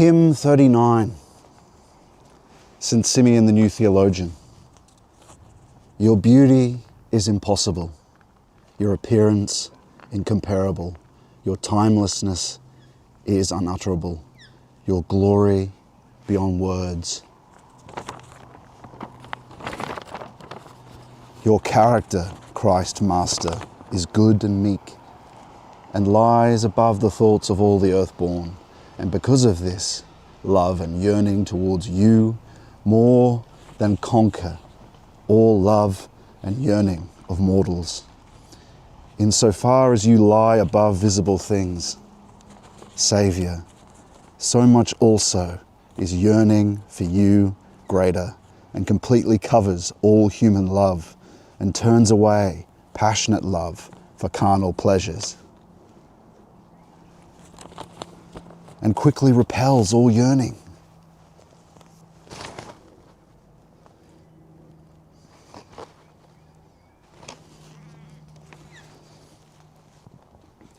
Hymn 39, St. Symeon the New Theologian. Your beauty is impossible, your appearance incomparable, your timelessness is unutterable, your glory beyond words. Your character, Christ Master, is good and meek, and lies above the thoughts of all the earthborn, and because of this, love and yearning towards you more than conquer all love and yearning of mortals. In so far as you lie above visible things, Saviour, so much also is yearning for you greater, and completely covers all human love, and turns away passionate love for carnal pleasures, and quickly repels all yearning.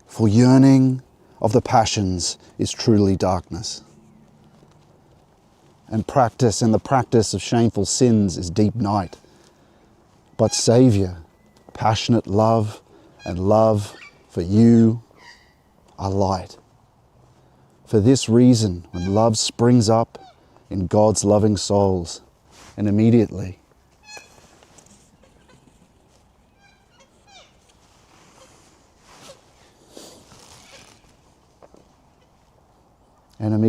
For yearning of the passions is truly darkness, and the practice of shameful sins is deep night. But Saviour, passionate love and love for you are light. For this reason, when love springs up in God's loving souls, and immediately and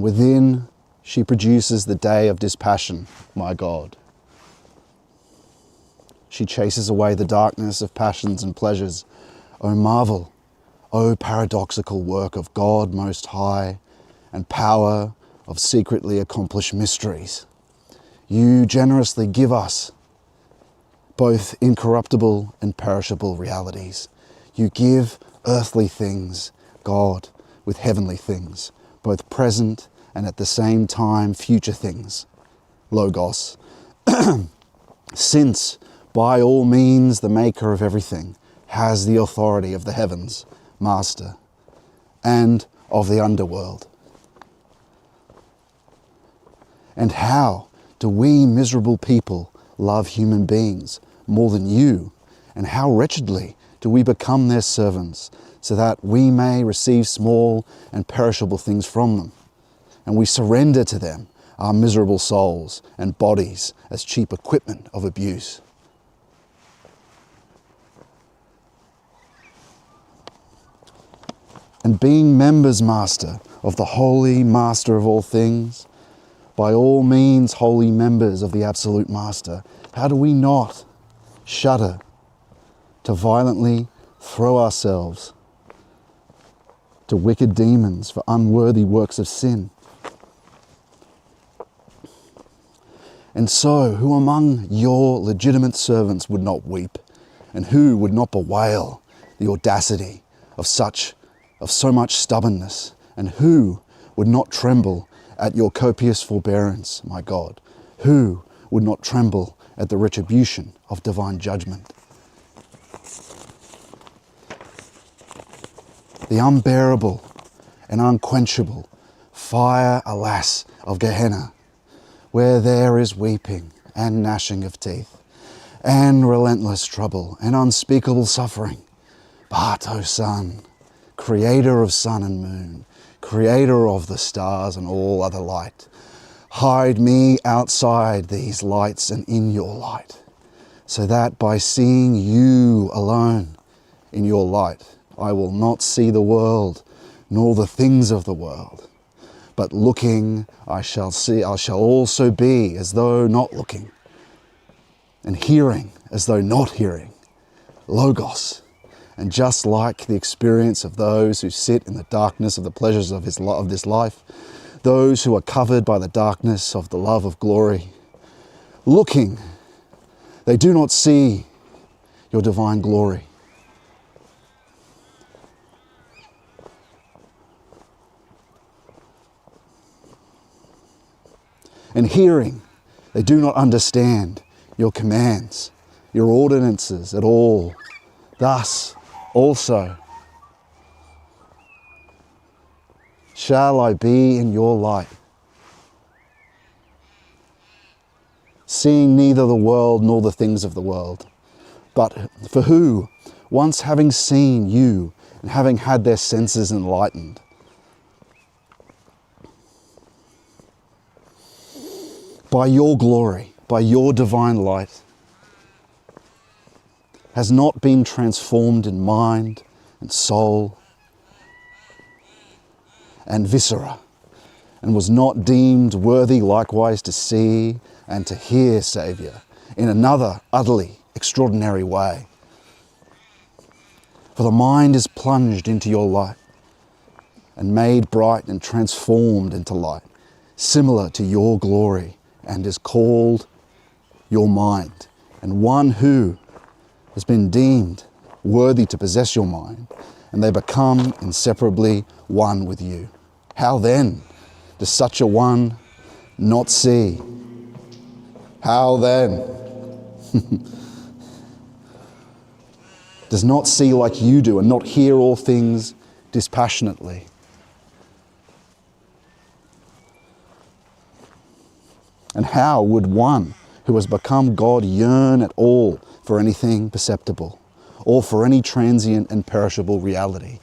within she produces the day of dispassion, my God. She chases away the darkness of passions and pleasures. O marvel, O paradoxical work of God Most High, and power of secretly accomplished mysteries. You generously give us both incorruptible and perishable realities. You give earthly things, God, with heavenly things, both present and at the same time future things, Logos. Since by all means the maker of everything has the authority of the heavens, Master, and of the underworld. And how do we miserable people love human beings more than you, and how wretchedly do we become their servants, so that we may receive small and perishable things from them, and we surrender to them our miserable souls and bodies as cheap equipment of abuse. And being members, Master, of the Holy Master of all things, by all means holy members of the Absolute Master, how do we not shudder to violently throw ourselves to wicked demons for unworthy works of sin? And so, who among your legitimate servants would not weep, and who would not bewail the audacity of so much stubbornness, and who would not tremble at your copious forbearance, my God? Who would not tremble at the retribution of divine judgment? The unbearable and unquenchable fire, alas, of Gehenna, where there is weeping and gnashing of teeth, and relentless trouble and unspeakable suffering. But, O Son, Creator of sun and moon, Creator of the stars and all other light, hide me outside these lights and in your light, so that by seeing you alone in your light, I will not see the world, nor the things of the world. But looking, I shall also be as though not looking, and hearing as though not hearing, Logos. And just like the experience of those who sit in the darkness of the pleasures of this life, those who are covered by the darkness of the love of glory, looking, they do not see your divine glory. And hearing, they do not understand your commands your ordinances at all. Thus also shall I be in your light, seeing neither the world nor the things of the world. But for who, once having seen you and having had their senses enlightened, by your glory, by your divine light, has not been transformed in mind and soul and viscera, and was not deemed worthy likewise to see and to hear Saviour in another utterly extraordinary way. For the mind is plunged into your light and made bright and transformed into light, similar to your glory, and is called your mind, and one who has been deemed worthy to possess your mind, and they become inseparably one with you. How then does such a one not see? How then does not see like you do and not hear all things dispassionately? And how would one who has become God yearn at all for anything perceptible, or for any transient and perishable reality?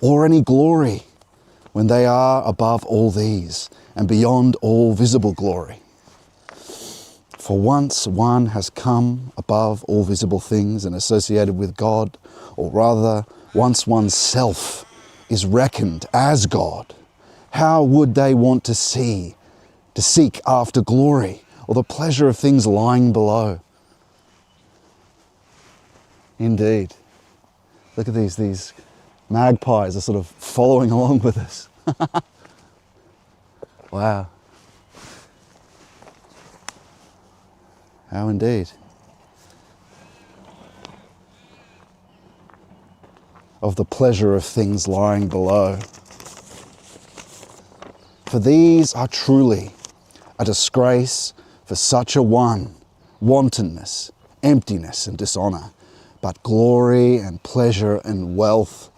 Or any glory, when they are above all these and beyond all visible glory? For once one has come above all visible things and associated with God, or rather, once one's self is reckoned as God, how would they want to seek after glory or the pleasure of things lying below? Indeed. Look at these magpies are sort of following along with us. Wow. How indeed. Of the pleasure of things lying below. For these are truly a disgrace for such a one, wantonness, emptiness and dishonour, but glory and pleasure and wealth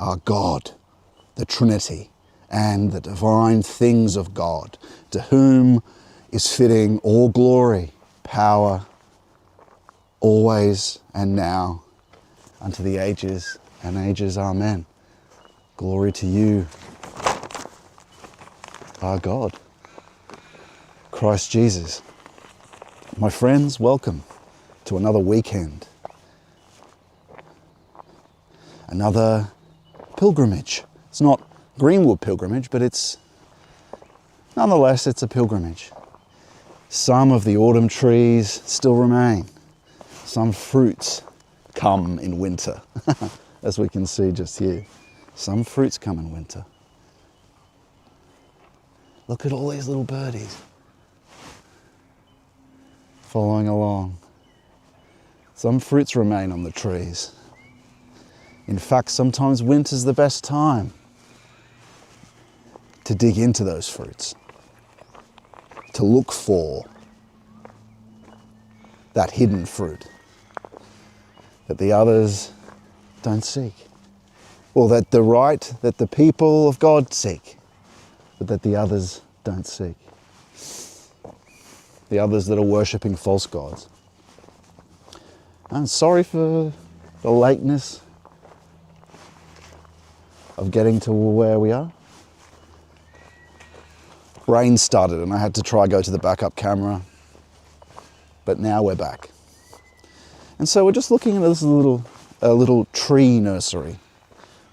are God, the Trinity, and the divine things of God, to whom is fitting all glory, power, always and now, unto the ages and ages. Amen. Glory to you, our God, Christ Jesus. My friends, welcome to another weekend, another pilgrimage. It's not Greenwood pilgrimage, but nonetheless, it's a pilgrimage. Some of the autumn trees still remain. Some fruits come in winter, as we can see just here. Some fruits come in winter. Look at all these little birdies following along. Some fruits remain on the trees. In fact, sometimes winter's the best time to dig into those fruits, to look for that hidden fruit that the others don't seek, or that the people of God seek, but that the others don't seek. The others that are worshipping false gods. I'm sorry for the lateness of getting to where we are. Rain started and I had to go to the backup camera, but now we're back. And so we're just looking at this little tree nursery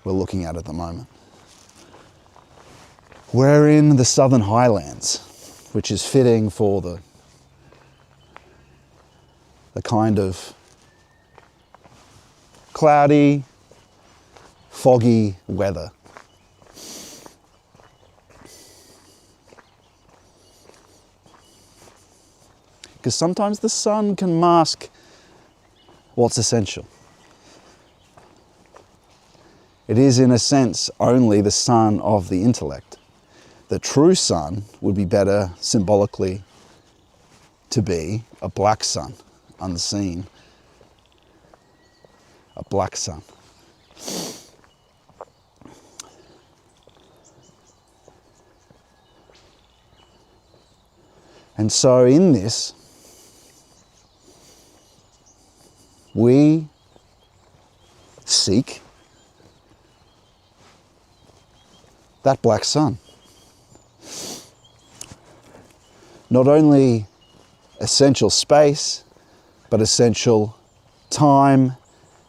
we're looking at the moment. We're in the Southern Highlands, which is fitting for the kind of cloudy, foggy weather. Because sometimes the sun can mask what's essential. It is, in a sense, only the sun of the intellect. The true sun would be better symbolically to be a black sun, unseen. A black sun. And so in this, we seek that black sun. Not only essential space, but essential time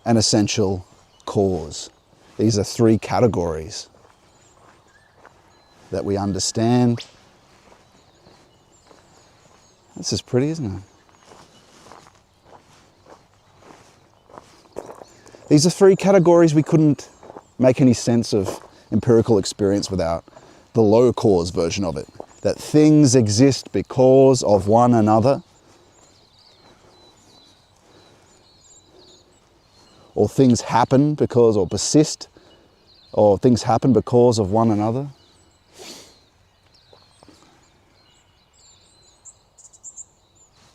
and essential cause. These are three categories that we understand. This is pretty, isn't it? These are three categories we couldn't make any sense of empirical experience without the low cause version of it. That things exist because of one another, or things happen because, or persist, or things happen because of one another.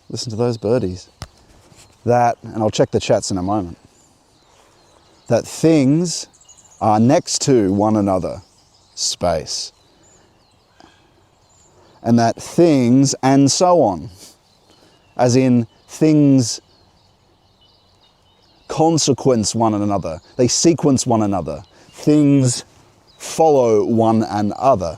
Listen to those birdies. That, and I'll check the chats in a moment, that things are next to one another, space. And that things and so on, as in things consequence one another, they sequence one another, things follow one another.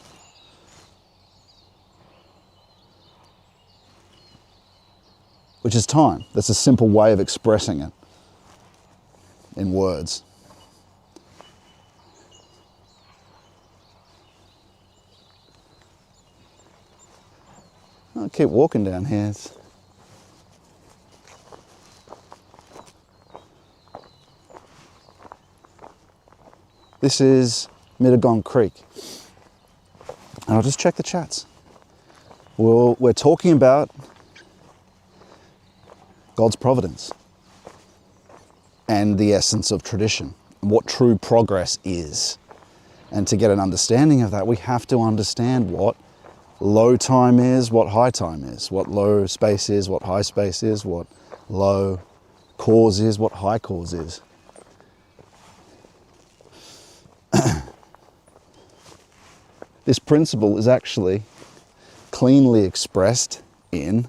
Which is time. That's a simple way of expressing it in words. I'll keep walking down here. This is Megalong Creek. And I'll just check the chats. Well, we're talking about God's providence and the essence of tradition, what true progress is. And to get an understanding of that, we have to understand what low time is, what high time is, what low space is, what high space is, what low cause is, what high cause is. This principle is actually cleanly expressed in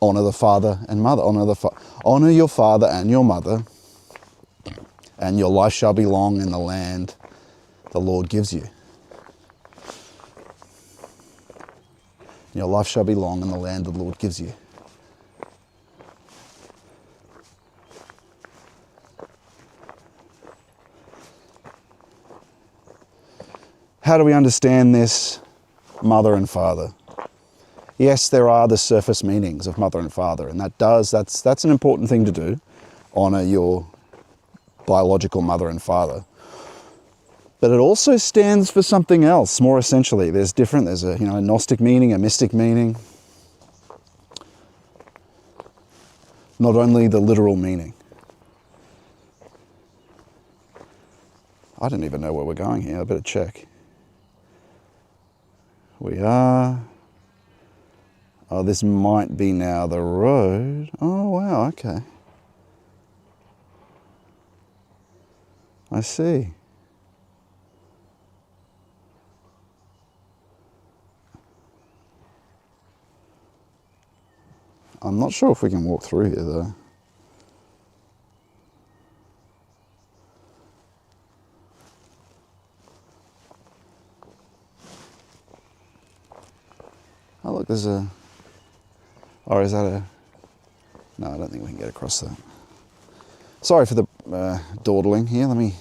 honor the father and mother. Honor your father and your mother, and your life shall be long in the land the Lord gives you. Your life shall be long in the land the Lord gives you. How do we understand this mother and father? Yes, there are the surface meanings of mother and father, and that's an important thing to do. Honor your biological mother and father. But it also stands for something else, more essentially. There's a Gnostic meaning, a mystic meaning. Not only the literal meaning. I don't even know where we're going here, I better check. We are... Oh, this might be now the road. Oh, wow, okay. I see. I'm not sure if we can walk through here, though. Oh, look, there's a... Or is that a... No, I don't think we can get across that. Sorry for the dawdling here. Let me...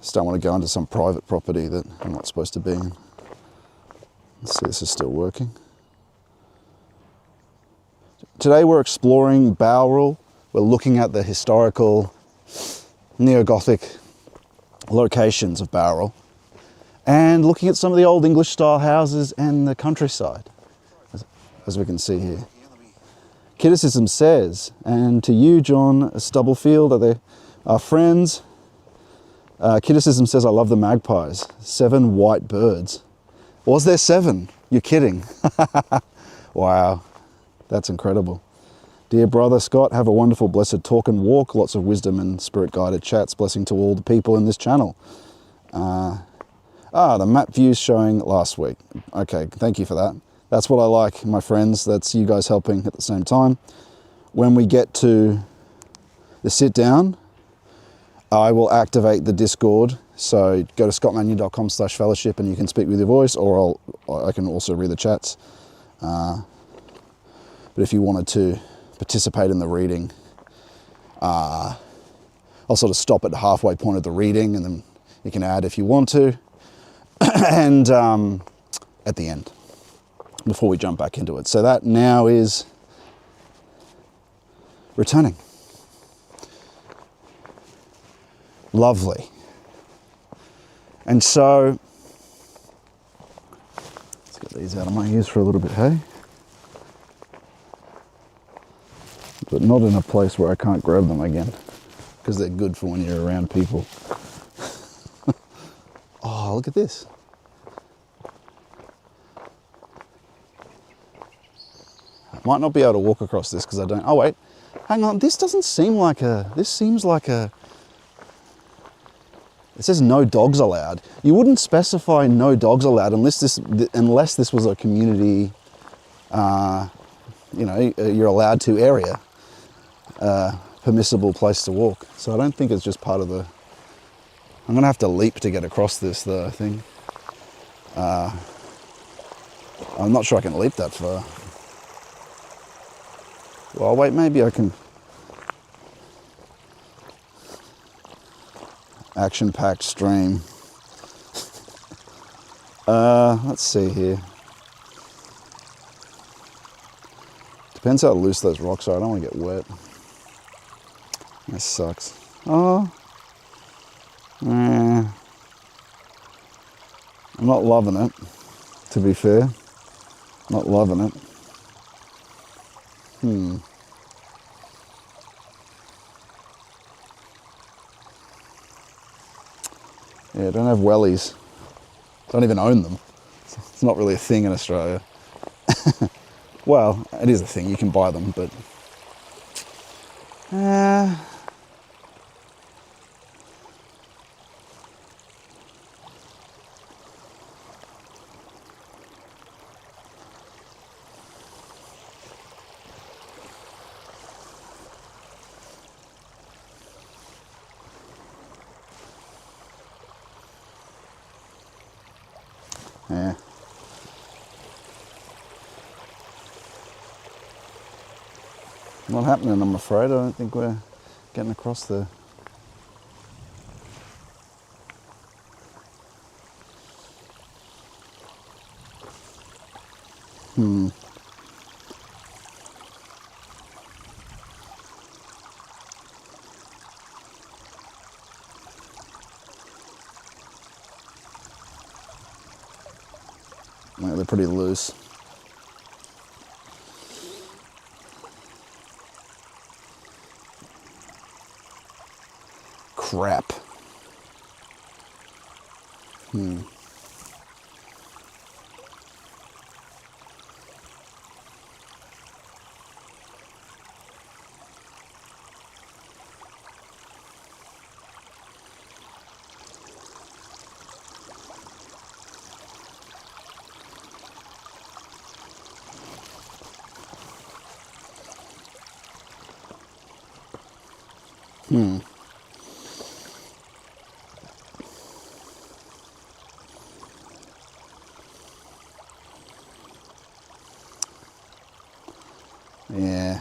Just don't want to go into some private property that I'm not supposed to be in. Let's see, this is still working. Today we're exploring Bowral. We're looking at the historical neo-Gothic locations of Bowral and looking at some of the old English style houses and the countryside, as we can see here. Criticism says, and to you, John Stubblefield, are friends, Criticism says, I love the magpies. 7 white birds. Was there 7? You're kidding. Wow, that's incredible. Dear brother Scott, have a wonderful, blessed talk and walk. Lots of wisdom and spirit-guided chats. Blessing to all the people in this channel. The map views showing last week. Okay, thank you for that. That's what I like, my friends. That's you guys helping at the same time. When we get to the sit down, I will activate the Discord. So go to scottmanu.com/fellowship and you can speak with your voice, or I can also read the chats. But if you wanted to participate in the reading, I'll sort of stop at the halfway point of the reading, and then you can add if you want to. And at the end, before we jump back into it. So that now is returning. Lovely. And so, let's get these out of my ears for a little bit, hey? But not in a place where I can't grab them again, because they're good for when you're around people. Oh, look at this. I might not be able to walk across this because I don't, oh wait, hang on, this doesn't seem like a, this seems like a, it says no dogs allowed. You wouldn't specify no dogs allowed unless this was a community, you know, you're allowed to area, permissible place to walk. So I don't think it's just part of the, I'm gonna have to leap to get across this though, I think. I'm not sure I can leap that far. Well, wait, maybe I can. Action-packed stream. Let's see here. Depends how loose those rocks are. I don't want to get wet. That sucks. Oh. I'm not loving it, to be fair. Not loving it. Yeah, I don't have wellies. Don't even own them. It's not really a thing in Australia. Well, it is a thing. You can buy them, but... yeah. Not happening, I'm afraid. I don't think we're getting across there. They're pretty loose. Crap. Yeah.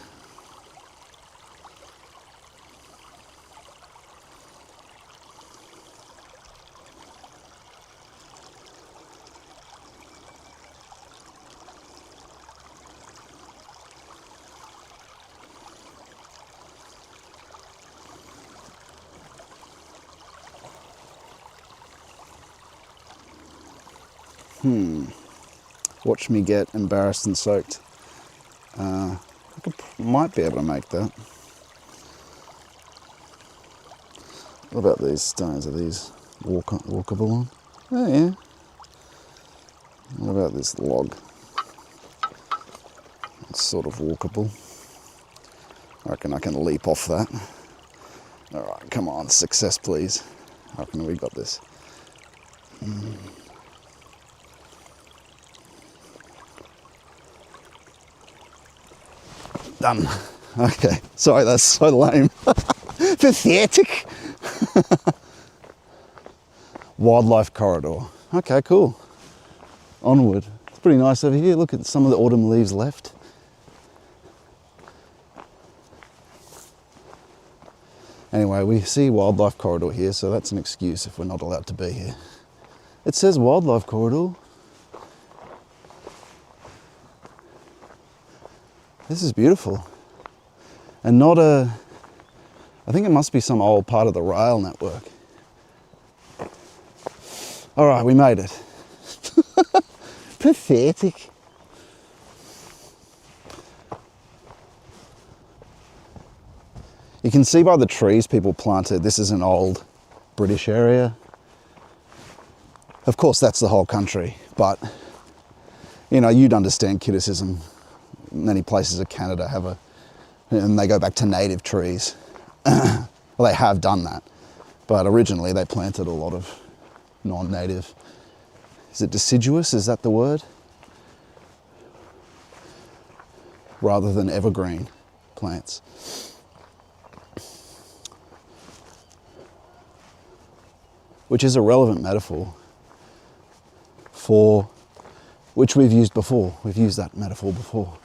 Watch me get embarrassed and soaked. Might be able to make that. What about these stones? Are these walkable on? Oh yeah. What about this log? It's sort of walkable. I reckon I can leap off that. All right, come on, success please. I reckon we got this. Done. Okay, sorry, that's so lame. Pathetic. Wildlife corridor. Okay, cool. Onward. It's pretty nice over here. Look at some of the autumn leaves left. Anyway, we see wildlife corridor here, so that's an excuse if we're not allowed to be here. It says wildlife corridor. This is beautiful. And not a, I think it must be some old part of the rail network. All right, we made it. Pathetic. You can see by the trees people planted, this is an old British area. Of course, that's the whole country, but you know, you'd understand criticism. Many places of Canada have and they go back to native trees. Well, they have done that, but originally they planted a lot of non-native. Is it deciduous? Is that the word? Rather than evergreen plants. Which is a relevant metaphor for which we've used before. We've used that metaphor before.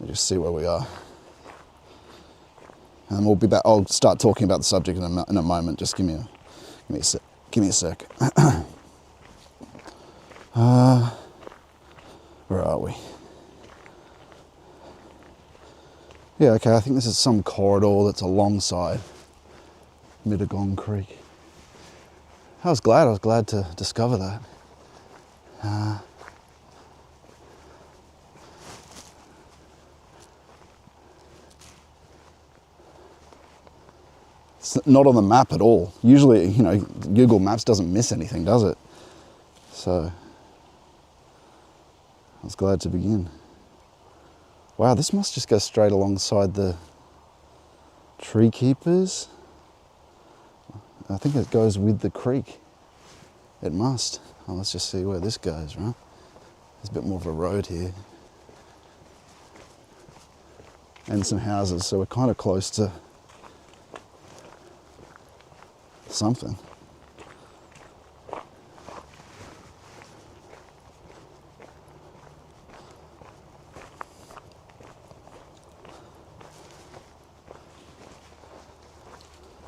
We'll just see where we are. And we'll be back. I'll start talking about the subject in a moment. Just give me a sec. Where are we? Yeah, okay, I think this is some corridor that's alongside Megalong Creek. I was glad to discover that. It's not on the map at all. Usually, you know, Google Maps doesn't miss anything, does it? So, I was glad to begin. Wow, this must just go straight alongside the tree keepers. I think it goes with the creek. It must. Oh, let's just see where this goes, right? There's a bit more of a road here. And some houses, so we're kind of close to something.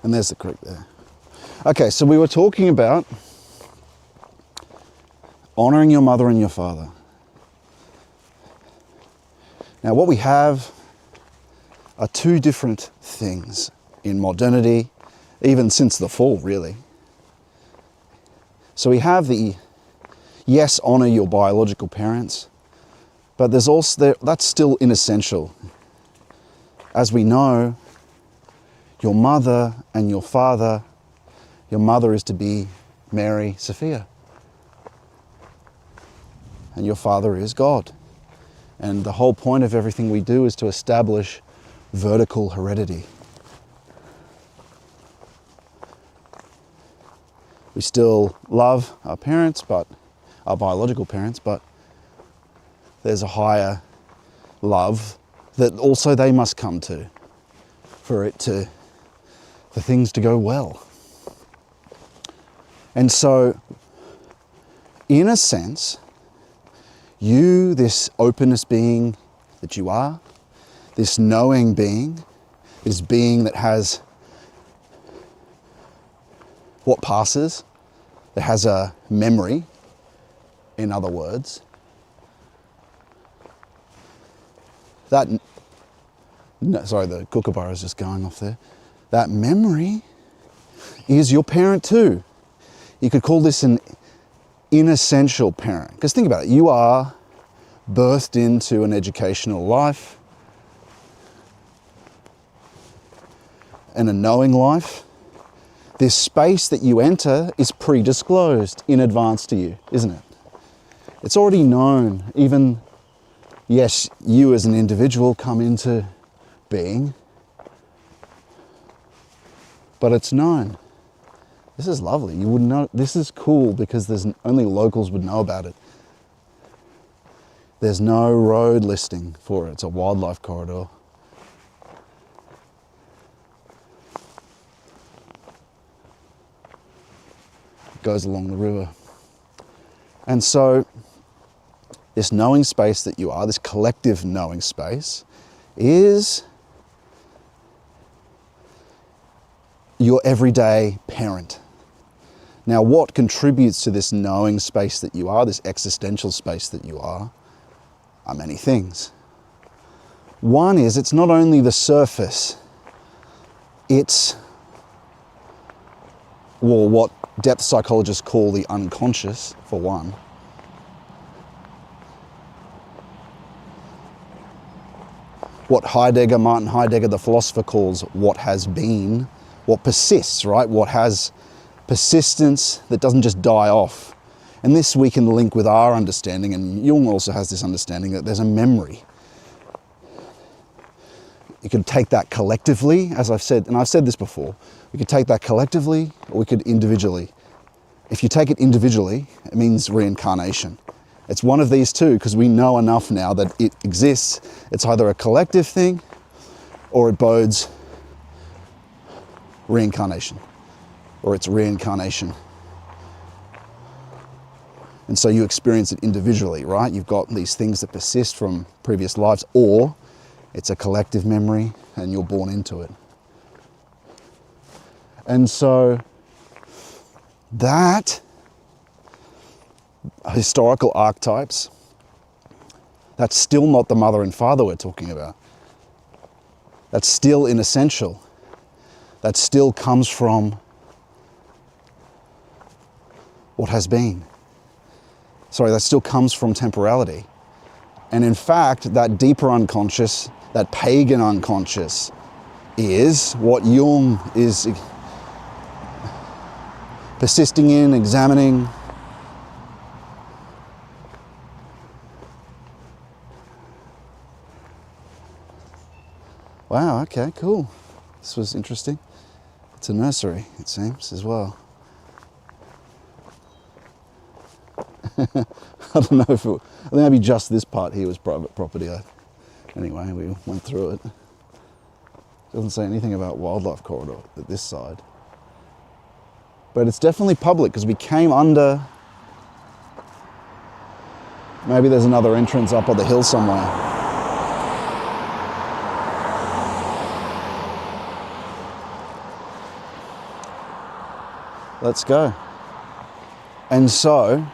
And there's the creek there. Okay, so we were talking about honoring your mother and your father. Now, what we have are two different things in modernity, even since the fall, really. So we have the, yes, honor your biological parents, but there's also, that's still inessential. As we know, your mother and your father, your mother is to be Mary Sophia. And your father is God. And the whole point of everything we do is to establish vertical heredity. We still love our parents, but our biological parents, but there's a higher love that also they must come to for things to go well. And so, in a sense, you, this openness being that you are, this knowing being, this being that has what passes, that has a memory, in other words, that, no, sorry, the kookaburra is just going off there. That memory is your parent too. You could call this an inessential parent. Because think about it, you are birthed into an educational life and a knowing life, this space that you enter is predisclosed in advance to you, isn't it? It's already known. Even, yes, you as an individual come into being, but it's known. This is lovely. You wouldn't know. This is cool because there's only locals would know about it. There's no road listing for it. It's a wildlife corridor. It goes along the river. And so this knowing space that you are, this collective knowing space, is your everyday parent. Now, what contributes to this knowing space that you are, this existential space that you are many things. One is, it's not only the surface, it's, well, what depth psychologists call the unconscious, for one. What Martin Heidegger, the philosopher, calls what has been, what persists, right? What has persistence that doesn't just die off. And this we can link with our understanding, and Jung also has this understanding that there's a memory. You could take that collectively, as I've said, and I've said this before, we could take that collectively or we could individually. If you take it individually, it means reincarnation. It's one of these two because we know enough now that it exists. It's either a collective thing or it bodes reincarnation, or it's reincarnation. And so you experience it individually, right? You've got these things that persist from previous lives, or it's a collective memory and you're born into it. And so that historical archetypes, that's still not the mother and father we're talking about. That's still inessential. That still comes from what has been. Sorry, that still comes from temporality. And in fact, that deeper unconscious, that pagan unconscious, is what Jung is persisting in, examining. Wow, okay, cool. This was interesting. It's a nursery, it seems, as well. I don't know if it, I think maybe just this part here was private property. Anyway, we went through it. Doesn't say anything about wildlife corridor at this side. But it's definitely public because we came under. Maybe there's another entrance up on the hill somewhere. Let's go. And so,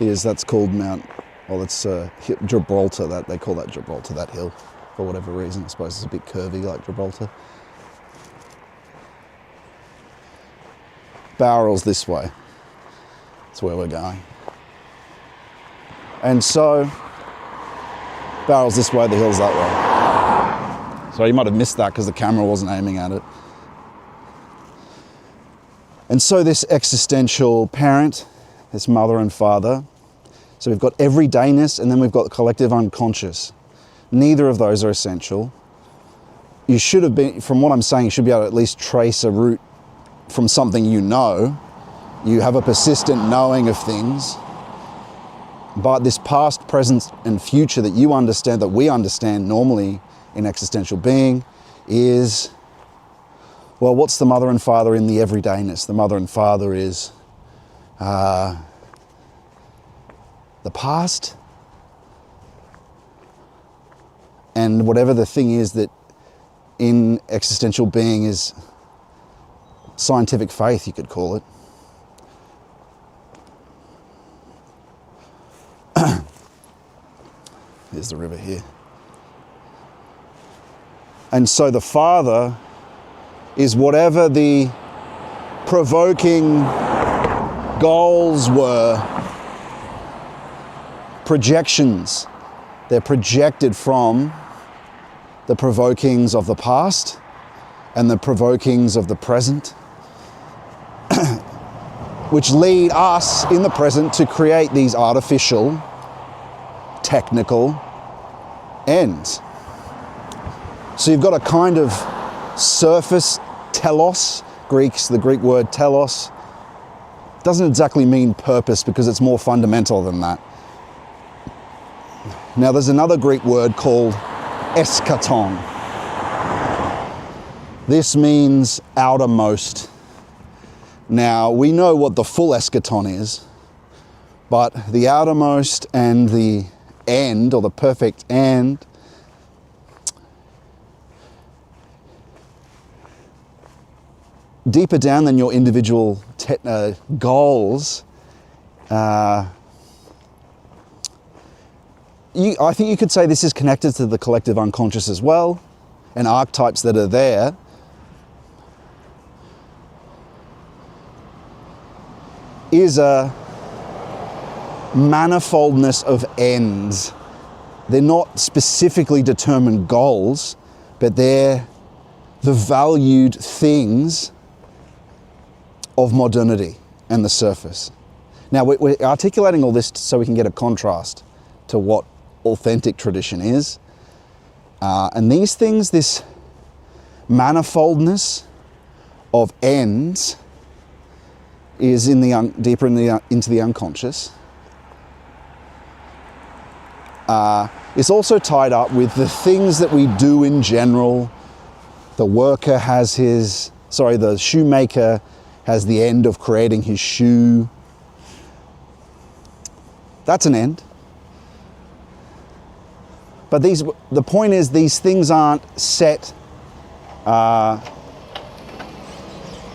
that's called Mount, well, that's Gibraltar, that they call that Gibraltar, that hill, for whatever reason. I suppose it's a bit curvy like Gibraltar. Barrel's this way. That's where we're going. And so, Barrel's this way, the hill's that way. So you might have missed that because the camera wasn't aiming at it. And so this existential parent, this mother and father, so we've got everydayness and then we've got the collective unconscious. Neither of those are essential. You should have been, from what I'm saying, you should be able to at least trace a route from something you know. You have a persistent knowing of things. But this past, present, and future that you understand, that we understand normally in existential being, is, well, what's the mother and father in the everydayness? The mother and father is the past, and whatever the thing is that in existential being is scientific faith, you could call it. There's the river here. And so the father is whatever the provoking goals were projections. They're projected from the provokings of the past and the provokings of the present, which lead us in the present to create these artificial, technical ends. So you've got a kind of surface telos, the Greek word telos, doesn't exactly mean purpose because it's more fundamental than that. Now there's another Greek word called eschaton. This means outermost. Now we know what the full eschaton is, but the outermost and the end, or the perfect end, deeper down than your individual goals, I think you could say this is connected to the collective unconscious as well, and archetypes that are there. Is a manifoldness of ends. They're not specifically determined goals, but they're the valued things of modernity and the surface. Now we're articulating all this so we can get a contrast to what authentic tradition is. And these things, this manifoldness of ends, is in the deeper into the unconscious. It's also tied up with the things that we do in general. The worker has the shoemaker has the end of creating his shoe. That's an end. But the point is, these things aren't set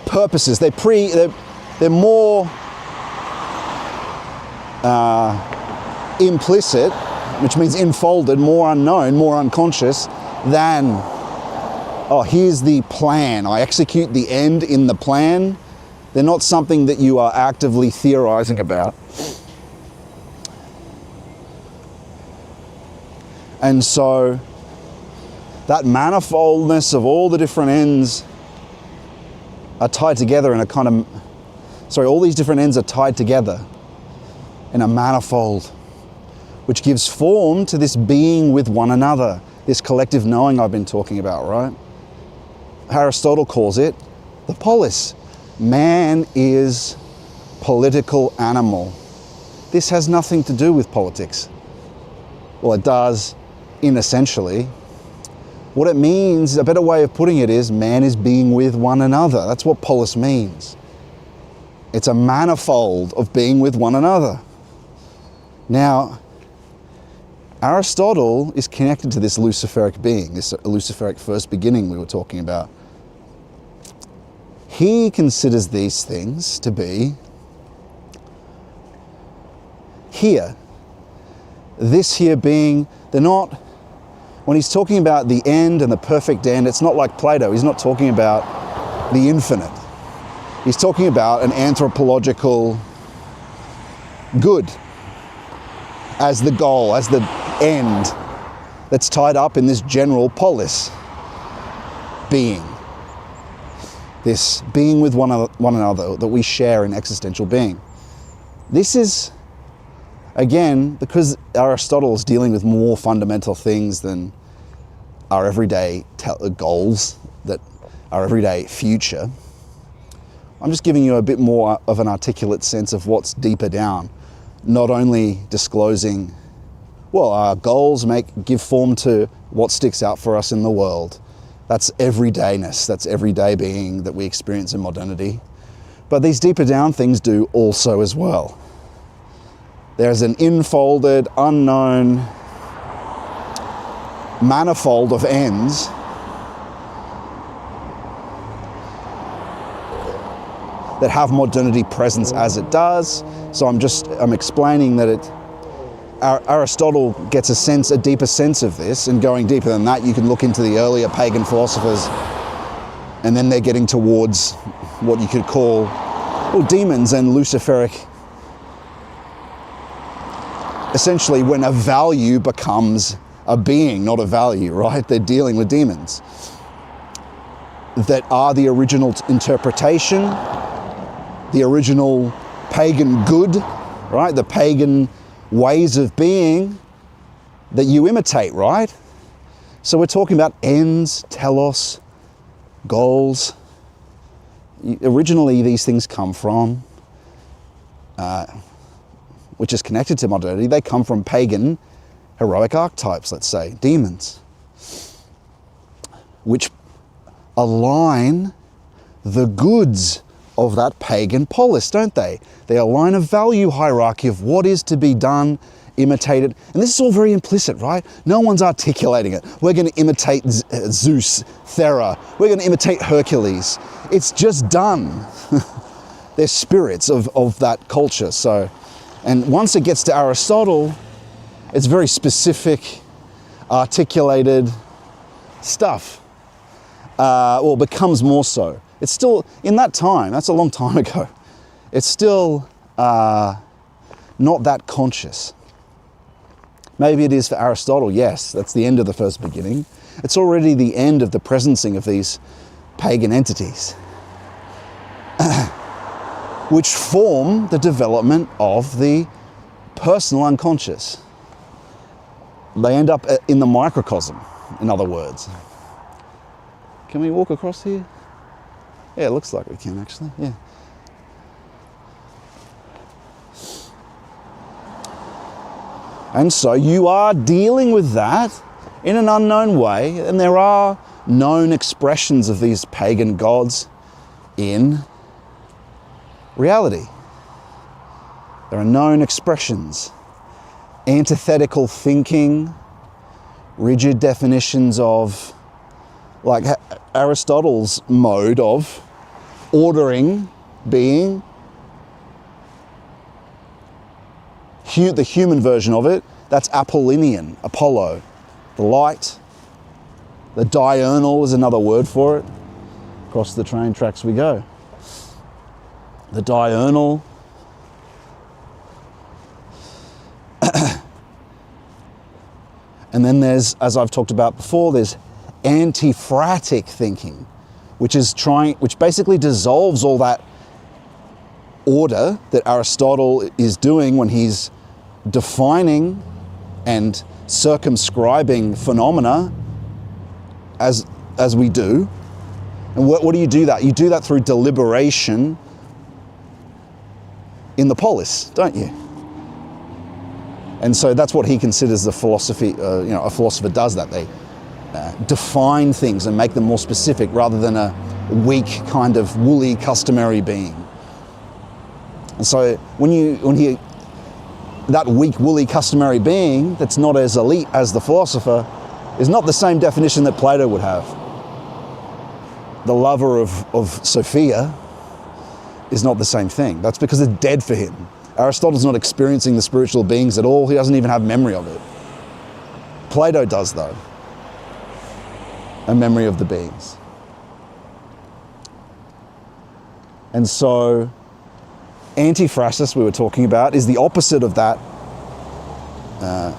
purposes. They're more implicit, which means enfolded, more unknown, more unconscious than, oh, here's the plan. I execute the end in the plan. They're not something that you are actively theorizing about. And so that manifoldness of all the different ends are tied together in a kind of, all these different ends are tied together in a manifold, which gives form to this being with one another, this collective knowing I've been talking about, right? Aristotle calls it the polis. Man is political animal. This has nothing to do with politics. Well, it does, essentially. What it means, a better way of putting it is, man is being with one another. That's what polis means. It's a manifold of being with one another. Now, Aristotle is connected to this luciferic being, this luciferic first beginning we were talking about. He considers these things to be here. This here being, they're not, when he's talking about the end and the perfect end, it's not like Plato. He's not talking about the infinite. He's talking about an anthropological good as the goal, as the end that's tied up in this general polis being. This being with one another that we share in existential being. This is, again, because Aristotle is dealing with more fundamental things than our everyday goals, that our everyday future. I'm just giving you a bit more of an articulate sense of what's deeper down, not only disclosing, well, our goals give form to what sticks out for us in the world. That's everydayness, that's everyday being that we experience in modernity. But these deeper down things do also as well. There's an infolded, unknown manifold of ends that have modernity presence as it does. So I'm explaining that Aristotle gets a deeper sense of this, and going deeper than that, you can look into the earlier pagan philosophers, and then they're getting towards what you could call, well, demons and luciferic essentially when a value becomes a being, not a value, right? They're dealing with demons that are the original interpretation, the original pagan good, right? The pagan ways of being that you imitate, right? So we're talking about ends, telos, goals. Originally, these things come from, which is connected to modernity, they come from pagan heroic archetypes, let's say, demons, which align the goods of that pagan polis, don't they? They align a value hierarchy of what is to be done, imitated. And this is all very implicit, right? No one's articulating it. We're going to imitate Zeus, Thera. We're going to imitate Hercules. It's just done. They're spirits of that culture. So, and once it gets to Aristotle, it's very specific, articulated stuff. Well, becomes more so. It's still, in that time, that's a long time ago, it's still not that conscious. Maybe it is for Aristotle, yes, that's the end of the first beginning. It's already the end of the presencing of these pagan entities, which form the development of the personal unconscious. They end up in the microcosm, in other words. Can we walk across here? Yeah, it looks like we can actually, yeah. And so you are dealing with that in an unknown way, and there are known expressions of these pagan gods in reality. There are known expressions, antithetical thinking, rigid definitions of, like Aristotle's mode of ordering being, the human version of it, that's Apollinian, Apollo. The light, the diurnal is another word for it. Across the train tracks we go. The diurnal. And then there's, as I've talked about before, there's antiphratic thinking, which basically dissolves all that order that Aristotle is doing when he's defining and circumscribing phenomena as we do. And what do you do that? You do that through deliberation in the polis, don't you? And so that's what he considers the philosophy, a philosopher does that. They define things and make them more specific rather than a weak kind of woolly customary being. And so when that weak woolly customary being that's not as elite as the philosopher is not the same definition that Plato would have. The lover of Sophia is not the same thing. That's because it's dead for him. Aristotle's not experiencing the spiritual beings at all. He doesn't even have memory of it. Plato does, though. A memory of the beings. And so, antiphrasis we were talking about is the opposite of that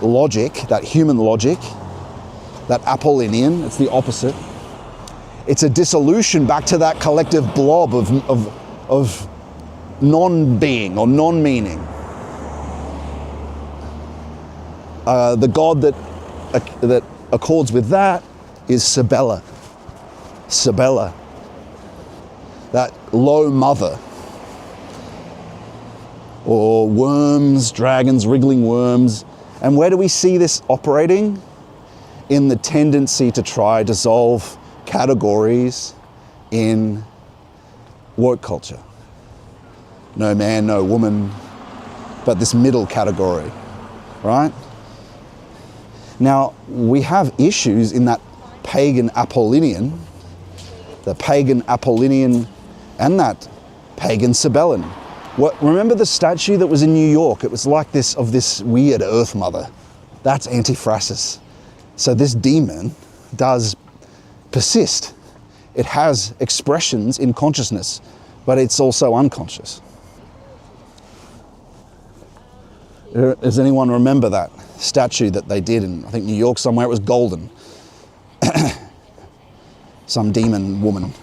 logic, that human logic, that Apollinian. It's the opposite. It's a dissolution back to that collective blob of non-being or non-meaning. The god that accords with that is Cybele. Cybele, that low mother. Or worms, dragons, wriggling worms. And where do we see this operating? In the tendency to try dissolve categories in woke culture. No man, no woman, but this middle category, right? Now, we have issues in that pagan Apollinian, the pagan Apollinian and that pagan Cybele. Remember the statue that was in New York? It was like this, of this weird earth mother. That's antiphrasis. So this demon does persist. It has expressions in consciousness, but it's also unconscious. Does anyone remember that statue that they did in, I think, New York somewhere? It was golden. Some demon woman.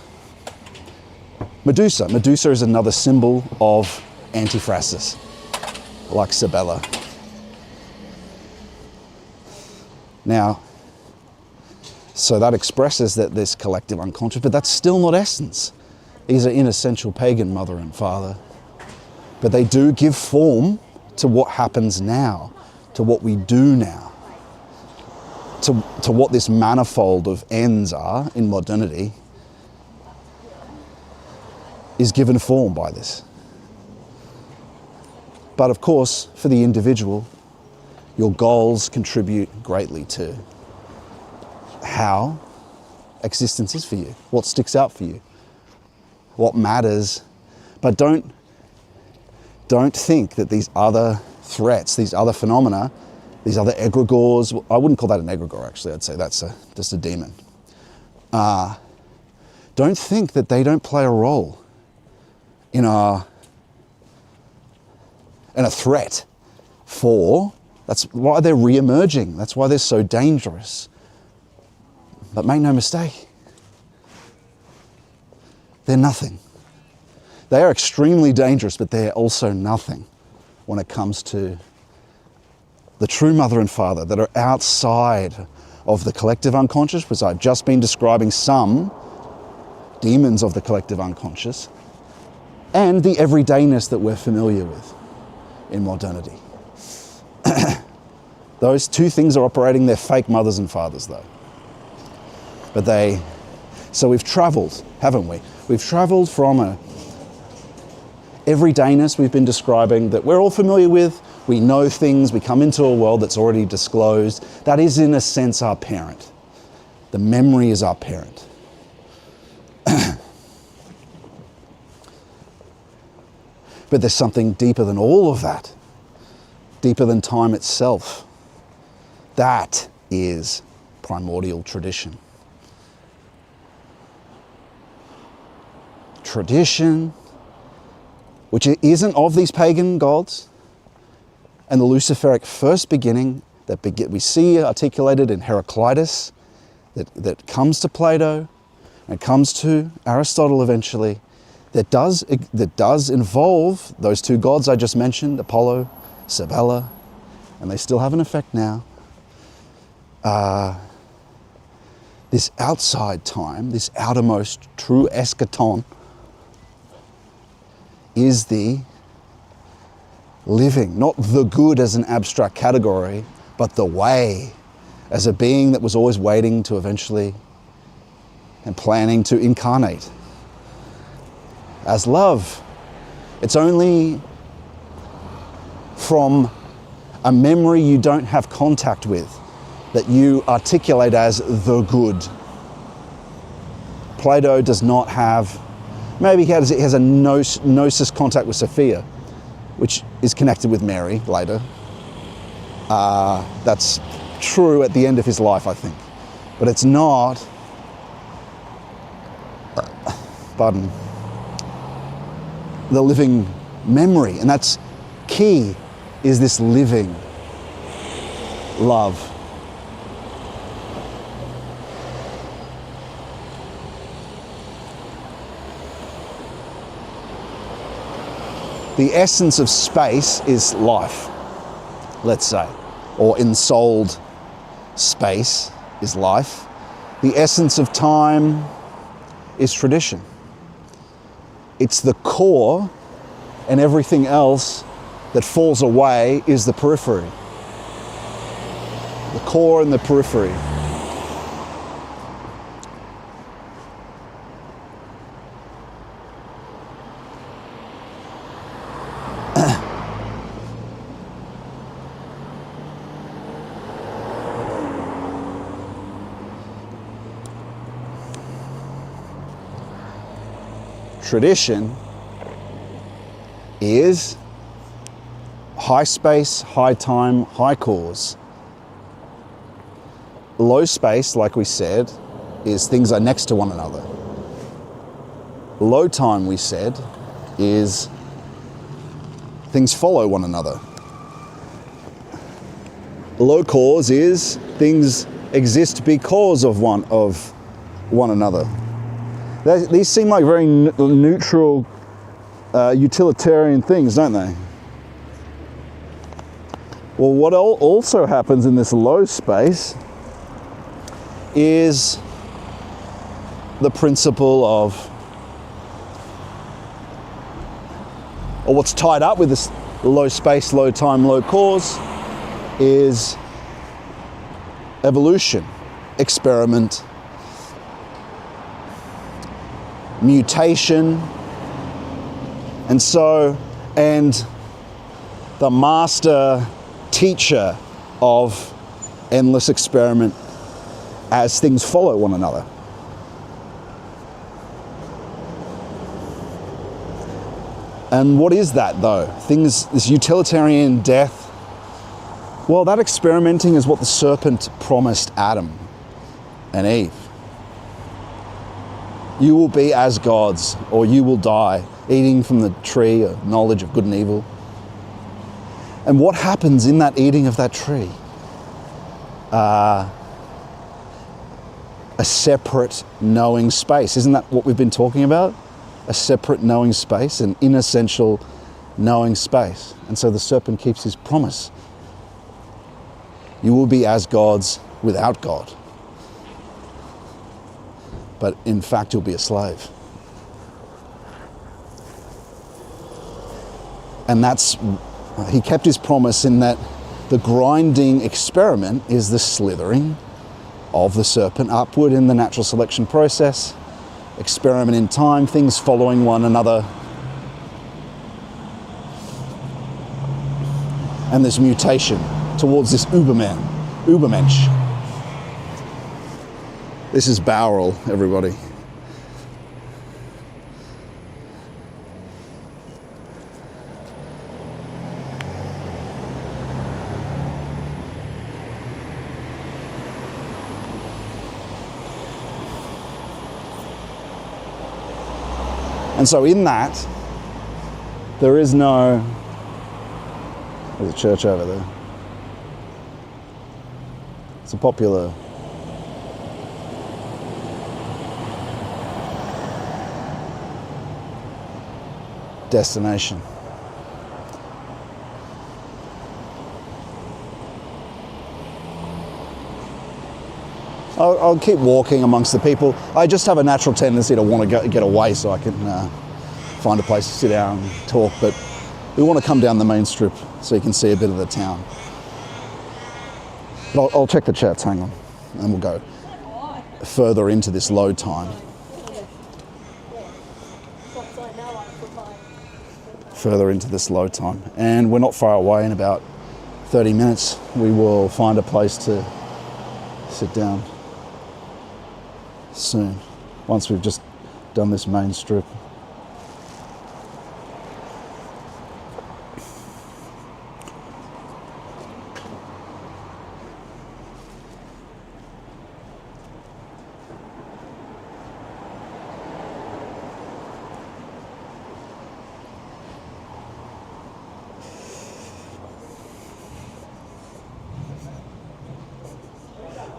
Medusa. Medusa is another symbol of antiphrastus, like Cybele. Now, so that expresses that this collective unconscious, but that's still not essence. These are inessential pagan mother and father. But they do give form to what happens now, to what we do now, to what this manifold of ends are in modernity, is given form by this. But of course, for the individual, your goals contribute greatly to how existence is for you, what sticks out for you, what matters. But don't think that these other threats, these other phenomena, these other egregores, I wouldn't call that an egregore actually, I'd say that's just a demon. Don't think that they don't play a role in a threat for, that's why they're re-emerging, that's why they're so dangerous. But make no mistake, they're nothing. They are extremely dangerous, but they're also nothing when it comes to the true mother and father that are outside of the collective unconscious, because I've just been describing some demons of the collective unconscious, and the everydayness that we're familiar with in modernity. Those two things are operating, they're fake mothers and fathers though. But so we've travelled, haven't we? We've travelled from a everydayness we've been describing that we're all familiar with. We know things, we come into a world that's already disclosed. That is in a sense our parent. The memory is our parent. But there's something deeper than all of that, deeper than time itself. That is primordial tradition. Tradition, which isn't of these pagan gods, and the Luciferic first beginning that we see articulated in Heraclitus, that comes to Plato and comes to Aristotle eventually, that does involve those two gods I just mentioned, Apollo, Cybele, and they still have an effect now. This outside time, this outermost true eschaton, is the living, not the good as an abstract category, but the way as a being that was always waiting to eventually and planning to incarnate as love. It's only from a memory you don't have contact with that you articulate as the good. Plato does not have, maybe he has a gnosis contact with Sophia, which is connected with Mary later. That's true at the end of his life, I think. But it's not, the living memory. And that's key, is this living love. The essence of space is life, let's say, or ensouled space is life. The essence of time is tradition. It's the core, and everything else that falls away is the periphery. The core and the periphery. Tradition is high space, high time, high cause. Low space, like we said, is things are next to one another. Low time, we said, is things follow one another. low cause is things exist because of one another. These seem like very neutral, utilitarian things, don't they? Well, what also happens in this low space is the principle of, or what's tied up with this low space, low time, low cause, is evolution, experiment, mutation, and the master teacher of endless experiment as things follow one another. And what is that though? This utilitarian death. Well, that experimenting is what the serpent promised Adam and Eve. You will be as gods, or you will die, eating from the tree of knowledge of good and evil. And what happens in that eating of that tree? A separate knowing space. Isn't that what we've been talking about? A separate knowing space, an inessential knowing space. And so the serpent keeps his promise. You will be as gods without God. But in fact, you'll be a slave. And he kept his promise in that the grinding experiment is the slithering of the serpent upward in the natural selection process, experiment in time, things following one another. And this mutation towards this Übermensch. This is Bauerl, everybody. And so in that, there's a church over there. It's a popular destination. I'll keep walking amongst the people. I just have a natural tendency to want to get away so I can find a place to sit down and talk, but we want to come down the main strip so you can see a bit of the town. But I'll check the chats, hang on, and we'll go further into this low time. Further into this low time. And we're not far away. In about 30 minutes, we will find a place to sit down soon, once we've just done this main strip.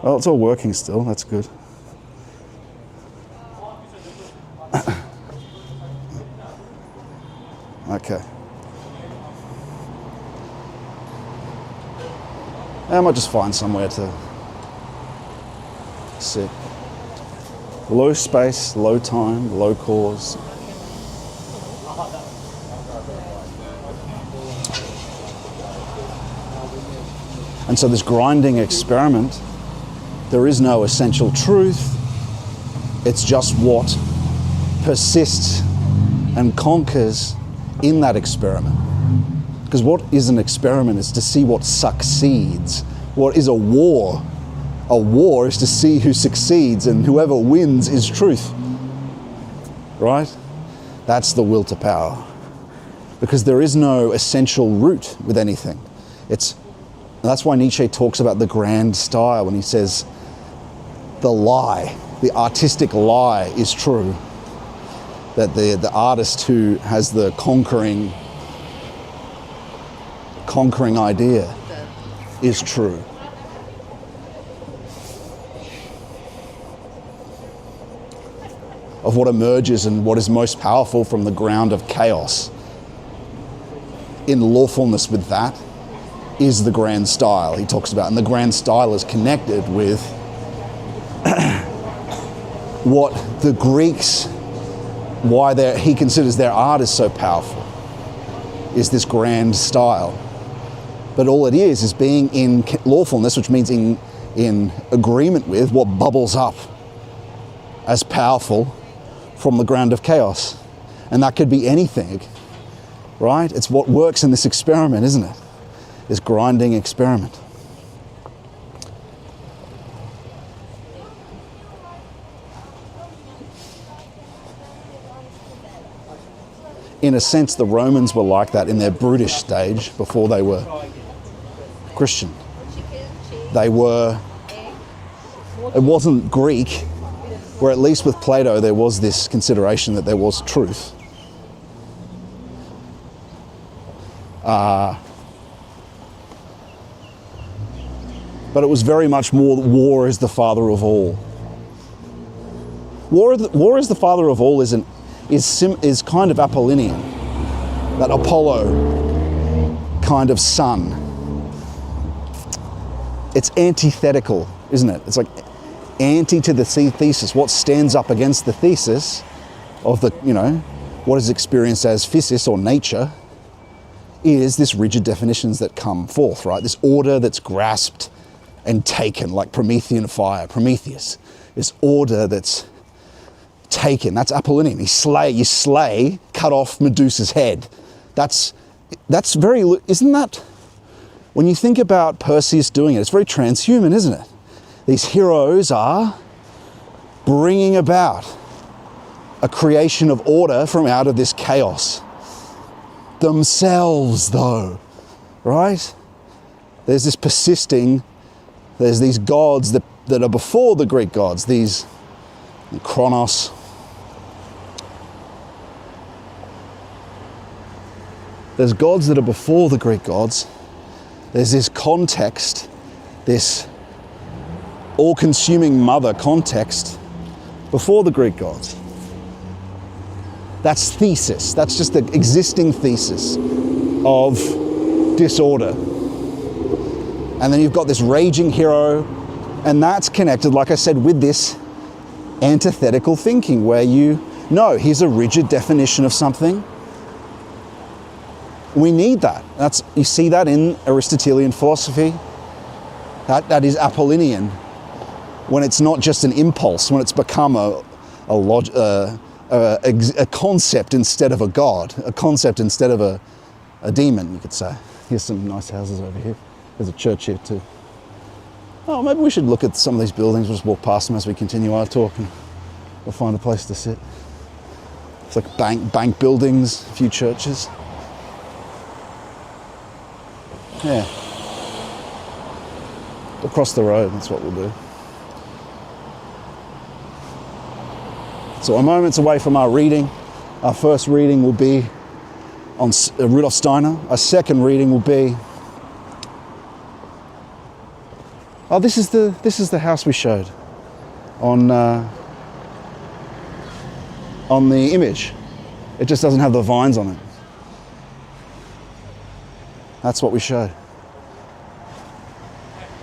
Well, it's all working still, that's good. Okay. I might just find somewhere to sit. Low space, low time, low cause. And so this grinding experiment, there is no essential truth. It's just what persists and conquers in that experiment. Because what is an experiment is to see what succeeds. What is a war? A war is to see who succeeds, and whoever wins is truth. Right? That's the will to power. Because there is no essential root with anything. That's why Nietzsche talks about the grand style when he says the lie, the artistic lie is true. That the artist who has the conquering idea is true. Of what emerges and what is most powerful from the ground of chaos. In lawfulness with that is the grand style he talks about. And the grand style is connected with what the Greeks, why he considers their art is so powerful, is this grand style. But all it is being in lawfulness, which means in agreement with what bubbles up as powerful from the ground of chaos. And that could be anything, right? It's what works in this experiment, isn't it? This grinding experiment. In a sense, the Romans were like that in their brutish stage before they were Christian. It wasn't Greek, where at least with Plato there was this consideration that there was truth. But it was very much more war is the father of all. War is the father of all is kind of Apollinean, that Apollo kind of sun. It's antithetical, isn't it? It's like anti to the thesis. What stands up against the thesis of the, what is experienced as physis or nature is this rigid definitions that come forth, right? This order that's grasped and taken, like Promethean fire, Prometheus. This order that's taken, that's Apollonian. You slay, cut off Medusa's head. That's very, isn't that, when you think about Perseus doing it, it's very transhuman, isn't it? These heroes are bringing about a creation of order from out of this chaos. Themselves, though, right? There's this persisting, there's these gods that are before the Greek gods, these Chronos. There's gods that are before the Greek gods. There's this context, this all-consuming mother context before the Greek gods. That's thesis. That's just the existing thesis of disorder. And then you've got this raging hero, and that's connected, like I said, with this antithetical thinking where here's a rigid definition of something. We need that. You see that in Aristotelian philosophy. That is Apollinian. When it's not just an impulse, when it's become a concept instead of a god, a concept instead of a demon, you could say. Here's some nice houses over here. There's a church here too. Oh, maybe we should look at some of these buildings. We'll just walk past them as we continue our talk and we'll find a place to sit. It's like bank buildings, a few churches. Yeah. Across the road, that's what we'll do. So a moment's away from our reading. Our first reading will be on Rudolf Steiner. Our second reading will be... Oh, this is the house we showed on the image. It just doesn't have the vines on it. That's what we showed.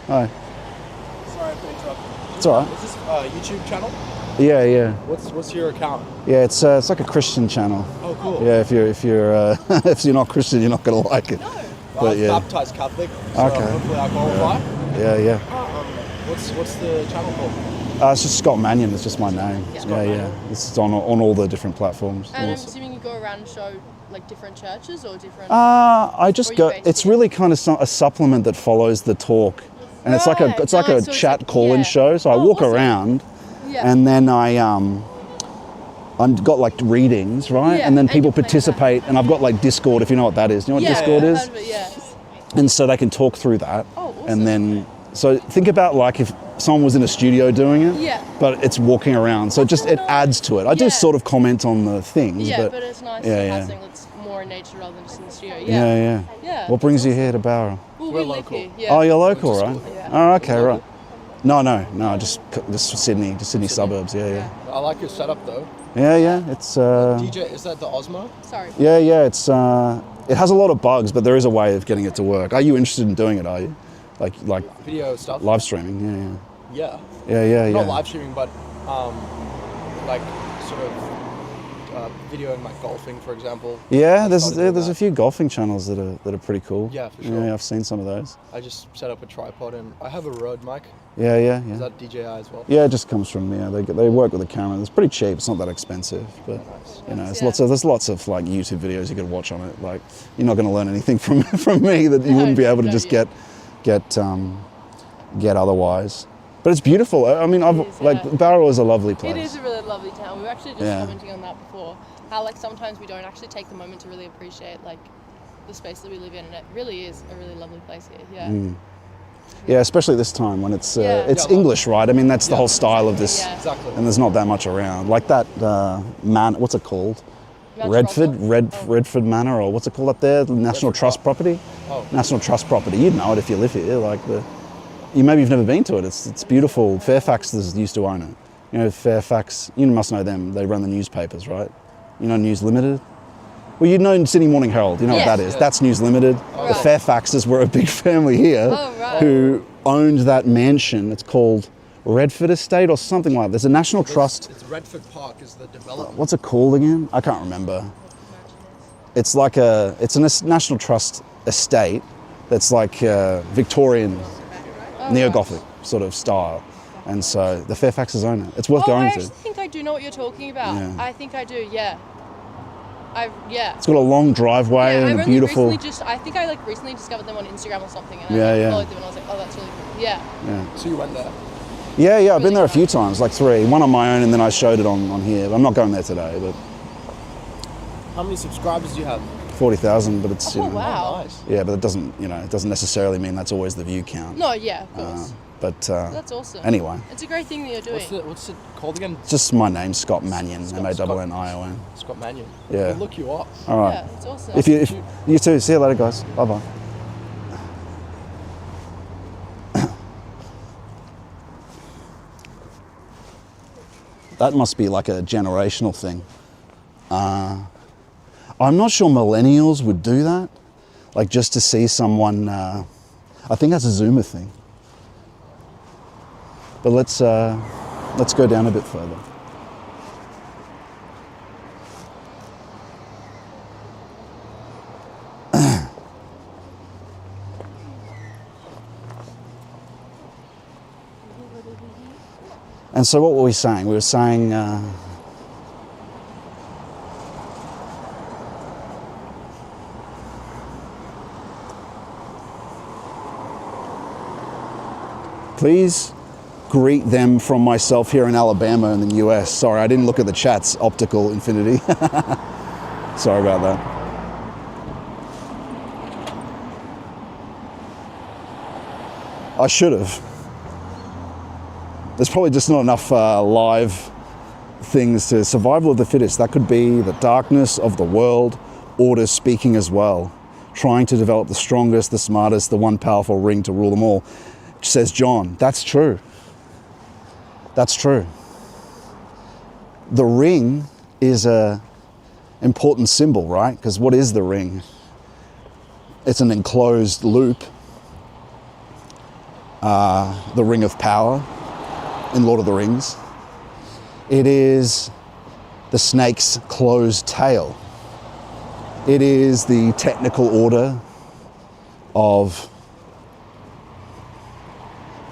Hi. Sorry for interrupting. It's all right. Is this a YouTube channel? Yeah. What's your account? Yeah, it's like a Christian channel. Oh, cool. Yeah, if you're if you're not Christian, you're not gonna like it. No. But I'm baptized Catholic, so okay. hopefully I qualify. Yeah. What's the channel called? It's just Scott Mannion. It's just my name. Yeah. It's on all the different platforms. And I'm assuming you go around and show like different churches or different. I just go. It's really kind of a supplement that follows the talk, and it's like a chat call-in show. So I walk around, and then I've got like readings, right? Yeah, and then and people you play participate, and I've got like Discord, if you know what that is. You know what Discord is? Yes. And so they can talk through that, Oh, awesome. and then so think about like if someone was in a studio doing it. Yeah. But it's walking around, so it adds to it. I do Yeah. sort of comment on the things, Yeah, but but it's nice yeah, to yeah. have something that's more in nature rather than just in the studio. yeah. Yeah. What brings you here to Barra? Well, We're we live local. here. Yeah. Oh, you're local, Went right? to school. Yeah. Oh, okay, right. No, just Sydney, suburbs. Yeah. I like your setup though. Yeah. It's DJ, is that the Osmo? Sorry. yeah. It's it has a lot of bugs, but there is a way of getting it to work. Are you interested in doing it? Are you like Video stuff? live streaming? Yeah. Yeah. Not live streaming, but like sort of videoing like golfing, for example. Yeah, I there's started doing a that. few golfing channels that are pretty cool. Yeah, for sure. Yeah, I've seen some of those. I just set up a tripod and I have a Rode mic. Yeah. Is that DJI as well? Yeah, it just comes from they work with the camera. It's pretty cheap. It's not that expensive, but there's lots of like YouTube videos you could watch on it. Like you're not going to learn anything from me that you wouldn't be able to just get otherwise. But it's beautiful. I mean, Barrow is a lovely place. It is a really lovely town. We were actually just Yeah. commenting on that before. How like sometimes we don't actually take the moment to really appreciate like the space that we live in, and it really is a really lovely place here. Yeah. Yeah, especially this time when it's Yeah. English, right? I mean, that's the whole style of this, Yeah. Exactly. and there's not that much around. Like that what's it called? Mount Redford, Russell? Redford Manor, or what's it called up there? The National Trust property. Oh. National Trust property. You'd know it if you live here. Maybe you've never been to it. It's beautiful. Fairfax used to own it. You know, Fairfax. You must know them. They run the newspapers, right? You know News Limited. Well, you know Sydney Morning Herald. You know Yes. what that is. Yeah. That's News Limited. The Right. Fairfaxes were a big family here Oh, right. who owned that mansion. It's called Redford Estate or something like that. There's a National Trust. It's Redford Park is the development. What's it called again? I can't remember. It's like a National Trust estate that's like Victorian neo-Gothic sort of style. And so the Fairfaxes own it. It's worth I going actually to. think I do know what you're talking about. Yeah. I think I do. Yeah. It's got a long driveway Yeah, and a beautiful. I think I like recently discovered them on Instagram or something, and Yeah, I yeah. followed them, and I was like, oh, that's really cool. Yeah. So you went there? Yeah, I've been there a Really few times, like 3. One on my own, and then I showed it on here. I'm not going there today, but How many subscribers do you have? 40,000. But it's Oh, wow. Nice. yeah, but it doesn't necessarily mean that's always the view count. No, yeah, of course. But That's awesome. anyway, It's a great thing that you're doing. What's it called again? it's just my name, Scott Mannion, Scott- Mannion. Scott Mannion. Yeah. We'll look you up. All right. Yeah, it's awesome. If you too, see you later, guys. Bye bye. That must be like a generational thing. I'm not sure millennials would do that, like just to see someone. I think that's a Zoomer thing. But let's go down a bit further. And so what were we saying? We were saying please greet them from myself here in Alabama in the US. Sorry, I didn't look at the chat's optical infinity. Sorry about that. I should have. There's probably just not enough live things to survival of the fittest. That could be the darkness of the world, order speaking as well, trying to develop the strongest, the smartest, the one powerful ring to rule them all, says John. That's true. That's true. The ring is a important symbol, right? Because what is the ring? It's an enclosed loop. The ring of power in Lord of the Rings. It is the snake's closed tail. It is the technical order of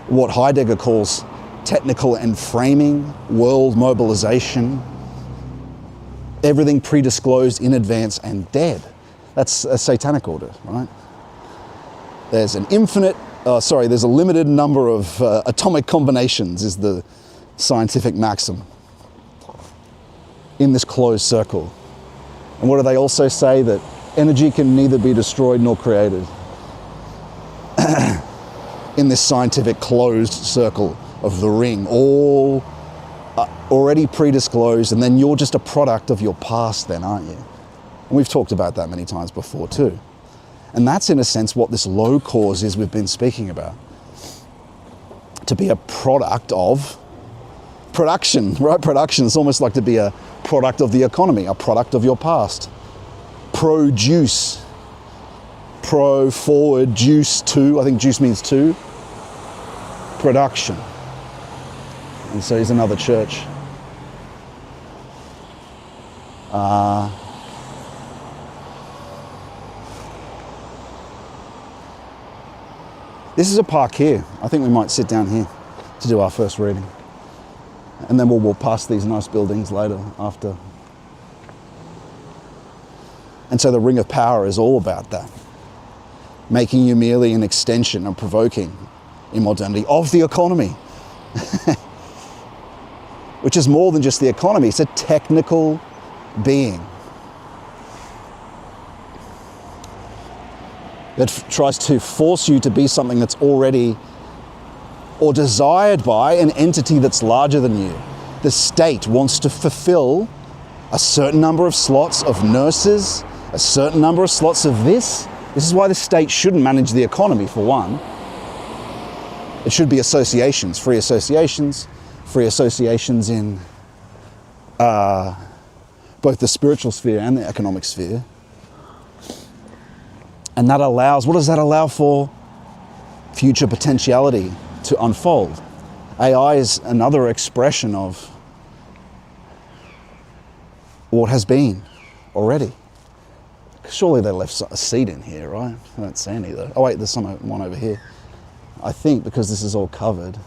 what Heidegger calls technical enframing, world mobilization, everything predisclosed in advance and dead. That's a satanic order, right? There's an there's a limited number of atomic combinations is the scientific maxim in this closed circle. And what do they also say? That energy can neither be destroyed nor created in this scientific closed circle of the ring, all already predisclosed, and then you're just a product of your past then, aren't you? And we've talked about that many times before too. And that's in a sense what this low cause is we've been speaking about. To be a product of production, right? Production is almost like to be a product of the economy, a product of your past. Produce, pro, forward, juice, to, I think juice means to. Production. And so here's another church. This is a park here. I think we might sit down here to do our first reading. And then we'll walk past these nice buildings later after. And so the Ring of Power is all about that. Making you merely an extension and provoking in modernity of the economy. Which is more than just the economy, it's a technical being. That tries to force you to be something that's already or desired by an entity that's larger than you. The state wants to fulfill a certain number of slots of nurses, a certain number of slots of this. This is why the state shouldn't manage the economy, for one. It should be associations in both the spiritual sphere and the economic sphere. And that allows, what does that allow for? Future potentiality to unfold. AI is another expression of what has been already. Surely they left a seed in here, right? I don't see any though. Oh wait, there's one over here. I think because this is all covered,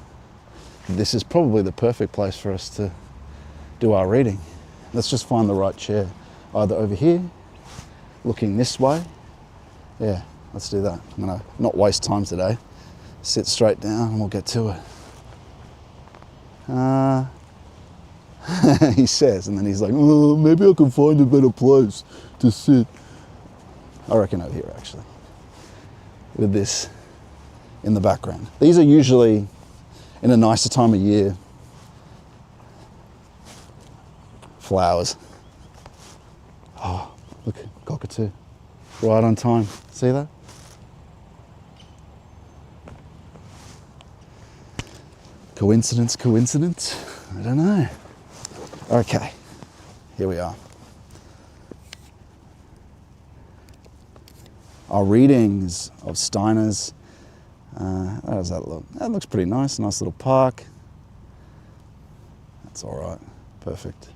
this is probably the perfect place for us to do our reading. Let's just find the right chair. Either over here, looking this way. Yeah, let's do that. I'm gonna not waste time today. Sit straight down and we'll get to it. He says, and then he's like, oh, maybe I can find a better place to sit. I reckon over here actually, with this in the background. These are usually in a nicer time of year. Flowers. Oh, look, cockatoo. Right on time. See that? Coincidence? I don't know. Okay, here we are. Our readings of Steiner's. How does that look? That looks pretty nice. Nice little park. That's all right. Perfect.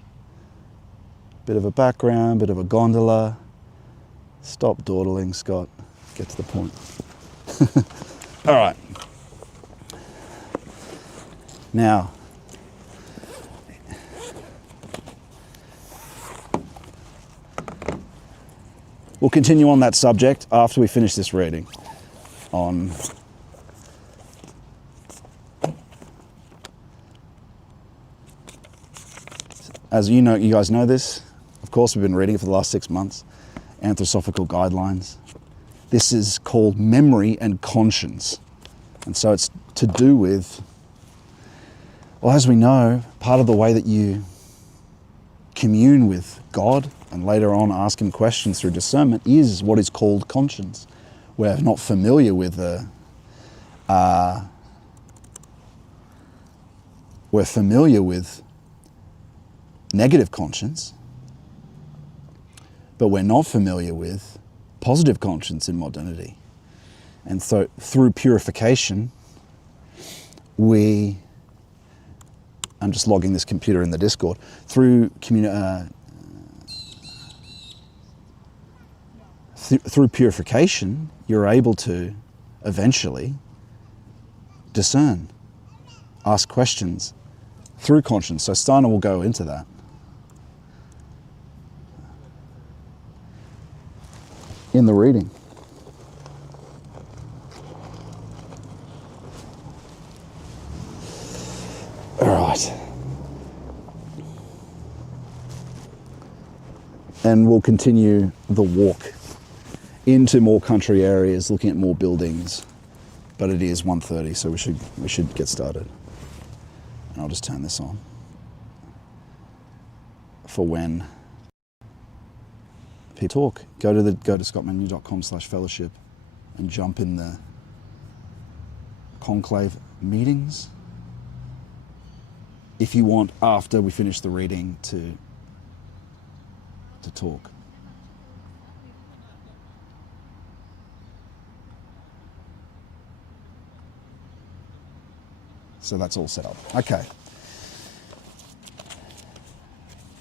Bit of a background, bit of a gondola. Stop dawdling, Scott. Get to the point. All right. Now, we'll continue on that subject after we finish this reading on as you know, you guys know this, of course we've been reading it for the last 6 months, Anthroposophical Guidelines. This is called Memory and Conscience. And so it's to do with, well, as we know, part of the way that you commune with God and later on ask him questions through discernment is what is called conscience. We're not familiar with we're familiar with negative conscience, but we're not familiar with positive conscience in modernity. And so through purification, I'm just logging this computer in the Discord, through purification, you're able to eventually discern, ask questions through conscience. So Steiner will go into that. In the reading. All right. And we'll continue the walk into more country areas, looking at more buildings. But it is 1:30, so we should get started. I'll just turn this on for when people talk. Go to scottmanu.com/fellowship and jump in the conclave meetings if you want, after we finish the reading, to talk. So that's all set up. Okay.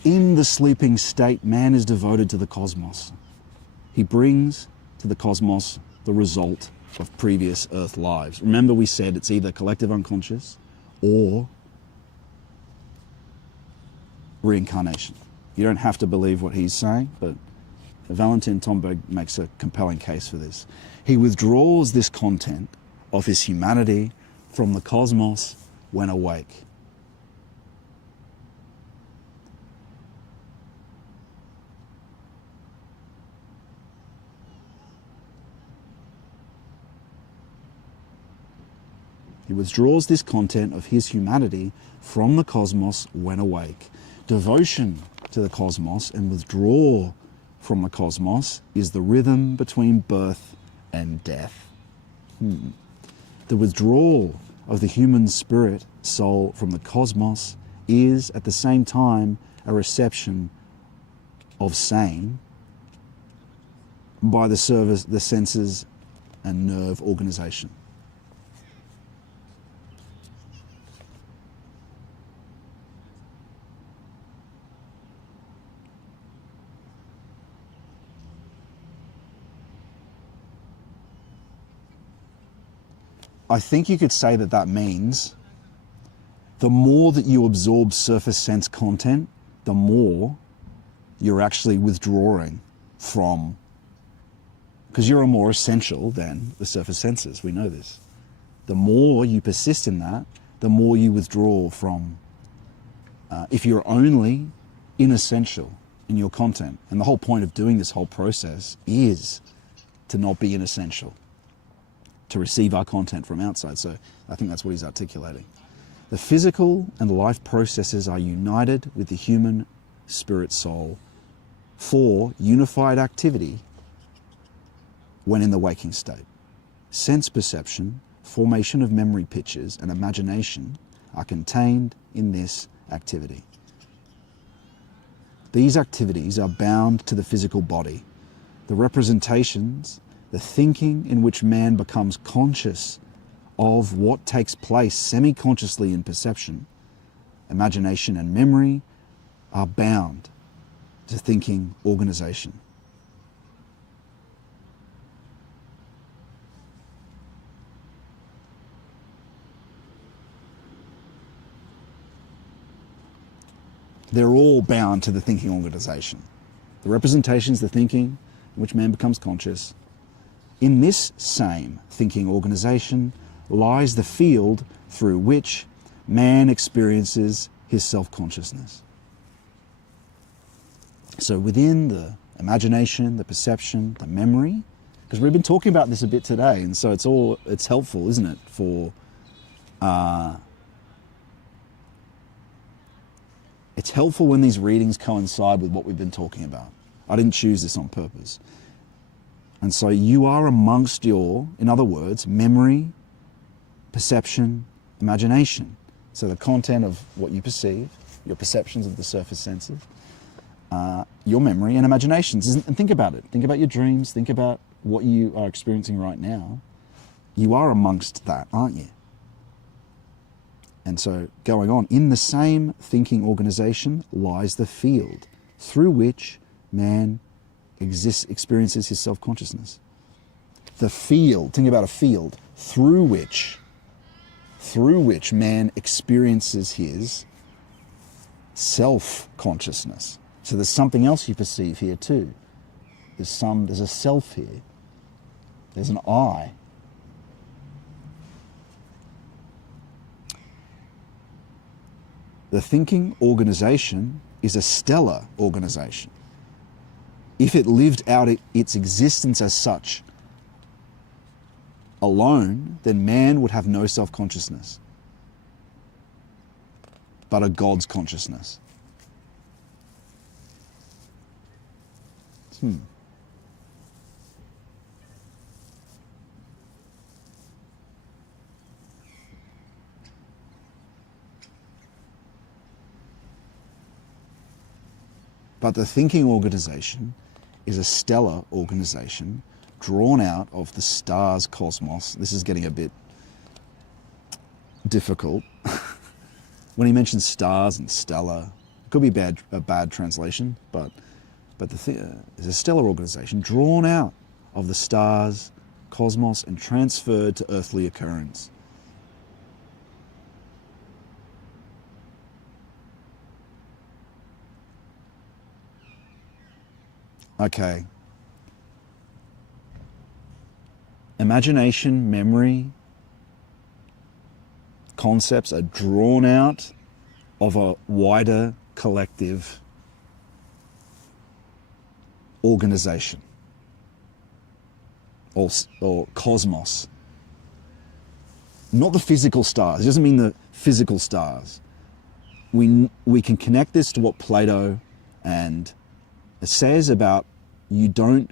In the sleeping state, man is devoted to the cosmos. He brings to the cosmos the result of previous earth lives. Remember, we said it's either collective unconscious or reincarnation. You don't have to believe what he's saying, but Valentin Tomberg makes a compelling case for this. He withdraws this content of his humanity from the cosmos when awake. He withdraws this content of his humanity from the cosmos when awake. Devotion to the cosmos and withdrawal from the cosmos is the rhythm between birth and death. The withdrawal of the human spirit soul from the cosmos is at the same time a reception of sane by the senses and nerve organization. I think you could say that that means the more that you absorb surface sense content, the more you're actually withdrawing from, because you're more essential than the surface senses. We know this. The more you persist in that, the more you withdraw from, if you're only inessential in your content. And the whole point of doing this whole process is to not be inessential, to receive our content from outside. So I think that's what he's articulating. The physical and life processes are united with the human spirit soul for unified activity when in the waking state. Sense perception, formation of memory pictures, and imagination are contained in this activity. These activities are bound to the physical body. The representations, the thinking in which man becomes conscious of what takes place semi-consciously in perception, imagination and memory are bound to thinking organization. They're all bound to the thinking organization. The representations, the thinking in which man becomes conscious. In this same thinking organization lies the field through which man experiences his self-consciousness. So within the imagination, the perception, the memory, because we've been talking about this a bit today, and so it's helpful, isn't it, for it's helpful when these readings coincide with what we've been talking about. I didn't choose this on purpose. And so you are amongst your, in other words, memory, perception, imagination. So the content of what you perceive, your perceptions of the surface senses, your memory and imaginations. And think about it. Think about your dreams. Think about what you are experiencing right now. You are amongst that, aren't you? And so going on, in the same thinking organization lies the field through which man experiences his self-consciousness. The field, think about a field, through which man experiences his self-consciousness. So there's something else you perceive here too. There's a self here. There's an I. The thinking organization is a stellar organization. If it lived out its existence as such alone, then man would have no self-consciousness. but a God's consciousness. But the thinking organization is a stellar organization drawn out of the stars cosmos. This is getting a bit difficult. When he mentions stars and stellar, it could be a bad translation, but it's a stellar organization drawn out of the stars cosmos and transferred to earthly occurrence. Okay. Imagination, memory, concepts are drawn out of a wider collective organization or cosmos. Not the physical stars. It doesn't mean the physical stars. We can connect this to what Plato and it says about you don't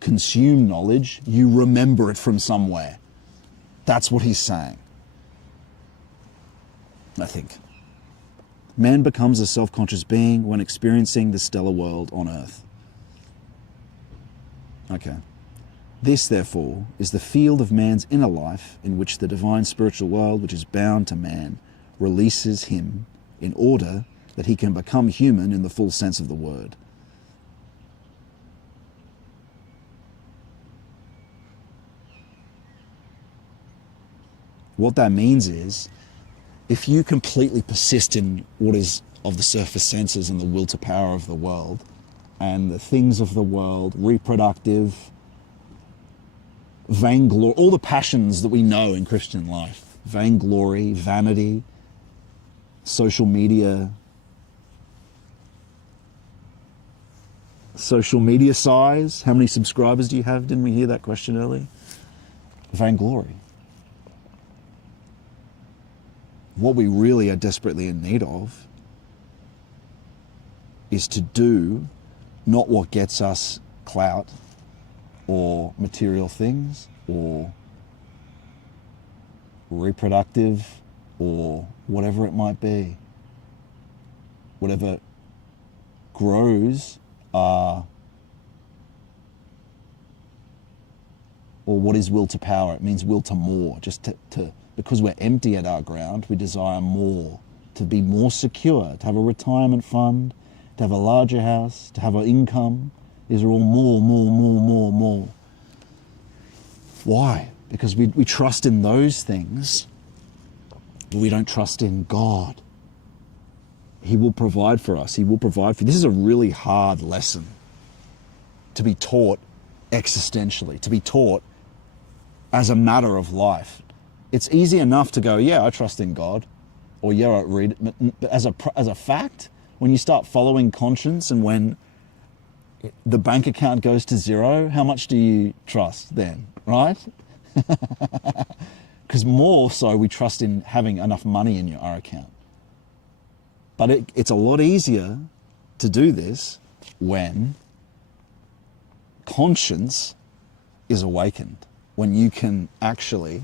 consume knowledge, you remember it from somewhere. That's what he's saying, I think. Man becomes a self-conscious being when experiencing the stellar world on Earth. Okay. This, therefore, is the field of man's inner life in which the divine spiritual world, which is bound to man, releases him in order that he can become human in the full sense of the word. What that means is, if you completely persist in what is of the surface senses and the will to power of the world, and the things of the world, reproductive, vainglory, all the passions that we know in Christian life, vainglory, vanity, social media size, how many subscribers do you have? Didn't we hear that question earlier? Vainglory. What we really are desperately in need of is to do not what gets us clout or material things or reproductive or whatever it might be. Whatever grows or what is will to power. It means will to more. Just to because we're empty at our ground, we desire more, to be more secure, to have a retirement fund, to have a larger house, to have an income. These are all more. Why? Because we trust in those things, but we don't trust in God. He will provide for us. He will provide for you. This is a really hard lesson to be taught existentially, to be taught as a matter of life. It's easy enough to go, yeah, I trust in God, or yeah, I read it. But as a fact, when you start following conscience and when the bank account goes to zero, how much do you trust then, right? Because more so we trust in having enough money in our account. But it's a lot easier to do this when conscience is awakened, when you can actually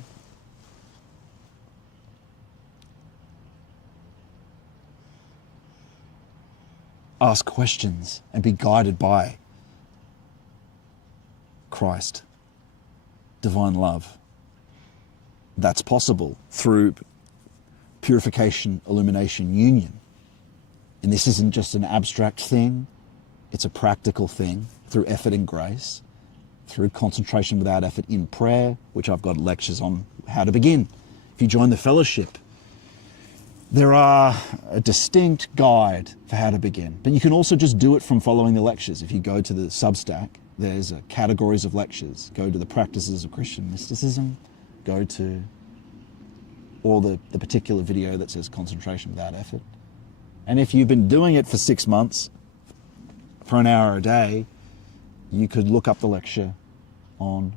ask questions and be guided by Christ, divine love. That's possible through purification, illumination, union. And this isn't just an abstract thing, it's a practical thing through effort and grace, through concentration without effort in prayer, which I've got lectures on how to begin. If you join the fellowship, there are a distinct guide for how to begin, but you can also just do it from following the lectures. If you go to the Substack, there's categories of lectures. Go to the practices of Christian mysticism, go to or the particular video that says concentration without effort. And if you've been doing it for 6 months, for an hour a day, you could look up the lecture on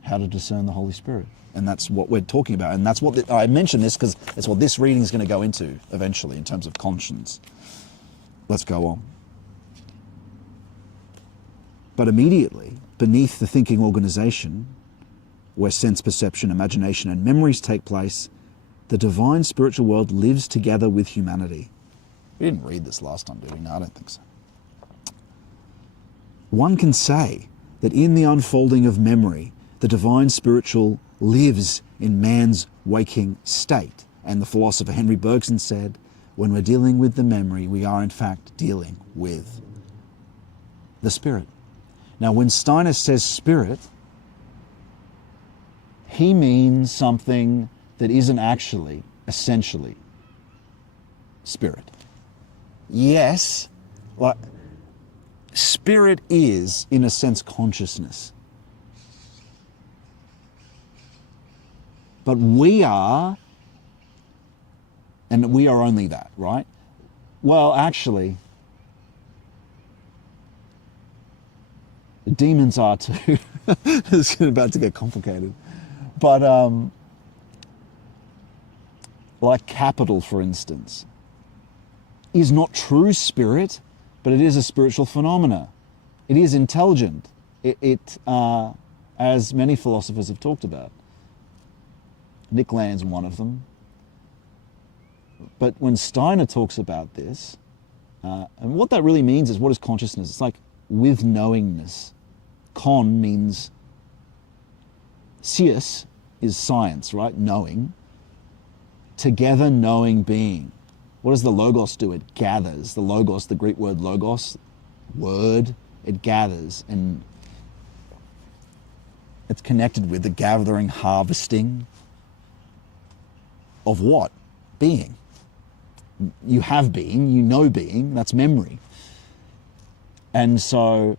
how to discern the Holy Spirit. And that's what we're talking about. And that's what I mention this because it's what this reading is going to go into eventually in terms of conscience. Let's go on. But immediately, beneath the thinking organization, where sense perception, imagination, and memories take place, the divine spiritual world lives together with humanity. We didn't read this last time, did we? No, I don't think so. One can say that in the unfolding of memory, the divine spiritual lives in man's waking state. And the philosopher Henry Bergson said, when we're dealing with the memory, we are in fact dealing with the spirit. Now, when Steiner says spirit, he means something that isn't actually, essentially, spirit. Yes, like, spirit is, in a sense, consciousness. But we are, and we are only that, right? Well, actually, demons are too. It's about to get complicated. But, like capital, for instance, is not true spirit, but it is a spiritual phenomena. It is intelligent. As many philosophers have talked about. Nick Land's one of them. But when Steiner talks about this, and what that really means is, what is consciousness? It's like with knowingness. Con means, scius is science, right? Knowing. Together knowing being. What does the logos do? It gathers. The logos, the Greek word logos, word, it gathers. And it's connected with the gathering, harvesting of what? Being. You have being, you know being, that's memory. And so,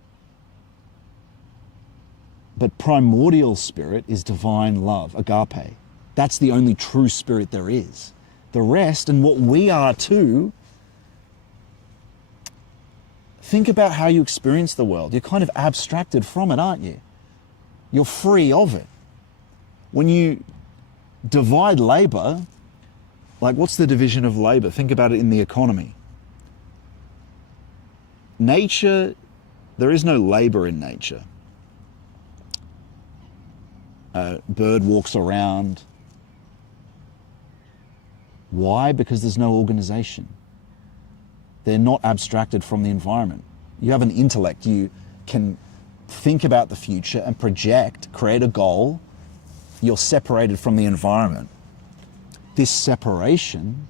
but primordial spirit is divine love, agape. That's the only true spirit there is. The rest, and what we are too, think about how you experience the world. You're kind of abstracted from it, aren't you? You're free of it. When you divide labor, like what's the division of labor? Think about it in the economy. Nature, there is no labor in nature. A bird walks around. Why? Because there's no organization. They're not abstracted from the environment. You have an intellect. You can think about the future and project, create a goal. You're separated from the environment. This separation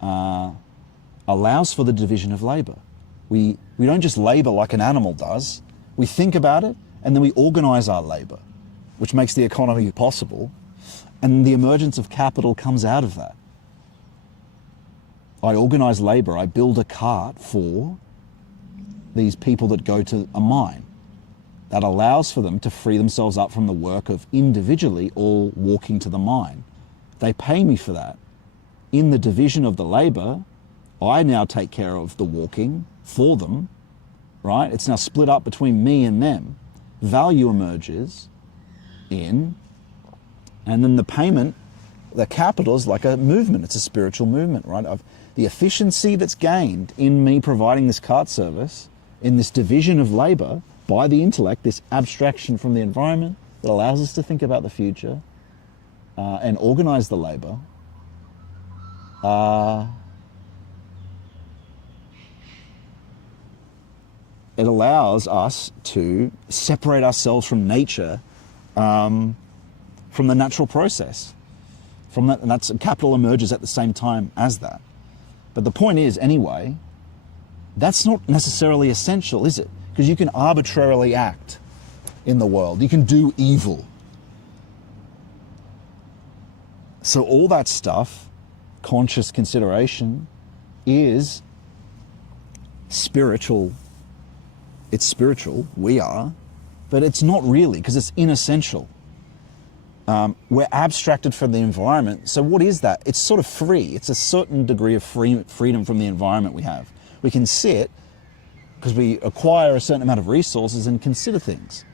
allows for the division of labor. We don't just labor like an animal does. We think about it and then we organize our labor, which makes the economy possible. And the emergence of capital comes out of that. I organize labor, I build a cart for these people that go to a mine. That allows for them to free themselves up from the work of individually all walking to the mine. They pay me for that. In the division of the labor, I now take care of the walking for them, right? It's now split up between me and them. Value emerges in, and then the payment, the capital is like a movement. It's a spiritual movement, right? The efficiency that's gained in me providing this cart service, in this division of labor by the intellect, this abstraction from the environment that allows us to think about the future and organize the labor, it allows us to separate ourselves from nature, from the natural process. From that, and that's capital emerges at the same time as that. But the point is, anyway, that's not necessarily essential, is it? Because you can arbitrarily act in the world. You can do evil. So all that stuff, conscious consideration, is spiritual. It's spiritual, we are, but it's not really, because it's inessential. We're abstracted from the environment. So what is that? It's sort of free. It's a certain degree of freedom from the environment we have. We can sit, because we acquire a certain amount of resources and consider things.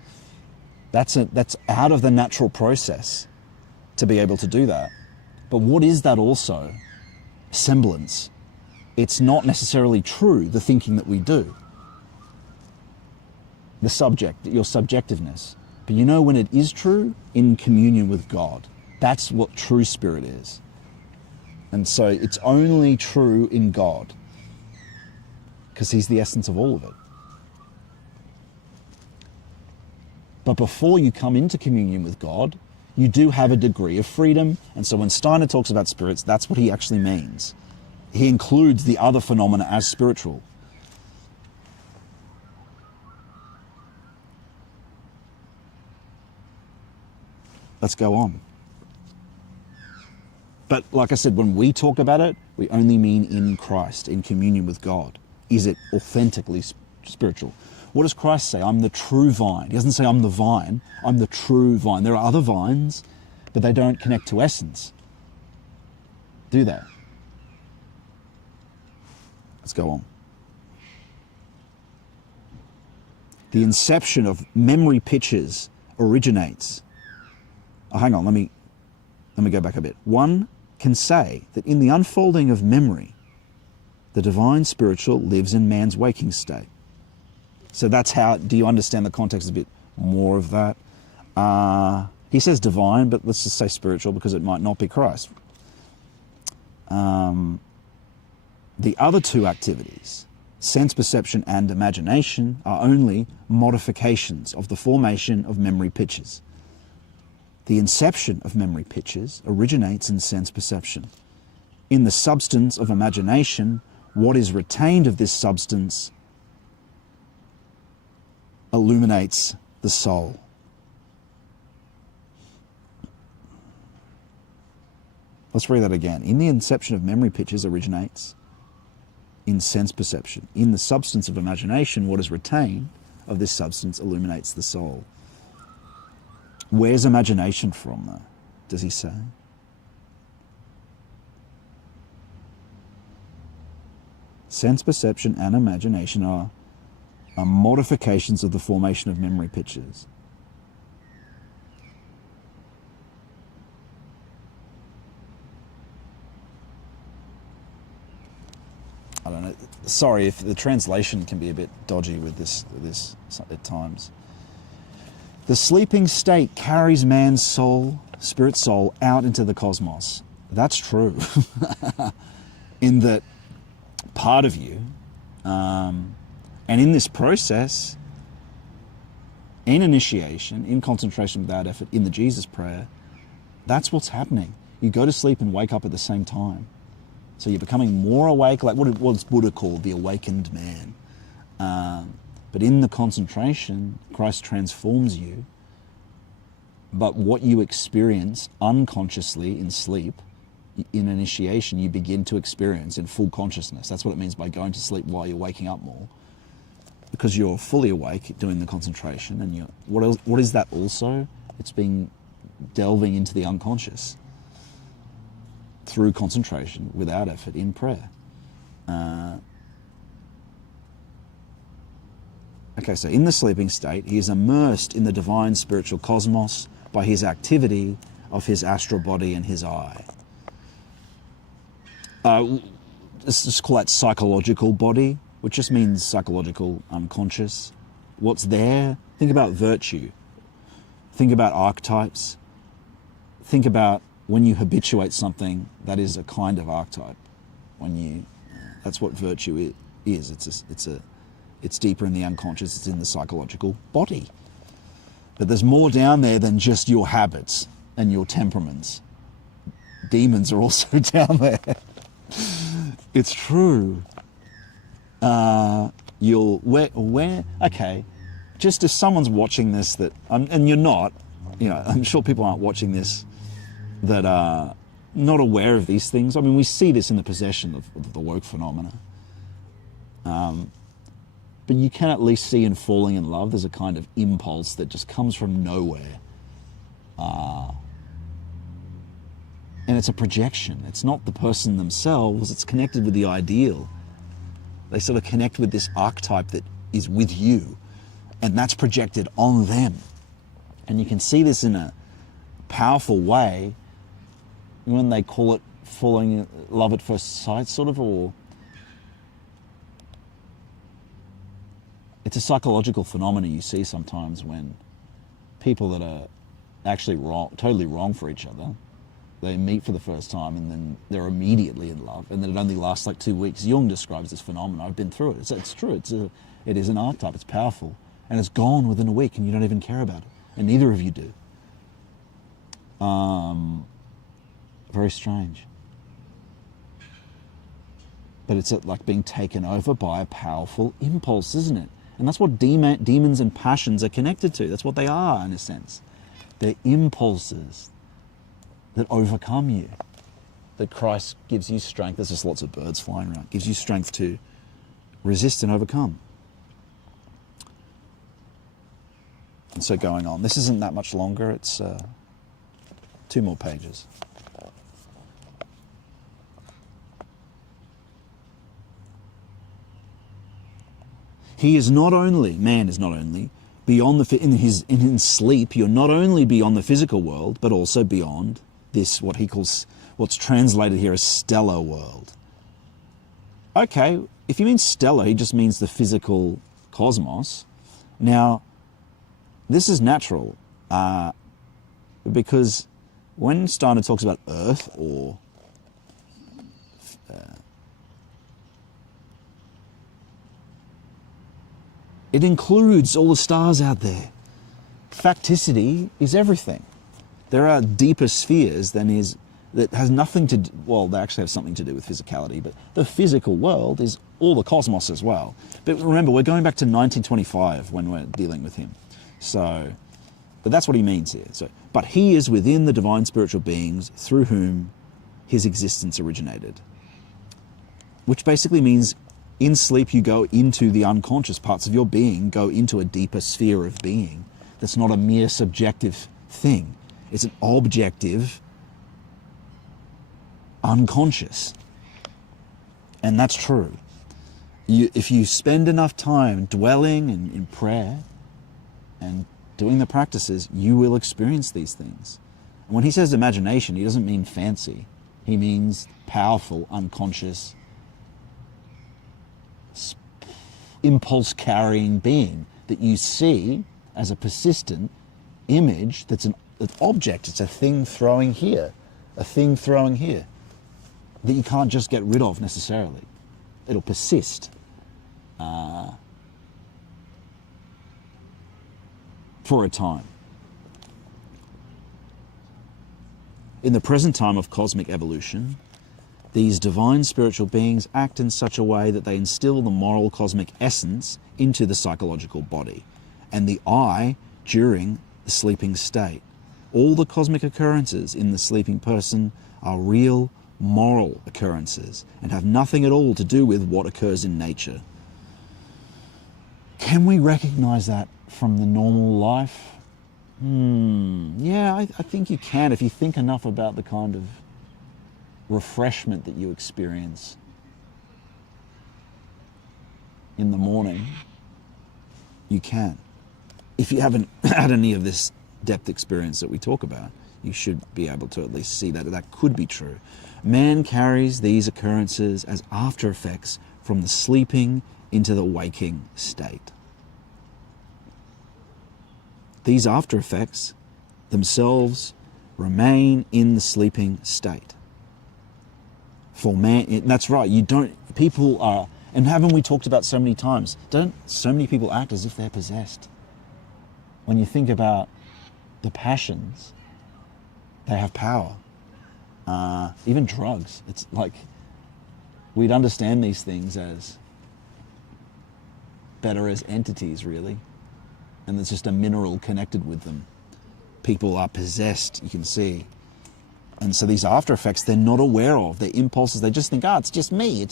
That's out of the natural process. to be able to do that. But what is that also? Semblance. It's not necessarily true, the thinking that we do. The subject, your subjectiveness. But you know when it is true? In communion with God. That's what true spirit is. And so it's only true in God, because he's the essence of all of it. But before you come into communion with God, you do have a degree of freedom. And so when Steiner talks about spirits, that's what he actually means. He includes the other phenomena as spiritual. Let's go on. But like I said, when we talk about it, we only mean in Christ, in communion with God. Is it authentically spiritual? What does Christ say? I'm the true vine. He doesn't say I'm the vine, I'm the true vine. There are other vines, but they don't connect to essence. Do they? Let's go on. The inception of memory pictures originates. Oh, hang on, let me go back a bit. One can say that in the unfolding of memory, the divine spiritual lives in man's waking state. So that's how, do you understand the context a bit more of that? He says divine, but let's just say spiritual because it might not be Christ. The other two activities, sense perception and imagination, are only modifications of the formation of memory pictures. The inception of memory pictures originates in sense perception. In the substance of imagination, what is retained of this substance illuminates the soul. Let's read that again. In the inception of memory pictures originates in sense perception. In the substance of imagination, what is retained of this substance illuminates the soul. Where's imagination from, though? Does he say? Sense perception and imagination are modifications of the formation of memory pictures. I don't know. Sorry if the translation can be a bit dodgy with this at times. The sleeping state carries man's soul, spirit soul, out into the cosmos. That's true. In that part of you, and in this process, in initiation, in concentration without effort, in the Jesus prayer, that's what's happening. You go to sleep and wake up at the same time. So you're becoming more awake, like what's Buddha called the awakened man. But in the concentration, Christ transforms you. But what you experience unconsciously in sleep, in initiation, you begin to experience in full consciousness. That's what it means by going to sleep while you're waking up more. Because you're fully awake doing the concentration. And what is that also? It's delving into the unconscious through concentration without effort in prayer. Okay, so in the sleeping state, he is immersed in the divine spiritual cosmos by his activity of his astral body and his eye. Let's just call that psychological body, which just means psychological unconscious. What's there? Think about virtue. Think about archetypes. Think about when you habituate something, that is a kind of archetype. That's what virtue is. It's deeper in the unconscious. It's in the psychological body. But there's more down there than just your habits and your temperaments. Demons are also down there. It's true. Okay. Just if someone's watching this and you're not, I'm sure people aren't watching this that are not aware of these things. I mean, we see this in the possession of the woke phenomena. But you can at least see in falling in love, there's a kind of impulse that just comes from nowhere. And it's a projection. It's not the person themselves, it's connected with the ideal. They sort of connect with this archetype that is with you, and that's projected on them. And you can see this in a powerful way when they call it falling in love at first sight, sort of, or it's a psychological phenomenon you see sometimes when people that are actually wrong, totally wrong for each other, they meet for the first time and then they're immediately in love, and then it only lasts like 2 weeks. Jung describes this phenomenon. I've been through it. It's true. It is an archetype. It's powerful, and it's gone within a week, and you don't even care about it, and neither of you do. Very strange. But it's like being taken over by a powerful impulse, isn't it? And that's what demons and passions are connected to. That's what they are, in a sense. They're impulses that overcome you, that Christ gives you strength. There's just lots of birds flying around. Gives you strength to resist and overcome. And so going on. This isn't that much longer. It's 2 more pages. He is not only, man is not only, beyond the, in his sleep, you're not only beyond the physical world, but also beyond this, what he calls, what's translated here as stellar world. Okay, if you mean stellar, he just means the physical cosmos. Now, this is natural, because when Steiner talks about Earth or it includes all the stars out there. Facticity is everything. There are deeper spheres than is, that has nothing to do, well, they actually have something to do with physicality, but the physical world is all the cosmos as well. But remember, we're going back to 1925 when we're dealing with him. So, but that's what he means here. So, but he is within the divine spiritual beings through whom his existence originated. Which basically means in sleep, you go into the unconscious parts of your being, go into a deeper sphere of being. That's not a mere subjective thing. It's an objective, unconscious. And that's true. If you spend enough time dwelling in prayer and doing the practices, you will experience these things. And when he says imagination, he doesn't mean fancy. He means powerful, unconscious, impulse-carrying being that you see as a persistent image that's an object. It's a thing throwing here, that you can't just get rid of necessarily. It'll persist for a time. In the present time of cosmic evolution, these divine spiritual beings act in such a way that they instill the moral cosmic essence into the psychological body and the I during the sleeping state. All the cosmic occurrences in the sleeping person are real moral occurrences and have nothing at all to do with what occurs in nature. Can we recognize that from the normal life? Yeah, I think you can if you think enough about the kind of refreshment that you experience in the morning. You can. If you haven't had any of this depth experience that we talk about, you should be able to at least see that that could be true. Man carries these occurrences as after effects from the sleeping into the waking state. These after effects themselves remain in the sleeping state. For man, that's right, people are, and haven't we talked about so many times, don't so many people act as if they're possessed? When you think about the passions, they have power. Even drugs, it's like, we'd understand these things as better as entities, really. And there's just a mineral connected with them. People are possessed, you can see. And so these after effects, they're not aware of. They're impulses. They just think, it's just me.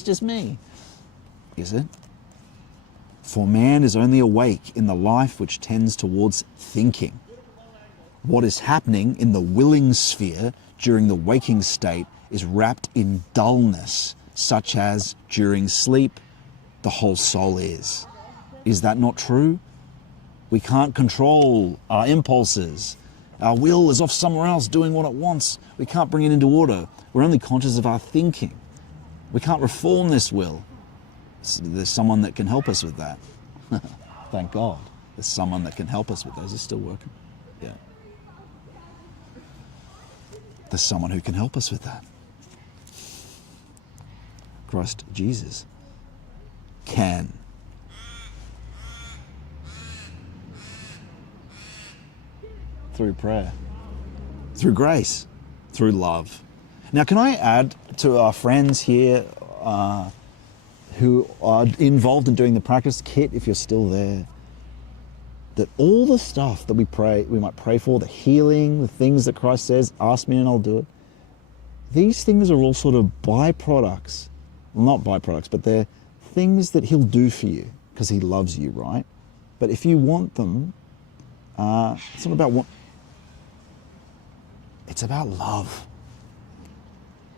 Is it? For man is only awake in the life which tends towards thinking. What is happening in the willing sphere during the waking state is wrapped in dullness, such as during sleep, the whole soul is. Is that not true? We can't control our impulses. Our will is off somewhere else doing what it wants. We can't bring it into order. We're only conscious of our thinking. We can't reform this will. There's someone that can help us with that. Thank God. There's someone that can help us with those. Is it still working? Yeah. There's someone who can help us with that. Christ Jesus can. Through prayer, through grace, through love. Now, can I add to our friends here who are involved in doing the practice, Kit, if you're still there, that all the stuff that we might pray for, the healing, the things that Christ says, ask me and I'll do it, these things are all sort of byproducts. Well, not byproducts, but they're things that he'll do for you because he loves you, right? But if you want them, it's not about what. It's about love.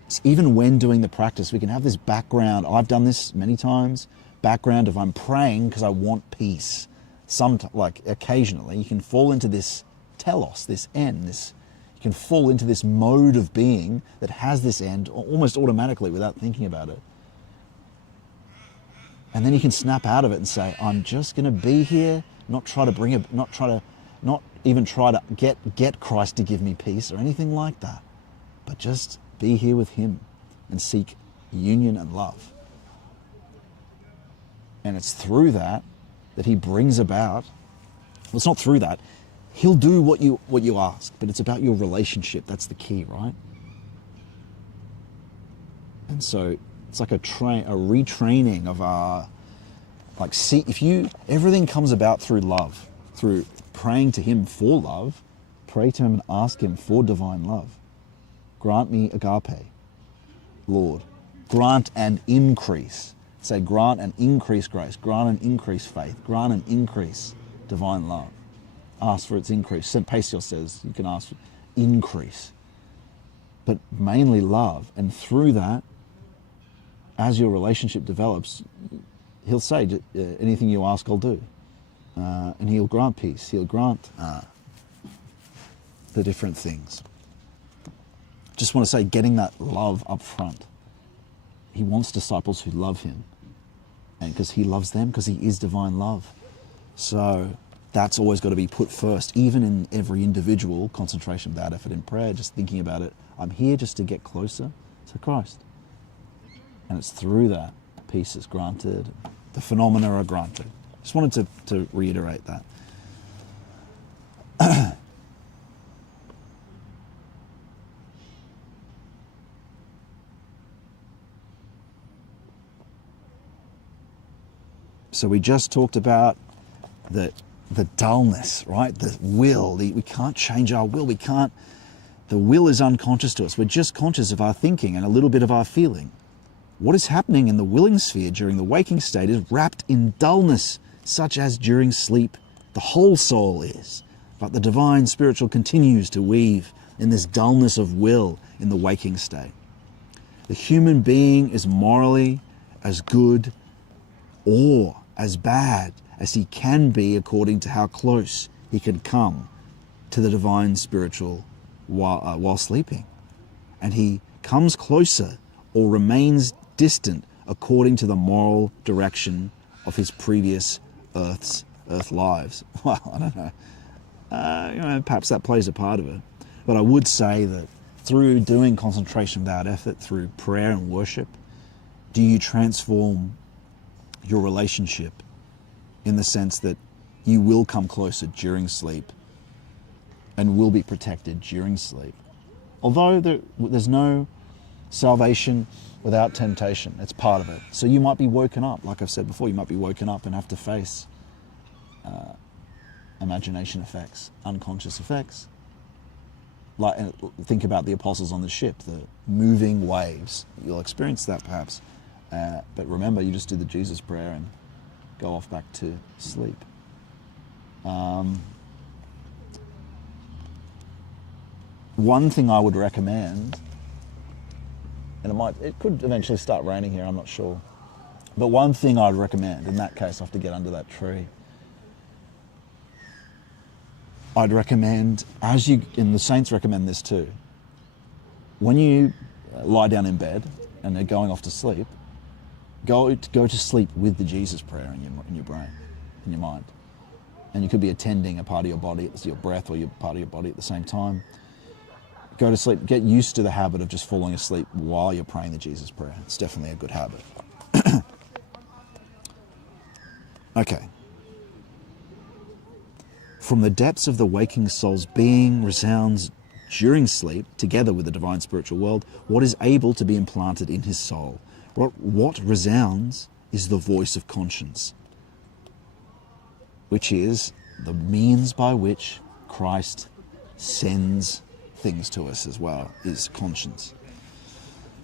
It's even when doing the practice, we can have this background. I've done this many times. Background of I'm praying because I want peace. Like occasionally, you can fall into this telos, this end. You can fall into this mode of being that has this end almost automatically without thinking about it. And then you can snap out of it and say, I'm just going to be here, not even try to get Christ to give me peace or anything like that, but just be here with him and seek union and love. And it's through that he brings about, well, it's not through that, he'll do what you ask, but it's about your relationship. That's the key, right? And so it's like a retraining of our, everything comes about through love, through praying to him for love. Pray to him and ask him for divine love. Grant me agape, Lord. Grant and increase. Say, grant and increase grace. Grant and increase faith. Grant and increase divine love. Ask for its increase. St. Paisios says you can ask for increase. But mainly love. And through that, as your relationship develops, he'll say, anything you ask, I'll do. And he'll grant peace. He'll grant the different things. Just want to say, getting that love up front. He wants disciples who love him. And because he loves them, because he is divine love. So that's always got to be put first, even in every individual concentration without effort in prayer, just thinking about it. I'm here just to get closer to Christ. And it's through that peace is granted, the phenomena are granted. Just wanted to reiterate that. So we just talked about the dullness, right? The will. We can't change our will. The will is unconscious to us. We're just conscious of our thinking and a little bit of our feeling. What is happening in the willing sphere during the waking state is wrapped in dullness, such as during sleep the whole soul is. But the divine spiritual continues to weave in this dullness of will in the waking state. The human being is morally as good or as bad as he can be according to how close he can come to the divine spiritual while sleeping. And he comes closer or remains distant according to the moral direction of his previous earth lives. Well, I don't know. Perhaps that plays a part of it. But I would say that through doing concentration without effort, through prayer and worship, do you transform your relationship in the sense that you will come closer during sleep and will be protected during sleep. Although there's no salvation without temptation, it's part of it. So you might be woken up, like I've said before, you might be woken up and have to face imagination effects, unconscious effects. Like, think about the apostles on the ship, the moving waves. You'll experience that perhaps. But remember, you just do the Jesus prayer and go off back to sleep. One thing I would recommend, and it could eventually start raining here, I'm not sure. But one thing I'd recommend, in that case I have to get under that tree, I'd recommend, and the saints recommend this too, when you lie down in bed and are going off to sleep, go to sleep with the Jesus prayer in your brain, in your mind. And you could be attending a part of your body, it's your breath or your part of your body at the same time. Go to sleep. Get used to the habit of just falling asleep while you're praying the Jesus prayer. It's definitely a good habit. Okay. From the depths of the waking soul's being resounds during sleep, together with the divine spiritual world, what is able to be implanted in his soul. What resounds is the voice of conscience, which is the means by which Christ sends things to us as well, is conscience.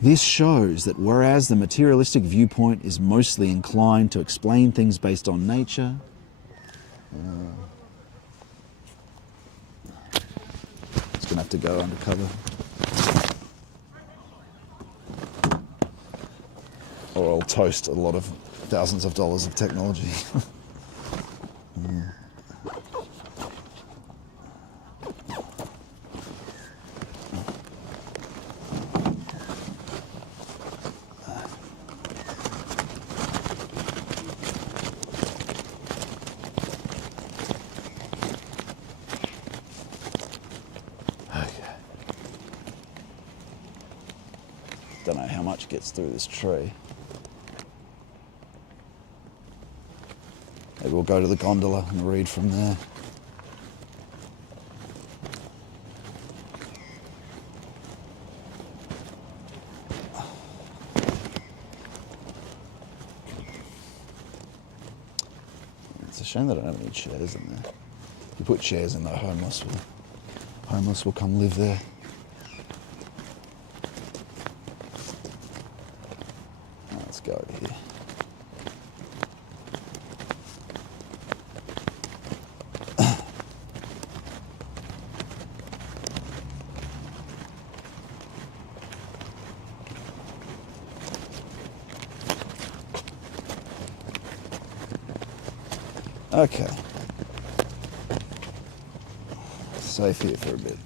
This shows that whereas the materialistic viewpoint is mostly inclined to explain things based on nature, it's going to have to go undercover. Or I'll toast a lot of thousands of dollars of technology. Don't know how much gets through this tree. Maybe we'll go to the gondola and read from there. It's a shame that I don't have any chairs in there. If you put chairs in there, homeless will come live there. Let's go over here. Okay. Safe here for a bit.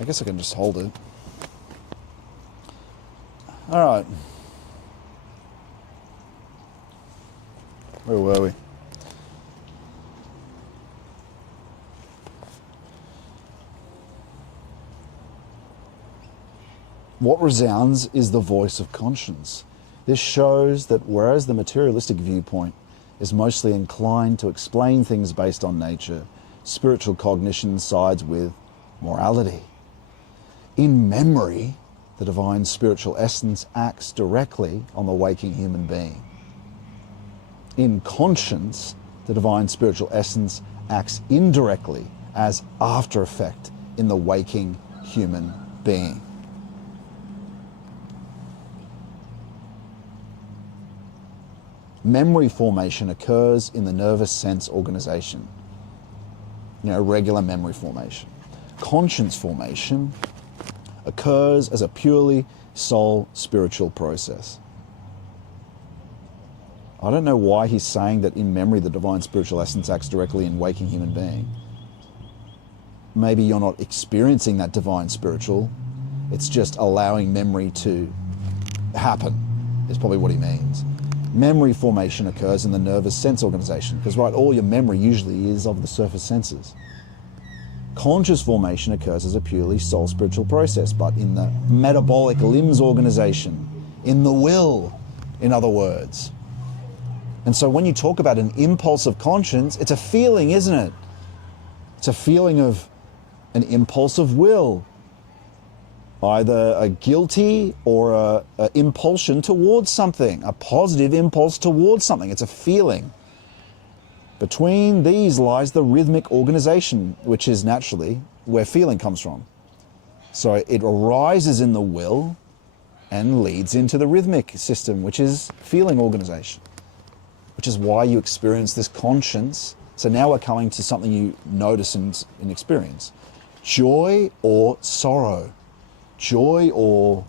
I guess I can just hold it. All right. Where were we? What resounds is the voice of conscience. This shows that whereas the materialistic viewpoint is mostly inclined to explain things based on nature, spiritual cognition sides with morality. In memory, the divine spiritual essence acts directly on the waking human being. In conscience, the divine spiritual essence acts indirectly as after effect in the waking human being. Memory formation occurs in the nervous sense organization. Regular memory formation. Conscience formation occurs as a purely soul spiritual process. I don't know why he's saying that in memory the divine spiritual essence acts directly in waking human being. Maybe you're not experiencing that divine spiritual It's just allowing memory to happen, is probably what he means. Memory formation occurs in the nervous sense organization, because right, all your memory usually is of the surface senses. Conscious formation occurs as a purely soul spiritual process, but in the metabolic limbs organization, in the will, in other words. And so when you talk about an impulse of conscience, it's a feeling, isn't it? It's a feeling of an impulse of will, either a guilty or a impulsion towards something, a positive impulse towards something. It's a feeling. Between these lies the rhythmic organization, which is naturally where feeling comes from. So it arises in the will and leads into the rhythmic system, which is feeling organization, which is why you experience this conscience. So now we're coming to something you notice and experience. Joy or sorrow. Joy or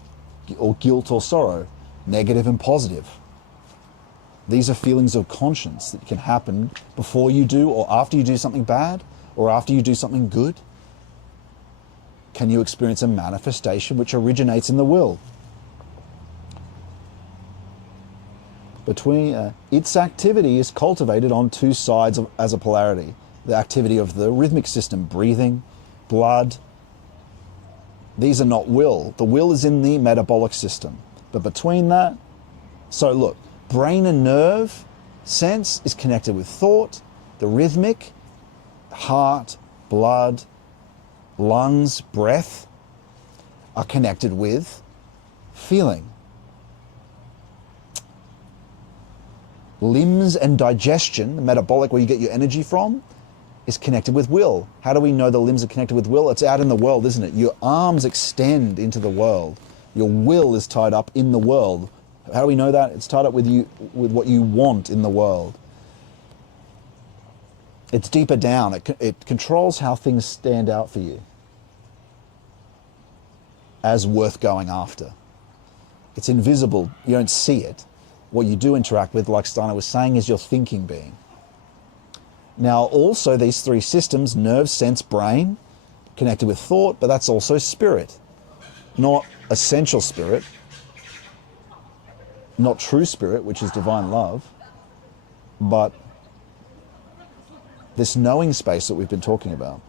guilt or sorrow, negative and positive. These are feelings of conscience that can happen before you do or after you do something bad or after you do something good. Can you experience a manifestation which originates in the will? Between its activity is cultivated on two sides as a polarity. The activity of the rhythmic system, breathing, blood. These are not will. The will is in the metabolic system. But between that, so look, brain and nerve sense is connected with thought. The rhythmic, heart, blood, lungs, breath are connected with feeling. Limbs and digestion, the metabolic where you get your energy from, is connected with will. How do we know the limbs are connected with will? It's out in the world, isn't it? Your arms extend into the world. Your will is tied up in the world. How do we know that? It's tied up with you, with what you want in the world. It's deeper down. It controls how things stand out for you as worth going after. It's invisible. You don't see it. What you do interact with, like Steiner was saying, is your thinking being. Now, also these three systems, nerve, sense, brain, connected with thought, but that's also spirit. Not essential spirit, not true spirit, which is divine love, but this knowing space that we've been talking about.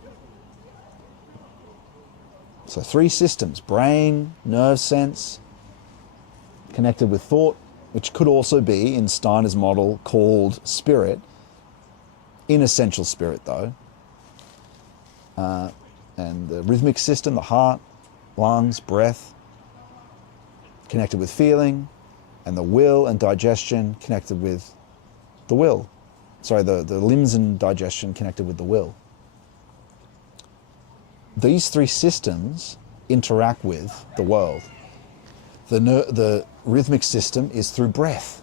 So three systems, brain, nerve, sense, connected with thought, which could also be, in Steiner's model, called spirit. Inessential spirit, though. And the rhythmic system, the heart, lungs, breath, connected with feeling, and the will and digestion connected with the will. Sorry, the limbs and digestion connected with the will. These three systems interact with the world. The rhythmic system is through breath.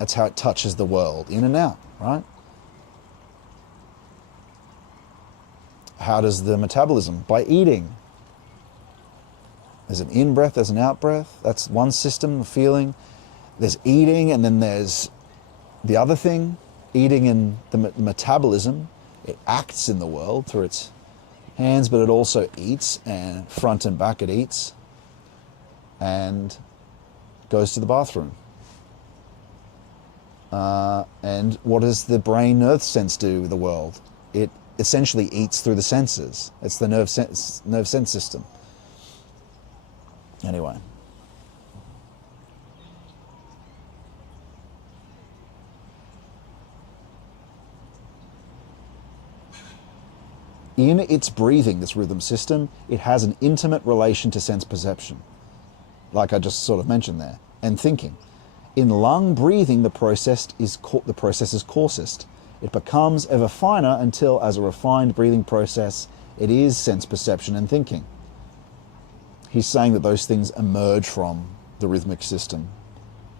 That's how it touches the world, in and out, right? How does the metabolism? By eating. There's an in-breath, there's an out-breath. That's one system of feeling. There's eating, and then there's the other thing, eating and the metabolism. It acts in the world through its hands, but it also eats, and front and back it eats, and goes to the bathroom. And what does the brain nerve sense do with the world? It essentially eats through the senses. It's the nerve sense system. Anyway. In its breathing, this rhythm system, it has an intimate relation to sense perception, like I just sort of mentioned there, and thinking. In lung breathing, the process is coarsest. It becomes ever finer until, as a refined breathing process, it is sense perception and thinking. He's saying that those things emerge from the rhythmic system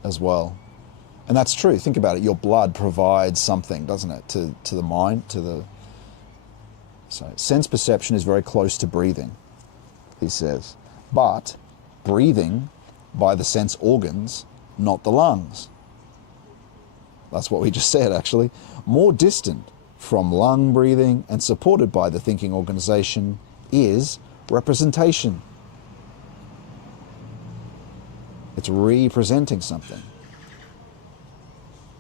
as well. And that's true. Think about it. Your blood provides something, doesn't it, to the mind, So sense perception is very close to breathing, he says. But breathing by the sense organs, not the lungs. That's what we just said, actually. More distant from lung breathing and supported by the thinking organization is representation. It's representing something.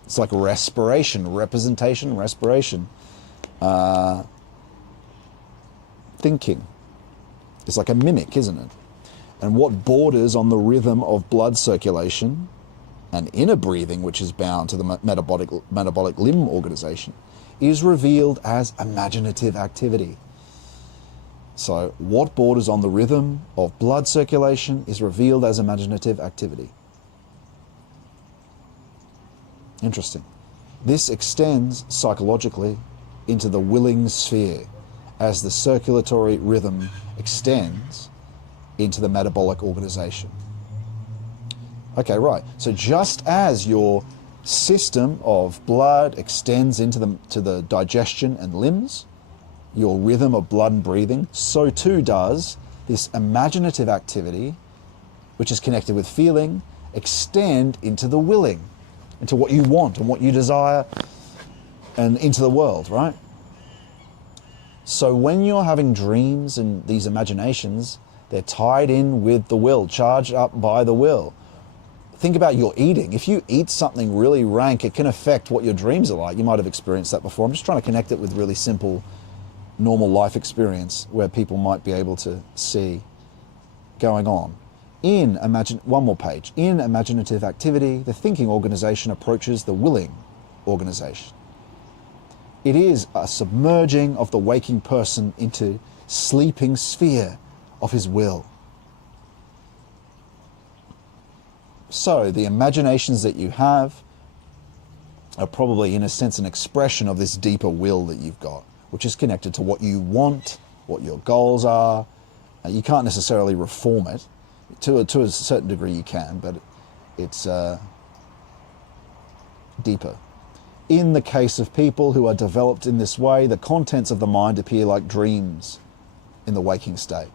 It's like respiration, representation, respiration. Thinking. It's like a mimic, isn't it? And what borders on the rhythm of blood circulation and inner breathing, which is bound to the metabolic limb organization, is revealed as imaginative activity. So what borders on the rhythm of blood circulation is revealed as imaginative activity. Interesting. This extends psychologically into the willing sphere as the circulatory rhythm extends into the metabolic organization. Okay, right. So just as your system of blood extends into the digestion and limbs, your rhythm of blood and breathing, so too does this imaginative activity, which is connected with feeling, extend into the willing, into what you want and what you desire, and into the world, right? So when you're having dreams and these imaginations, they're tied in with the will, charged up by the will. Think about your eating. If you eat something really rank, it can affect what your dreams are like. You might have experienced that before. I'm just trying to connect it with really simple, normal life experience where people might be able to see going on. One more page. In imaginative activity, the thinking organization approaches the willing organization. It is a submerging of the waking person into sleeping sphere of his will. So the imaginations that you have are probably, in a sense, an expression of this deeper will that you've got, which is connected to what you want, what your goals are. You can't necessarily reform it. To a certain degree you can, but it's deeper. In the case of people who are developed in this way, the contents of the mind appear like dreams in the waking state.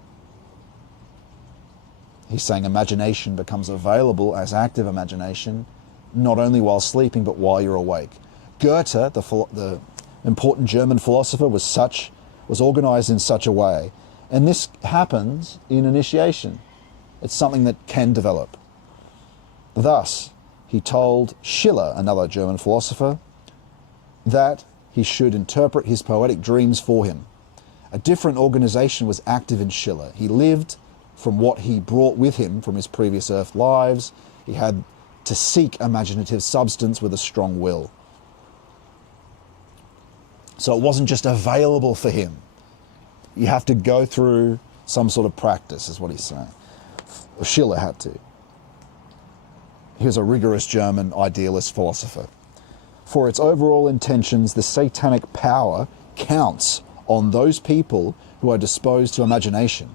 He's saying imagination becomes available as active imagination, not only while sleeping, but while you're awake. Goethe, the important German philosopher, was organized in such a way. And this happens in initiation. It's something that can develop. Thus, he told Schiller, another German philosopher, that he should interpret his poetic dreams for him. A different organization was active in Schiller. He lived from what he brought with him from his previous earth lives. He had to seek imaginative substance with a strong will. So it wasn't just available for him. You have to go through some sort of practice, is what he's saying. Schiller had to. He was a rigorous German idealist philosopher. For its overall intentions, the satanic power counts on those people who are disposed to imagination,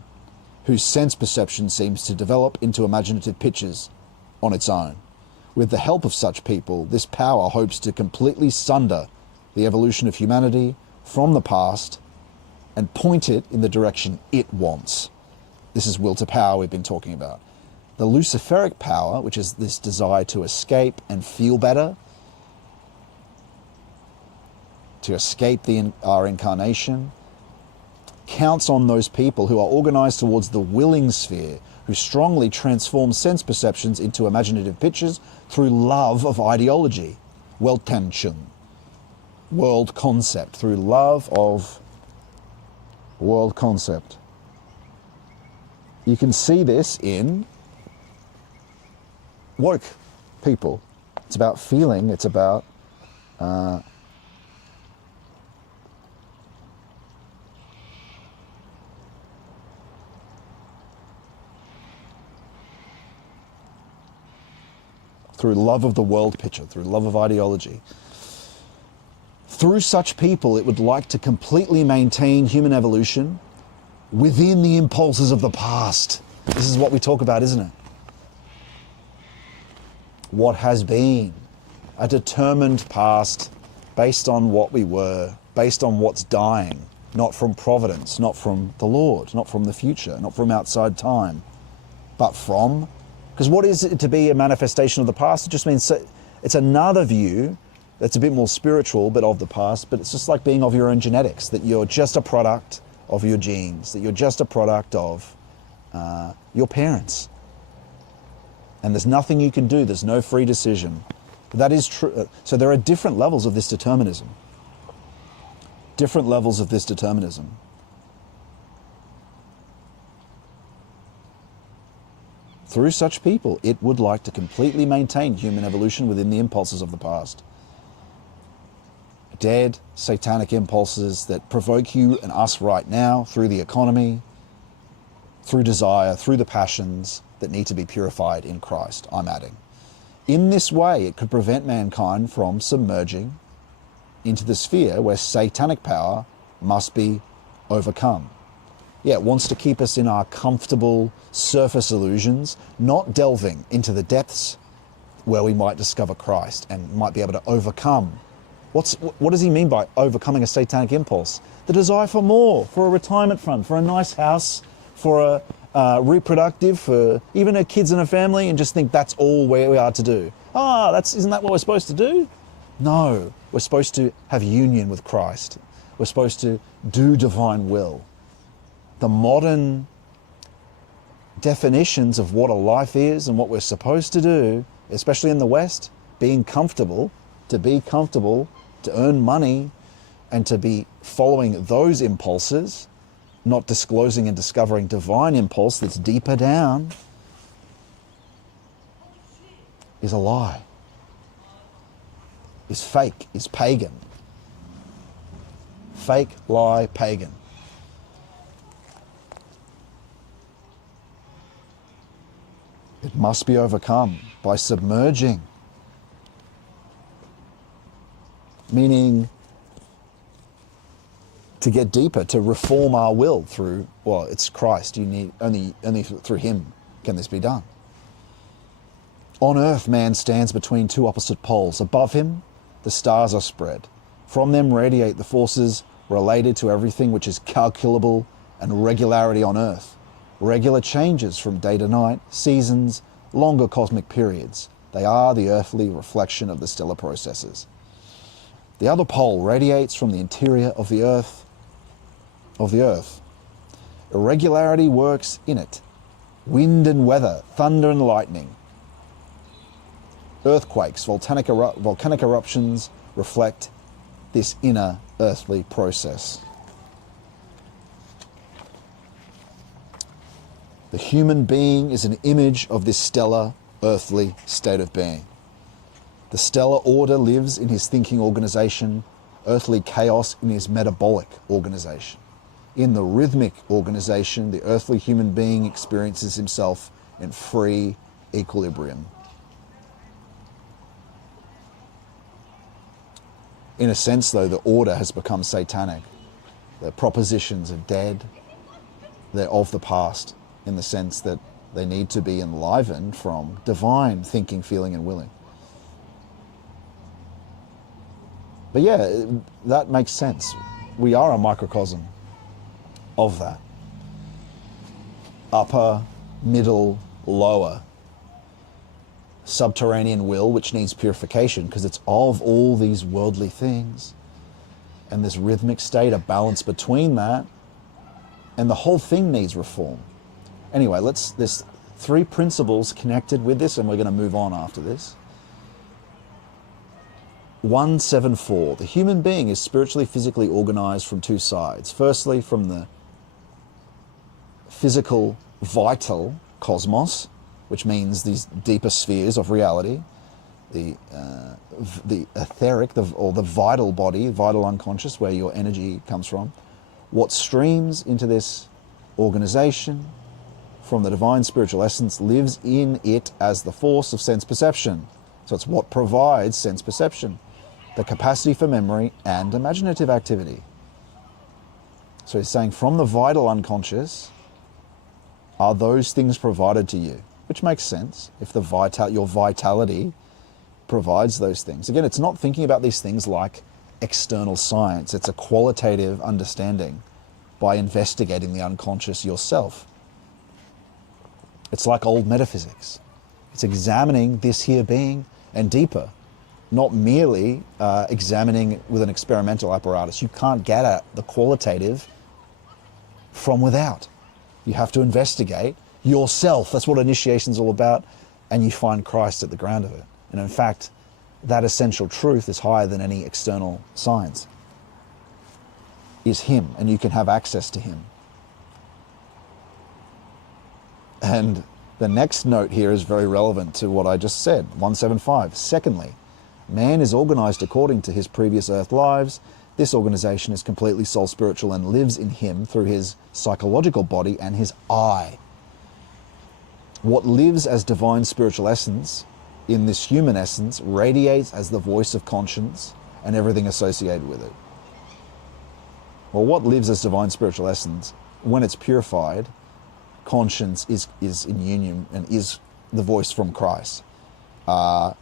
whose sense perception seems to develop into imaginative pictures on its own. With the help of such people, this power hopes to completely sunder the evolution of humanity from the past and point it in the direction it wants. This is will to power we've been talking about. The luciferic power, which is this desire to escape and feel better, to escape our incarnation, counts on those people who are organized towards the willing sphere, who strongly transform sense perceptions into imaginative pictures through love of ideology, Weltanschauung, world concept, through love of world concept. You can see this in woke people. It's about feeling, it's about through love of the world picture, through love of ideology. Through such people, it would like to completely maintain human evolution within the impulses of the past. This is what we talk about, isn't it? What has been, a determined past based on what we were, based on what's dying, not from Providence, not from the Lord, not from the future, not from outside time, but from, because what is it to be a manifestation of the past? It just means it's another view that's a bit more spiritual, but of the past, but it's just like being of your own genetics, that you're just a product of your genes, that you're just a product of your parents. And there's nothing you can do. There's no free decision. That is true. So there are different levels of this determinism. Different levels of this determinism. Through such people, it would like to completely maintain human evolution within the impulses of the past. Dead, satanic impulses that provoke you and us right now through the economy, through desire, through the passions that need to be purified in Christ, I'm adding. In this way, it could prevent mankind from submerging into the sphere where satanic power must be overcome. Yeah, it wants to keep us in our comfortable surface illusions, not delving into the depths where we might discover Christ and might be able to overcome. What does he mean by overcoming a satanic impulse? The desire for more, for a retirement fund, for a nice house, for a reproductive, for even a kids and a family, and just think that's all we are to do. Isn't that what we're supposed to do? No, we're supposed to have union with Christ. We're supposed to do divine will. The modern definitions of what a life is and what we're supposed to do, especially in the West, being comfortable, to earn money, and to be following those impulses, not disclosing and discovering divine impulse that's deeper down, is a lie, is fake, is pagan. Fake, lie, pagan. It must be overcome by submerging, meaning to get deeper, to reform our will through, well, it's Christ. You need only through him can this be done. On earth, man stands between two opposite poles. Above him, the stars are spread. From them radiate the forces related to everything which is calculable and regularity on earth. Regular changes from day to night, seasons, longer cosmic periods. They are the earthly reflection of the stellar processes. The other pole radiates from the interior of the earth. Irregularity works in it. Wind and weather, thunder and lightning. Earthquakes, volcanic eruptions reflect this inner earthly process. The human being is an image of this stellar, earthly state of being. The stellar order lives in his thinking organization, earthly chaos in his metabolic organization. In the rhythmic organization, the earthly human being experiences himself in free equilibrium. In a sense, though, the order has become satanic. The propositions are dead. They're of the past, in the sense that they need to be enlivened from divine thinking, feeling, and willing. But yeah, that makes sense. We are a microcosm of that. Upper, middle, lower. Subterranean will, which needs purification because it's of all these worldly things. And this rhythmic state, a balance between that, and the whole thing needs reform. Anyway, there's three principles connected with this, and we're going to move on after this. 174. The human being is spiritually, physically organized from two sides. Firstly, from the physical, vital cosmos, which means these deeper spheres of reality, the etheric, or the vital body, vital unconscious, where your energy comes from. What streams into this organization from the divine spiritual essence lives in it as the force of sense perception. So it's what provides sense perception, the capacity for memory and imaginative activity. So he's saying from the vital unconscious are those things provided to you, which makes sense if your vitality provides those things. Again, it's not thinking about these things like external science. It's a qualitative understanding by investigating the unconscious yourself. It's like old metaphysics. It's examining this here being and deeper, not merely examining with an experimental apparatus. You can't get at the qualitative from without. You have to investigate yourself. That's what initiation's all about. and you find Christ at the ground of it. And in fact, that essential truth is higher than any external science. Is him, and you can have access to him. And the next note here is very relevant to what I just said, 175. Secondly, man is organized according to his previous earth lives. This organization is completely soul spiritual and lives in him through his psychological body and his I. What lives as divine spiritual essence in this human essence radiates as the voice of conscience and everything associated with it. Well, what lives as divine spiritual essence, when it's purified, conscience is in union and is the voice from Christ. What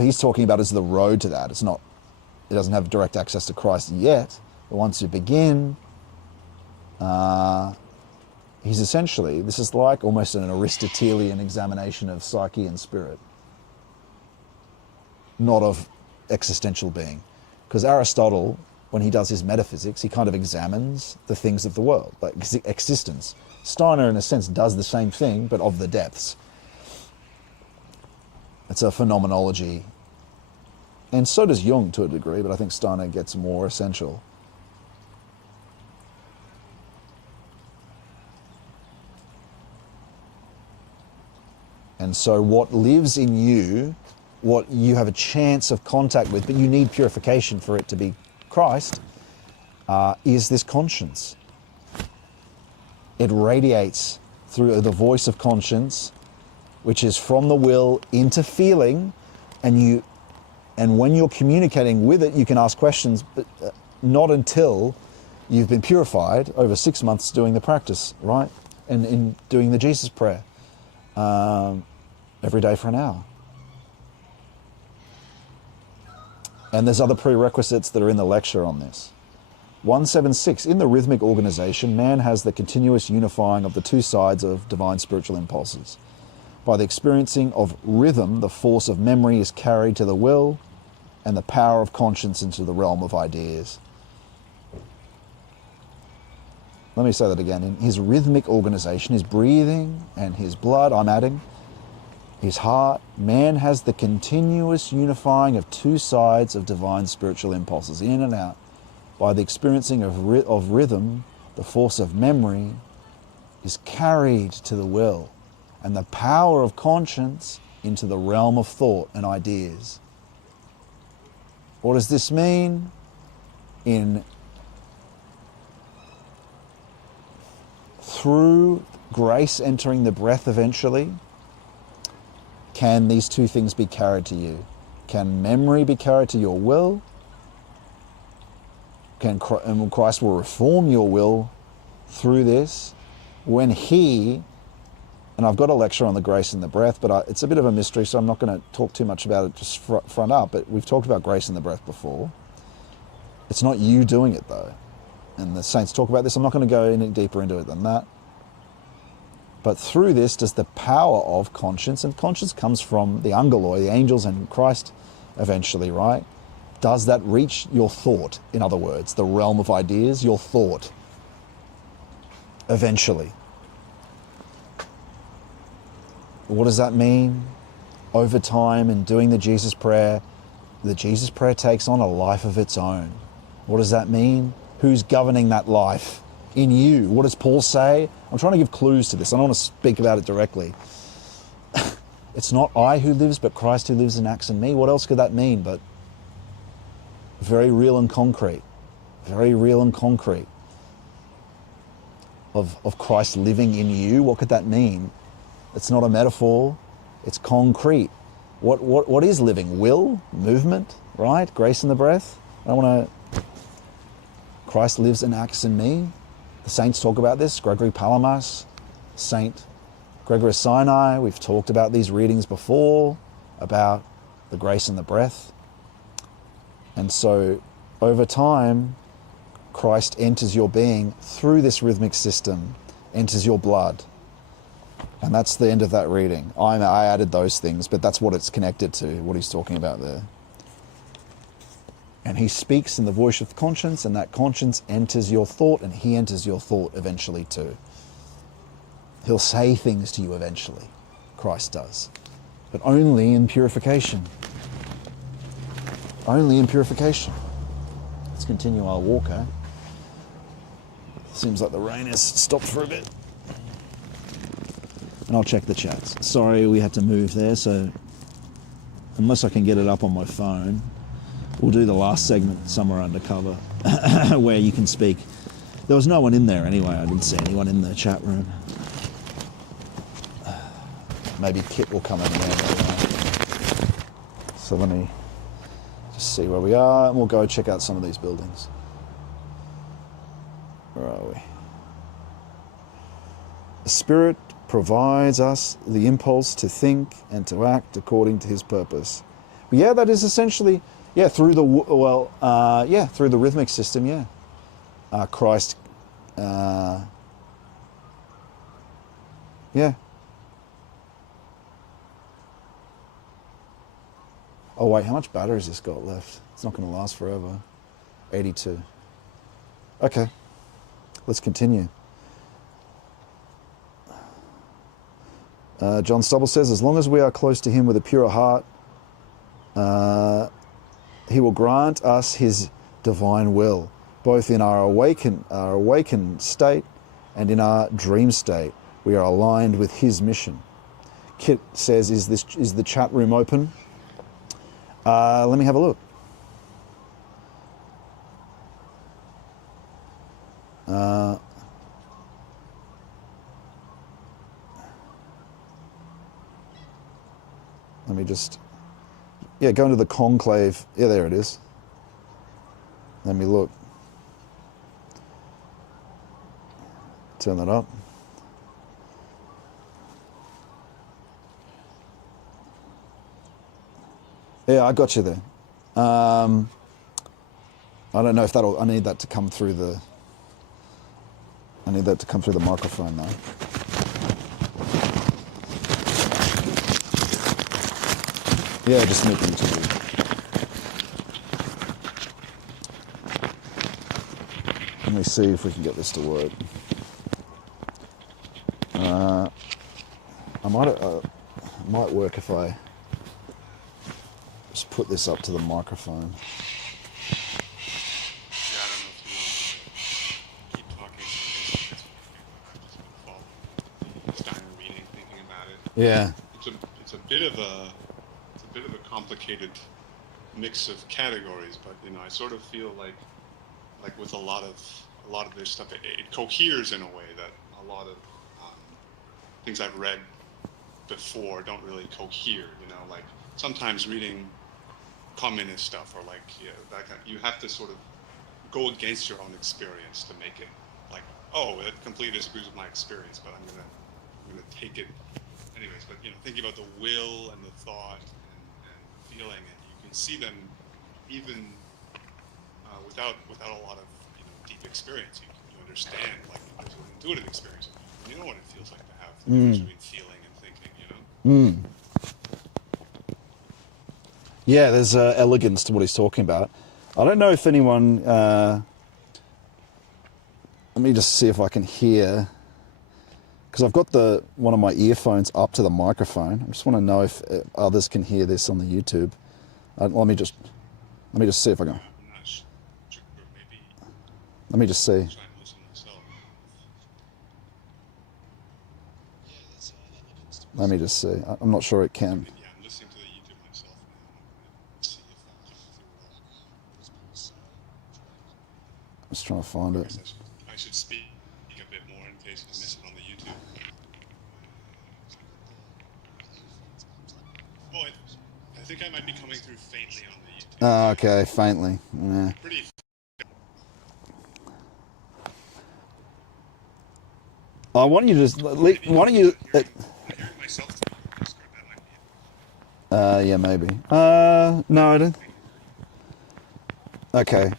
he's talking about is the road to that. It doesn't have direct access to Christ yet, but once you begin, he's essentially, this is like almost an Aristotelian examination of psyche and spirit, not of existential being. Because Aristotle, when he does his metaphysics, he kind of examines the things of the world, like existence. Steiner, in a sense, does the same thing, but of the depths. It's a phenomenology. And so does Jung to a degree, but I think Steiner gets more essential. And so what lives in you, what you have a chance of contact with, but you need purification for it to be Christ, is this conscience. It radiates through the voice of conscience, which is from the will into feeling, and when you're communicating with it, you can ask questions, but not until you've been purified over 6 months doing the practice, right? And in doing the Jesus prayer every day for an hour. And there's other prerequisites that are in the lecture on this. 176, in the rhythmic organization, man has the continuous unifying of the two sides of divine spiritual impulses. By the experiencing of rhythm, the force of memory is carried to the will and the power of conscience into the realm of ideas. Let me say that again. In his rhythmic organization, his breathing and his blood, I'm adding, his heart, man has the continuous unifying of two sides of divine spiritual impulses, in and out. By the experiencing of rhythm, the force of memory is carried to the will, and the power of conscience into the realm of thought and ideas. What does this mean? Through grace entering the breath eventually, can these two things be carried to you? Can memory be carried to your will? And Christ will reform your will through this when he, and I've got a lecture on the grace in the breath, but it's a bit of a mystery, so I'm not going to talk too much about it just front up, but we've talked about grace in the breath before. It's not you doing it though. And the saints talk about this. I'm not going to go any deeper into it than that. But through this does the power of conscience, and conscience comes from the angeloi, the angels, and Christ eventually, right? Does that reach your thought? In other words, the realm of ideas, your thought, eventually. What does that mean? Over time, in doing the Jesus prayer takes on a life of its own. What does that mean? Who's governing that life? In you. What does Paul say? I'm trying to give clues to this. I don't want to speak about it directly. It's not I who lives, but Christ who lives and acts in me. What else could that mean? But very real and concrete. Very real and concrete. Of Christ living in you. What could that mean? It's not a metaphor. It's concrete. What is living? Will? Movement? Right? Grace in the breath? I want to... Christ lives and acts in me. The saints talk about this. Gregory Palamas, Saint Gregory Sinai. We've talked about these readings before, about the grace in the breath. And so over time, Christ enters your being through this rhythmic system, enters your blood. And that's the end of that reading. I added those things, but that's what it's connected to, what he's talking about there. And he speaks in the voice of conscience, and that conscience enters your thought, and he enters your thought eventually too. He'll say things to you eventually. Christ does, but only in purification. Only in purification. Let's continue our walk, eh? Seems like the rain has stopped for a bit. And I'll check the chats. Sorry we had to move there, so unless I can get it up on my phone, we'll do the last segment somewhere undercover where you can speak. There was no one in there anyway. I didn't see anyone in the chat room. Maybe Kit will come in there. So let me just see where we are, and we'll go check out some of these buildings. Where are we? The Spirit provides us the impulse to think and to act according to His purpose. But yeah, that is essentially, yeah, through the through the rhythmic system, yeah. Christ, yeah. Oh wait, how much battery has this got left? It's not going to last forever. 82. Okay, let's continue. John Stubble says, as long as we are close to Him with a pure heart, He will grant us His divine will, both in our awakened state and in our dream state. We are aligned with His mission. Kit says, is the chat room open? Let me have a look. Let me just, go into the conclave. Yeah, there it is. Let me look. Turn that up. Yeah, I got you there. I don't know if I need that to come through the microphone though. Yeah, just make them to. Let me see if we can get this to work. It might work if I just put this up to the microphone. Yeah, I don't know if you keep talking. Steiner reading, thinking about it. Yeah. It's a bit of a complicated mix of categories, but I sort of feel like with a lot of their stuff, it coheres in a way that a lot of things I've read before don't really cohere. Like sometimes reading communist stuff or that kind, you have to sort of go against your own experience to make it like, oh, it completely disagrees with my experience, but I'm gonna take it anyways. But thinking about the will and the thought and feeling, and you can see them even without a lot of deep experience. You understand, like there's an intuitive experience. You know what it feels like to have the difference between feeling and thinking. Yeah, there's elegance to what he's talking about. I don't know if anyone. Let me just see if I can hear, because I've got one of my earphones up to the microphone. I just want to know if others can hear this on the YouTube. Let me just see if I can. I'm not sure, maybe. Let me just see. Try and listen myself. Let me just see. I'm not sure it can. Yeah, I'm listening to the YouTube myself now. See if I'm just trying to find it. I should speak a bit more in case I miss it on the YouTube. Oh, I think I might be coming through faintly on the YouTube. Oh, okay, faintly. Yeah. Pretty. Why don't you just? Why don't you? I hear it myself. That might be it. Yeah, maybe. No, I don't. Okay.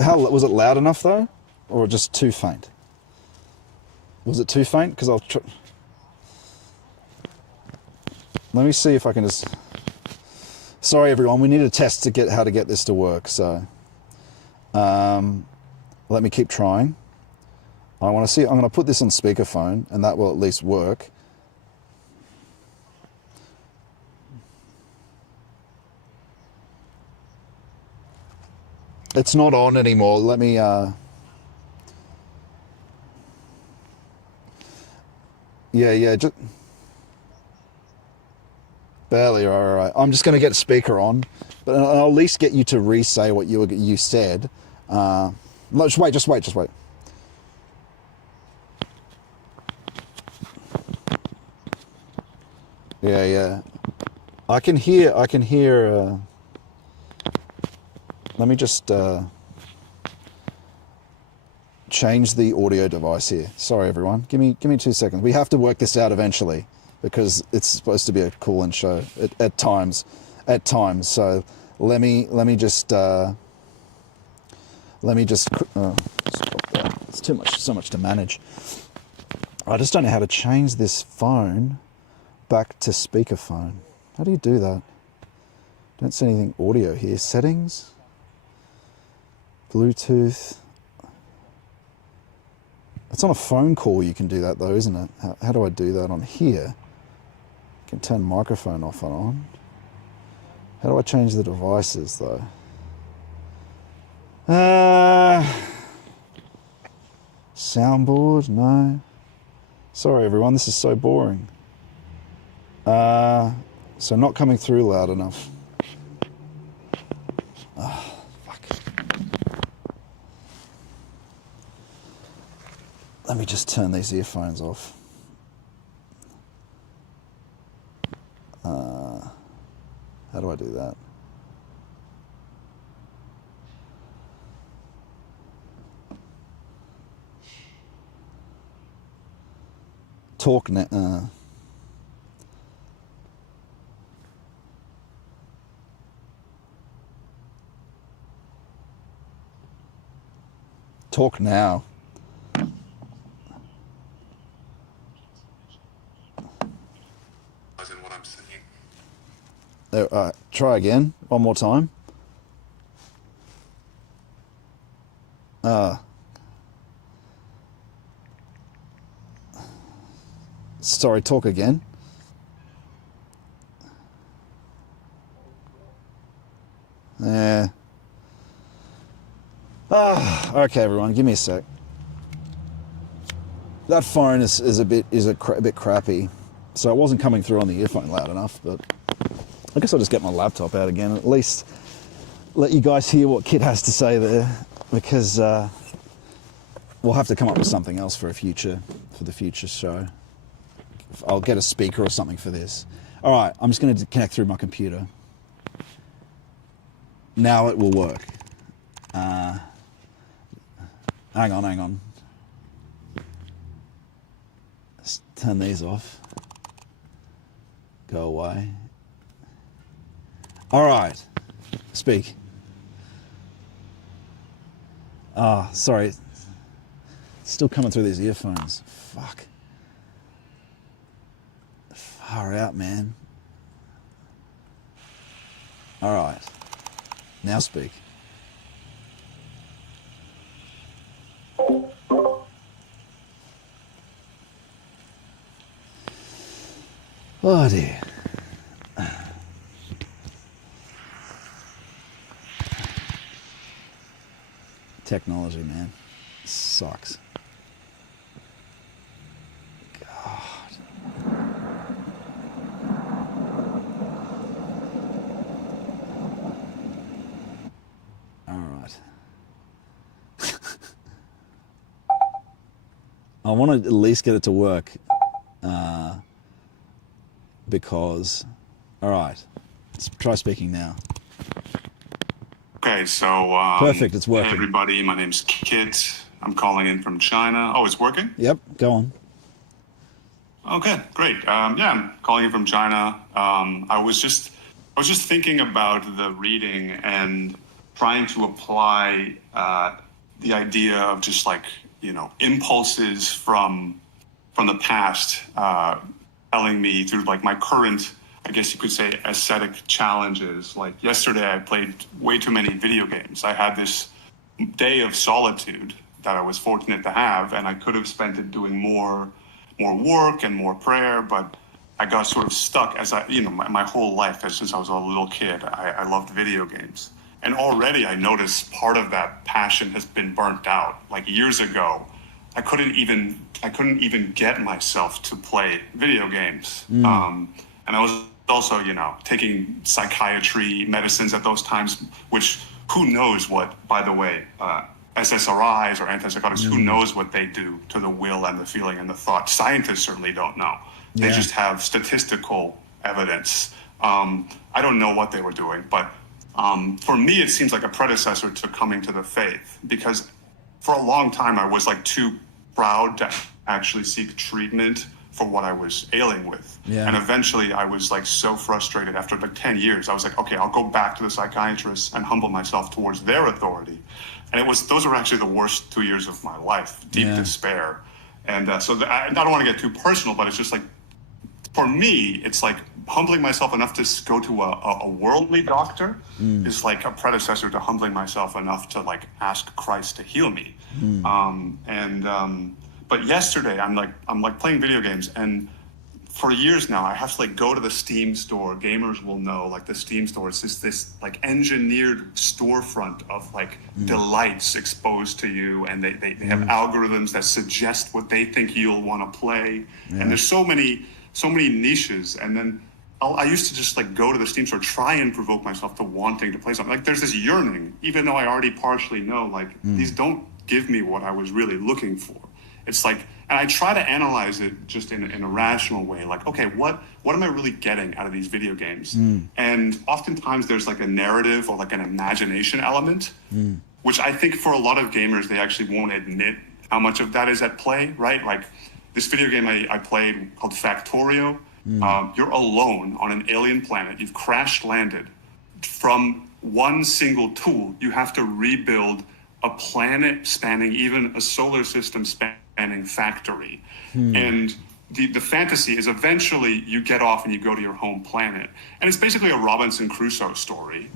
How was it loud enough though, or just too faint? Was it too faint? Because I'll try. Let me see if I can just. Sorry, everyone. We need a test to get how to get this to work. So, let me keep trying. I want to see. I'm going to put this on speakerphone, and that will at least work. It's not on anymore. Let me... Yeah, just... Barely, all right. I'm just going to get speaker on, but I'll at least get you to re-say what you said. Just wait. Yeah. I can hear, let me just change the audio device here. Sorry, everyone. Give me 2 seconds. We have to work this out eventually because it's supposed to be a call-in show at times. So let me just stop that. It's so much to manage. I just don't know how to change this phone back to speakerphone. How do you do that? Don't see anything audio here. Settings, Bluetooth. It's on a phone call you can do that though, isn't it? How do I do that on here? I can turn microphone off and on. How do I change the devices though? Soundboard, no. Sorry everyone, this is so boring. So not coming through loud enough. Fuck. Let me just turn these earphones off. How do I do that? Talk now. Talk now. What I'm saying. There, try again. One more time. Sorry, talk again. Yeah. Okay, everyone, give me a sec. That phone is a bit crappy, so it wasn't coming through on the earphone loud enough. But I guess I'll just get my laptop out again. At least let you guys hear what Kit has to say there, because we'll have to come up with something else for the future show. I'll get a speaker or something for this. All right, I'm just going to connect through my computer. Now it will work. Hang on. Let's turn these off. Go away. All right. Speak. Sorry. It's still coming through these earphones. Fuck. Far out, man. All right. Now speak. Oh dear. Technology, man. Sucks. God. All right. I want to at least get it to work. Because, all right, let's try speaking now. Okay, so Perfect, it's working. Hey everybody, my name's Kit. I'm calling in from China. Oh, it's working? Yep, go on. Okay, great. Yeah, I'm calling in from China. I was just thinking about the reading and trying to apply the idea of just like, impulses from the past telling me through like my current, I guess you could say, ascetic challenges. Like yesterday, I played way too many video games. I had this day of solitude that I was fortunate to have, and I could have spent it doing more work and more prayer, but I got sort of stuck as my whole life, since I was a little kid. I loved video games. And already I notice part of that passion has been burnt out. Like years ago, I couldn't even get myself to play video games. And I was also, taking psychiatry medicines at those times, which who knows what, by the way, SSRIs or antipsychotics, who knows what they do to the will and the feeling and the thought. Scientists certainly don't know. They just have statistical evidence. I don't know what they were doing, but for me, it seems like a predecessor to coming to the faith, because for a long time, I was like too proud to actually seek treatment for what I was ailing with. And eventually I was like so frustrated after like 10 years, I was like, okay, I'll go back to the psychiatrist and humble myself towards their authority. And those were actually the worst 2 years of my life, deep despair. And I don't want to get too personal, but it's just like, for me, it's like humbling myself enough to go to a worldly doctor is like a predecessor to humbling myself enough to like ask Christ to heal me. But yesterday I'm like playing video games, and for years now I have to like go to the Steam store. Gamers will know, like the Steam store, it's just this like engineered storefront of like delights exposed to you, and they have algorithms that suggest what they think you'll want to play. And there's so many niches. And then I used to just like go to the Steam store, try and provoke myself to wanting to play something. Like there's this yearning, even though I already partially know, like these don't give me what I was really looking for. It's like, and I try to analyze it just in a rational way. Like, okay, what am I really getting out of these video games? And oftentimes there's like a narrative or like an imagination element, which I think for a lot of gamers, they actually won't admit how much of that is at play, right? Like this video game I played called Factorio. You're alone on an alien planet. You've crash landed. From one single tool, you have to rebuild a planet spanning, even a solar system spanning factory. And the fantasy is eventually you get off and you go to your home planet. And it's basically a Robinson Crusoe story.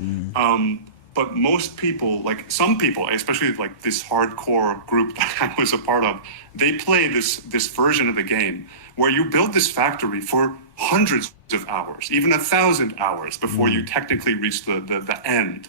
But most people, like some people, especially like this hardcore group that I was a part of, they play this version of the game where you build this factory for hundreds of hours, even 1,000 hours before you technically reach the end.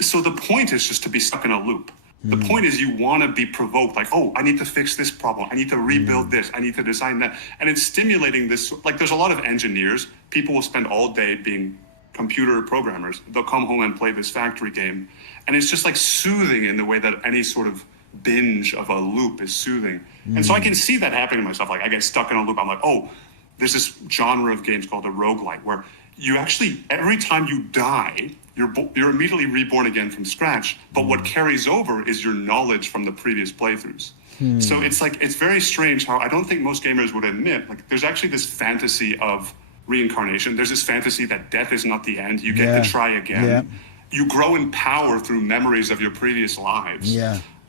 So the point is just to be stuck in a loop. The point is you want to be provoked, like, oh, I need to fix this problem. I need to rebuild this. I need to design that. And it's stimulating this. Like there's a lot of engineers. People will spend all day being computer programmers. They'll come home and play this factory game. And it's just like soothing in the way that any sort of binge of a loop is soothing. And so I can see that happening to myself. Like I get stuck in a loop. I'm like, oh, there's this genre of games called a roguelite where you actually, every time you die, you're immediately reborn again from scratch. But what carries over is your knowledge from the previous playthroughs. So it's like, it's very strange how I don't think most gamers would admit, like there's actually this fantasy of reincarnation. There's this fantasy that death is not the end. You get to try again. You grow in power through memories of your previous lives.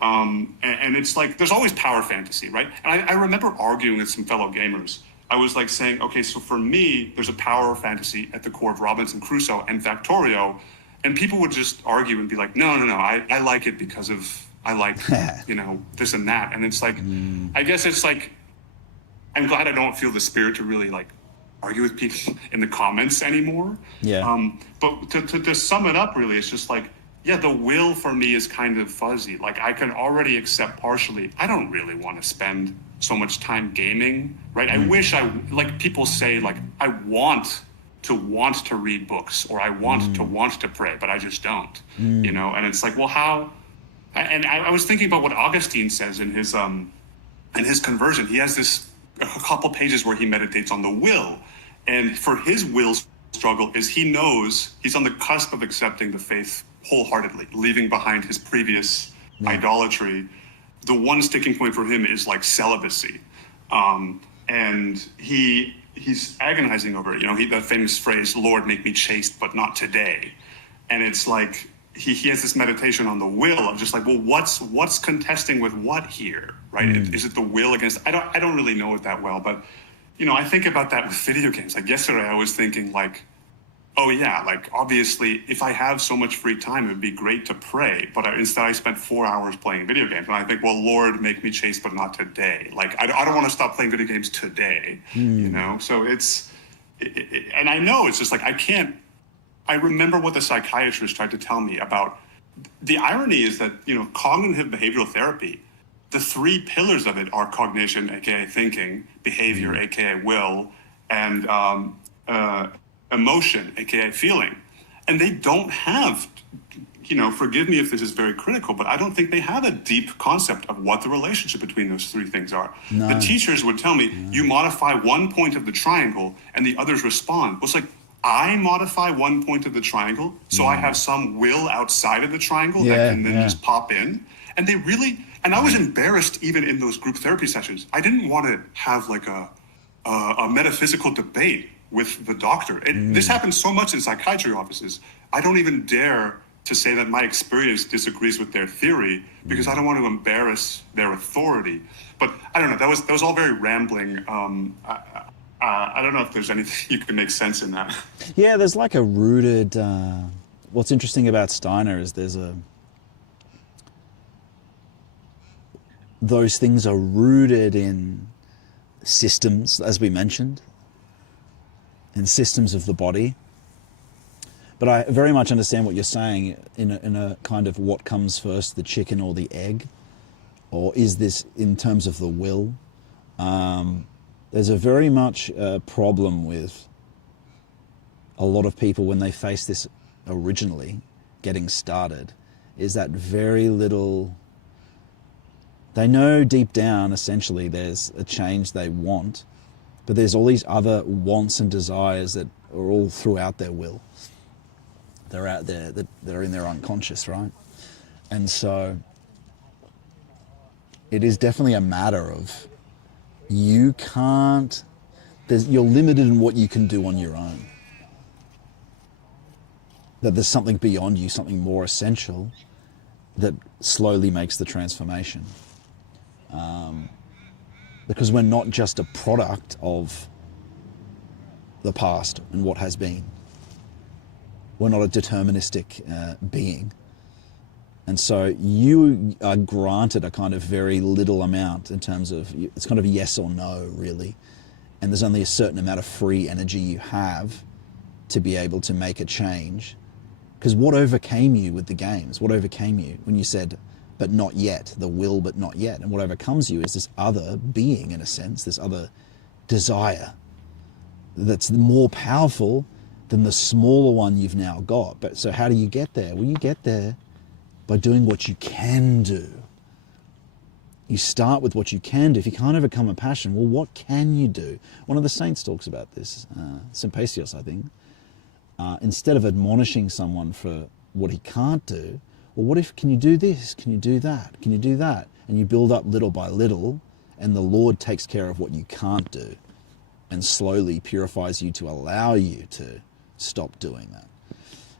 And it's like, there's always power fantasy, right? And I remember arguing with some fellow gamers. I was like saying, okay, so for me, there's a power fantasy at the core of Robinson Crusoe and Factorio. And people would just argue and be like, no, I like it because of, I like, this and that. And it's like, I guess it's like, I'm glad I don't feel the spirit to really like argue with people in the comments anymore. But to sum it up, really, it's just like, the will for me is kind of fuzzy. Like I can already accept partially, I don't really want to spend so much time gaming, right? I wish like people say, like, I want to read books or I want to pray, but I just don't, And it's like, well, how? And I was thinking about what Augustine says in his Conversion. He has a couple pages where he meditates on the will, and for his will struggle is he knows he's on the cusp of accepting the faith wholeheartedly, leaving behind his previous idolatry. The one sticking point for him is like celibacy. And he's agonizing over it. That famous phrase, Lord, make me chaste, but not today. And it's like, he has this meditation on the will of just like, well, what's contesting with what here, right? Is it the will against, I don't really know it that well, but, I think about that with video games. Like yesterday I was thinking like, oh yeah, like obviously if I have so much free time, it would be great to pray, but instead I spent 4 hours playing video games. And I think, well, Lord, make me chaste, but not today. Like, I don't want to stop playing video games today, So and I know it's just like, I can't I remember what the psychiatrist tried to tell me about. The irony is that, cognitive behavioral therapy, the three pillars of it are cognition, aka thinking, behavior, aka will, and emotion, aka feeling. And they don't have, forgive me if this is very critical, but I don't think they have a deep concept of what the relationship between those three things are. No. The teachers would tell me, you modify one point of the triangle and the others respond. Well, it's like, I modify one point of the triangle, so I have some will outside of the triangle that can then just pop in. And they really, and I was embarrassed even in those group therapy sessions. I didn't want to have like a metaphysical debate with the doctor. This happens so much in psychiatry offices. I don't even dare to say that my experience disagrees with their theory because I don't want to embarrass their authority. But I don't know, that was all very rambling. I don't know if there's anything you can make sense in that. Yeah, there's like a rooted, what's interesting about Steiner is those things are rooted in systems, as we mentioned, in systems of the body. But I very much understand what you're saying in a kind of what comes first, the chicken or the egg, or is this in terms of the will? There's a very much problem with a lot of people when they face this originally getting started, is that very little, they know deep down essentially there's a change they want, but there's all these other wants and desires that are all throughout their will. They're out there, that they're in their unconscious, right? And so it is definitely a matter of you're limited in what you can do on your own. That there's something beyond you, something more essential that slowly makes the transformation. Because we're not just a product of the past and what has been. We're not a deterministic being. And so you are granted a kind of very little amount in terms of, it's kind of a yes or no, really. And there's only a certain amount of free energy you have to be able to make a change. Because what overcame you with the games? What overcame you when you said, but not yet, the will, but not yet? And what overcomes you is this other being, in a sense, this other desire that's more powerful than the smaller one you've now got. But so how do you get there? Well, you get there by doing what you can do. You start with what you can do. If you can't overcome a passion, well, what can you do? One of the saints talks about this, Sympacios, I think. Instead of admonishing someone for what he can't do, well, what if, can you do this? Can you do that? Can you do that? And you build up little by little, and the Lord takes care of what you can't do and slowly purifies you to allow you to stop doing that.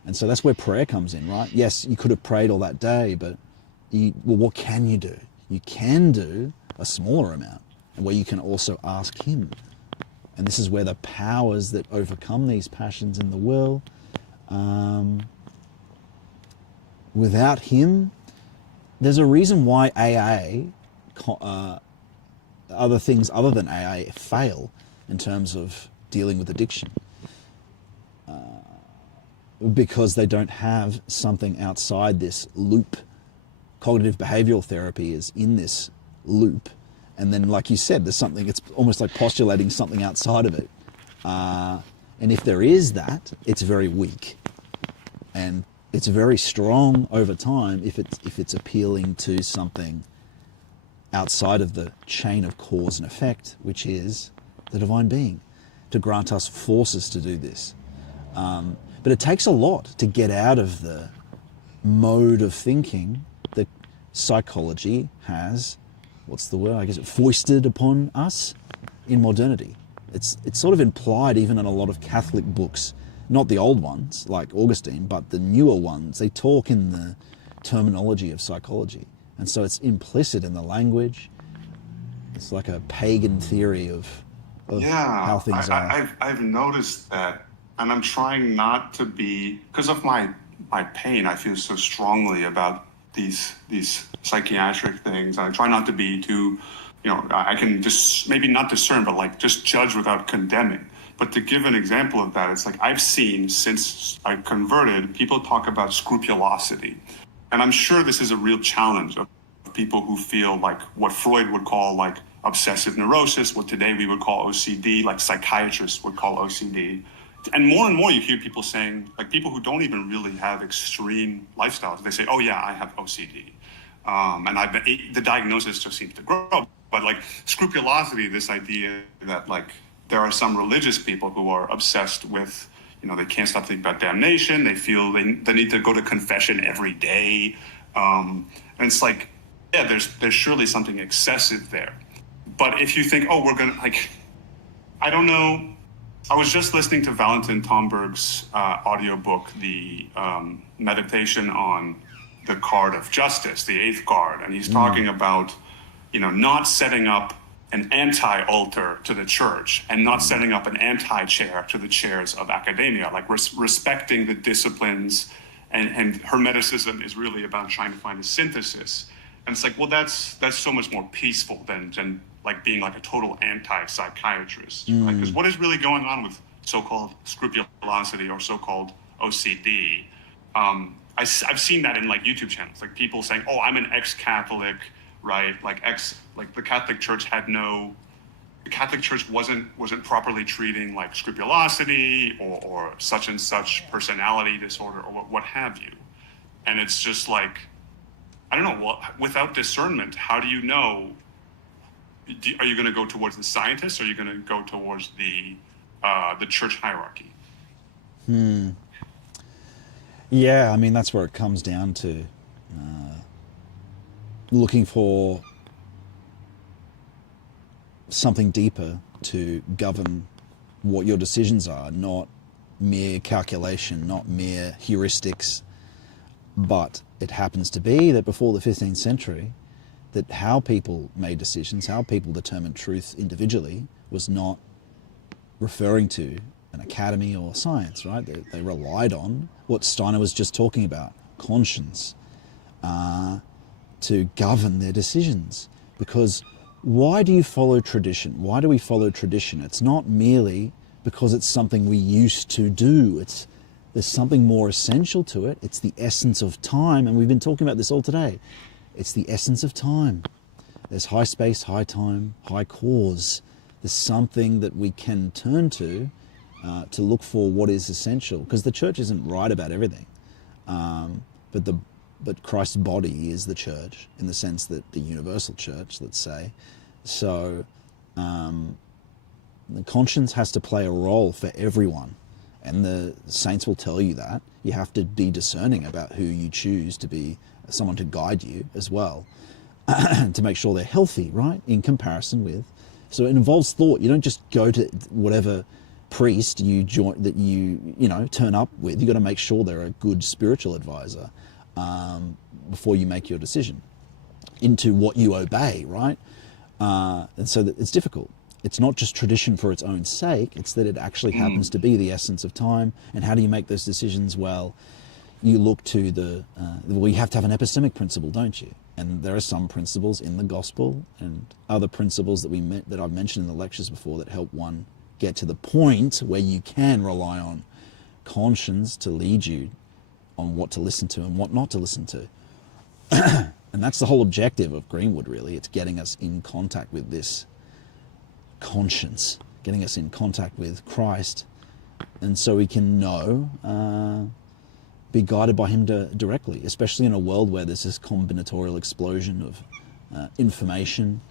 And so that's where prayer comes in, right? Yes, you could have prayed all that day, but well, what can you do? You can do a smaller amount, and where you can also ask Him. And this is where the powers that overcome these passions in the will, without Him, there's a reason why AA, other things other than AA, fail in terms of dealing with addiction. Because they don't have something outside this loop. Cognitive behavioral therapy is in this loop. And then, like you said, there's something, it's almost like postulating something outside of it. And if there is that, it's very weak. And it's very strong over time if it's appealing to something outside of the chain of cause and effect, which is the divine being, to grant us forces to do this. But it takes a lot to get out of the mode of thinking that psychology has, what's the word, I guess, foisted upon us in modernity. It's sort of implied even in a lot of Catholic books, not the old ones like Augustine, but the newer ones. They talk in the terminology of psychology. And so it's implicit in the language. It's like a pagan theory of how things are. I've noticed that. And I'm trying not to be, because of my pain, I feel so strongly about these psychiatric things. I try not to be too, I can just maybe not discern, but like just judge without condemning. But to give an example of that, it's like I've seen since I converted, people talk about scrupulosity. And I'm sure this is a real challenge of people who feel like what Freud would call like obsessive neurosis, what today we would call OCD, like psychiatrists would call OCD. And more you hear people saying, like people who don't even really have extreme lifestyles, they say, oh yeah, I have OCD. And the diagnosis just seems to grow. But like scrupulosity, this idea that like there are some religious people who are obsessed with, they can't stop thinking about damnation. They feel they need to go to confession every day. And it's like, yeah, there's surely something excessive there. But if you think, oh, we're going to like, I don't know. I was just listening to Valentin Tomberg's audiobook, the meditation on the card of justice, the 8th card. And he's talking about, not setting up an anti-altar to the church and not setting up an anti-chair to the chairs of academia, like respecting the disciplines. And Hermeticism is really about trying to find a synthesis. And it's like, well, that's so much more peaceful than like being like a total anti-psychiatrist, right? Because what is really going on with so-called scrupulosity or so-called OCD? I've seen that in like YouTube channels, like people saying, oh, I'm an ex-Catholic, right? Like the Catholic Church wasn't properly treating like scrupulosity or such and such personality disorder or what have you. And it's just like, I don't know, well, without discernment, how do you know? Are you going to go towards the scientists or are you going to go towards the church hierarchy? Yeah, I mean, that's where it comes down to looking for something deeper to govern what your decisions are, not mere calculation, not mere heuristics. But it happens to be that before the 15th century, that how people made decisions, how people determined truth individually was not referring to an academy or science, right? They relied on what Steiner was just talking about, conscience, to govern their decisions. Because why do you follow tradition? Why do we follow tradition? It's not merely because it's something we used to do. There's something more essential to it. It's the essence of time, and we've been talking about this all today. It's the essence of time. There's high space, high time, high cause. There's something that we can turn to look for what is essential, because the church isn't right about everything. But Christ's body is the church, in the sense that the universal church, let's say. So the conscience has to play a role for everyone. And the saints will tell you that. You have to be discerning about who you choose to be someone to guide you as well, to make sure they're healthy, right, in comparison with. So it involves thought. You don't just go to whatever priest you join, that you turn up with. You've got to make sure they're a good spiritual advisor before you make your decision into what you obey, right? And so that it's difficult. It's not just tradition for its own sake, it's that it actually happens to be the essence of time. And how do you make those decisions? Well, you look to you have to have an epistemic principle, don't you? And there are some principles in the gospel and other principles that I've mentioned in the lectures before that help one get to the point where you can rely on conscience to lead you on what to listen to and what not to listen to. And that's the whole objective of Greenwood, really. It's getting us in contact with this conscience, getting us in contact with Christ, and so we can know, be guided by him directly, especially in a world where there's this combinatorial explosion of information.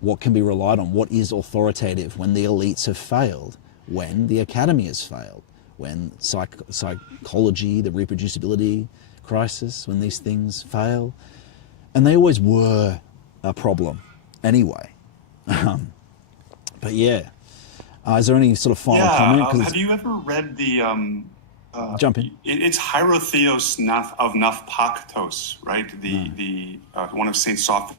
What can be relied on? What is authoritative when the elites have failed, when the academy has failed, when psychology, the reproducibility crisis, when these things fail? And they always were a problem anyway. But yeah, is there any sort of final comment? Have you ever read the... jump in. It's Hierotheos of Naupaktos, right? The one of Saint Soph's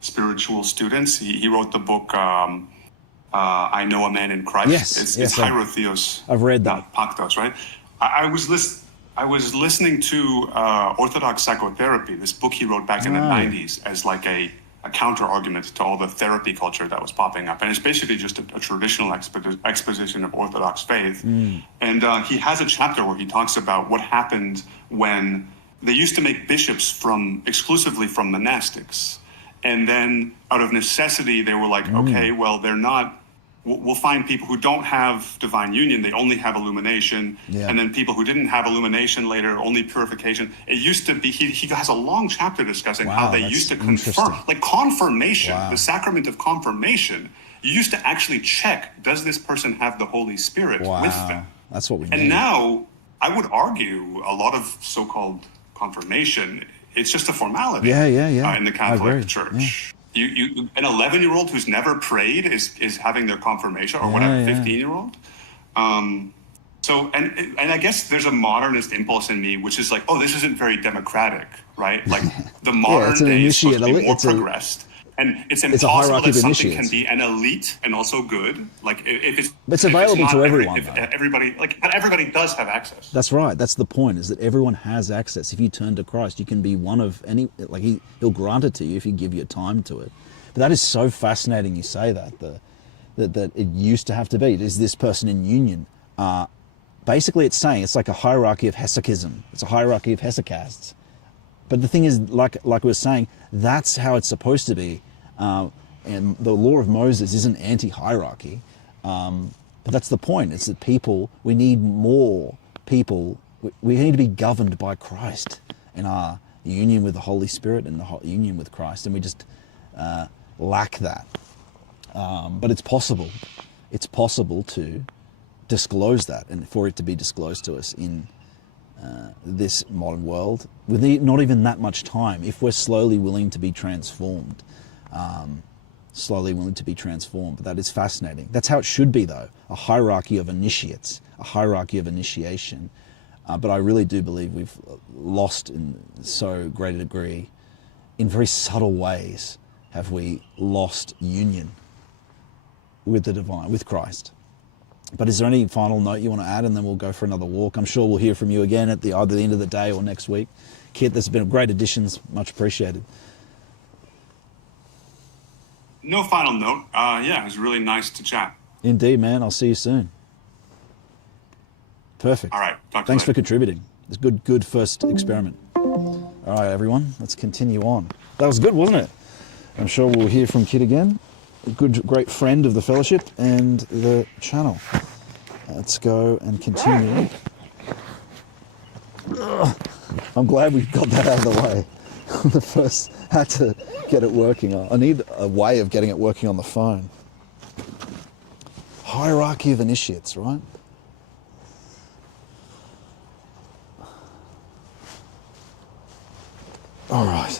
spiritual students. He wrote the book I Know a Man in Christ. It's Hierotheos. I've read that. Naupaktos, right? I was listening to Orthodox Psychotherapy, this book he wrote back in the 90s, as like a a counter argument to all the therapy culture that was popping up. And it's basically just a traditional exposition of Orthodox faith. And he has a chapter where he talks about what happened when they used to make bishops exclusively from monastics. And then out of necessity, they were like, okay, well, we'll find people who don't have divine union, they only have illumination. Yeah. And then people who didn't have illumination later, only purification. It used to be, he has a long chapter discussing how they used to confirm, like confirmation, the sacrament of confirmation. You used to actually check, does this person have the Holy Spirit with them? That's what we need. And now, I would argue a lot of so-called confirmation, it's just a formality in the Catholic Church. An 11-year-old who's never prayed is having their confirmation, or whatever, 15-year-old. So, and I guess there's a modernist impulse in me, which is like, oh, this isn't very democratic, right? Like the modern day is supposed to be more progressed. And it's impossible that something can be an elite and also good. Like if it's available to everyone. But everybody does have access. That's right. That's the point, is that everyone has access. If you turn to Christ, you can be one of any, like he'll grant it to you if you give your time to it. But that is so fascinating you say that it used to have to be. Is this person in union? Basically it's saying it's like a hierarchy of hesychism. It's a hierarchy of hesychasts. But the thing is, like we were saying, that's how it's supposed to be. And the law of Moses isn't anti-hierarchy. But that's the point. It's that we need more people. We need to be governed by Christ in our union with the Holy Spirit and the union with Christ. And we just lack that. But it's possible. It's possible to disclose that, and for it to be disclosed to us in this modern world with not even that much time, if we're slowly willing to be transformed. But that is fascinating. That's how it should be, though, a hierarchy of initiates, a hierarchy of initiation. But I really do believe we've lost in so great a degree, in very subtle ways, have we lost union with the divine, with Christ. But is there any final note you want to add, and then we'll go for another walk? I'm sure we'll hear from you again at either the end of the day or next week. Kit, there's been great additions, much appreciated. No final note. It was really nice to chat. Indeed, man. I'll see you soon. Perfect. All right. Thanks for contributing. It's good first experiment. All right, everyone. Let's continue on. That was good, wasn't it? I'm sure we'll hear from Kit again. A great friend of the fellowship and the channel. Let's go and continue. I'm glad we got that out of the way. The first had to get it working. I need a way of getting it working on the phone. Hierarchy of initiates, right? All right.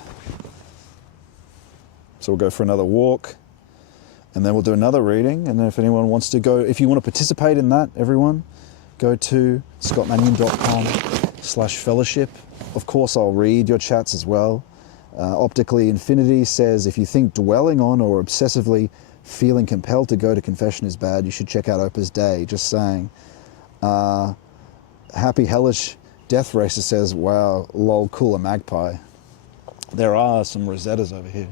So we'll go for another walk, and then we'll do another reading. And then if anyone wants to go, if you want to participate in that, everyone, go to scottmannion.com/fellowship. Of course, I'll read your chats as well. Optically Infinity says, if you think dwelling on or obsessively feeling compelled to go to confession is bad, you should check out Opus Dei. Just saying. Happy Hellish Death Racer says, wow, lol, cool, a magpie. There are some Rosettas over here.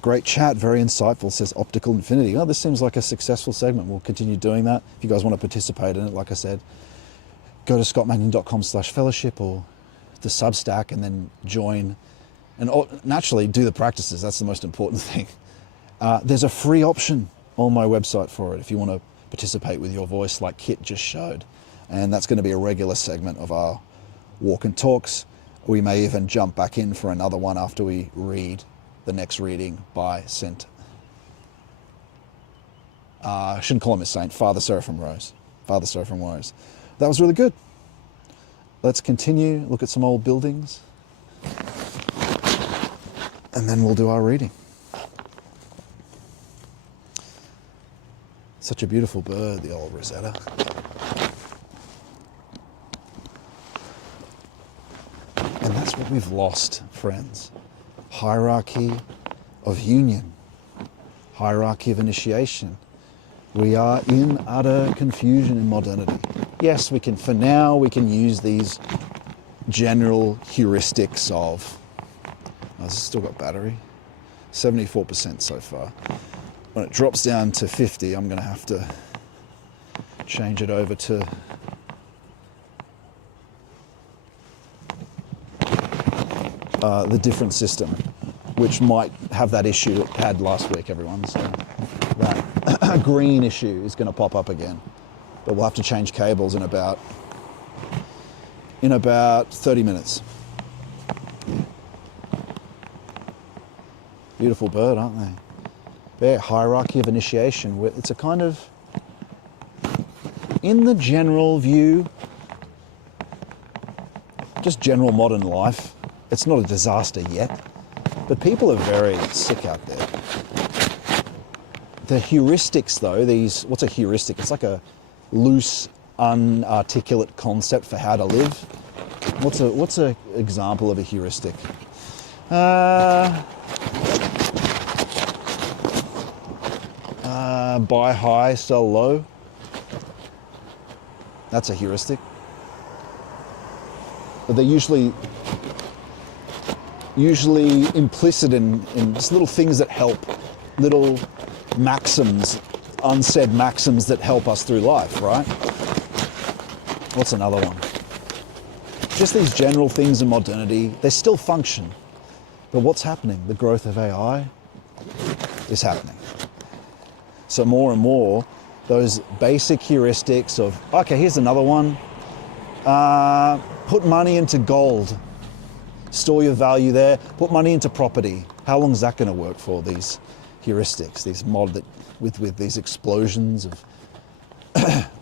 Great chat, very insightful, says Optical Infinity. Oh, this seems like a successful segment. We'll continue doing that. If you guys want to participate in it, like I said, go to scottmannion.com/fellowship or the Substack and then join. And naturally, do the practices. That's the most important thing. There's a free option on my website for it if you want to participate with your voice like Kit just showed. And that's going to be a regular segment of our walk and talks. We may even jump back in for another one after we read the next reading by Saint. I shouldn't call him a saint, Father Seraphim Rose. Father Seraphim Rose. That was really good. Let's continue, look at some old buildings, and then we'll do our reading. Such a beautiful bird, the old Rosetta. And that's what we've lost, friends. Hierarchy of union, hierarchy of initiation. We are in utter confusion in modernity. Yes, we can, for now, we can use these general heuristics of Oh, it's still got battery. 74% so far. When it drops down to 50, I'm going to have to change it over to the different system, which might have that issue it had last week, everyone. So that green issue is going to pop up again. But we'll have to change cables in about 30 minutes. Beautiful bird, aren't they? Yeah, hierarchy of initiation. It's a kind of, in the general view, just general modern life, it's not a disaster yet, but people are very sick out there. The heuristics though, what's a heuristic? It's like a loose, unarticulate concept for how to live. What's a example of a heuristic? Buy high, sell low. That's a heuristic. But they're usually implicit in just little things that help, little maxims, unsaid maxims that help us through life, right? What's another one? Just these general things in modernity, they still function. But what's happening? The growth of AI is happening. So more and more, those basic heuristics of, okay, here's another one. Put money into gold. Store your value there. Put money into property. How long is that going to work for, these heuristics, these with these explosions of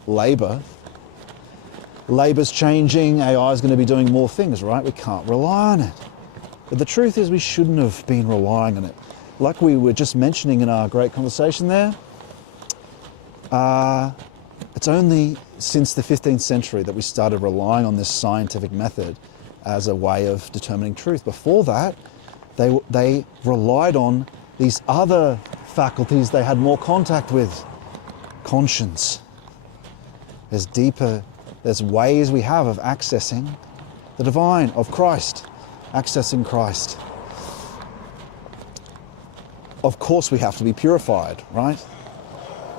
labor? Labor's changing. AI is going to be doing more things, right? We can't rely on it. But the truth is we shouldn't have been relying on it. Like we were just mentioning in our great conversation there, it's only since the 15th century that we started relying on this scientific method as a way of determining truth. Before that, they relied on these other faculties they had more contact with. Conscience. There's ways we have of accessing the divine, of Christ, accessing Christ. Of course we have to be purified, right?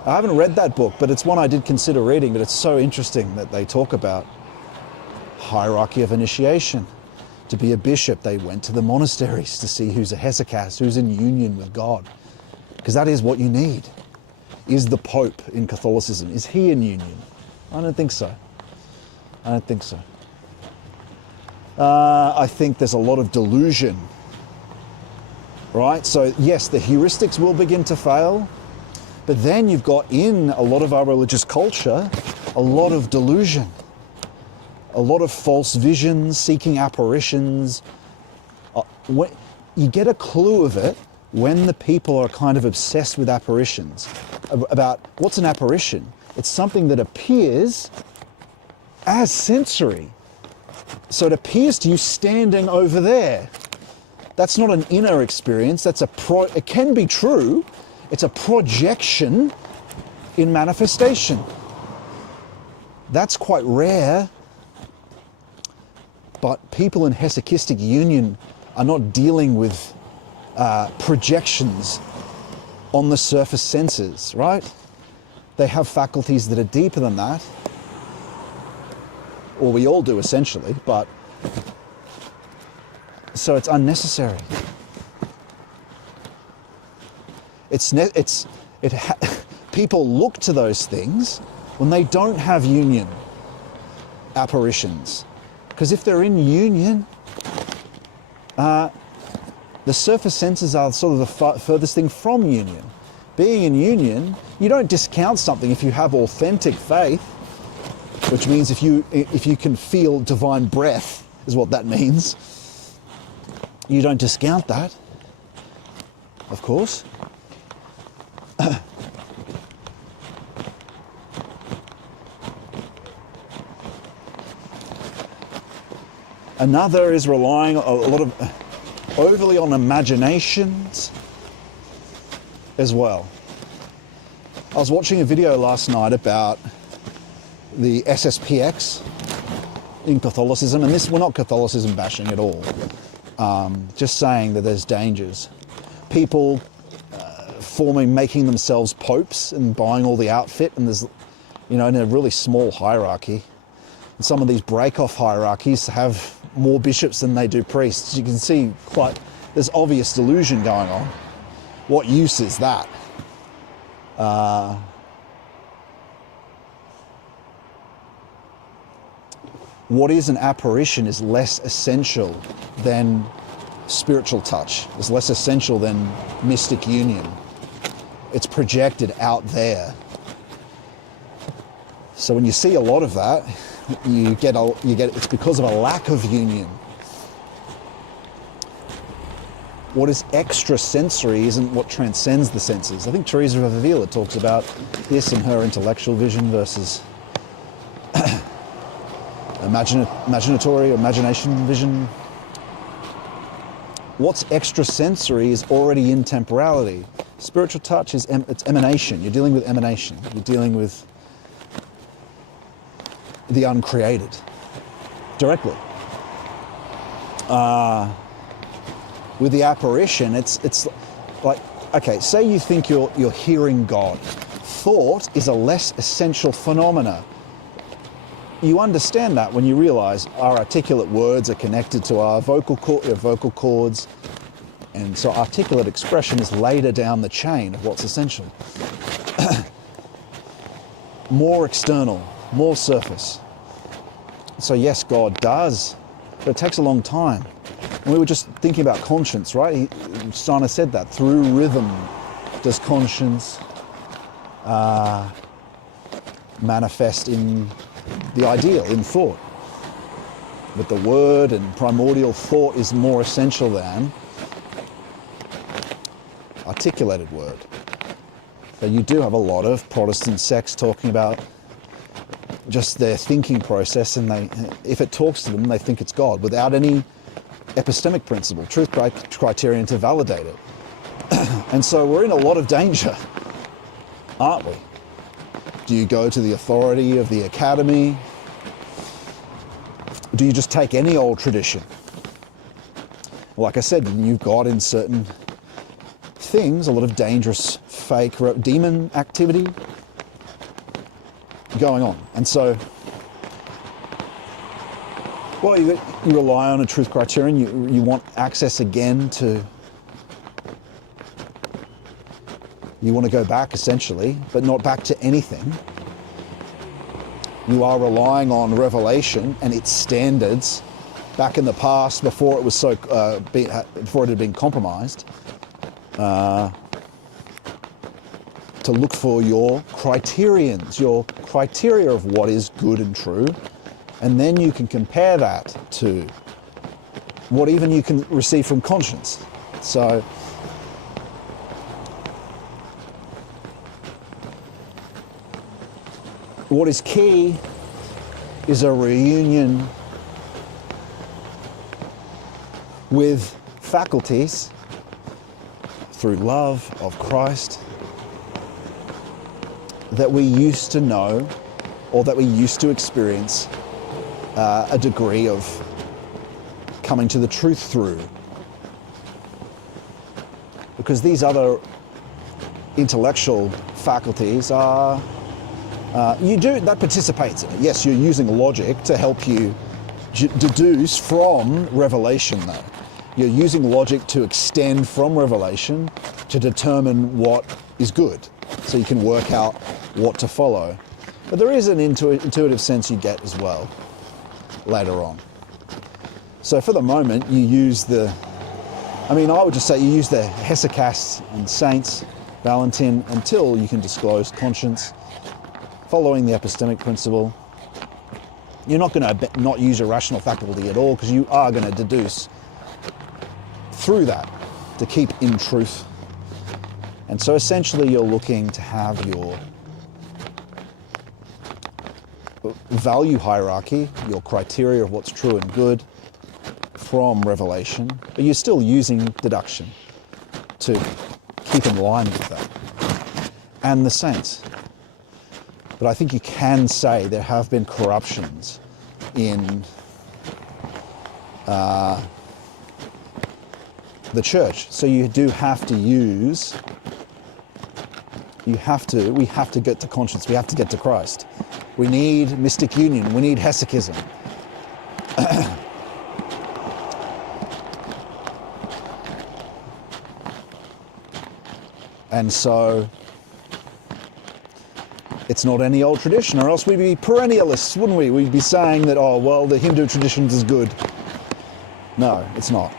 I haven't read that book, but it's one I did consider reading, but it's so interesting that they talk about hierarchy of initiation. To be a bishop, they went to the monasteries to see who's a hesychast, who's in union with God. Because that is what you need. Is the Pope in Catholicism, is he in union? I don't think so. I don't think so. I think there's a lot of delusion, right? So yes, the heuristics will begin to fail, but then you've got in a lot of our religious culture, a lot of delusion, a lot of false visions, seeking apparitions. You get a clue of it when the people are kind of obsessed with apparitions. About what's an apparition? It's something that appears as sensory. So it appears to you standing over there. That's not an inner experience. It can be true. It's a projection in manifestation. That's quite rare. But people in hesychistic union are not dealing with projections on the surface senses, right? They have faculties that are deeper than that. Or we all do essentially, but so it's unnecessary. People look to those things when they don't have union apparitions. Because if they're in union, the surface senses are sort of the furthest thing from union. Being in union, you don't discount something if you have authentic faith, which means if you can feel divine breath, is what that means. You don't discount that, of course. Another is relying overly on imaginations as well. I was watching a video last night about the SSPX in Catholicism, and we're not Catholicism bashing at all. just saying that there's dangers. People making themselves popes and buying all the outfit, and there's, in a really small hierarchy. And some of these break-off hierarchies have more bishops than they do priests. You can see there's obvious delusion going on. What use is that? What is an apparition is less essential than spiritual touch. It's less essential than mystic union. It's projected out there. So when you see a lot of that, you get it's because of a lack of union. What is extrasensory isn't what transcends the senses. I think Teresa of Avila talks about this in her intellectual vision versus imagination vision. What's extrasensory is already in temporality. Spiritual touch is it's emanation. You're dealing with emanation. You're dealing with the uncreated directly. With the apparition, it's like, okay, say you think you're hearing God. Thought is a less essential phenomena. You understand that when you realize our articulate words are connected to our vocal cords, and so articulate expression is later down the chain of what's essential. More external, more surface. So yes, God does, but it takes a long time. And we were just thinking about conscience, right? Steiner said that through rhythm does conscience manifest in the ideal, in thought. But the word and primordial thought is more essential than articulated word. So you do have a lot of Protestant sects talking about just their thinking process, and if it talks to them, they think it's God without any epistemic principle, truth criterion to validate it. And so we're in a lot of danger, aren't we? Do you go to the authority of the academy? Do you just take any old tradition? Like I said, you've got in certain things a lot of dangerous fake demon activity going on. And so, well, you rely on a truth criterion. You want access again to, you want to go back essentially, but not back to anything. You are relying on revelation and its standards back in the past before it was before it had been compromised, to look for your criterions, your criteria of what is good and true, and then you can compare that to what even you can receive from conscience. So what is key is a reunion with faculties through love of Christ that we used to know or that we used to experience a degree of coming to the truth through. Because these other intellectual faculties are that participates in it. Yes, you're using logic to help you deduce from revelation, though. You're using logic to extend from revelation to determine what is good, so you can work out what to follow. But there is an intuitive sense you get as well later on. So for the moment, you use I would just say you use the hesychasts and saints, Valentin, until you can disclose conscience, following the epistemic principle. You're not going to not use your rational faculty at all, because you are going to deduce through that to keep in truth. And so essentially you're looking to have your value hierarchy, your criteria of what's true and good from revelation, but you're still using deduction to keep in line with that. And the saints. But I think you can say there have been corruptions in the church. So you do have to use, we have to get to conscience, we have to get to Christ. We need mystic union, we need hesychism. And so it's not any old tradition, or else we'd be perennialists, wouldn't we? We'd be saying that, oh, well, the Hindu tradition is good. No, it's not.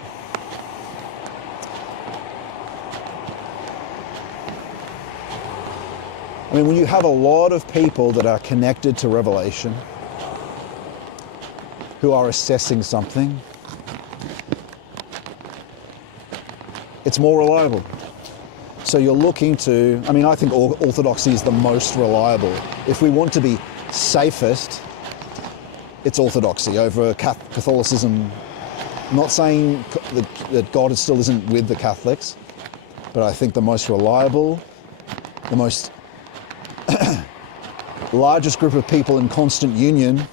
I mean, when you have a lot of people that are connected to Revelation, who are assessing something, it's more reliable. So you're looking to, I mean, I think orthodoxy is the most reliable. If we want to be safest, it's orthodoxy over Catholicism. I'm not saying that God still isn't with the Catholics, but I think the most reliable, the most largest group of people in constant union,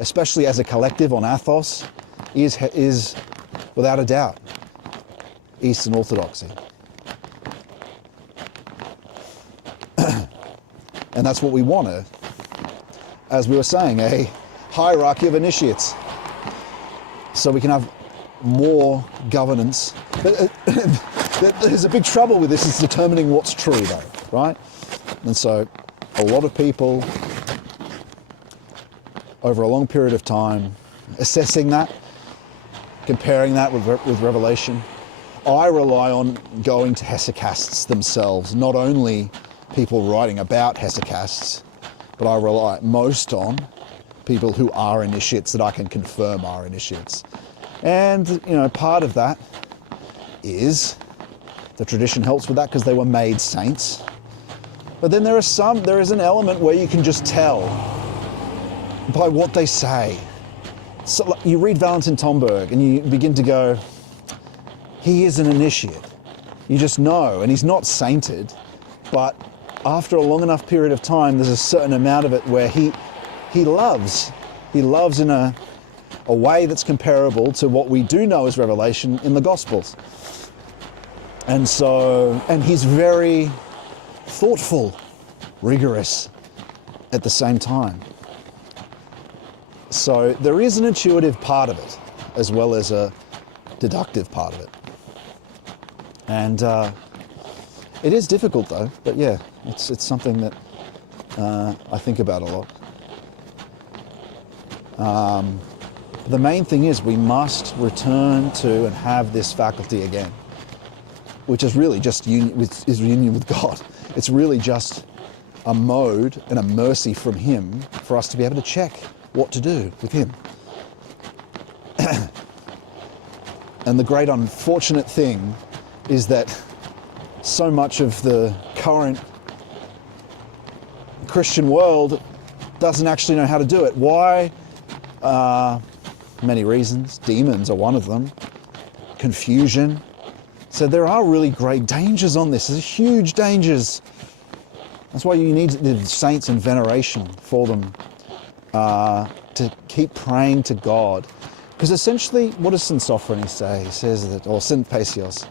especially as a collective on Athos, is without a doubt Eastern Orthodoxy. And that's what we want, as we were saying, a hierarchy of initiates. So we can have more governance. There's a big trouble with this, is determining what's true though, right? And so a lot of people over a long period of time assessing that, comparing that with Revelation. I rely on going to hesychasts themselves, not only people writing about hesychasts, but I rely most on people who are initiates that I can confirm are initiates. And, you know, part of that is the tradition helps with that because they were made saints. But then there is an element where you can just tell by what they say. So like, you read Valentin Tomberg and you begin to go, he is an initiate. You just know, and he's not sainted, but after a long enough period of time, there's a certain amount of it where he loves in a way that's comparable to what we do know as revelation in the Gospels. And so, and he's very thoughtful, rigorous at the same time. So there is an intuitive part of it, as well as a deductive part of it. And it is difficult though, but yeah, it's something that I think about a lot. The main thing is we must return to and have this faculty again, which is really just union with God. It's really just a mode and a mercy from Him for us to be able to check what to do with Him. And the great unfortunate thing is that so much of the current Christian world doesn't actually know how to do it. Why? Many reasons. Demons are one of them. Confusion. So there are really great dangers on this. There's huge dangers. That's why you need the saints in veneration for them, to keep praying to God. Because essentially, what does St. Sophrony say? He says that, or St. Paisios,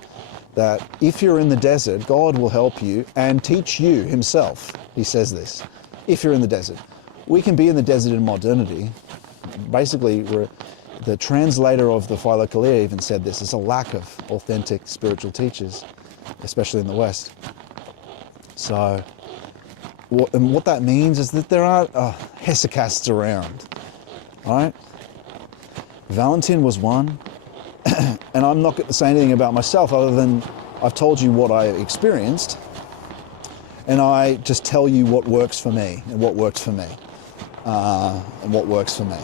that if you're in the desert, God will help you and teach you Himself. He says this. If you're in the desert. We can be in the desert in modernity. Basically, the translator of the Philokalia even said this. There's a lack of authentic spiritual teachers, especially in the West. So, what that means is that there aren't hesychasts around, right? Valentin was one, and I'm not going to say anything about myself other than I've told you what I experienced, and I just tell you what works for me and what works for me, and what works for me.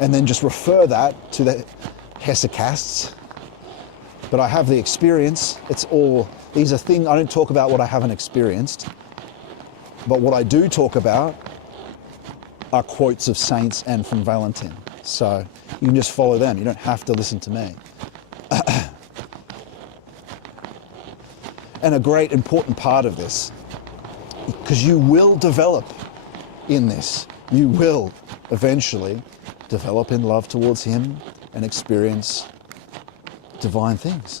And then just refer that to the hesychasts. But I have the experience. It's all, these are things, I don't talk about what I haven't experienced, but what I do talk about are quotes of saints and from Valentin. So you can just follow them. You don't have to listen to me. And a great important part of this, because you will develop in this, you will eventually develop in love towards Him and experience divine things.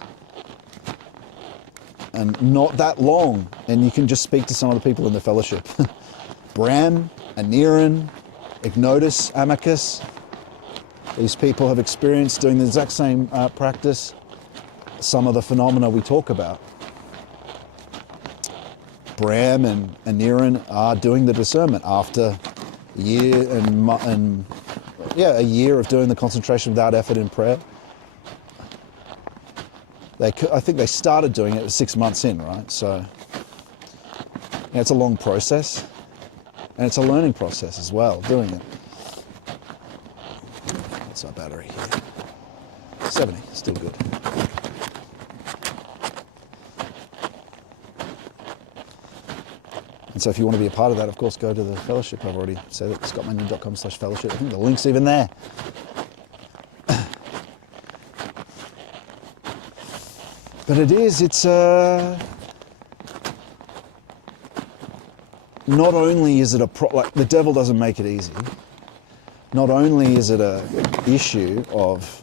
And not that long, and you can just speak to some of the people in the fellowship. Bram, Aniran, Ignotus, Amicus. These people have experienced doing the exact same practice, some of the phenomena we talk about. Bram and Aniran are doing the discernment after a year a year of doing the concentration without effort in prayer. I think they started doing it 6 months in, right? So it's a long process, and it's a learning process as well, doing it. What's our battery here? 70, still good. And so if you want to be a part of that, of course, go to the fellowship. I've already said it, scottmannion.com/fellowship. I think the link's even there. But it's not only is it like the devil doesn't make it easy. Not only is it a issue of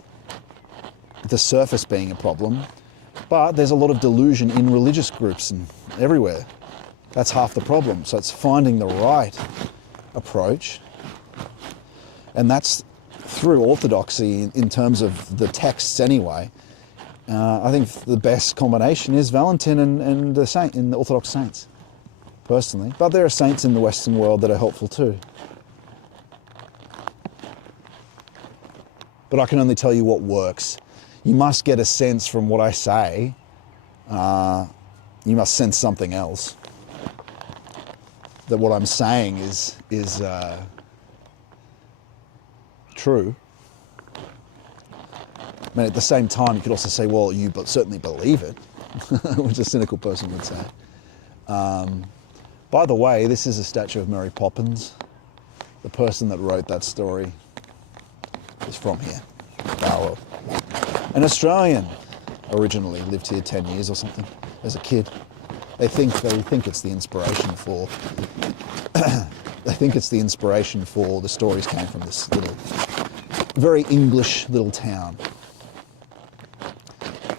the surface being a problem, but there's a lot of delusion in religious groups and everywhere. That's half the problem. So it's finding the right approach. And that's through orthodoxy in terms of the texts anyway. I think the best combination is Valentin and the Orthodox saints, personally. But there are saints in the Western world that are helpful too. But I can only tell you what works. You must get a sense from what I say. You must sense something else. That what I'm saying is true. I mean, at the same time, you could also say, well, you certainly believe it, which a cynical person would say. By the way, this is a statue of Mary Poppins. The person that wrote that story is from here, Barrow. An Australian originally, lived here 10 years or something as a kid. They think it's the inspiration for the stories came from this little, very English little town.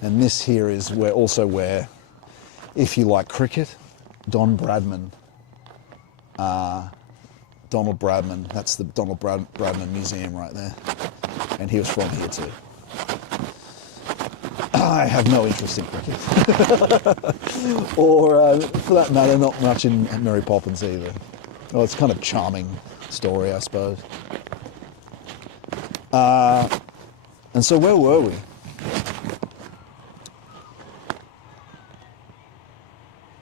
And this here is where, if you like cricket, Donald Bradman, that's the Donald Bradman Museum right there. And he was from here too. I have no interest in cricket. Or, for that matter, not much in Mary Poppins either. Well, it's kind of a charming story, I suppose. And so where were we?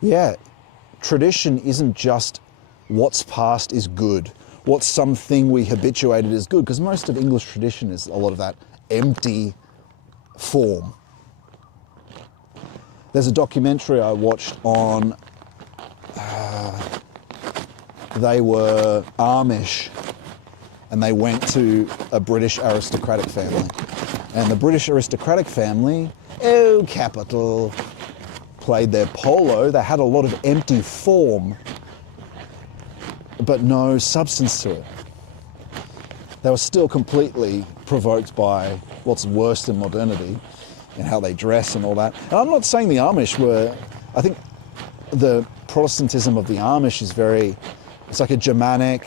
Yeah, tradition isn't just what's past is good, what's something we habituated is good, because most of English tradition is a lot of that empty form. There's a documentary I watched on, they were Amish, and they went to a British aristocratic family. And the British aristocratic family, capital, played their polo. They had a lot of empty form, but no substance to it. They were still completely provoked by what's worse than modernity and how they dress and all that. And I'm not saying the Amish were, I think the Protestantism of the Amish is it's like a Germanic,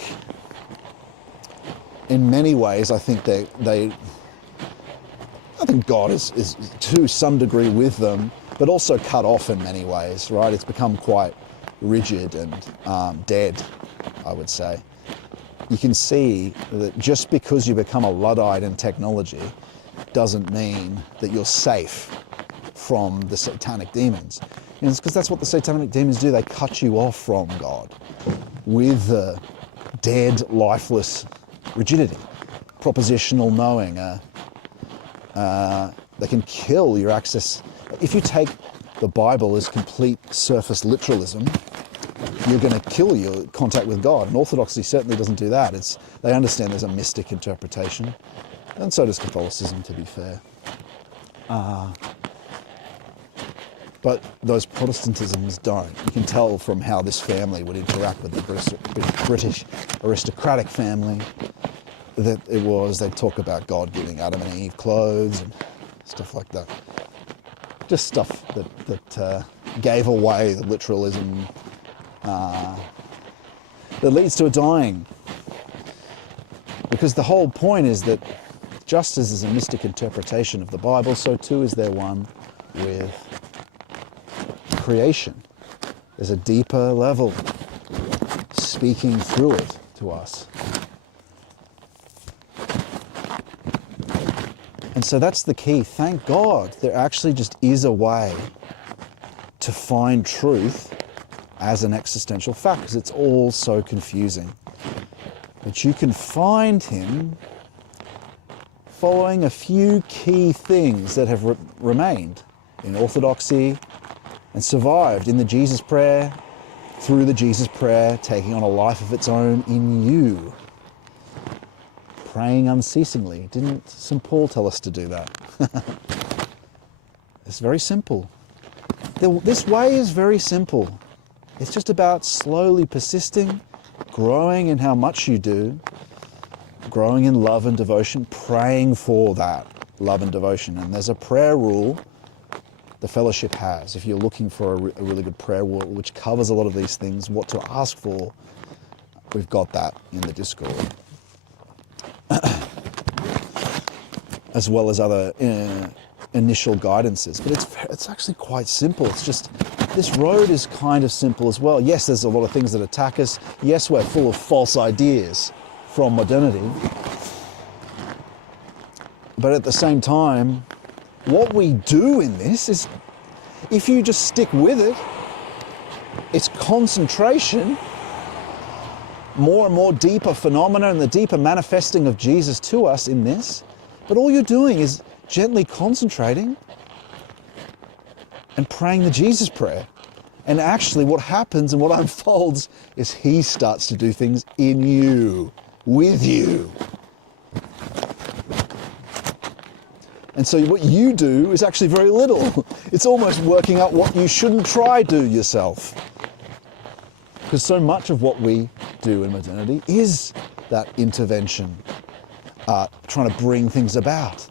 in many ways I think I think God is to some degree with them, but also cut off in many ways, right? It's become quite rigid and dead, I would say. You can see that just because you become a Luddite in technology doesn't mean that you're safe from the satanic demons. And it's because that's what the satanic demons do. They cut you off from God with a dead, lifeless rigidity, propositional knowing. They can kill your access. If you take the Bible as complete surface literalism, you're going to kill your contact with God. And Orthodoxy certainly doesn't do that. They understand there's a mystic interpretation. And so does Catholicism, to be fair. But those Protestantisms don't. You can tell from how this family would interact with the British aristocratic family that they'd talk about God giving Adam and Eve clothes and stuff like that. just stuff that gave away the literalism that leads to a dying. Because the whole point is that just as there's a mystic interpretation of the Bible, so too is there one with creation. There's a deeper level speaking through it to us. And so that's the key. Thank God there actually just is a way to find truth as an existential fact, because it's all so confusing. But you can find him following a few key things that have remained in orthodoxy and survived in the Jesus prayer, through the Jesus prayer, taking on a life of its own in you. Praying unceasingly. Didn't St. Paul tell us to do that? It's very simple. This way is very simple. It's just about slowly persisting, growing in how much you do, growing in love and devotion, praying for that love and devotion. And there's a prayer rule the fellowship has. If you're looking for a really good prayer rule which covers a lot of these things, what to ask for, we've got that in the Discord. As well as other initial guidances. But it's actually quite simple. It's just, this road is kind of simple as well. Yes, there's a lot of things that attack us. Yes, we're full of false ideas from modernity. But at the same time, what we do in this is, if you just stick with it, it's concentration, more and more deeper phenomena and the deeper manifesting of Jesus to us in this. But all you're doing is gently concentrating and praying the Jesus prayer. And actually what happens and what unfolds is he starts to do things in you, with you. And so what you do is actually very little. It's almost working out what you shouldn't try do yourself. Because so much of what we do in modernity is that intervention, trying to bring things about,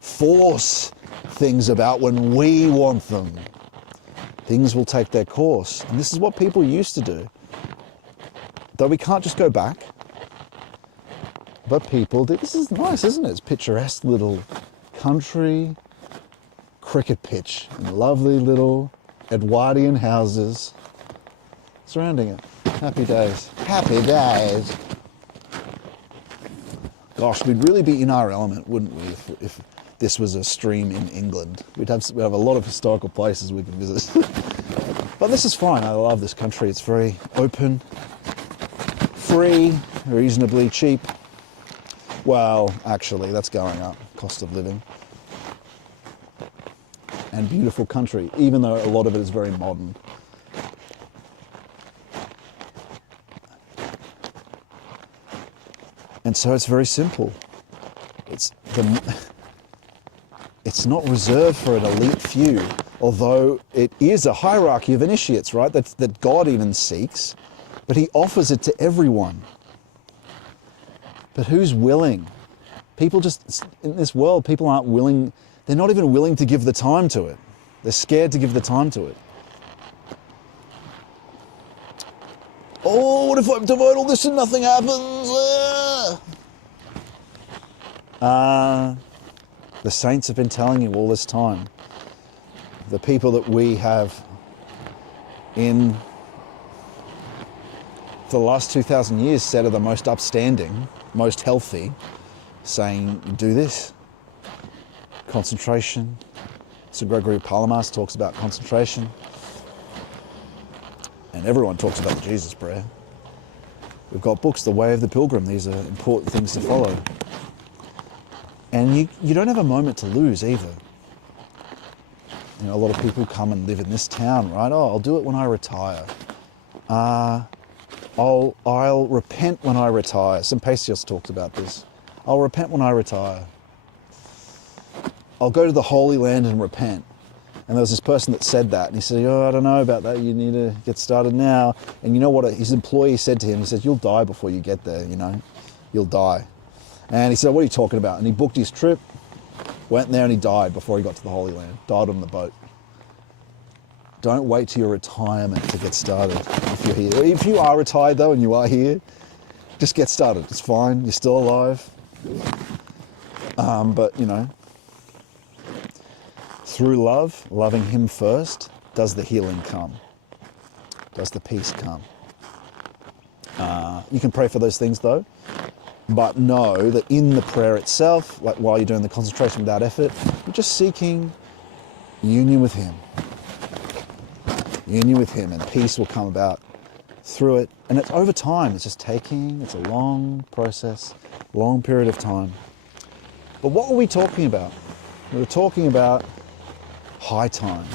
force things about when we want them. Things will take their course. And this is what people used to do. Though we can't just go back. But people did. This is nice, isn't it? It's picturesque little country cricket pitch and lovely little Edwardian houses surrounding it. Happy days. Happy days. Gosh, we'd really be in our element, wouldn't we, if this was a stream in England. We'd have a lot of historical places we could visit. But this is fine. I love this country. It's very open, free, reasonably cheap. Well, actually, that's going up, cost of living. And beautiful country, even though a lot of it is very modern. And so it's very simple. It's not reserved for an elite few, although it is a hierarchy of initiates, right? That God even seeks, but he offers it to everyone. But who's willing? People just, in this world, people aren't willing, they're not even willing to give the time to it. They're scared to give the time to it. Oh, what if I devote all this and nothing happens? The saints have been telling you all this time. The people that we have in for the last 2,000 years said are the most upstanding, most healthy, saying, do this. Concentration. Sir Gregory Palamas talks about concentration. And everyone talks about the Jesus prayer. We've got books, The Way of the Pilgrim. These are important things to follow. And you don't have a moment to lose either. You know, a lot of people come and live in this town, right? Oh, I'll do it when I retire. I'll repent when I retire. St. Paisios talked about this. I'll repent when I retire. I'll go to the Holy Land and repent. And there was this person that said that, and he said, oh, I don't know about that, you need to get started now. And you know what his employee said to him? He said, you'll die before you get there, you know, you'll die. And he said, what are you talking about? And he booked his trip, went there and he died before he got to the Holy Land, died on the boat. Don't wait till your retirement to get started if you're here. If you are retired though and you are here, just get started. It's fine. You're still alive. But, you know, through love, loving him first, does the healing come? Does the peace come? You can pray for those things though, but know that in the prayer itself, like while you're doing the concentration without effort, you're just seeking union with him. Union with him, and peace will come about through it. And it's over time. It's just it's a long process, long period of time. But what were we talking about? We were talking about high time.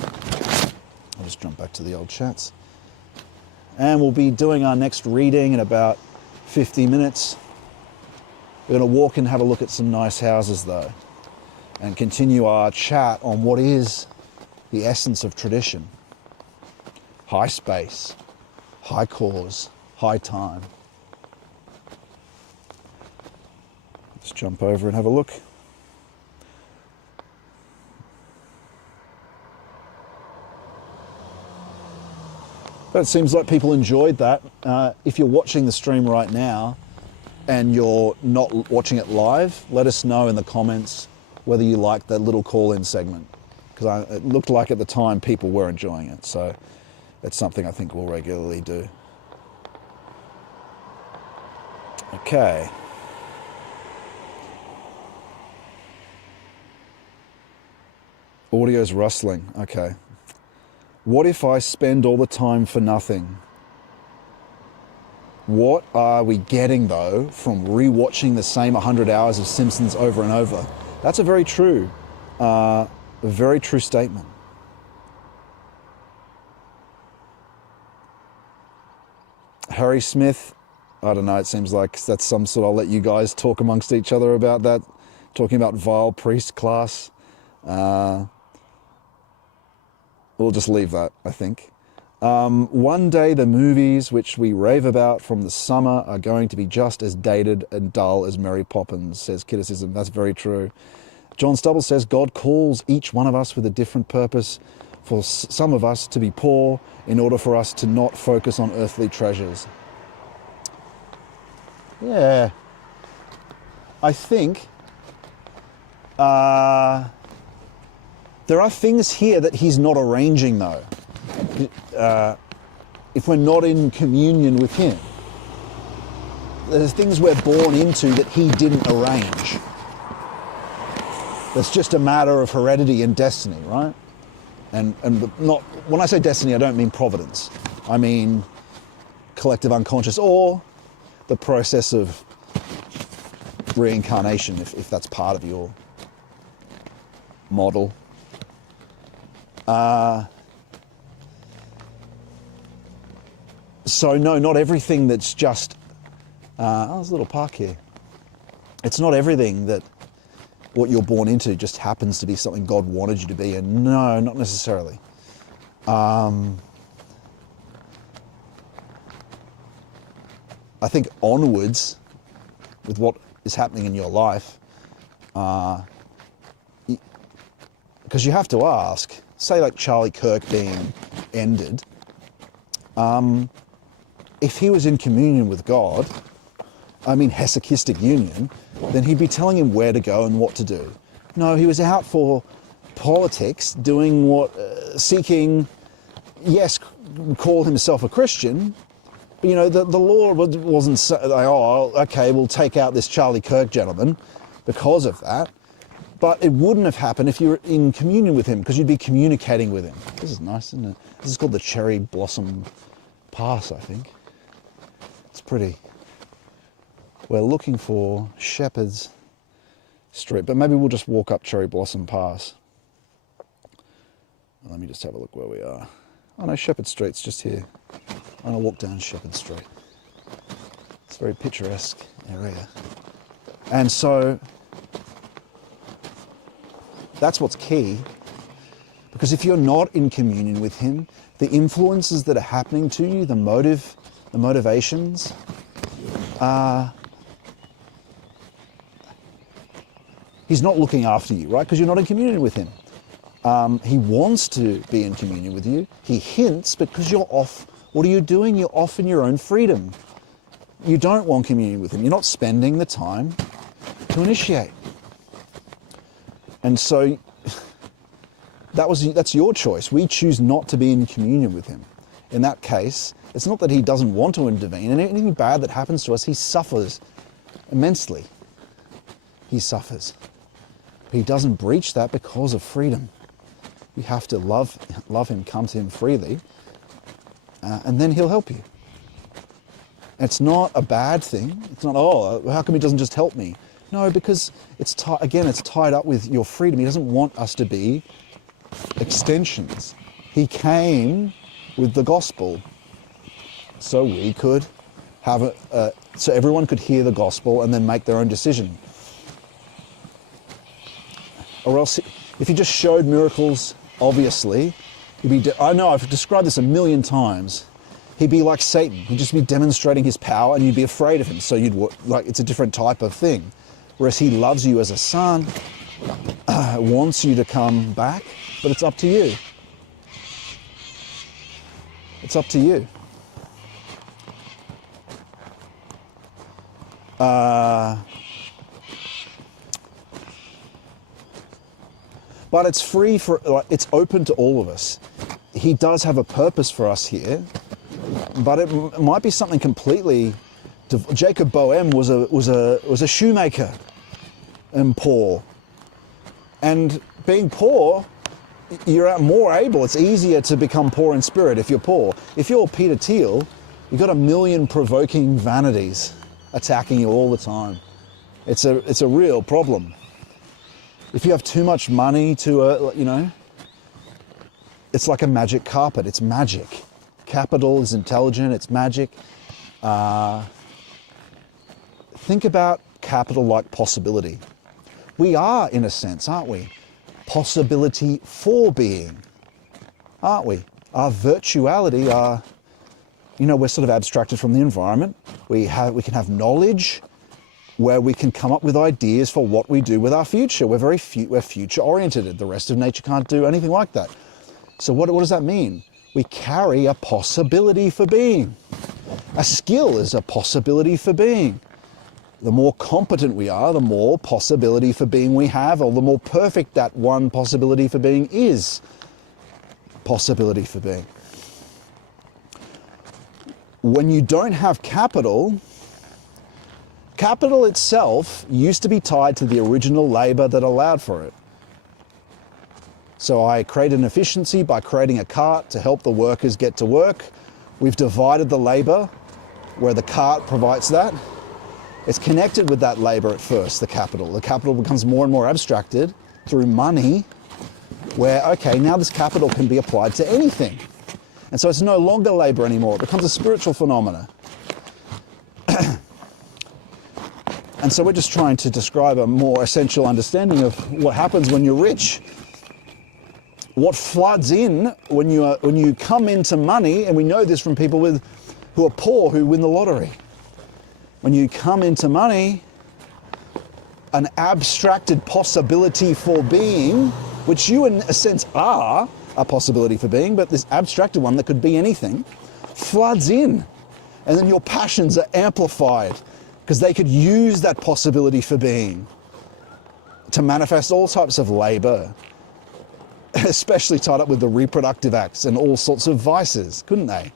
I'll just jump back to the old chats. And we'll be doing our next reading in about 50 minutes. We're going to walk and have a look at some nice houses though, and continue our chat on what is the essence of tradition. High space, high cause, high time. Let's jump over and have a look. But it seems like people enjoyed that. If you're watching the stream right now and you're not watching it live, let us know in the comments whether you liked that little call-in segment, because it looked like at the time people were enjoying it. So it's something I think we'll regularly do. Okay. Audio's rustling. Okay. What if I spend all the time for nothing? What are we getting though from rewatching the same 100 hours of Simpsons over and over? That's a very true statement. Harry Smith, I don't know, it seems like that's some sort, I'll let you guys talk amongst each other about that, talking about vile priest class. We'll just leave that, I think. One day the movies which we rave about from the summer are going to be just as dated and dull as Mary Poppins, says Criticism. That's very true. John Stubble says, God calls each one of us with a different purpose. For some of us to be poor in order for us to not focus on earthly treasures. Yeah. I think there are things here that he's not arranging though. If we're not in communion with him, there's things we're born into that he didn't arrange. It's just a matter of heredity and destiny, right? And not, when I say destiny, I don't mean providence. I mean collective unconscious, or the process of reincarnation, if that's part of your model. So no, not everything that's just, there's a little park here. It's not everything that what you're born into just happens to be something God wanted you to be, and no, not necessarily. I think onwards, with what is happening in your life, because you have to ask, say like Charlie Kirk being ended, if he was in communion with God, I mean hesychistic union, then he'd be telling him where to go and what to do. No, he was out for politics, doing what, seeking, yes, call himself a Christian, but you know, the law wasn't like, oh, okay, we'll take out this Charlie Kirk gentleman because of that. But it wouldn't have happened if you were in communion with him, because you'd be communicating with him. This is nice, isn't it? This is called the Cherry Blossom Pass, I think. It's pretty. We're looking for Shepherd's Street, but maybe we'll just walk up Cherry Blossom Pass. Let me just have a look where we are. Oh no, Shepherd Street's just here. I'm gonna walk down Shepherd Street. It's a very picturesque area. And so, that's what's key, because if you're not in communion with him, the influences that are happening to you, the motivations, he's not looking after you, right? Because you're not in communion with him. He wants to be in communion with you. He hints because you're off. What are you doing? You're off in your own freedom. You don't want communion with him. You're not spending the time to initiate. And so that's your choice. We choose not to be in communion with him. In that case, it's not that he doesn't want to intervene, and anything bad that happens to us, he suffers immensely. He suffers. But he doesn't breach that because of freedom. You have to love him, come to him freely, and then he'll help you. It's not a bad thing. It's not, oh, how come he doesn't just help me? No, because it's tied up with your freedom. He doesn't want us to be extensions. He came with the gospel so we could have so everyone could hear the gospel and then make their own decision. Or else, if he just showed miracles, obviously, I know I've described this a million times. He'd be like Satan. He'd just be demonstrating his power, and you'd be afraid of him. So it's a different type of thing. Whereas he loves you as a son, wants you to come back, but it's up to you. It's up to you. But it's free it's open to all of us. He does have a purpose for us here, but it might be something completely. Jacob Boehm was a shoemaker and poor, and being poor, you're more able. It's easier to become poor in spirit if you're poor. If you're Peter Thiel, you've got a million provoking vanities attacking you all the time. It's a real problem. If you have too much money to, it's like a magic carpet. It's magic. Capital is intelligent. It's magic. Think about capital like possibility. We are, in a sense, aren't we? Possibility for being, aren't we? Our virtuality, we're sort of abstracted from the environment. We can have knowledge where we can come up with ideas for what we do with our future. We're future oriented. The rest of nature can't do anything like that. So what does that mean? We carry a possibility for being. A skill is a possibility for being. The more competent we are, the more possibility for being we have, or the more perfect that one possibility for being is. Possibility for being. When you don't have capital, capital itself used to be tied to the original labor that allowed for it. So I create an efficiency by creating a cart to help the workers get to work. We've divided the labor where the cart provides that. It's connected with that labor at first, the capital. The capital becomes more and more abstracted through money, where, okay, now this capital can be applied to anything. And so it's no longer labor anymore. It becomes a spiritual phenomena. And so we're just trying to describe a more essential understanding of what happens when you're rich. What floods in when you come into money, and we know this from people who are poor who win the lottery. When you come into money, an abstracted possibility for being, which you in a sense are a possibility for being, but this abstracted one that could be anything, floods in. And then your passions are amplified because they could use that possibility for being to manifest all types of labor, especially tied up with the reproductive acts and all sorts of vices, couldn't they?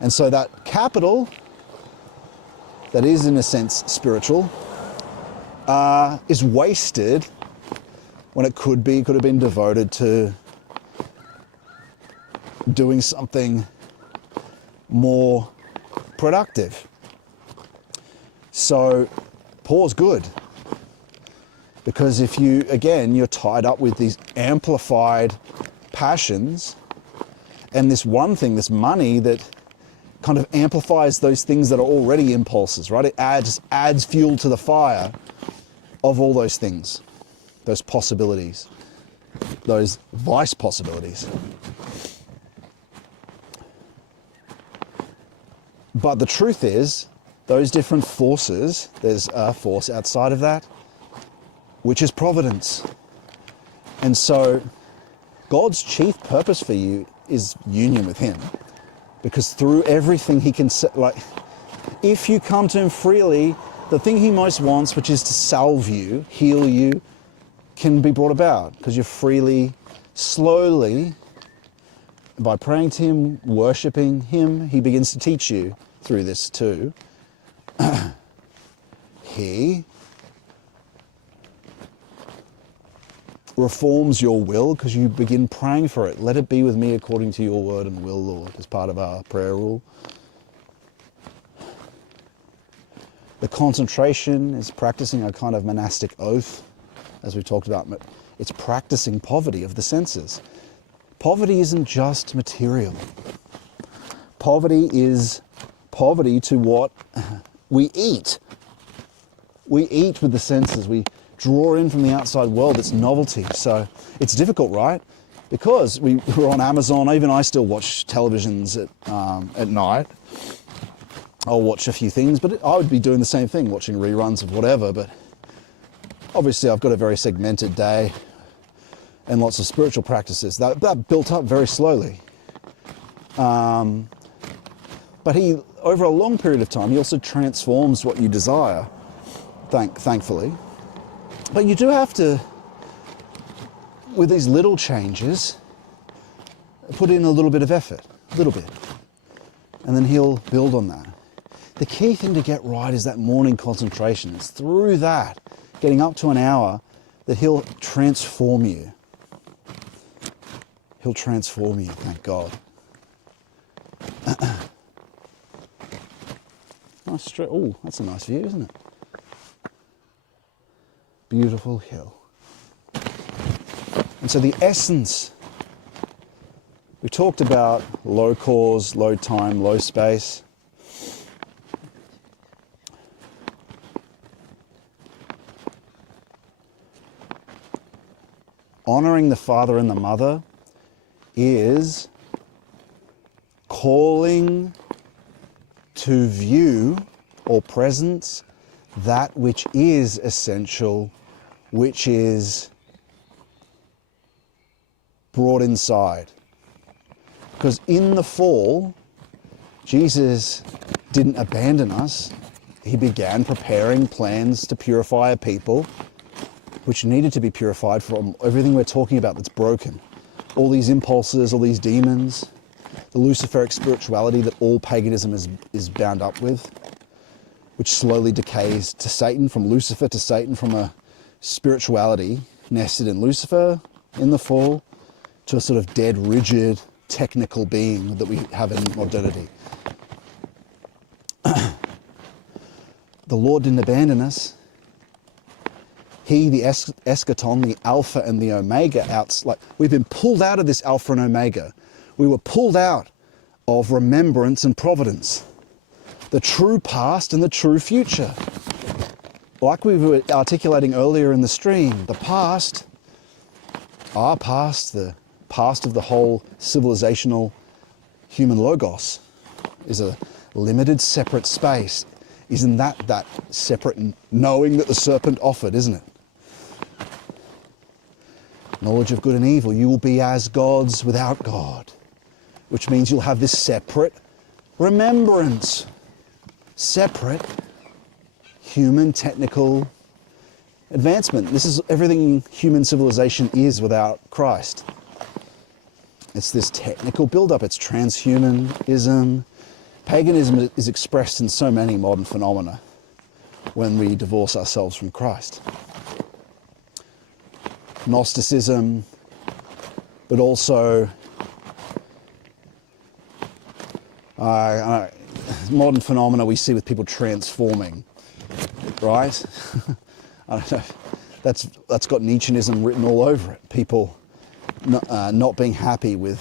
And so that capital, that is in a sense spiritual, is wasted when it could have been devoted to doing something more productive. So poor's good, because if you're tied up with these amplified passions and this one thing, this money that kind of amplifies those things that are already impulses, right? It adds fuel to the fire of all those things, those possibilities, those vice possibilities. But the truth is, those different forces, there's a force outside of that, which is providence. And so God's chief purpose for you is union with him, because through everything he can, like, if you come to him freely, the thing he most wants, which is to salve you, heal you, can be brought about, because you're freely, slowly, by praying to him, worshipping him, he begins to teach you through this too. He reforms your will because you begin praying for it. Let it be with me according to your word and will, Lord, as part of our prayer rule. The concentration is practicing a kind of monastic oath, as we talked about. It's practicing poverty of the senses. Poverty isn't just material. Poverty is poverty to what we eat. We eat with the senses. We draw in from the outside world. It's novelty. So it's difficult, right? Because we're on Amazon. Even I still watch televisions at night. I'll watch a few things, but I would be doing the same thing, watching reruns of whatever. But obviously I've got a very segmented day and lots of spiritual practices. That built up very slowly. But he, over a long period of time, he also transforms what you desire, thankfully. But you do have to, with these little changes, put in a little bit of effort, a little bit. And then he'll build on that. The key thing to get right is that morning concentration. It's through that, getting up to an hour, that he'll transform you. He'll transform you, thank God. Oh, that's a nice view, isn't it? Beautiful hill. And so the essence, we talked about low cause, low time, low space. Honoring the father and the mother is calling to view or presence that which is essential, which is brought inside. Because in the fall, Jesus didn't abandon us. He began preparing plans to purify a people which needed to be purified from everything we're talking about that's broken. All these impulses, all these demons, the Luciferic spirituality that all paganism is bound up with, which slowly decays to Satan, from Lucifer to Satan, from a spirituality nested in Lucifer in the fall to a sort of dead, rigid, technical being that we have in modernity. The Lord didn't abandon us. He, the eschaton, the Alpha and the Omega, we've been pulled out of this Alpha and Omega. We were pulled out of remembrance and providence, the true past and the true future. Like we were articulating earlier in the stream, the past, our past, the past of the whole civilizational human logos, is a limited, separate space. Isn't that separate knowing that the serpent offered, isn't it? Knowledge of good and evil. You will be as gods without God, which means you'll have this separate remembrance, separate human technical advancement. This is everything human civilization is without Christ. It's this technical build-up. It's transhumanism. Paganism is expressed in so many modern phenomena when we divorce ourselves from Christ. Gnosticism, but also modern phenomena we see with people transforming, right? I don't know. That's got Nietzscheanism written all over it. People not being happy with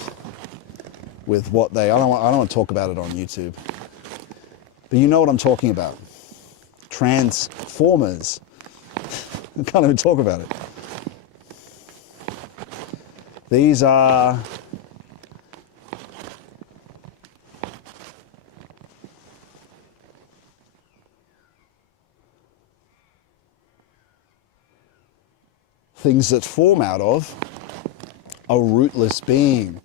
what they. I don't want to talk about it on YouTube, but you know what I'm talking about. Transformers. I can't even talk about it. These are things that form out of a rootless being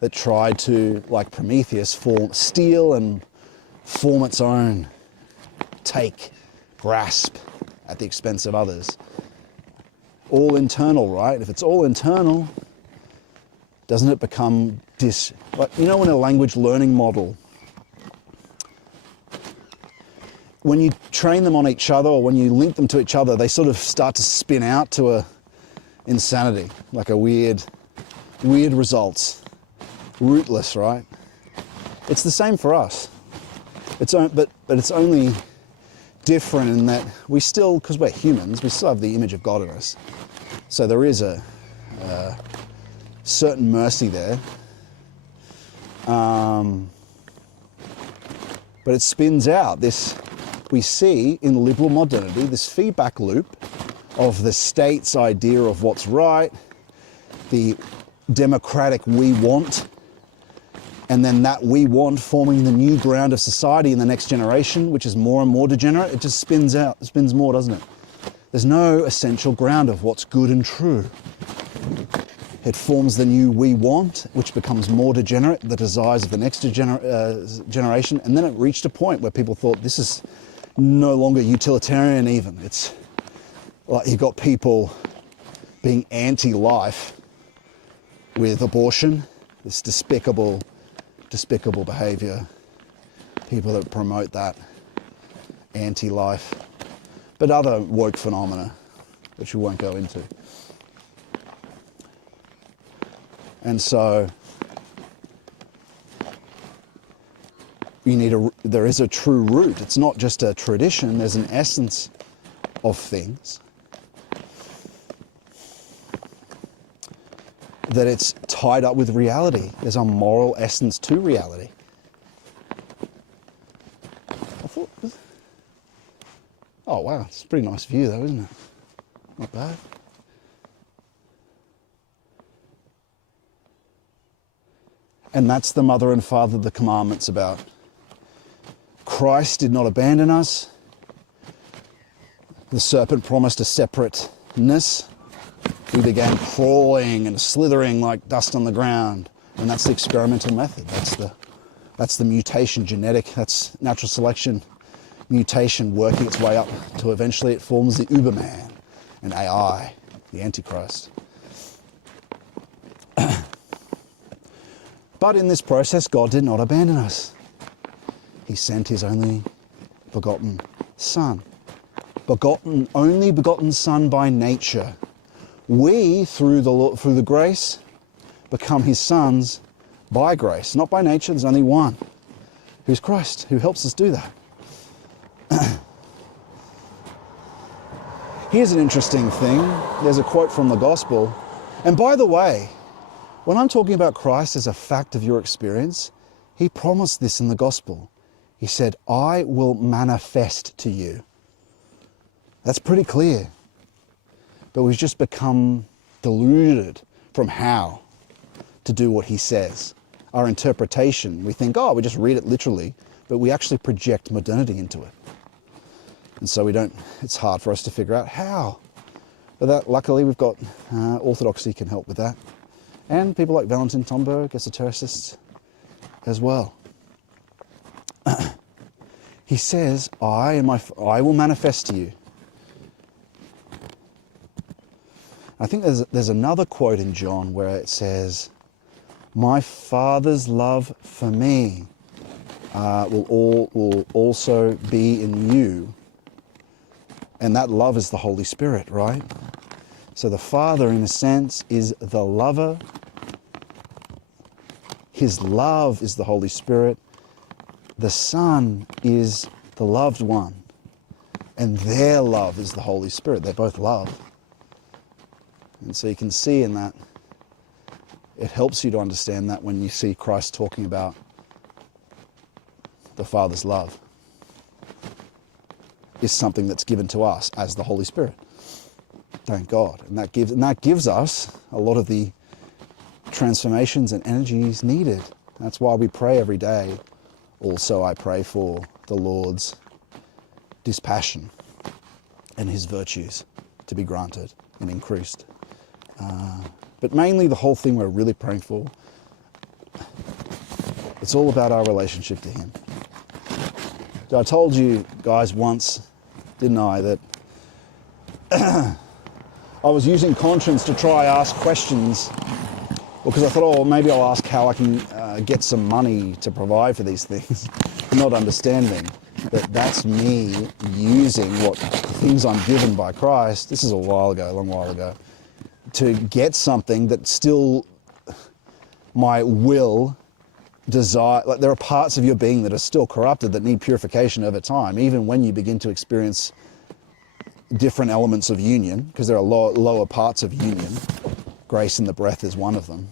that tried to, like Prometheus, steal and form its own, take, grasp at the expense of others. All internal, right? If it's all internal, doesn't it become like, you know, in a language learning model, when you train them on each other or when you link them to each other, they sort of start to spin out to a insanity, like a weird results. Rootless, right? It's the same for us. But it's only different in that we still, because we're humans, we still have the image of God in us. So there is a certain mercy there. But it spins out this, we see in liberal modernity, this feedback loop of the state's idea of what's right, the democratic we want, and then that we want forming the new ground of society in the next generation, which is more and more degenerate. It just spins out, spins more, doesn't it? There's no essential ground of what's good and true. It forms the new we want, which becomes more degenerate, the desires of the next generation, and then it reached a point where people thought this is no longer utilitarian even. It's like you've got people being anti-life with abortion, this despicable behavior, people that promote that anti-life, but other woke phenomena, which we won't go into. And so there is a true root. It's not just a tradition, there's an essence of things. That it's tied up with reality. There's a moral essence to reality. Oh wow, it's a pretty nice view though, isn't it? Not bad. And that's the mother and father the commandment's about. Christ did not abandon us. The serpent promised a separateness. We began crawling and slithering like dust on the ground. And that's the experimental method. That's the mutation, genetic, that's natural selection, mutation working its way up to eventually it forms the Uberman and AI, the Antichrist. But in this process, God did not abandon us. He sent his only begotten Son. Only begotten Son by nature. We, through the grace, become his sons by grace, not by nature. There's only one, who's Christ, who helps us do that. Here's an interesting thing. There's a quote from the gospel. And by the way, when I'm talking about Christ as a fact of your experience, he promised this in the gospel. He said, I will manifest to you. That's pretty clear. But we've just become deluded from how to do what he says. Our interpretation, we think, oh, we just read it literally, but we actually project modernity into it. And so it's hard for us to figure out how. But that, luckily, we've got orthodoxy can help with that. And people like Valentin Tomberg, esotericists, as well. He says, I will manifest to you. I think there's another quote in John where it says, my Father's love for me will also be in you. And that love is the Holy Spirit, right? So the Father, in a sense, is the lover. His love is the Holy Spirit. The Son is the loved one. And their love is the Holy Spirit. They both love. And so you can see in that, it helps you to understand that when you see Christ talking about the Father's love is something that's given to us as the Holy Spirit. Thank God. And that gives us a lot of the transformations and energies needed. That's why we pray every day. Also, I pray for the Lord's dispassion and his virtues to be granted and increased. But mainly the whole thing we're really praying for, it's all about our relationship to him. So I told you guys once, didn't I, that I was using conscience to try ask questions, because I thought, oh, maybe I'll ask how I can get some money to provide for these things, not understanding that that's me using what things I'm given by Christ. This is a while ago, a long while ago, to get something that still my will desire. Like, there are parts of your being that are still corrupted, that need purification over time, even when you begin to experience different elements of union, because there are lower parts of union. Grace in the breath is one of them.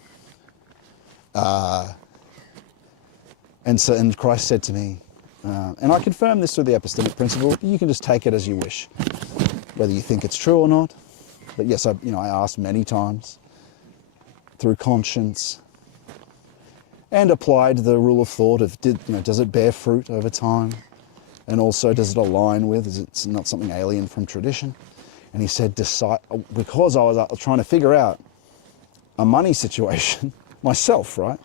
And Christ said to me, and I confirm this through the epistemic principle, you can just take it as you wish, whether you think it's true or not. But yes, I asked many times through conscience, and applied the rule of thought of, does it bear fruit over time? And also, does it align with, is it not something alien from tradition? And he said, because I was trying to figure out a money situation myself, right?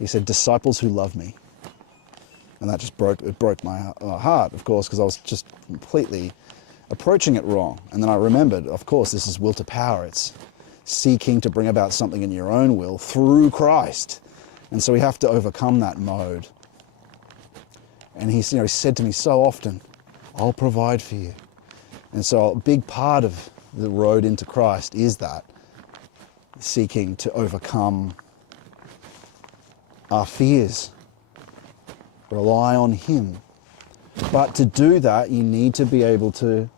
He said, disciples who love me. And that just broke my heart, of course, because I was just completely approaching it wrong. And then I remembered, of course, this is will to power. It's seeking to bring about something in your own will through Christ. And so we have to overcome that mode. And he said to me so often, I'll provide for you. And so a big part of the road into Christ is that, seeking to overcome our fears, rely on him. But to do that, you need to be able to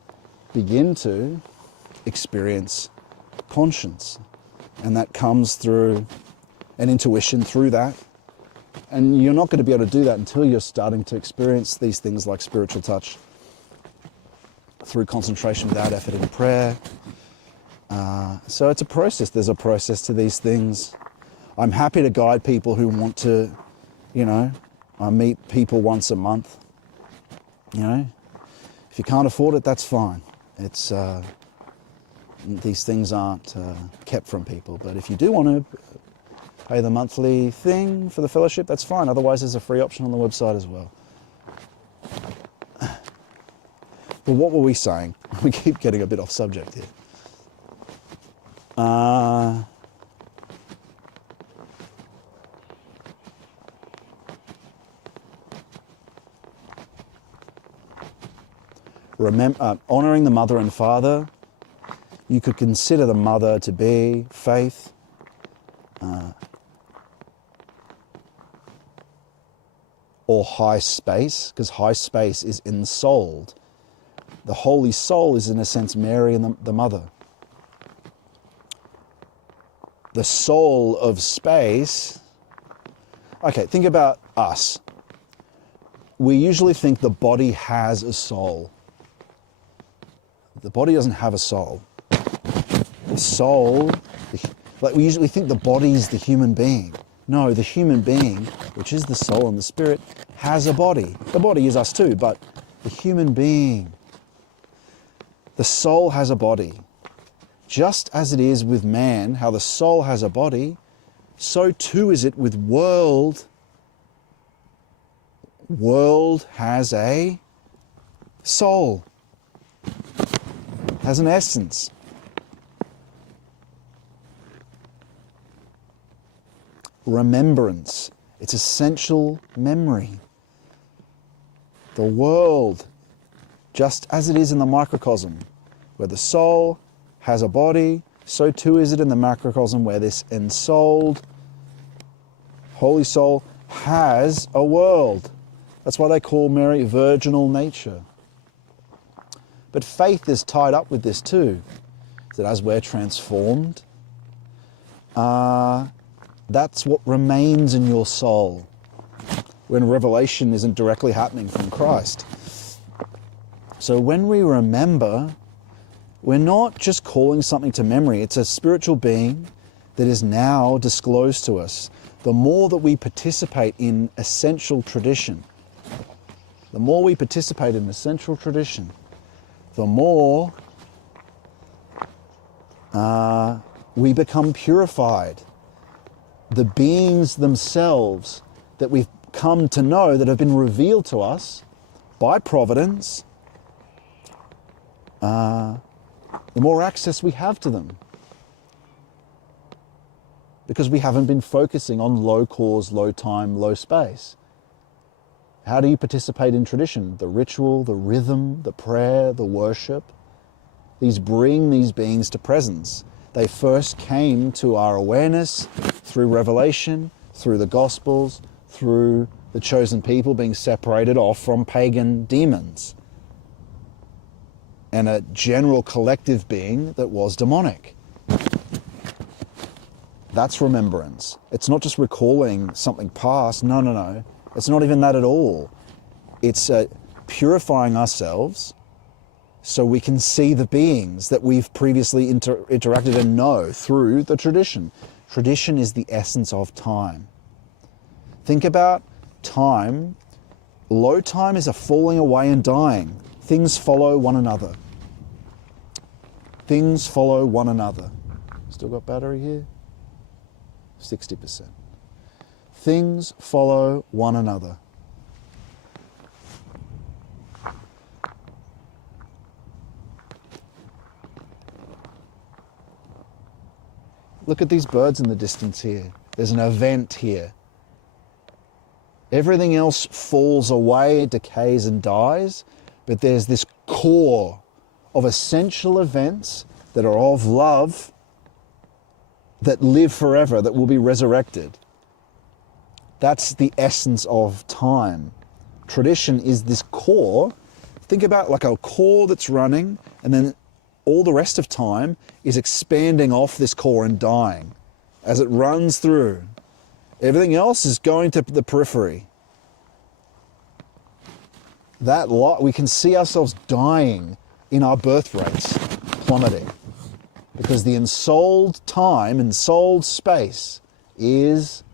begin to experience conscience. And that comes through an intuition through that. And you're not going to be able to do that until you're starting to experience these things like spiritual touch through concentration without effort in prayer. So it's a process. There's a process to these things. I'm happy to guide people who want to, I meet people once a month. If you can't afford it, that's fine. It's these things aren't kept from people. But if you do want to pay the monthly thing for the fellowship, that's fine. Otherwise, there's a free option on the website as well. But what were we saying? We keep getting a bit off subject here. Remember, honouring the mother and father, you could consider the mother to be faith, or high space, because high space is ensouled. The Holy Soul is, in a sense, Mary and the mother. The soul of space. Okay, think about us. We usually think the body has a soul. The body doesn't have a soul. The soul, like we usually think the body is the human being. No, the human being, which is the soul and the spirit, has a body. The body is us too, but the human being, the soul has a body. Just as it is with man, how the soul has a body, so too is it with world. World has a soul, has an essence. Remembrance, it's essential memory. The world, just as it is in the microcosm, where the soul has a body, so too is it in the macrocosm where this ensouled Holy Soul has a world. That's why they call Mary virginal nature. But faith is tied up with this too, that as we're transformed, that's what remains in your soul when revelation isn't directly happening from Christ. So when we remember, we're not just calling something to memory. It's a spiritual being that is now disclosed to us. The more that we participate in essential tradition, the more we participate in essential tradition, the more we become purified. The beings themselves that we've come to know, that have been revealed to us by Providence, the more access we have to them. Because we haven't been focusing on low cause, low time, low space. How do you participate in tradition? The ritual, the rhythm, the prayer, the worship. These bring these beings to presence. They first came to our awareness through revelation, through the Gospels, through the chosen people being separated off from pagan demons and a general collective being that was demonic. That's remembrance. It's not just recalling something past. No, no, no. It's not even that at all. It's purifying ourselves so we can see the beings that we've previously interacted and know through the tradition. Tradition is the essence of time. Think about time. Low time is a falling away and dying. Things follow one another. Things follow one another. Still got battery here? 60%. Things follow one another. Look at these birds in the distance here. There's an event here. Everything else falls away, decays and dies, but there's this core of essential events that are of love, that live forever, that will be resurrected. That's the essence of time. Tradition is this core. Think about like a core that's running, and then all the rest of time is expanding off this core and dying as it runs through. Everything else is going to the periphery. That lot, we can see ourselves dying in our birth rates, plummeting. Because the ensouled time, ensouled space is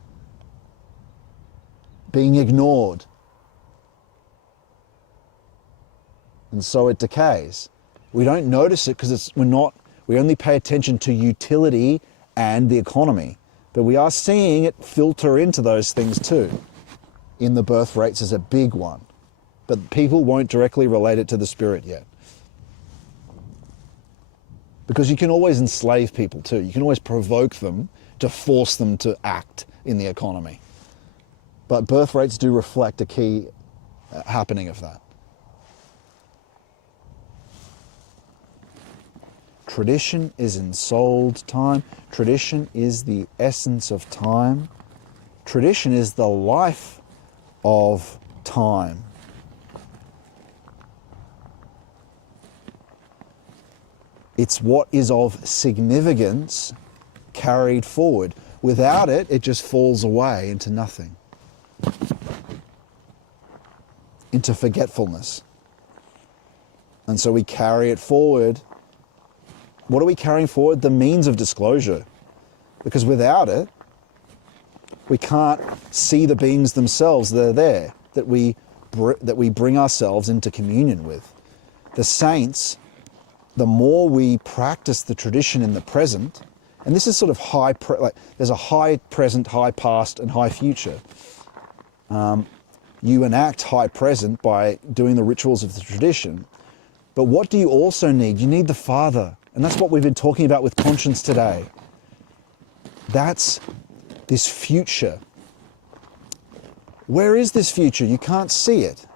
being ignored. And so it decays. We don't notice it because we only pay attention to utility and the economy. But we are seeing it filter into those things too. In the birth rates is a big one. But people won't directly relate it to the spirit yet. Because you can always enslave people too. You can always provoke them to force them to act in the economy. But birth rates do reflect a key happening of that. Tradition is ensouled time. Tradition is the essence of time. Tradition is the life of time. It's what is of significance carried forward. Without it, it just falls away into nothing. Into forgetfulness. And so we carry it forward. What are we carrying forward? The means of disclosure. Because without it, we can't see the beings themselves that are there, that we bring ourselves into communion with. The saints, the more we practice the tradition in the present, and this is sort of there's a high present, high past, and high future. You enact high present by doing the rituals of the tradition, but what do you also need? You need the Father, and that's what we've been talking about with conscience today. That's this future. Where is this future? You can't see it.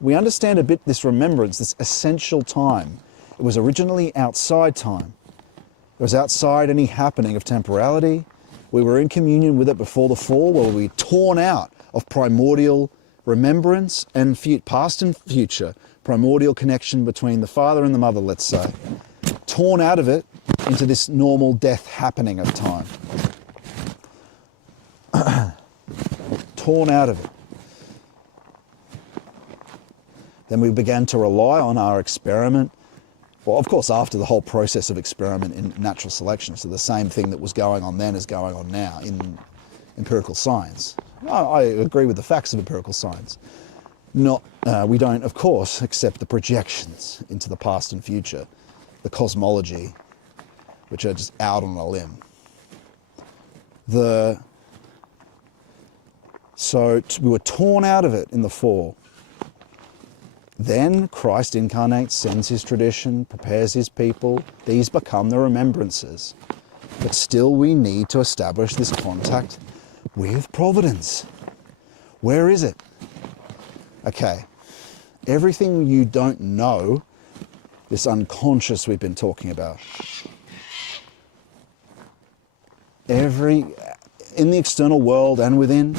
We understand a bit this remembrance, this essential time. It was originally outside time. It was outside any happening of temporality. We were in communion with it before the fall, where we were torn out of primordial remembrance and past and future, primordial connection between the father and the mother, let's say. Torn out of it into this normal death happening of time. Torn out of it. Then we began to rely on our experiment. Well, of course, after the whole process of experiment in natural selection, so the same thing that was going on then is going on now in empirical science. I agree with the facts of empirical science. We don't, of course, accept the projections into the past and future, the cosmology, which are just out on a limb. We were torn out of it in the fall. Then Christ incarnates, sends his tradition, prepares his people. These become the remembrances. But still we need to establish this contact with Providence. Where is it? Okay, everything you don't know, this unconscious we've been talking about, in the external world and within,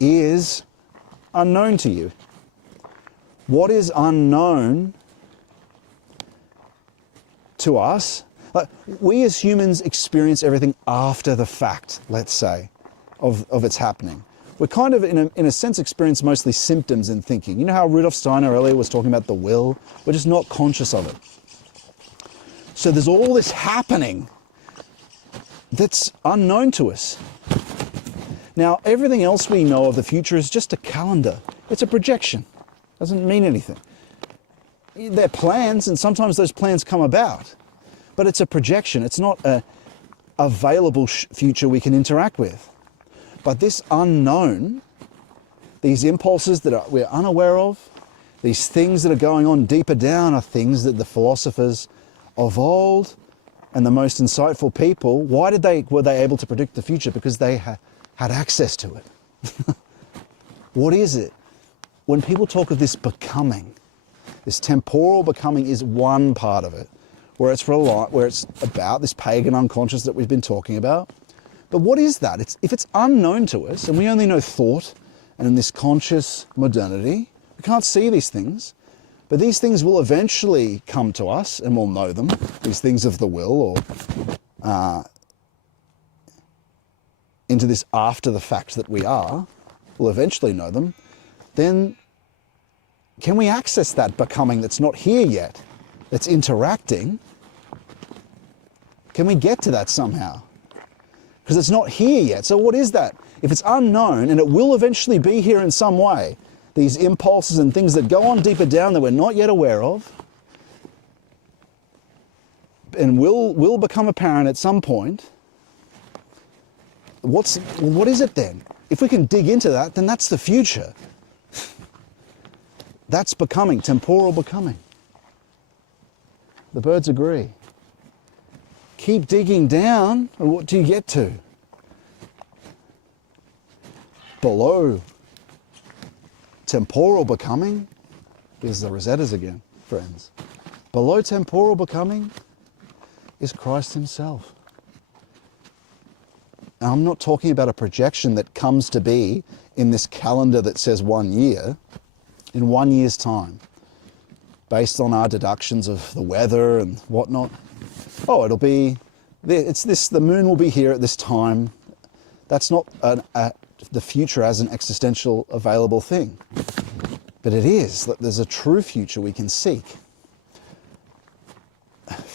is unknown to you. What is unknown to us? Like, we as humans experience everything after the fact, let's say, of its happening. We're kind of, in a sense, experience mostly symptoms and thinking. You know how Rudolf Steiner earlier was talking about the will? We're just not conscious of it. So there's all this happening that's unknown to us. Now, everything else we know of the future is just a calendar. It's a projection. Doesn't mean anything. They're plans, and sometimes those plans come about. But it's a projection. It's not an available future we can interact with. But this unknown, these impulses that we're unaware of, these things that are going on deeper down are things that the philosophers of old and the most insightful people, were they able to predict the future? Because they had access to it. What is it? When people talk of this becoming, this temporal becoming is one part of it, where it's about this pagan unconscious that we've been talking about. But what is that? If it's unknown to us, and we only know thought, and in this conscious modernity, we can't see these things, but these things will eventually come to us, and we'll know them, these things of the will, or into this after the fact that we are, we'll eventually know them. Then can we access that becoming that's not here yet, that's interacting? Can we get to that somehow? Because it's not here yet. So what is that? If it's unknown, and it will eventually be here in some way, these impulses and things that go on deeper down that we're not yet aware of, and will become apparent at some point, what is it then? If we can dig into that, then that's the future. That's becoming, temporal becoming. The birds agree. Keep digging down, and what do you get to? Below temporal becoming, here's the Rosettas again, friends. Below temporal becoming is Christ himself. Now, I'm not talking about a projection that comes to be in this calendar that says 1 year, in 1 year's time, based on our deductions of the weather and whatnot. Oh, it'll be, the moon will be here at this time. That's not the future as an existential available thing. But it is, there's a true future we can seek.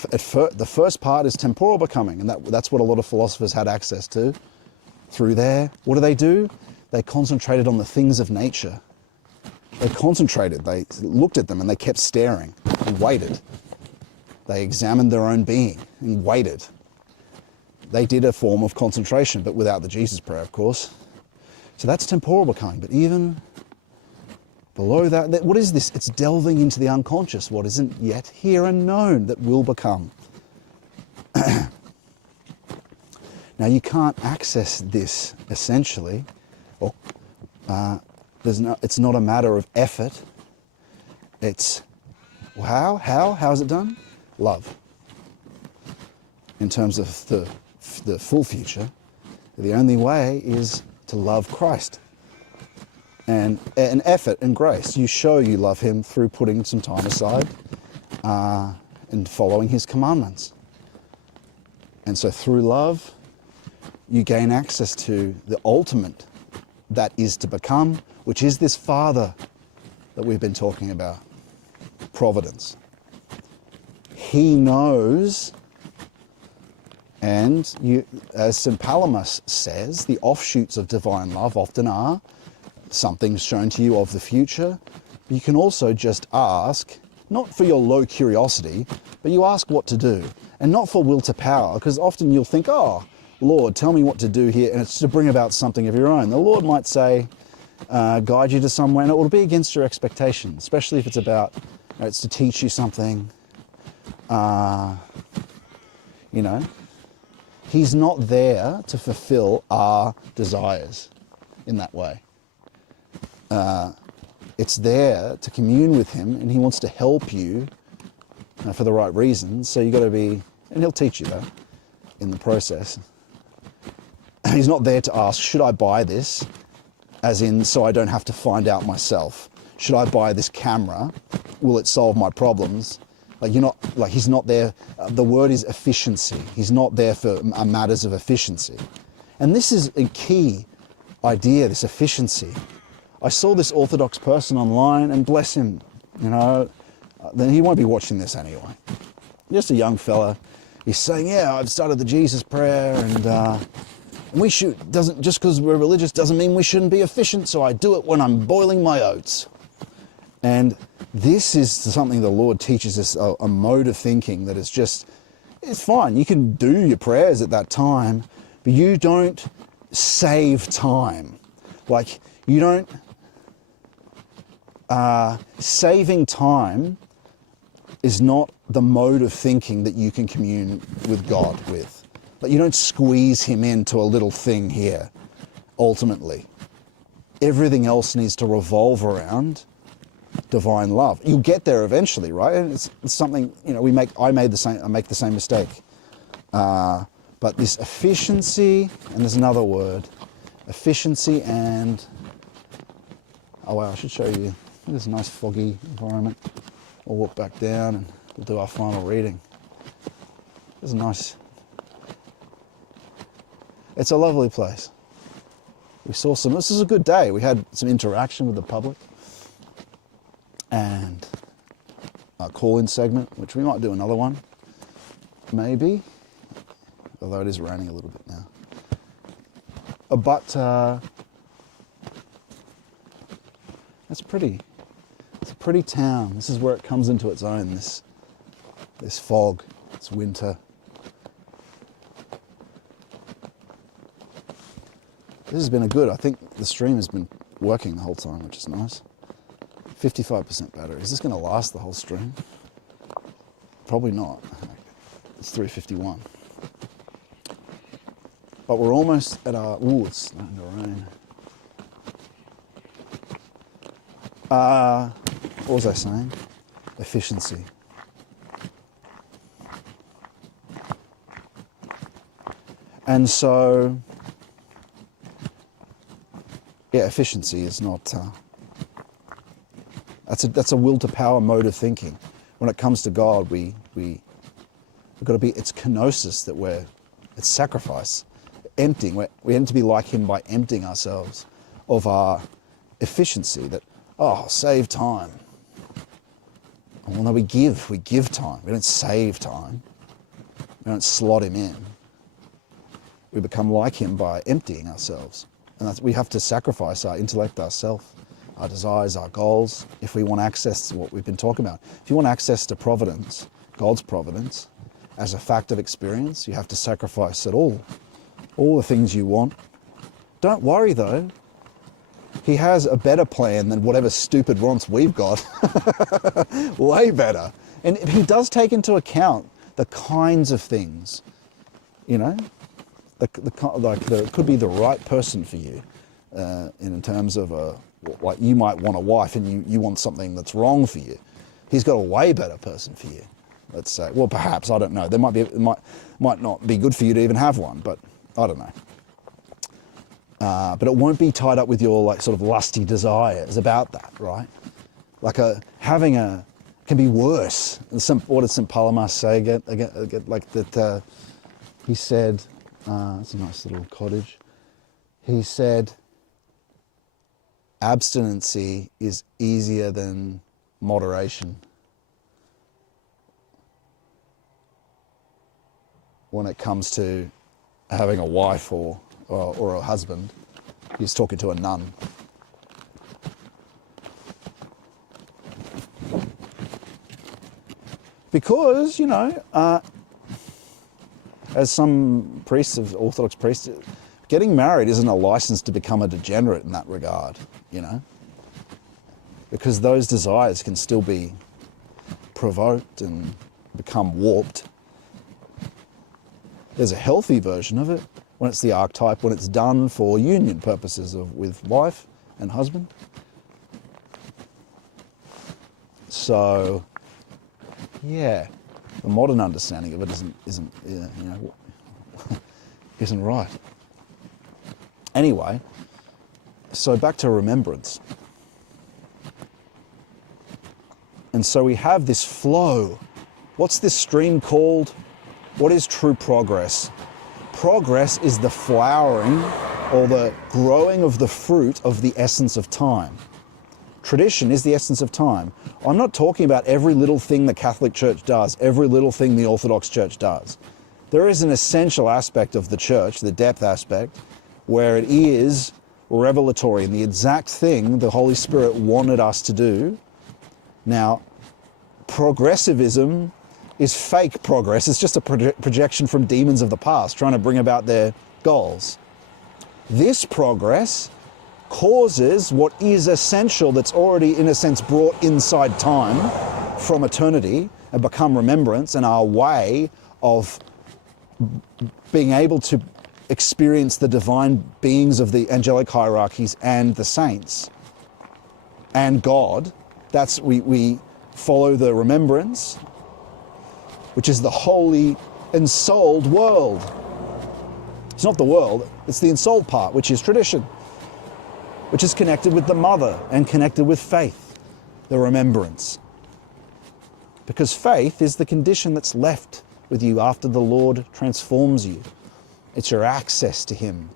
The first part is temporal becoming, and that's what a lot of philosophers had access to through there. What do? They concentrated on the things of nature. They concentrated, they looked at them and they kept staring and waited. They examined their own being and waited. They did a form of concentration, but without the Jesus prayer, of course. So that's temporal becoming. But even below that, what is this? It's delving into the unconscious, what isn't yet here and known that will become. Now, you can't access this essentially, or it's not a matter of effort. It's how is it done? Love. In terms of the full future, the only way is to love Christ. And an effort and grace. You show you love him through putting some time aside and following his commandments. And so through love, you gain access to the ultimate that is to become, which is this Father that we've been talking about, Providence. He knows, and as St. Palamas says, the offshoots of divine love often are something's shown to you of the future. You can also just ask, not for your low curiosity, but you ask what to do, and not for will to power, because often you'll think, oh, Lord, tell me what to do here, and it's to bring about something of your own. The Lord might say, guide you to somewhere, and it will be against your expectations, especially if it's about, it's to teach you something. He's not there to fulfill our desires in that way. It's there to commune with him, and he wants to help you for the right reasons. So you've got to be, and he'll teach you that in the process. He's not there to ask, should I buy this? As in, so I don't have to find out myself. Should I buy this camera? Will it solve my problems? He's not there. The word is efficiency. He's not there for matters of efficiency. And this is a key idea, this efficiency. I saw this Orthodox person online, and bless him, then he won't be watching this anyway. Just a young fella. He's saying, I've started the Jesus prayer, and we just because we're religious doesn't mean we shouldn't be efficient, so I do it when I'm boiling my oats. And this is something the Lord teaches us, a mode of thinking that is just, it's fine. You can do your prayers at that time, but you don't save time. You don't, saving time is not the mode of thinking that you can commune with God with. You don't squeeze him into a little thing here, ultimately. Everything else needs to revolve around divine love. You'll get there eventually, right? And it's something, I make the same mistake. But this efficiency, and there's another word, efficiency and, oh wow, I should show you, this nice foggy environment. We'll walk back down and we'll do our final reading. It's nice. It's a lovely place. We saw this is a good day. We had some interaction with the public and a call-in segment, which we might do another one, maybe, although it is raining a little bit now. But it's pretty. It's a pretty town. This is where it comes into its own, this fog, it's winter. This has been I think the stream has been working the whole time, which is nice. 55% battery. Is this going to last the whole stream? Probably not. It's 3:51. But we're almost at our, it's starting to rain. What was I saying? Efficiency. And so, efficiency is not, that's a will to power mode of thinking. When it comes to God, we've got to be, it's kenosis it's sacrifice, emptying. We aim to be like him by emptying ourselves of our efficiency, that, save time. Well, no, we give time. We don't save time. We don't slot him in. We become like him by emptying ourselves. And we have to sacrifice our intellect, ourself, our desires, our goals, if we want access to what we've been talking about. If you want access to providence, God's providence, as a fact of experience, you have to sacrifice it all the things you want. Don't worry though, he has a better plan than whatever stupid wants we've got. Way better. And he does take into account the kinds of things, it could be the right person for you, in terms of like you might want a wife and you want something that's wrong for you. He's got a way better person for you, let's say. Well, perhaps, I don't know. It might not be good for you to even have one, but I don't know. But it won't be tied up with your sort of lusty desires about that, right? Can be worse. What did St. Palamas say again? Like that, he said, it's a nice little cottage. He said, abstinency is easier than moderation. When it comes to having a wife or a husband. He's talking to a nun. Because, as some priests, of Orthodox priests, getting married isn't a license to become a degenerate in that regard, you know, because those desires can still be provoked and become warped. There's a healthy version of it when it's the archetype, when it's done for union purposes with wife and husband. So, yeah, the modern understanding of it isn't right. Anyway, so back to remembrance. And so we have this flow. What's this stream called? What is true progress? Progress is the flowering or the growing of the fruit of the essence of time. Tradition is the essence of time. I'm not talking about every little thing the Catholic Church does, every little thing the Orthodox Church does. There is an essential aspect of the Church, the depth aspect, where it is revelatory and the exact thing the Holy Spirit wanted us to do. Now, progressivism is fake progress. It's just a projection from demons of the past trying to bring about their goals. This progress causes what is essential, that's already in a sense brought inside time from eternity and become remembrance, and our way of being able to experience the divine beings of the angelic hierarchies and the saints and God. That's we follow the remembrance, which is the holy ensouled world. It's not the world, it's the ensouled part, which is tradition, which is connected with the mother and connected with faith, the remembrance. Because faith is the condition that's left with you after the Lord transforms you. It's your access to Him.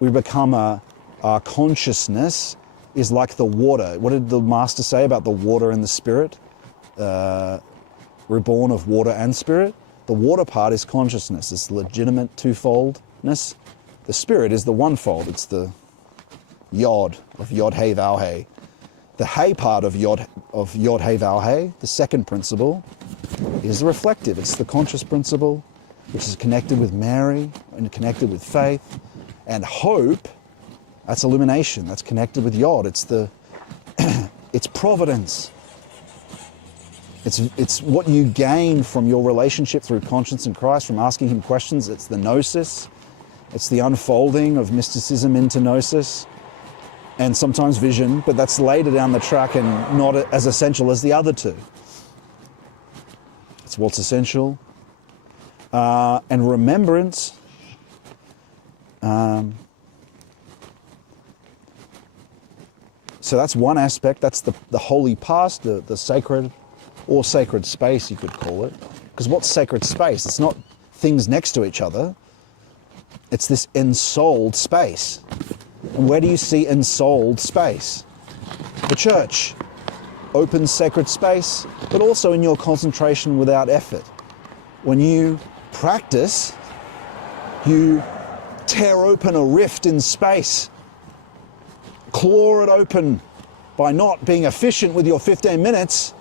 We become our consciousness is like the water. What did the Master say about the water and the Spirit? Reborn of water and Spirit. The water part is consciousness. It's legitimate twofoldness. The Spirit is the onefold. It's the Yod of Yod Hey Vau Hey. The Hey part of Yod Hey Vau Hey, the second principle, is reflective. It's the conscious principle, which is connected with Mary and connected with faith. And hope, that's illumination. That's connected with Yod. It's it's providence. It's what you gain from your relationship through conscience in Christ, from asking Him questions. It's the gnosis. It's the unfolding of mysticism into gnosis, and sometimes vision, but that's later down the track and not as essential as the other two. It's what's essential. And remembrance, so that's one aspect. That's the holy past, the sacred, or sacred space, you could call it. Because what's sacred space? It's not things next to each other. It's this ensouled space. And where do you see ensouled space? The church. Open sacred space, but also in your concentration without effort. When you practice, you tear open a rift in space, claw it open by not being efficient with your 15 minutes,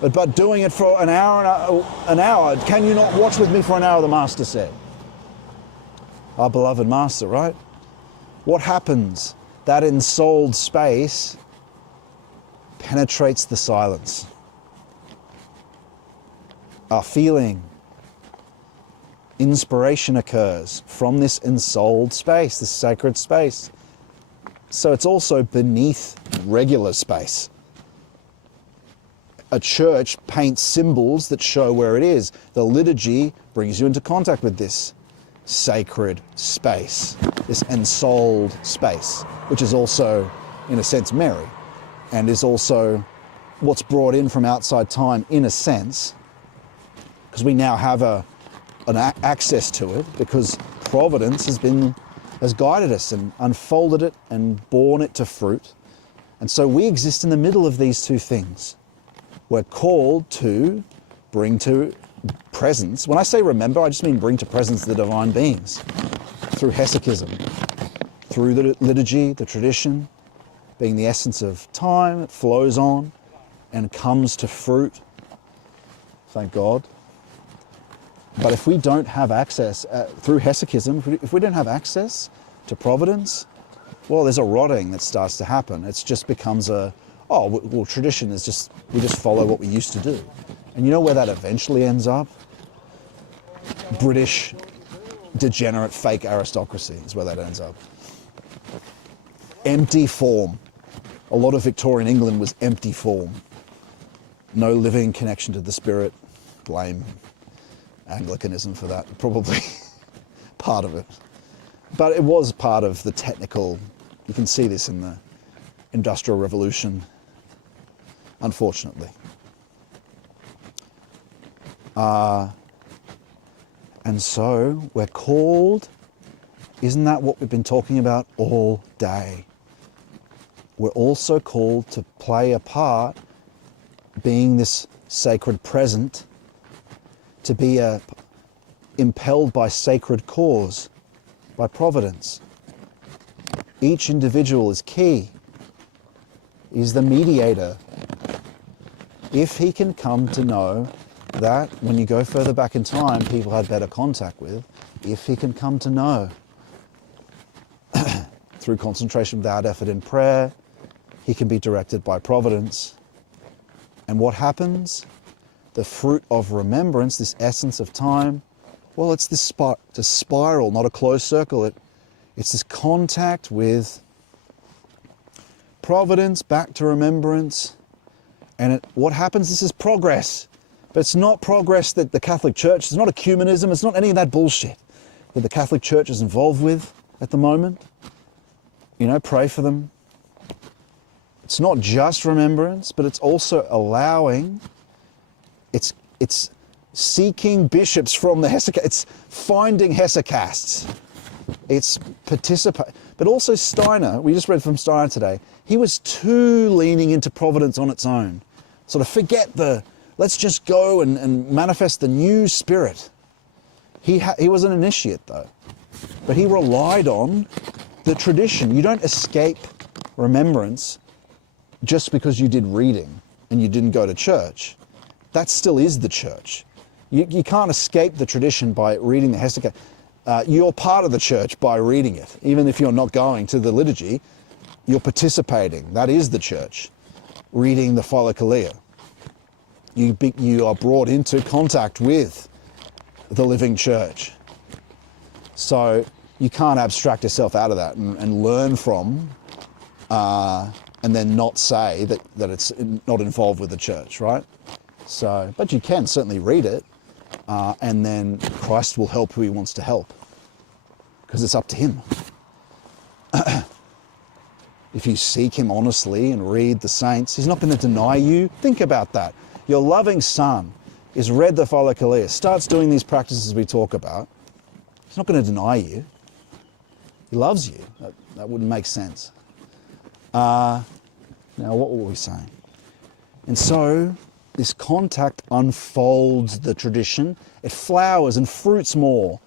but doing it for an hour. Can you not watch with me for an hour, the Master said. Our beloved Master, right? What happens? That ensouled space penetrates the silence. Our feeling, inspiration occurs from this ensouled space, this sacred space. So it's also beneath regular space. A church paints symbols that show where it is. The liturgy brings you into contact with this sacred space, this ensouled space, which is also, in a sense, Mary, and is also what's brought in from outside time, in a sense, because we now have an access to it, because Providence has guided us and unfolded it and borne it to fruit. And so we exist in the middle of these two things. We're called to bring to presence. When I say remember, I just mean bring to presence the divine beings through hesychism, through the liturgy, the tradition, being the essence of time. It flows on and comes to fruit. Thank God. But if we don't have access, through hesychism, if we don't have access to providence, well, there's a rotting that starts to happen. It just becomes tradition is just, we just follow what we used to do. And you know where that eventually ends up? British, degenerate, fake aristocracy is where that ends up. Empty form. A lot of Victorian England was empty form. No living connection to the spirit. Blame Anglicanism for that, probably part of it. But it was part of the technical, you can see this in the Industrial Revolution, unfortunately. And so we're called, isn't that what we've been talking about all day? We're also called to play a part, being this sacred present, to be impelled by sacred cause, by providence. Each individual is key. He's the mediator. If he can come to know that, when you go further back in time, people had better contact with, if he can come to know through concentration without effort in prayer, he can be directed by providence. And what happens? The fruit of remembrance, this essence of time, well, it's this spiral, not a closed circle. It's this contact with providence, back to remembrance. And what happens? This is progress. But it's not progress that the Catholic Church, it's not ecumenism, it's not any of that bullshit that the Catholic Church is involved with at the moment. You know, pray for them. It's not just remembrance, but it's also allowing, it's seeking bishops from the hesychasts, it's finding hesychasts, it's participate. But also Steiner, we just read from Steiner today, he was too leaning into providence on its own. Sort of forget let's just go and manifest the new spirit. He was an initiate though, but he relied on the tradition. You don't escape remembrance just because you did reading and you didn't go to church. That still is the church. You can't escape the tradition by reading the hesychast. You're part of the church by reading it. Even if you're not going to the liturgy, you're participating. That is the church. Reading the Philokalia. You are brought into contact with the living church. So you can't abstract yourself out of that and learn from and then not say that it's not involved with the church, right? So, but you can certainly read it, and then Christ will help who he wants to help, because it's up to him. If you seek him honestly and read the saints, he's not going to deny you. Think about that. Your loving son is read the Philokalia, starts doing these practices we talk about. He's not going to deny you. He loves you. That wouldn't make sense. Now, what were we saying? And so, this contact unfolds the tradition. It flowers and fruits more.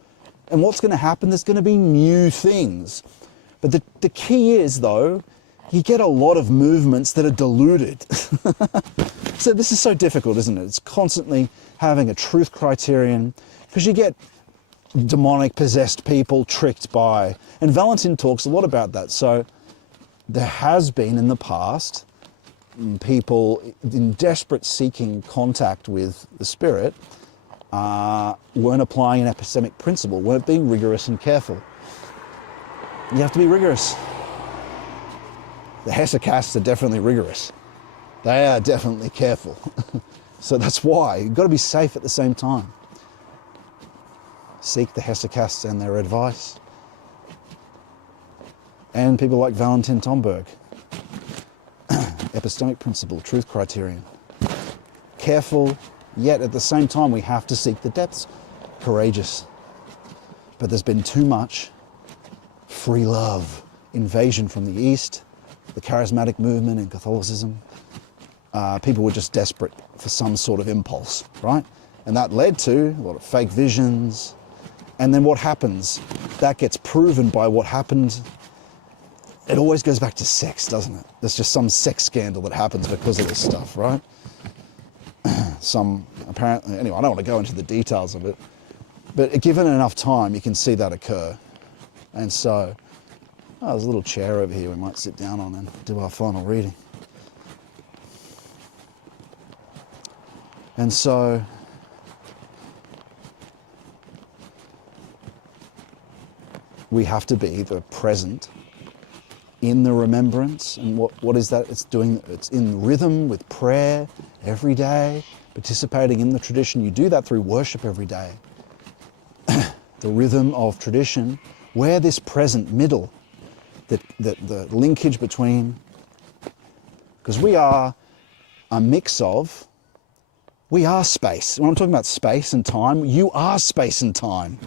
And what's going to happen? There's going to be new things. But the key is, though, you get a lot of movements that are diluted. So this is so difficult, isn't it? It's constantly having a truth criterion, because you get demonic possessed people tricked by, and Valentin talks a lot about that. So there has been in the past people in desperate seeking contact with the spirit weren't applying an epistemic principle, weren't being rigorous and careful. You have to be rigorous. The hesychasts are definitely rigorous. They are definitely careful. So that's why you've got to be safe at the same time. Seek the hesychasts and their advice. And people like Valentin Tomberg. Epistemic principle, truth criterion. Careful, yet at the same time we have to seek the depths. Courageous. But there's been too much free love, invasion from the East, the charismatic movement in Catholicism. People were just desperate for some sort of impulse, right? And that led to a lot of fake visions. And then what happens? That gets proven by what happened. It always goes back to sex, doesn't it? There's just some sex scandal that happens because of this stuff, right? Apparently, anyway, I don't want to go into the details of it, But given enough time, you can see that occur. And so, there's a little chair over here we might sit down on and do our final reading. And so, we have to be the present in the remembrance. And what is that? It's in rhythm with prayer every day, participating in the tradition. You do that through worship every day. The rhythm of tradition, where this present middle, the linkage between, because we are a mix of, we are space. When I'm talking about space and time, you are space and time.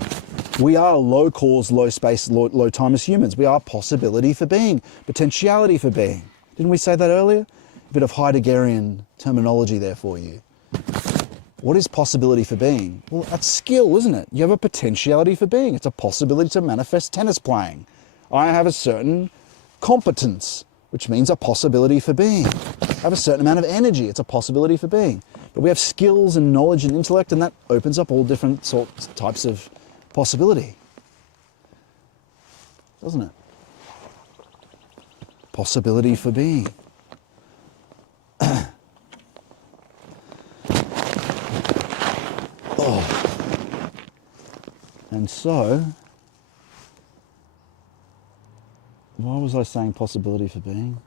We are low cause, low space, low time as humans. We are possibility for being, potentiality for being. Didn't we say that earlier? A bit of Heideggerian terminology there for you. What is possibility for being? Well, that's skill, isn't it? You have a potentiality for being. It's a possibility to manifest tennis playing. I have a certain competence, which means a possibility for being. I have a certain amount of energy. It's a possibility for being. But we have skills and knowledge and intellect, and that opens up all different types of possibility, doesn't it? Possibility for being. And so, why was I saying possibility for being?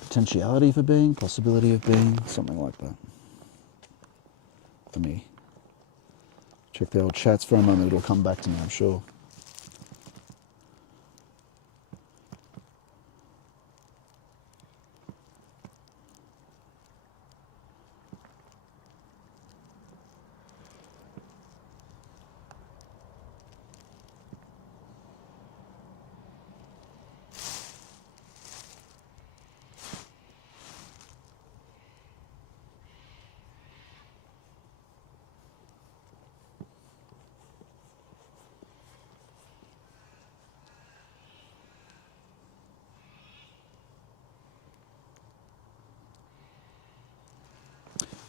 Potentiality for being, possibility of being, something like that. Let me check the old chats for a moment. It'll come back to me, I'm sure.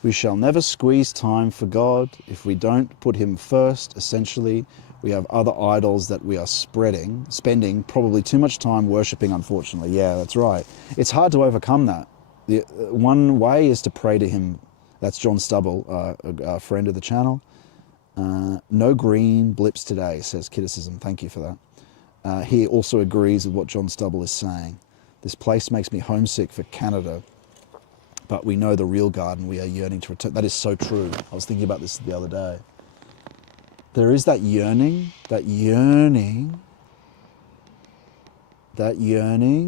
We shall never squeeze time for God. If we don't put him first, essentially, we have other idols that we are spending probably too much time worshipping, unfortunately. Yeah, that's right. It's hard to overcome that. The one way is to pray to him. That's John Stubble, a friend of the channel. No green blips today, says Criticism. Thank you for that. He also agrees with what John Stubble is saying. This place makes me homesick for Canada. But we know the real garden, we are yearning to return. That is so true. I was thinking about this the other day. There is that yearning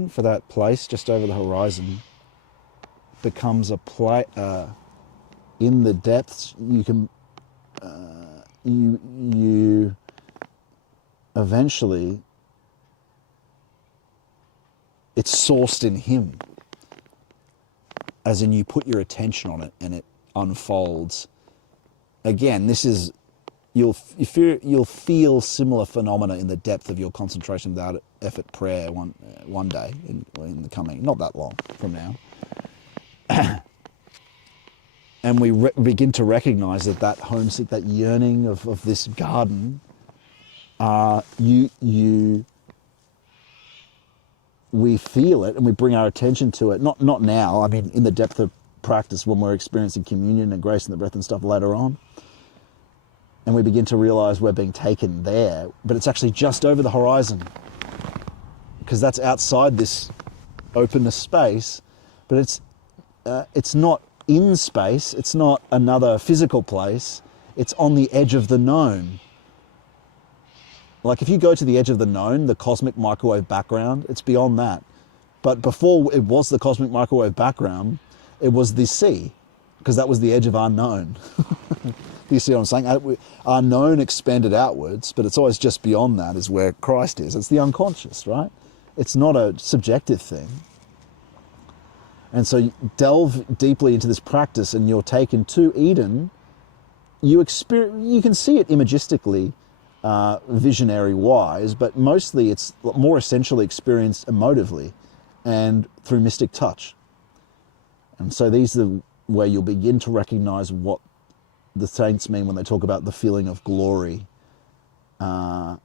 for that place just over the horizon becomes a play, in the depths. You can, you eventually, it's sourced in him. As in, you put your attention on it and it unfolds. Again, this is, you'll feel similar phenomena in the depth of your concentration without effort prayer one day in the coming, not that long from now. And we begin to recognize that homesick, that yearning of this garden, we feel it and we bring our attention to it. Not now, I mean, in the depth of practice when we're experiencing communion and grace and the breath and stuff later on. And we begin to realize we're being taken there, but it's actually just over the horizon. Because that's outside this openness space, but it's not in space, it's not another physical place, it's on the edge of the known. Like if you go to the edge of the known, the cosmic microwave background, it's beyond that. But before it was the cosmic microwave background, it was the sea, because that was the edge of our known. Do you see what I'm saying? Our known expanded outwards, but it's always just beyond that is where Christ is. It's the unconscious, right? It's not a subjective thing. And so you delve deeply into this practice and you're taken to Eden. You can see it imagistically, visionary wise, but mostly it's more essentially experienced emotively and through mystic touch. And so these are where you'll begin to recognize what the saints mean when they talk about the feeling of glory. And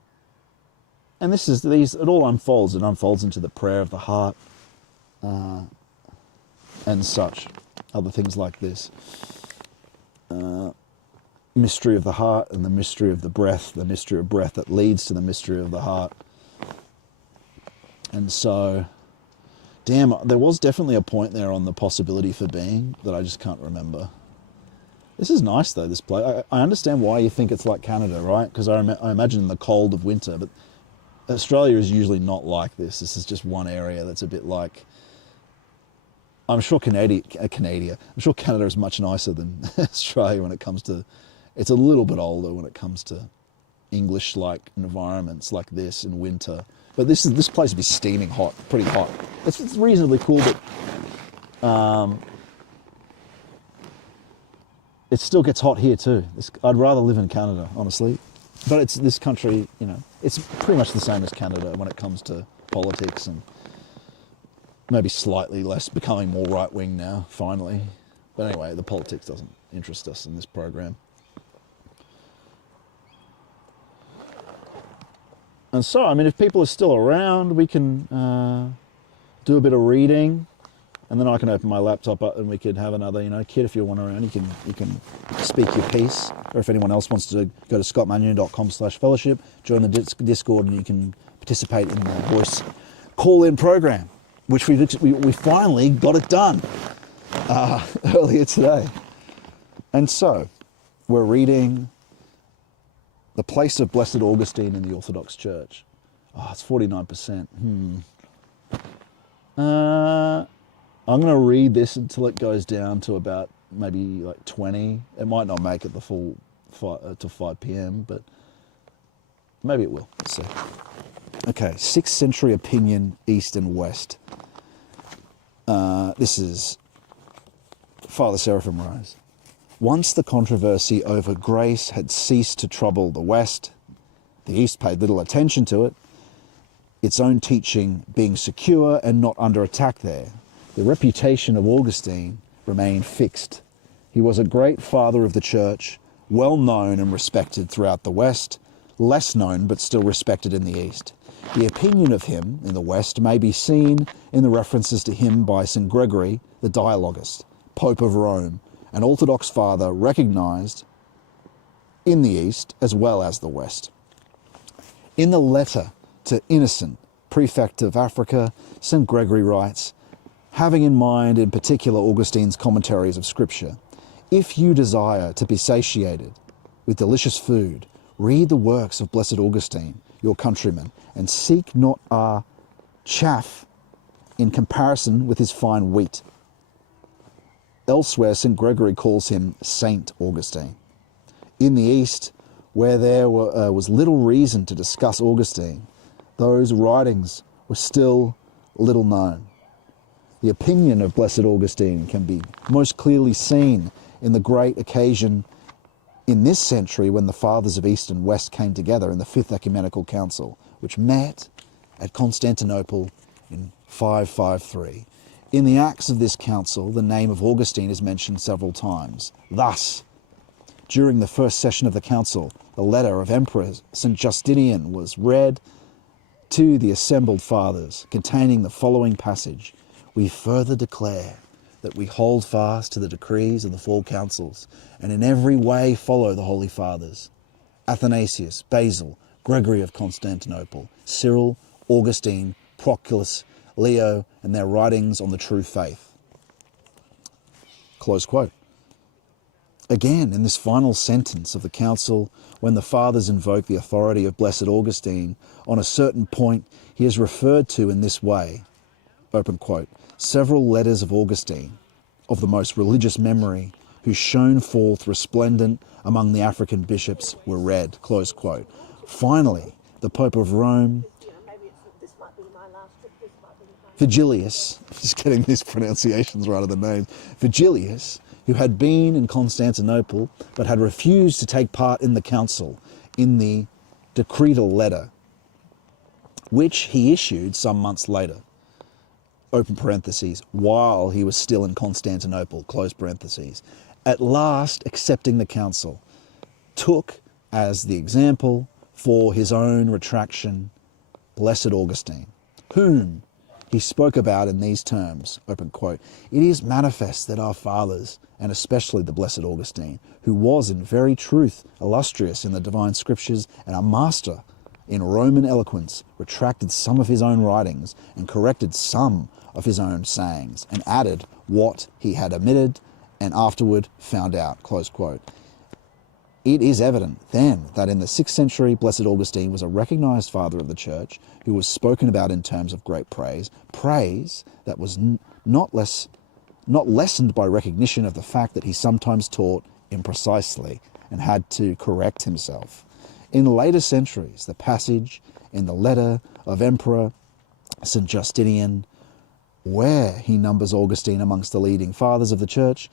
it all unfolds. It unfolds into the prayer of the heart and such, other things like this. Mystery of the heart and the mystery of the mystery of breath that leads to the mystery of the heart. And so, damn, there was definitely a point there on the possibility for being that I just can't remember. This is nice though, this place. I understand why you think it's like Canada, right? Because I imagine in the cold of winter, but Australia is usually not like this. This is just one area that's a bit like, I'm sure I'm sure Canada is much nicer than Australia when it comes to, it's a little bit older when it comes to English-like environments like this in winter. But this place would be steaming hot, pretty hot. It's reasonably cool, but it still gets hot here too. I'd rather live in Canada, honestly. But it's this country, you know, it's pretty much the same as Canada when it comes to politics, and maybe slightly less, becoming more right-wing now, finally. But anyway, the politics doesn't interest us in this program. And so, I mean, if people are still around, we can do a bit of reading, and then I can open my laptop up and we could have another, you know, Kid, if you want around, you can speak your piece. Or if anyone else wants to go to scottmanion.com/fellowship, join the Discord, and you can participate in the voice call-in program, which we finally got it done earlier today. And so, we're reading The Place of Blessed Augustine in the Orthodox Church. Oh, it's 49%. I'm going to read this until it goes down to about maybe like 20. It might not make it the full to 5 p.m., but maybe it will. Let's see. Okay, 6th century opinion, East and West. This is Father Seraphim Rose. Once the controversy over grace had ceased to trouble the West, the East paid little attention to it, its own teaching being secure and not under attack there. The reputation of Augustine remained fixed. He was a great father of the Church, well known and respected throughout the West, less known but still respected in the East. The opinion of him in the West may be seen in the references to him by St. Gregory, the Dialogist, Pope of Rome, an Orthodox father recognized in the East as well as the West. In the letter to Innocent, Prefect of Africa, St. Gregory writes, having in mind in particular Augustine's commentaries of Scripture, if you desire to be satiated with delicious food, read the works of Blessed Augustine, your countryman, and seek not our chaff in comparison with his fine wheat. Elsewhere, St. Gregory calls him Saint Augustine. In the East, where there was little reason to discuss Augustine, those writings were still little known. The opinion of Blessed Augustine can be most clearly seen in the great occasion in this century when the fathers of East and West came together in the Fifth Ecumenical Council, which met at Constantinople in 553. In the Acts of this council, the name of Augustine is mentioned several times. Thus, during the first session of the council, the letter of Emperor St. Justinian was read to the assembled fathers, containing the following passage: we further declare that we hold fast to the decrees of the four councils, and in every way follow the Holy Fathers, Athanasius, Basil, Gregory of Constantinople, Cyril, Augustine, Proclus, Leo, and their writings on the true faith. Close quote. Again, in this final sentence of the council, when the fathers invoke the authority of Blessed Augustine, on a certain point he is referred to in this way, open quote, several letters of Augustine, of the most religious memory, who shone forth resplendent among the African bishops, were read, close quote. Finally, the Pope of Rome, Vigilius, just getting these pronunciations right of the name, Vigilius, who had been in Constantinople but had refused to take part in the council, in the decretal letter, which he issued some months later. open parentheses, while he was still in Constantinople, close parentheses, at last accepting the council, took as the example for his own retraction Blessed Augustine, whom he spoke about in these terms, open quote, "It is manifest that our fathers, and especially the Blessed Augustine, who was in very truth illustrious in the divine scriptures and a master in Roman eloquence, retracted some of his own writings and corrected some of his own sayings, and added what he had omitted and afterward found out," close quote. It is evident then that in the 6th century, Blessed Augustine was a recognized father of the church who was spoken about in terms of great praise, praise that was not lessened by recognition of the fact that he sometimes taught imprecisely and had to correct himself. In later centuries, the passage in the letter of Emperor St. Justinian, where he numbers Augustine amongst the leading fathers of the church,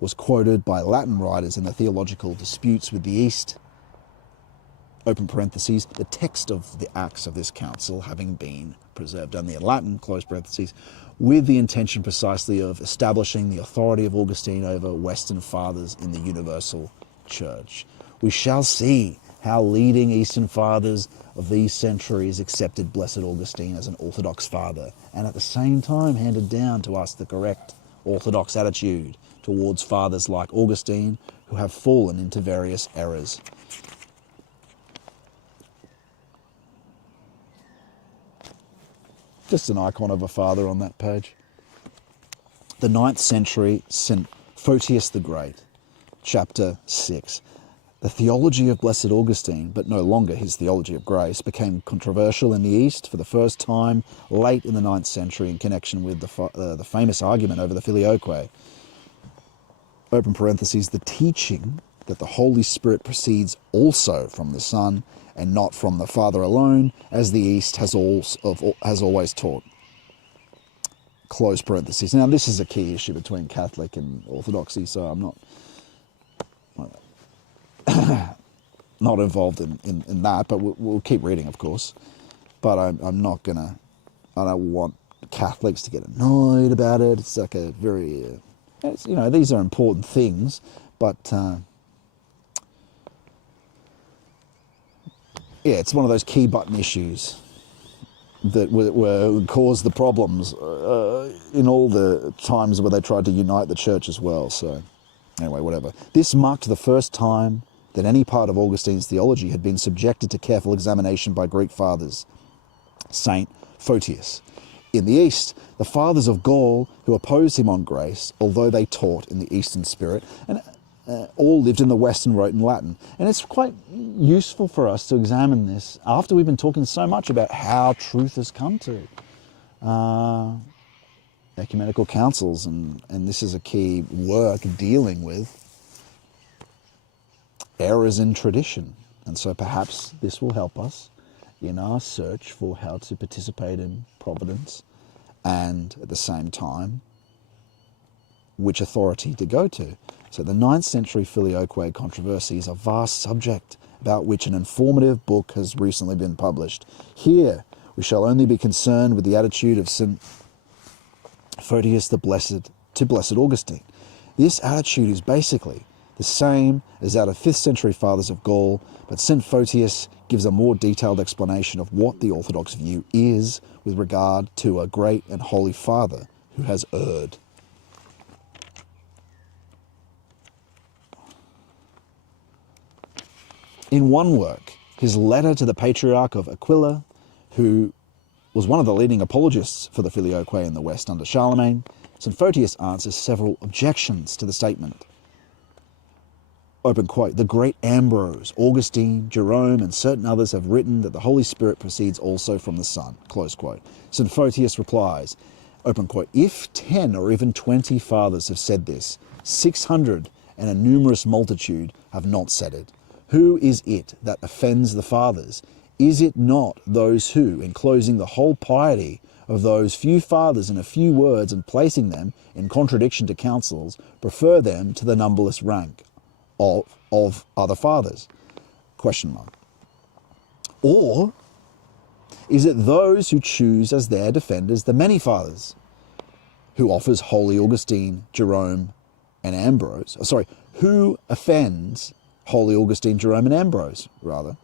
was quoted by Latin writers in the theological disputes with the East, open parentheses, the text of the acts of this council having been preserved only in Latin, close parentheses, with the intention precisely of establishing the authority of Augustine over Western fathers in the universal church. We shall see how leading Eastern fathers of these centuries accepted Blessed Augustine as an orthodox father, and at the same time handed down to us the correct orthodox attitude towards fathers like Augustine who have fallen into various errors. Just an icon of a father on that page. The 9th century St. Photius the Great, chapter 6. The theology of Blessed Augustine, but no longer his theology of grace, became controversial in the East for the first time late in the 9th century in connection with the famous argument over the Filioque, open parentheses, the teaching that the Holy Spirit proceeds also from the Son and not from the Father alone, as the East has always taught, close parentheses. Now, this is a key issue between Catholic and Orthodoxy, so I'm not involved in that, but we'll keep reading, of course. But I'm not gonna, I don't want Catholics to get annoyed about it. It's like a very, these are important things, but it's one of those key button issues that were caused the problems in all the times where they tried to unite the church as well. So anyway, whatever. This marked the first time that any part of Augustine's theology had been subjected to careful examination by Greek fathers. Saint Photius. In the East, the fathers of Gaul who opposed him on grace, although they taught in the Eastern spirit, and all lived in the West and wrote in Latin. And it's quite useful for us to examine this after we've been talking so much about how truth has come to ecumenical councils, and this is a key work dealing with errors in tradition. And so perhaps this will help us in our search for how to participate in Providence, and at the same time, which authority to go to. So the 9th century Filioque controversy is a vast subject about which an informative book has recently been published. Here, we shall only be concerned with the attitude of St. Photius the Blessed to Blessed Augustine. This attitude is basically the same as that of 5th century fathers of Gaul, but St. Photius gives a more detailed explanation of what the Orthodox view is with regard to a great and holy father who has erred. In one work, his letter to the Patriarch of Aquila, who was one of the leading apologists for the Filioque in the West under Charlemagne, St. Photius answers several objections to the statement. Open quote, the great Ambrose, Augustine, Jerome, and certain others have written that the Holy Spirit proceeds also from the Son, close quote. St. Photius replies, open quote, if 10 or even 20 fathers have said this, 600 and a numerous multitude have not said it. Who is it that offends the fathers? Is it not those who, enclosing the whole piety of those few fathers in a few words and placing them in contradiction to councils, prefer them to the numberless rank of other fathers? Question mark. Or is it those who choose as their defenders the many fathers, who offers holy Augustine, Jerome, and Ambrose. Who offends holy Augustine, Jerome, and Ambrose, rather.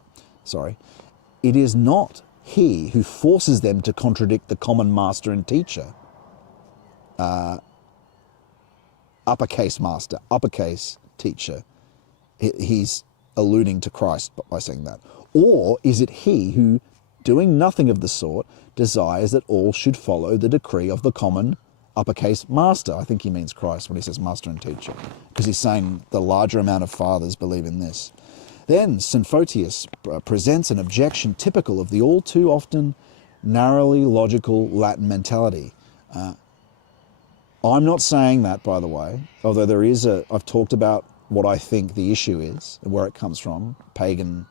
It is not he who forces them to contradict the common master and teacher. Uppercase master, uppercase teacher. He's alluding to Christ by saying that. Or is it he who, doing nothing of the sort, desires that all should follow the decree of the common uppercase master? I think he means Christ when he says master and teacher, because he's saying the larger amount of fathers believe in this. Then St. Photius presents an objection typical of the all too often narrowly logical Latin mentality. I'm not saying that, by the way, although I've talked about what I think the issue is and where it comes from, pagan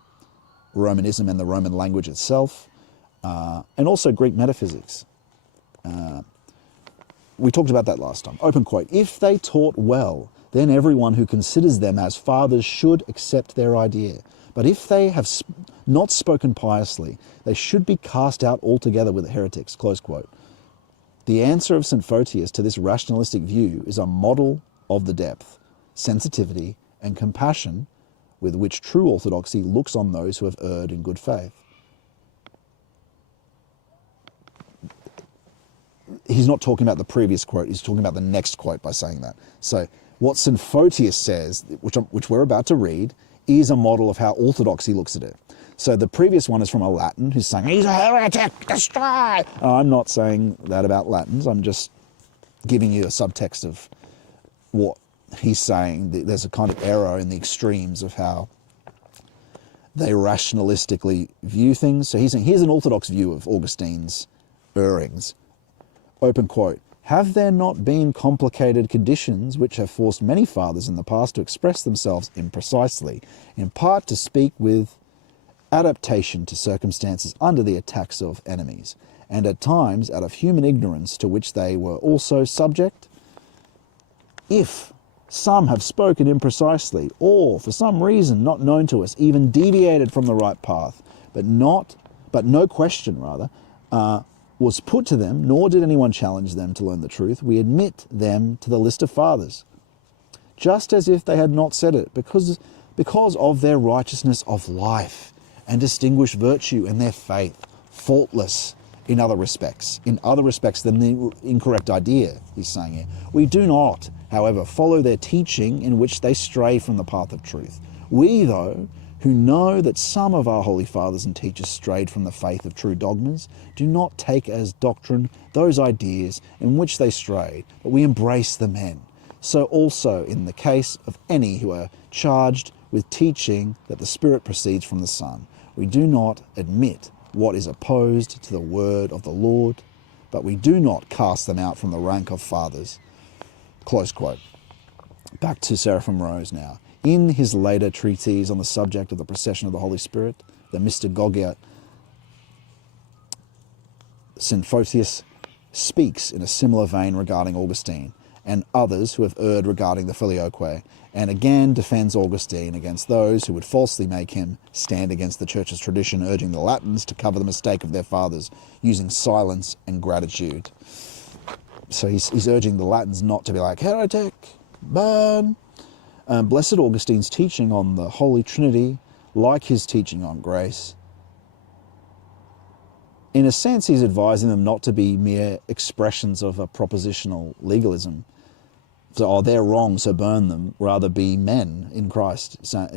Romanism and the Roman language itself, and also Greek metaphysics. We talked about that last time. Open quote, "If they taught well, then everyone who considers them as fathers should accept their idea. But if they have not spoken piously, they should be cast out altogether with heretics," close quote. The answer of St. Photius to this rationalistic view is a model of the depth, sensitivity, and compassion with which true orthodoxy looks on those who have erred in good faith. He's not talking about the previous quote, he's talking about the next quote by saying that. So what St. Photius says, which we're about to read, is a model of how orthodoxy looks at it. So the previous one is from a Latin who's saying, "He's a heretic, destroy!" I'm not saying that about Latins, I'm just giving you a subtext of what he's saying. There's a kind of error in the extremes of how they rationalistically view things. So he's saying, here's an orthodox view of Augustine's errings. Open quote, "Have there not been complicated conditions which have forced many fathers in the past to express themselves imprecisely, in part to speak with adaptation to circumstances under the attacks of enemies, and at times out of human ignorance to which they were also subject? If some have spoken imprecisely, or for some reason not known to us, even deviated from the right path, but no question was put to them, nor did anyone challenge them to learn the truth, we admit them to the list of fathers, just as if they had not said it, because of their righteousness of life and distinguished virtue and their faith, faultless in other respects than the incorrect idea," he's saying here. "We do not, however, follow their teaching in which they stray from the path of truth. We, though, who know that some of our holy fathers and teachers strayed from the faith of true dogmas, do not take as doctrine those ideas in which they strayed, but we embrace the men. So also in the case of any who are charged with teaching that the Spirit proceeds from the Son, we do not admit what is opposed to the word of the Lord, but we do not cast them out from the rank of fathers." Close quote. Back to Seraphim Rose now. In his later treatise on the subject of the procession of the Holy Spirit, the Mystagogia, St. Photius speaks in a similar vein regarding Augustine and others who have erred regarding the Filioque, and again defends Augustine against those who would falsely make him stand against the Church's tradition, urging the Latins to cover the mistake of their fathers, using silence and gratitude. So he's urging the Latins not to be like, "Heretic, burn." Blessed Augustine's teaching on the Holy Trinity, like his teaching on grace, in a sense he's advising them not to be mere expressions of a propositional legalism. So, they're wrong, so burn them. Rather be men in Christ, so,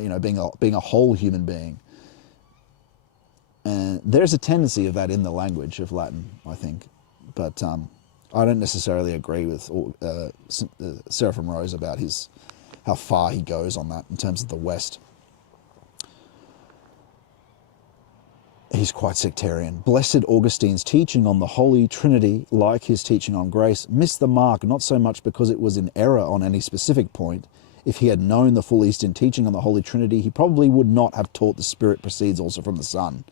being a whole human being. And there's a tendency of that in the language of Latin, I think. But I don't necessarily agree with Seraphim Rose about how far he goes on that in terms of the West. He's quite sectarian. Blessed Augustine's teaching on the Holy Trinity, like his teaching on grace, missed the mark, not so much because it was in error on any specific point. If he had known the full Eastern teaching on the Holy Trinity, he probably would not have taught the Spirit proceeds also from the Son.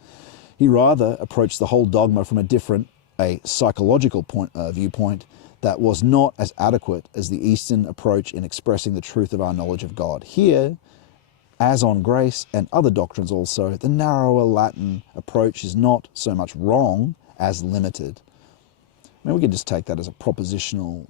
He rather approached the whole dogma from a psychological viewpoint that was not as adequate as the Eastern approach in expressing the truth of our knowledge of God. Here, as on grace and other doctrines also, the narrower Latin approach is not so much wrong as limited. I mean, we could just take that as a propositional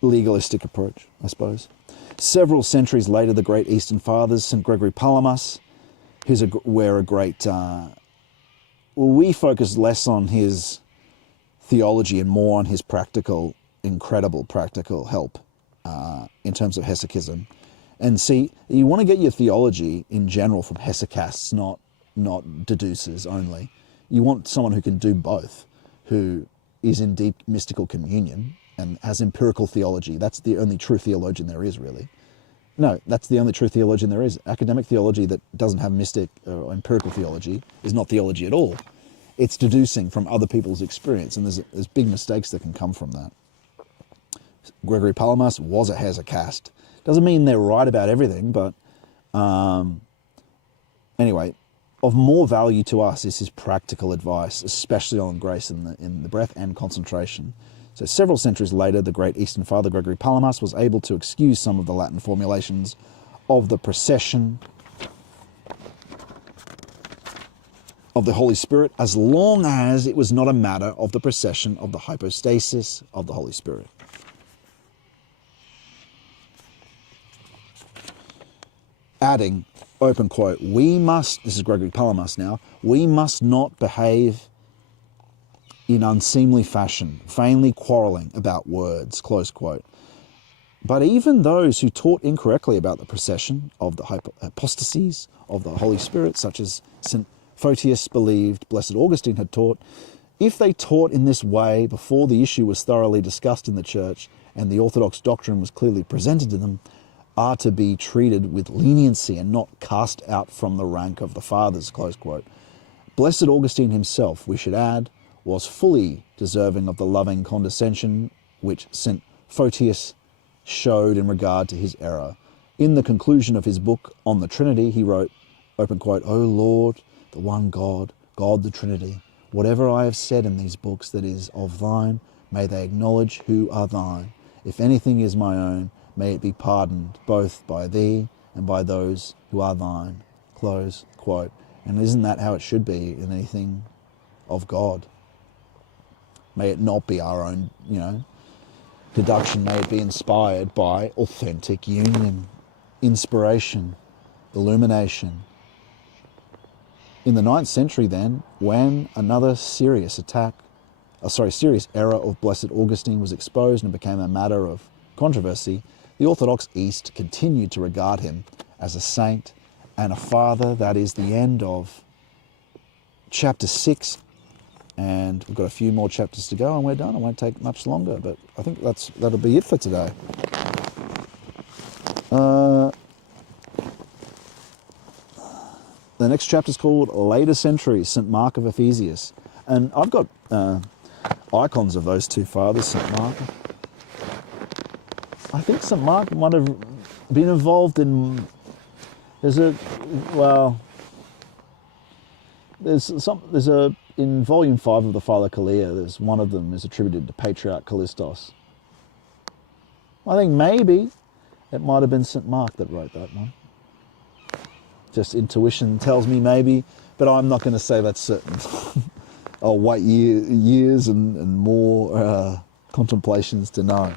legalistic approach, I suppose. Several centuries later, the great Eastern Fathers, St. Gregory Palamas, we focus less on his theology and more on his practical, incredible practical help in terms of hesychism. And see, you want to get your theology in general from hesychasts, not deducers only. You want someone who can do both, who is in deep mystical communion and has empirical theology. That's the only true theologian there is, really. No, that's the only true theologian there is. Academic theology that doesn't have mystic or empirical theology is not theology at all. It's deducing from other people's experience, and there's big mistakes that can come from that. Gregory Palamas was a hesychast. Doesn't mean they're right about everything, but anyway, of more value to us is his practical advice, especially on grace in the breath and concentration. So several centuries later, the great Eastern Father Gregory Palamas was able to excuse some of the Latin formulations of the procession of the Holy Spirit, as long as it was not a matter of the procession of the hypostasis of the Holy Spirit. Adding, open quote, this is Gregory Palamas now, we must not behave in unseemly fashion, vainly quarrelling about words, close quote. But even those who taught incorrectly about the procession of the hypostases of the Holy Spirit, such as St. Photius believed Blessed Augustine had taught, if they taught in this way before the issue was thoroughly discussed in the Church and the orthodox doctrine was clearly presented to them, are to be treated with leniency and not cast out from the rank of the fathers, close quote. Blessed Augustine himself, we should add, was fully deserving of the loving condescension which St. Photius showed in regard to his error. In the conclusion of his book on the Trinity, he wrote, open quote, O Lord, the one God, God the Trinity, whatever I have said in these books that is of thine, may they acknowledge who are thine. If anything is my own, may it be pardoned both by thee and by those who are thine, close quote. And isn't that how it should be in anything of God? May it not be our own, deduction. May it be inspired by authentic union, inspiration, illumination. In the 9th century then, when another serious error of Blessed Augustine was exposed and became a matter of controversy, the Orthodox East continued to regard him as a saint and a father. That is the end of chapter 6. And we've got a few more chapters to go and we're done. It won't take much longer, but I think that'll be it for today. The next chapter is called Later Centuries, St. Mark of Ephesius. And I've got icons of those two fathers, St. Mark. I think St. Mark might have been involved in, in volume 5 of the Philokalia, there's one of them is attributed to Patriarch Callistos. I think maybe it might have been St. Mark that wrote that one. Just intuition tells me maybe, but I'm not going to say that's certain. I'll wait years and more contemplations to know.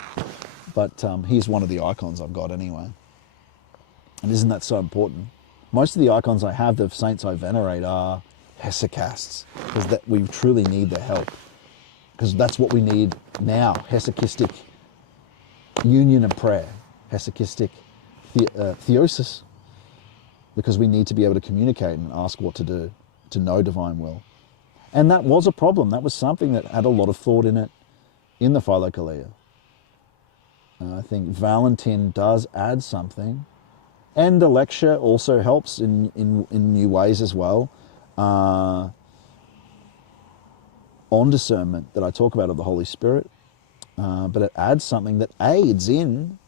But here's one of the icons I've got anyway. And isn't that so important? Most of the icons I have of saints I venerate are hesychasts, because that we truly need their help. Because that's what we need now, hesychistic union and prayer, hesychistic theosis, because we need to be able to communicate and ask what to do, to know divine will. And that was a problem. That was something that had a lot of thought in it in the Philokalia. I think Valentin does add something. And the lecture also helps in new ways as well. On discernment that I talk about of the Holy Spirit. But it adds something that aids in,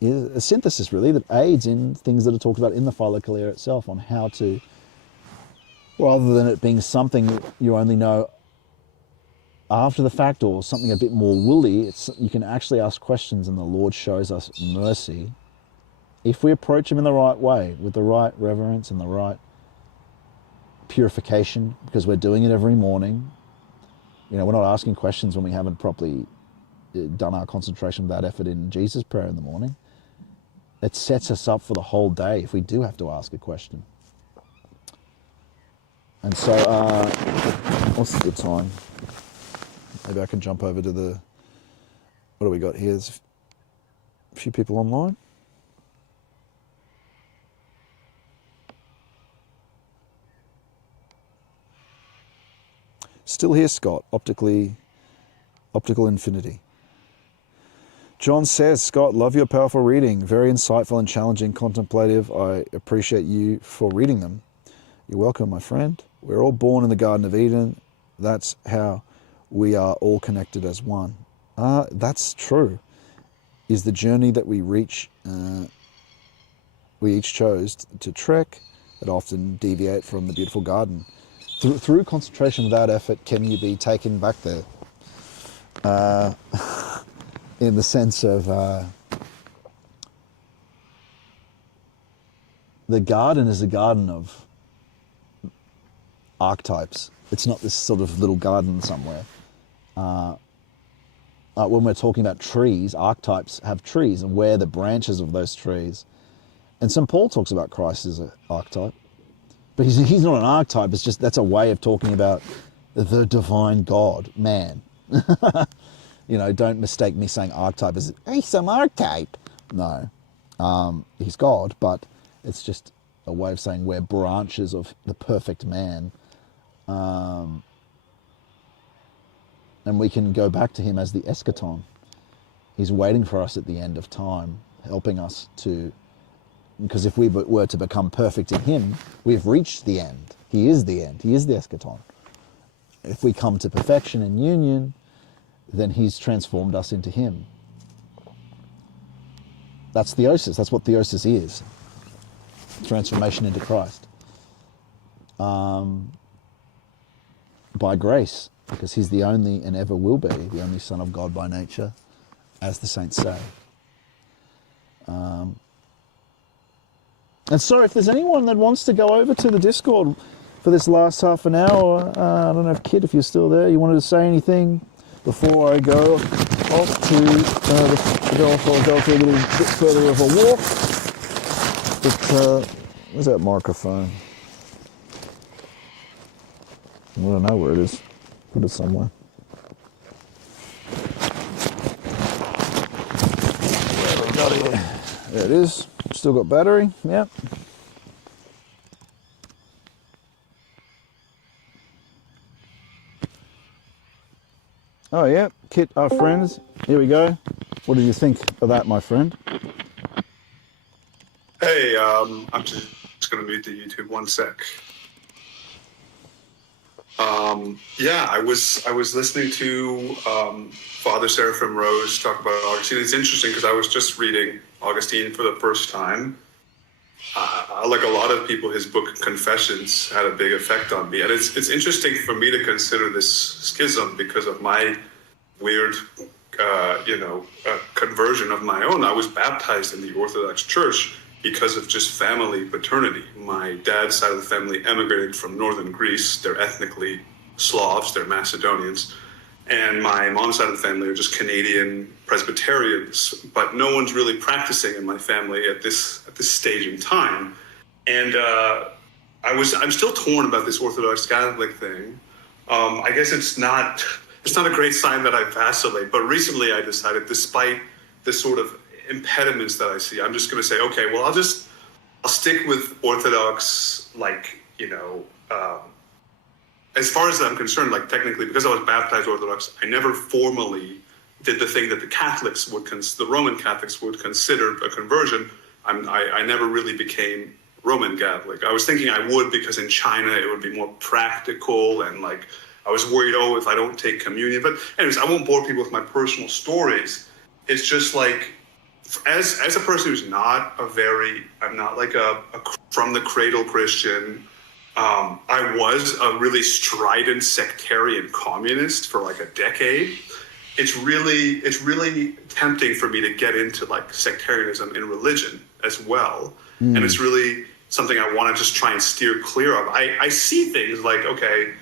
is a synthesis really, that aids in things that are talked about in the Philokalia itself on how to, rather than it being something that you only know after the fact or something a bit more woolly, you can actually ask questions and the Lord shows us mercy if we approach him in the right way, with the right reverence and the right purification, because we're doing it every morning. You know, we're not asking questions when we haven't properly done our concentration without effort in Jesus' prayer in the morning. It sets us up for the whole day if we do have to ask a question. And so, what's the time? Maybe I can jump over to the, what do we got here? There's a few people online. Still here, Scott. Optical Infinity. John says, Scott, love your powerful reading. Very insightful and challenging, contemplative. I appreciate you for reading them. You're welcome, my friend. We're all born in the Garden of Eden. That's how we are all connected as one. That's true. Is the journey that we reach, we each chose to trek, that often deviate from the beautiful garden. Through concentration without effort, can you be taken back there? In the sense of the garden is a garden of archetypes. It's not this sort of little garden somewhere. When we're talking about trees, archetypes have trees, and we're the branches of those trees. And St. Paul talks about Christ as an archetype. But he's not an archetype, it's just, that's a way of talking about the divine God, man. You know, don't mistake me saying archetype as, he's some archetype. No, he's God, but it's just a way of saying we're branches of the perfect man. And we can go back to him as the eschaton. He's waiting for us at the end of time, helping us to, because if we were to become perfect in him, we've reached the end. He is the end. He is the eschaton. If we come to perfection and union, then he's transformed us into him. That's theosis. That's what theosis is. Transformation into Christ. By grace, because he's the only and ever will be the only Son of God by nature, as the saints say. And so if there's anyone that wants to go over to the Discord for this last half an hour, I don't know if Kit, if you're still there, you wanted to say anything before I go off to go for a little bit further of a walk. But where's that microphone? I don't know where it is. Put it somewhere. Where have I got it? There it is. Still got battery. Yep. Oh yeah, Kit, our friends. Here we go. What did you think of that, my friend? Hey, I'm just going to mute the YouTube 1 sec. Yeah, I was listening to Father Seraphim Rose talk about Augustine. It's interesting because I was just reading Augustine for the first time. Like a lot of people, his book Confessions had a big effect on me. And it's interesting for me to consider this schism because of my weird, conversion of my own. I was baptized in the Orthodox Church because of just family paternity. My dad's side of the family emigrated from northern Greece. They're ethnically Slavs, they're Macedonians. And my mom's side of the family are just Canadian Presbyterians, but no one's really practicing in my family at this stage in time. And I'm still torn about this Orthodox Catholic thing. I guess it's not a great sign that I vacillate, but recently I decided, despite the sort of impediments that I see, I'm just going to say, okay, well, I'll stick with Orthodox, as far as I'm concerned, technically, because I was baptized Orthodox, I never formally did the thing that the Roman Catholics would consider a conversion. I never really became Roman Catholic. I was thinking I would because in China it would be more practical, and I was worried, if I don't take communion. But anyways, I won't bore people with my personal stories. It's just as a person who's I'm not a from the cradle Christian. I was a really strident sectarian communist for a decade. it's really tempting for me to get into like sectarianism in religion as well, and it's really something I want to just try and steer clear of. I see things like, okay,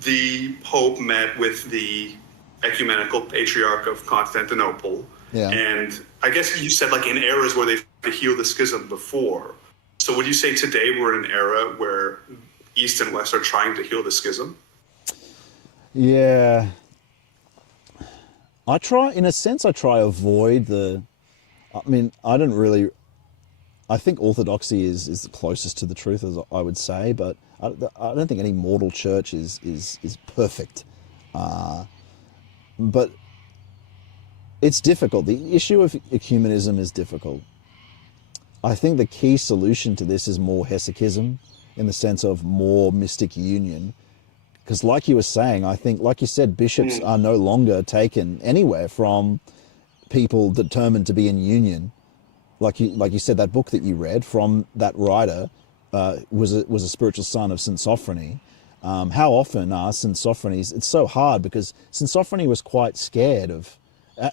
the Pope met with the ecumenical patriarch of Constantinople, and I guess you said like in eras where they've healed the schism before. So would you say today we're in an era where East and West are trying to heal the schism? Yeah. I try avoid I think orthodoxy is the closest to the truth, as I would say, but I don't think any mortal church is perfect. But it's difficult. The issue of ecumenism is difficult. I think the key solution to this is more hesychism, in the sense of more mystic union. Because like you were saying, I think, like you said, bishops are no longer taken anywhere from people determined to be in union. Like you said, that book that you read from that writer was a spiritual son of St. Sophrony. How often are St. Sophrony's... It's so hard because St. Sophrony was quite scared of...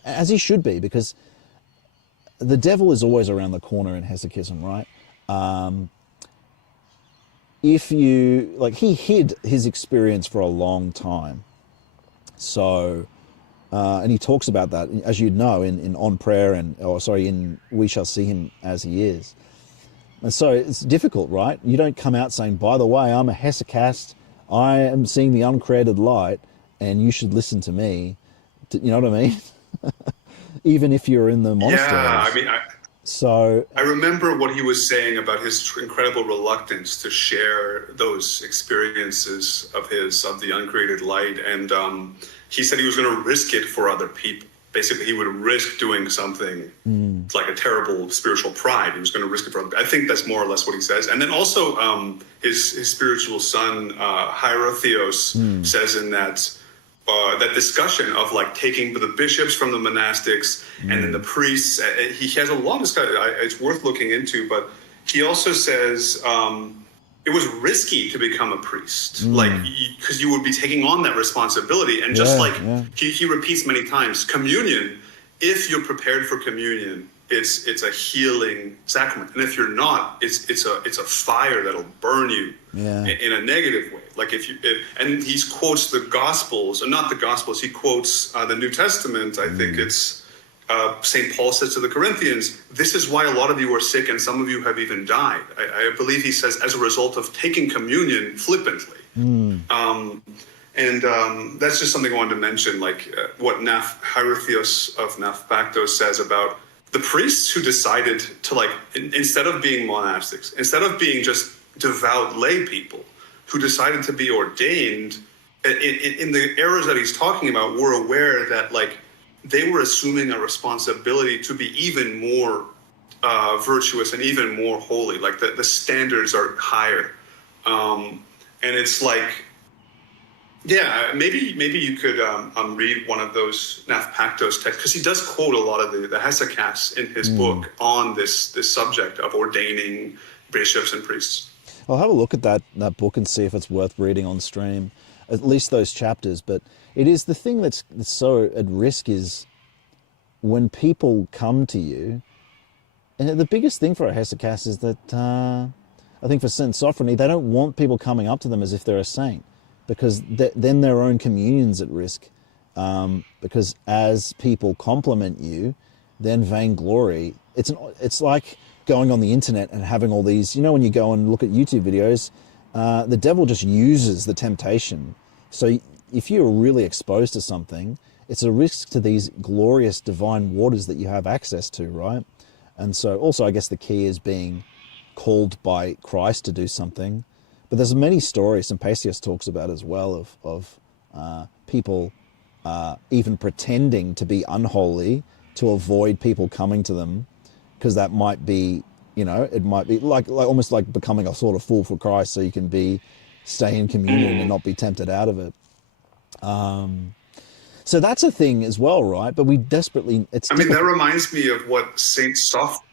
As he should be, because the devil is always around the corner in hesychism, right? He hid his experience for a long time. So, and he talks about that, as you'd know, in On Prayer in We Shall See Him As He Is. And so it's difficult, right? You don't come out saying, by the way, I'm a hesychast, I am seeing the uncreated light, and you should listen to me. You know what I mean? Even if you're in the monasteries. Yeah, I mean... So I remember what he was saying about his incredible reluctance to share those experiences of the uncreated light, and he said he was going to risk it for other people. Basically, he would risk doing something like a terrible spiritual pride. He was going to risk it for other people. I think that's more or less what he says. And then also his spiritual son, Hierotheos, says in that discussion of like taking the bishops from the monastics and then the priests. He has a long discussion. It's worth looking into, but he also says it was risky to become a priest, like because you would be taking on that responsibility. And just he repeats many times, communion, if you're prepared for communion, it's a healing sacrament, and if you're not, it's a fire that'll burn you in a negative way. Like and he quotes the Gospels, or not the Gospels. He quotes the New Testament. I think it's St. Paul says to the Corinthians, "This is why a lot of you are sick, and some of you have even died." I believe he says as a result of taking communion flippantly. And that's just something I wanted to mention, like what Hierotheos of Naphthaktos says about the priests who decided to, like, instead of being monastics, instead of being just devout lay people, who decided to be ordained in the eras that he's talking about, were aware that, like, they were assuming a responsibility to be even more virtuous and even more holy. Like, the standards are higher. And it's like, yeah, maybe you could read one of those Naphthaktos texts, because he does quote a lot of the hesychasts in his book on this subject of ordaining bishops and priests. I'll have a look at that book and see if it's worth reading on stream, at least those chapters. But it is the thing that's so at risk is when people come to you, and the biggest thing for a hesychast is that I think for St. Sophrony, they don't want people coming up to them as if they're a saint, because then their own communion's at risk. Because as people compliment you, then vainglory. It's like going on the internet and having all these, when you go and look at YouTube videos, the devil just uses the temptation. So if you're really exposed to something, it's a risk to these glorious divine waters that you have access to, right? And so also I guess the key is being called by Christ to do something. But there's many stories, St. Paisius talks about as well, of people even pretending to be unholy to avoid people coming to them, because that might be, it might be like almost like becoming a sort of fool for Christ, so you can stay in communion and not be tempted out of it. So that's a thing as well, right? But we desperately... that reminds me of what St.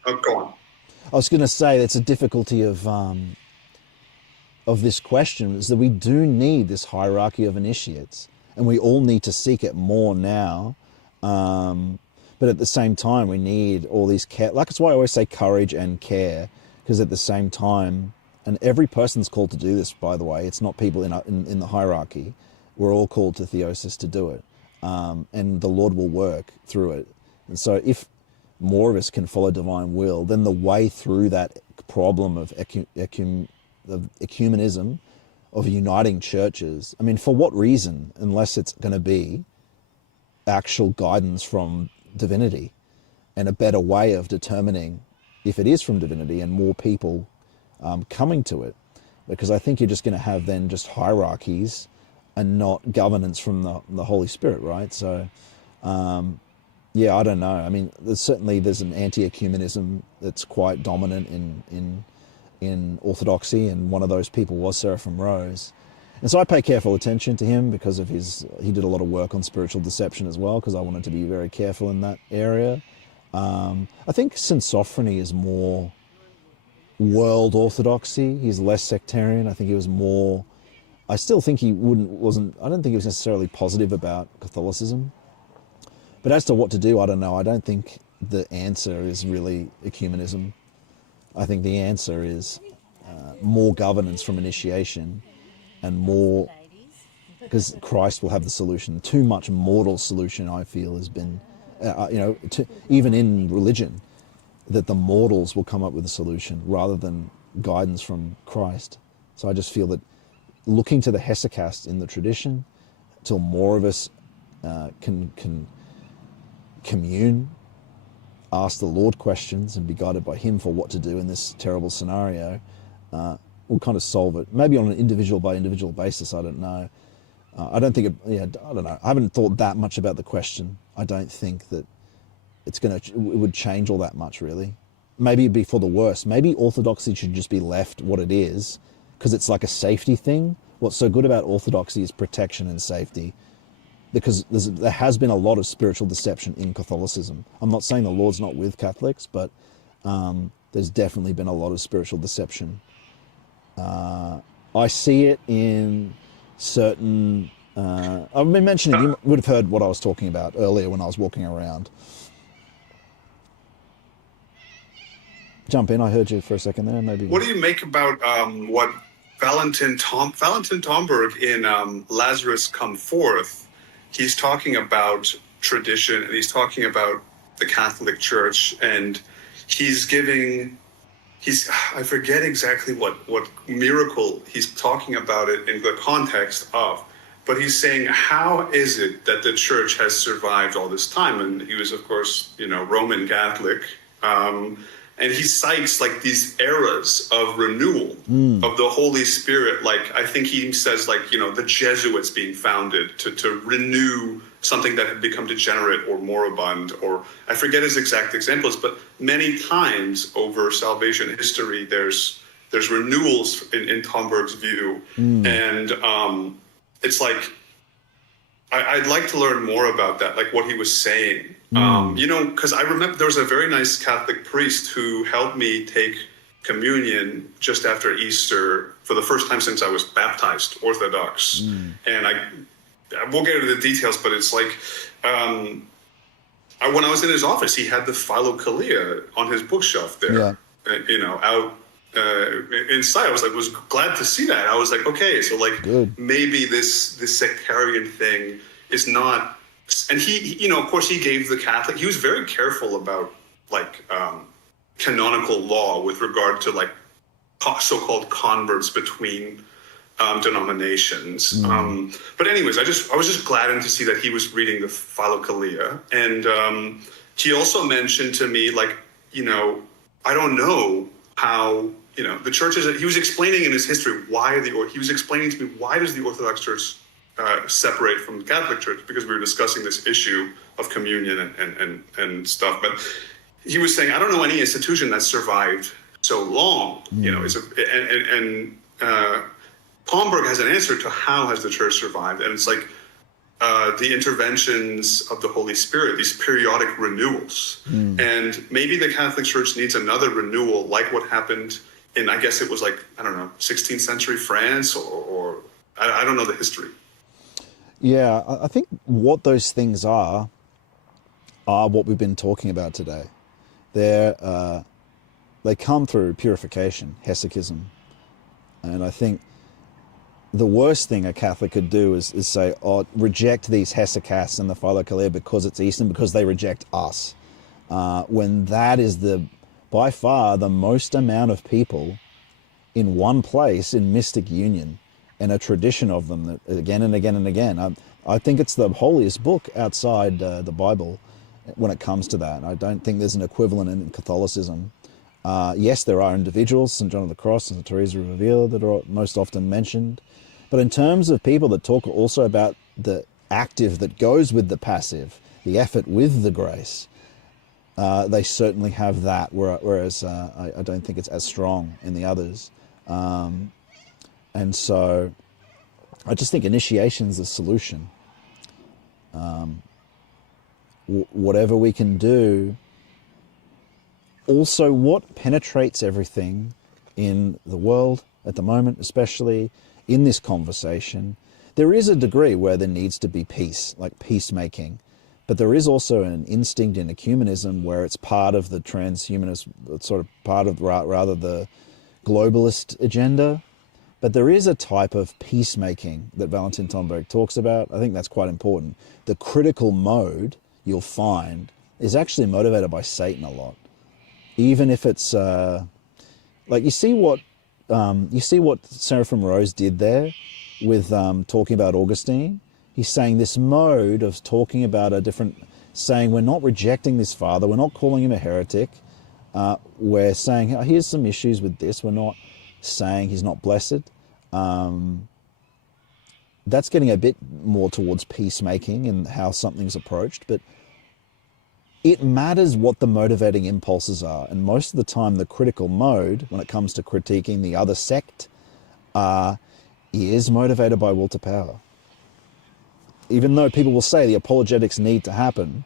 go on. I was going to say, that's a difficulty of this question, is that we do need this hierarchy of initiates, and we all need to seek it more now. But at the same time, we need all these care. Like, it's why I always say courage and care, because at the same time, and every person's called to do this, by the way. It's not people in the hierarchy. We're all called to theosis to do it. And the Lord will work through it. And so if more of us can follow divine will, then the way through that problem of ecumenism, of uniting churches, I mean, for what reason, unless it's going to be actual guidance from divinity and a better way of determining if it is from divinity and more people coming to it. Because I think you're just going to have then just hierarchies and not governance from the Holy Spirit, right? So, yeah, I don't know. I mean, there's an anti-ecumenism that's quite dominant in Orthodoxy, and one of those people was Seraphim Rose. And so I pay careful attention to him because of he did a lot of work on spiritual deception as well, because I wanted to be very careful in that area. I think Sophrony is more world orthodoxy. He's less sectarian. I think he was more, I still think I don't think he was necessarily positive about Catholicism. But as to what to do, I don't know. I don't think the answer is really ecumenism. I think the answer is more governance from initiation and more, because Christ will have the solution. Too much mortal solution, I feel, has been, even in religion, that the mortals will come up with a solution rather than guidance from Christ. So I just feel that looking to the hesychast in the tradition, till more of us can commune, ask the Lord questions and be guided by him for what to do in this terrible scenario, will kind of solve it. Maybe on an individual by individual basis, I don't know. I don't know. I haven't thought that much about the question. I don't think that it would change all that much, really. Maybe it'd be for the worse. Maybe orthodoxy should just be left what it is, because it's like a safety thing. What's so good about orthodoxy is protection and safety, because there has been a lot of spiritual deception in Catholicism. I'm not saying the Lord's not with Catholics, but there's definitely been a lot of spiritual deception. I see it in certain... I've been mentioning, you would have heard what I was talking about earlier when I was walking around. Jump in, I heard you for a second there, maybe. What do you make about what Valentin Tomberg in Lazarus Come Forth, he's talking about tradition, and he's talking about the Catholic Church, and I forget exactly what miracle he's talking about it in the context of, but he's saying, how is it that the church has survived all this time? And he was, of course, Roman Catholic. And he cites like these eras of renewal of the Holy Spirit. Like, I think he says the Jesuits being founded to renew something that had become degenerate or moribund, or I forget his exact examples, but many times over salvation history, there's renewals in Tomberg's view. And it's like, I'd like to learn more about that, like what he was saying. Because I remember there was a very nice Catholic priest who helped me take communion just after Easter for the first time since I was baptized Orthodox. And we'll get into the details, but it's like, when I was in his office, he had the Philokalia on his bookshelf there, out inside. I was glad to see that. I was like, okay, so maybe this sectarian thing is not. And he, of course, he gave the Catholic. He was very careful about canonical law with regard to so-called converts between denominations. But anyways, I was just glad to see that he was reading the Philokalia, and he also mentioned to me I don't know how the church is. He was explaining in his history he was explaining to me why does the Orthodox Church separate from the Catholic Church, because we were discussing this issue of communion and stuff. But he was saying, I don't know any institution that survived so long. Palmberg has an answer to how has the church survived, and it's the interventions of the Holy Spirit, these periodic renewals. And maybe the Catholic Church needs another renewal, like what happened in, I guess it was 16th century France, or I don't know the history. Yeah, I think what those things are are what we've been talking about today. They come through purification, hesychism. And I think the worst thing a Catholic could do is say, oh, reject these hesychasts and the Philokalia because it's Eastern, because they reject us. When that is by far the most amount of people in one place in mystic union and a tradition of them that again and again and again. I think it's the holiest book outside the Bible when it comes to that. I don't think there's an equivalent in Catholicism. Yes, there are individuals, St. John of the Cross and St. Teresa of Avila, that are most often mentioned. But in terms of people that talk also about the active that goes with the passive, the effort with the grace, they certainly have that, whereas I don't think it's as strong in the others. And so I just think initiation's the solution. Whatever we can do. Also, what penetrates everything in the world at the moment, especially in this conversation, there is a degree where there needs to be peace, like peacemaking. But there is also an instinct in ecumenism where it's part of the transhumanist, sort of part of rather the globalist agenda. But there is a type of peacemaking that Valentin Tomberg talks about. I think that's quite important. The critical mode, you'll find, is actually motivated by Satan a lot. Even if it's like you see what Seraphim Rose did there with talking about Augustine. He's saying this mode of talking about a different, saying we're not rejecting this father, we're not calling him a heretic. We're saying here's some issues with this. We're not saying he's not blessed. That's getting a bit more towards peacemaking and how something's approached, but it matters what the motivating impulses are. And most of the time, the critical mode, when it comes to critiquing the other sect, is motivated by will to power. Even though people will say the apologetics need to happen,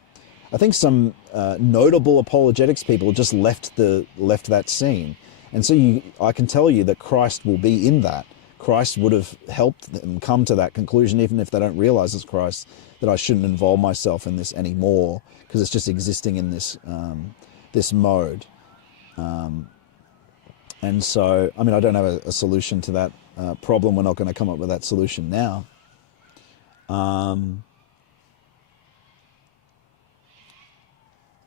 I think some notable apologetics people just left that scene. And so I can tell you that Christ will be in that. Christ would have helped them come to that conclusion, even if they don't realize it's Christ, that I shouldn't involve myself in this anymore, because it's just existing in this this mode. And so, I mean, I don't have a solution to that problem. We're not going to come up with that solution now. Well,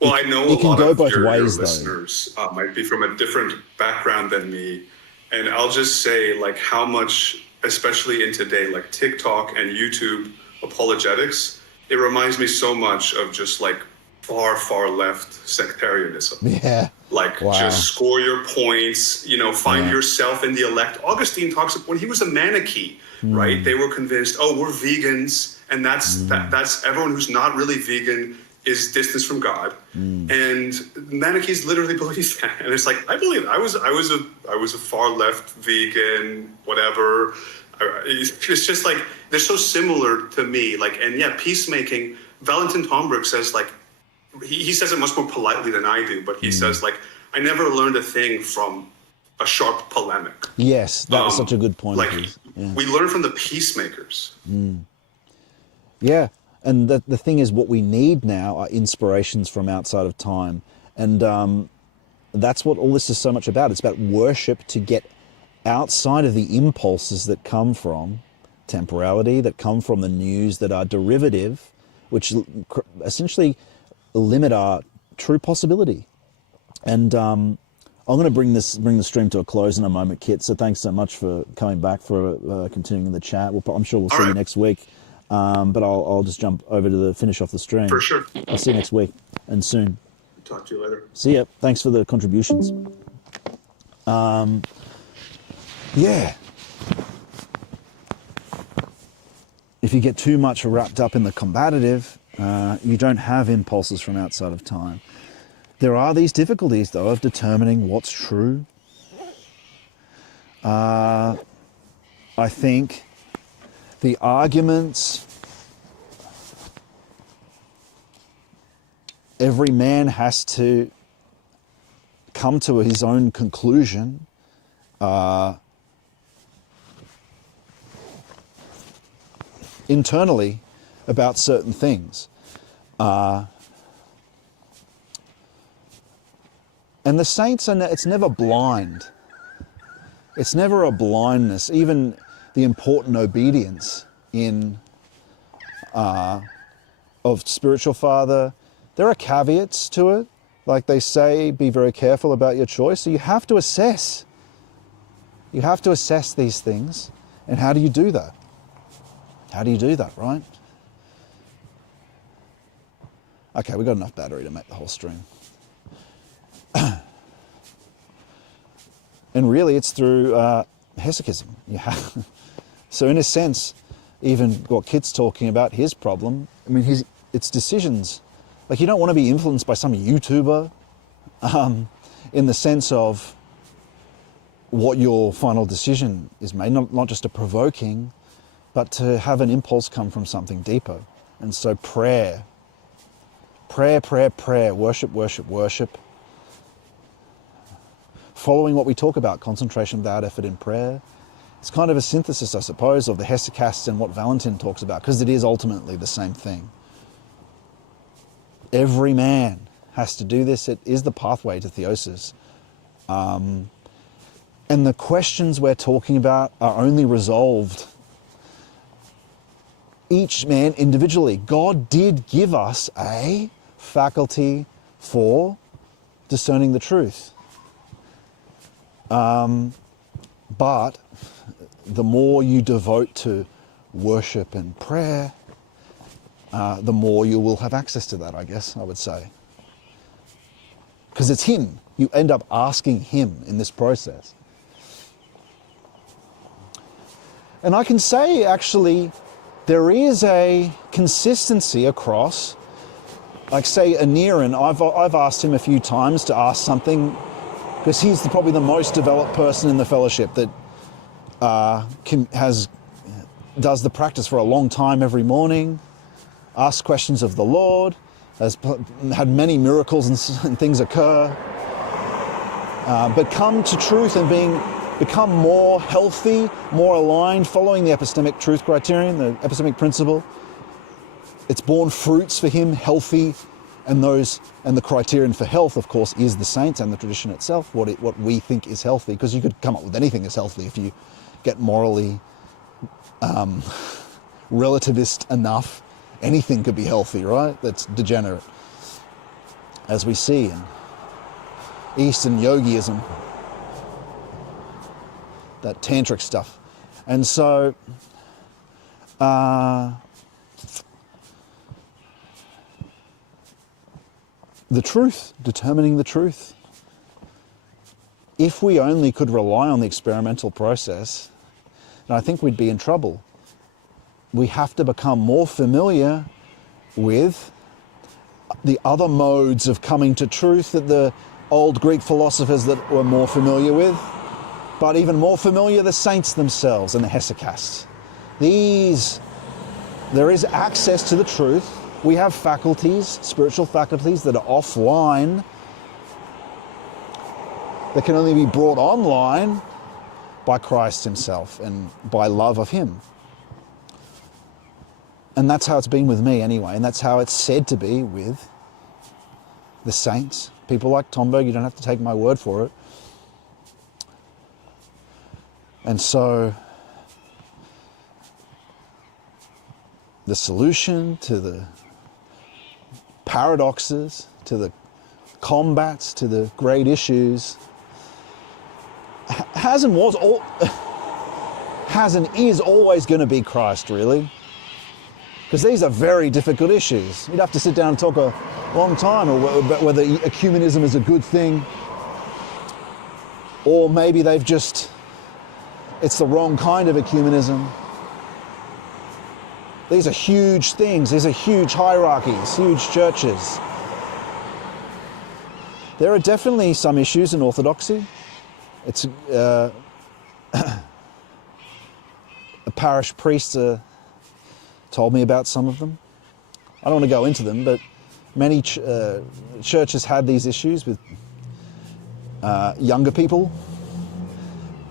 I know it a can lot go of both your ways, listeners might be from a different background than me. And I'll just say, like, how much, especially in today, like TikTok and YouTube apologetics, it reminds me so much of just like far, far left sectarianism. Yeah. Like, wow. Just score your points, find yourself in the elect. Augustine talks, when he was a Manichae, right? They were convinced, oh, we're vegans, and that's everyone who's not really vegan is distance from God. And Manichaees literally believe that. And it's like, I believe it. I was a far left vegan, whatever. It's just like, they're so similar to me. Like, and yeah, peacemaking, Valentin Tomberg says, like, he says it much more politely than I do, but he says, like, I never learned a thing from a sharp polemic. Yes, that was such a good point. Like, we learn from the peacemakers. Yeah, and the thing is, what we need now are inspirations from outside of time. And that's what all this is so much about. It's about worship to get outside of the impulses that come from temporality, that come from the news, that are derivative, which essentially limit our true possibility. And I'm going to bring the stream to a close in a moment, Kit. So thanks so much for coming back, for continuing the chat. I'm sure we'll see you next week. But I'll just jump over to finish off the stream. For sure. I'll see you next week and soon. Talk to you later. See ya. Thanks for the contributions. Yeah. If you get too much wrapped up in the combative, you don't have impulses from outside of time. There are these difficulties, though, of determining what's true. I think the arguments, every man has to come to his own conclusion. Internally about certain things. And the saints it's never blind. It's never a blindness, even the important obedience of spiritual father. There are caveats to it. Like they say, be very careful about your choice. So you have to assess. You have to assess these things. And how do you do that? How do you do that, right? Okay, we've got enough battery to make the whole stream. And really, it's through hesychism. So in a sense, even what Kit's talking about, his problem, I mean, it's decisions. Like, you don't want to be influenced by some YouTuber in the sense of what your final decision is made, not just a provoking, but to have an impulse come from something deeper. And so prayer, worship, worship, worship. Following what we talk about, concentration without effort in prayer. It's kind of a synthesis, I suppose, of the hesychasts and what Valentin talks about, because it is ultimately the same thing. Every man has to do this. It is the pathway to theosis. And the questions we're talking about are only resolved each man individually. God did give us a faculty for discerning the truth. But the more you devote to worship and prayer, the more you will have access to that, I guess I would say. Because it's him. You end up asking him in this process. And I can say, actually, there is a consistency across, like say Aniran, I've asked him a few times to ask something, because he's probably the most developed person in the fellowship that does the practice for a long time every morning, asks questions of the Lord, has had many miracles and things occur, but come to truth and become more healthy, more aligned, following the epistemic truth criterion, the epistemic principle. It's borne fruits for him, healthy, and the criterion for health, of course, is the saints and the tradition itself, what we think is healthy, because you could come up with anything as healthy if you get morally relativist enough. Anything could be healthy, right? That's degenerate, as we see in Eastern yogiism, that tantric stuff. And so the truth, determining the truth. If we only could rely on the experimental process, then I think we'd be in trouble. We have to become more familiar with the other modes of coming to truth that the old Greek philosophers that were more familiar with, but even more familiar, the saints themselves and the hesychasts. There is access to the truth. We have faculties, spiritual faculties, that are offline, that can only be brought online by Christ himself and by love of him. And that's how it's been with me anyway, and that's how it's said to be with the saints. People like Tomberg, you don't have to take my word for it. And so the solution to the paradoxes, to the combats, to the great issues, has and is always going to be Christ, really. Because these are very difficult issues. You'd have to sit down and talk a long time about whether ecumenism is a good thing, or maybe it's the wrong kind of ecumenism. These are huge things. These are huge hierarchies, huge churches. There are definitely some issues in Orthodoxy. It's a parish priest told me about some of them. I don't want to go into them, but many churches had these issues with younger people,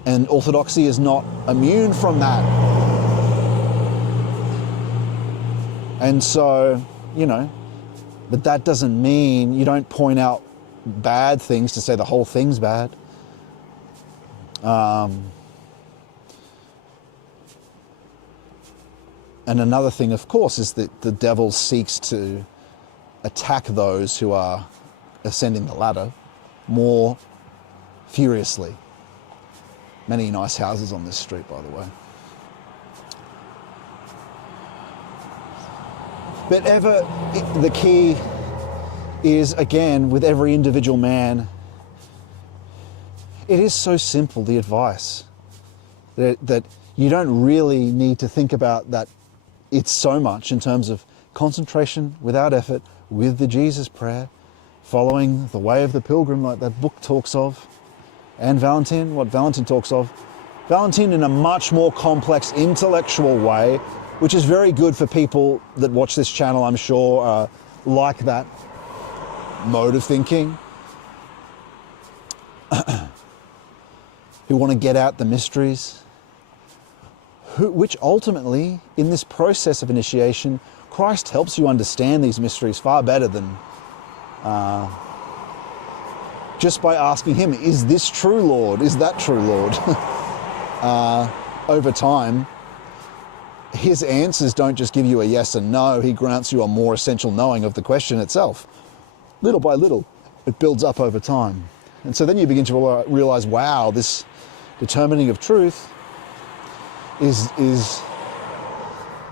and Orthodoxy is not immune from that. And so, but that doesn't mean you don't point out bad things to say the whole thing's bad. And another thing, of course, is that the devil seeks to attack those who are ascending the ladder more furiously. Many nice houses on this street, by the way. But the key is, again, with every individual man, it is so simple, the advice, that you don't really need to think about that it's so much in terms of concentration without effort with the Jesus prayer, following the way of the pilgrim like that book talks of, and what Valentin talks of. Valentin in a much more complex intellectual way, which is very good for people that watch this channel, I'm sure, like that mode of thinking, who want to get out the mysteries, which ultimately, in this process of initiation, Christ helps you understand these mysteries far better than just by asking him, is this true, Lord? Is that true, Lord? Over time, his answers don't just give you a yes and no, he grants you a more essential knowing of the question itself. Little by little, it builds up over time. And so then you begin to realize, wow, this determining of truth is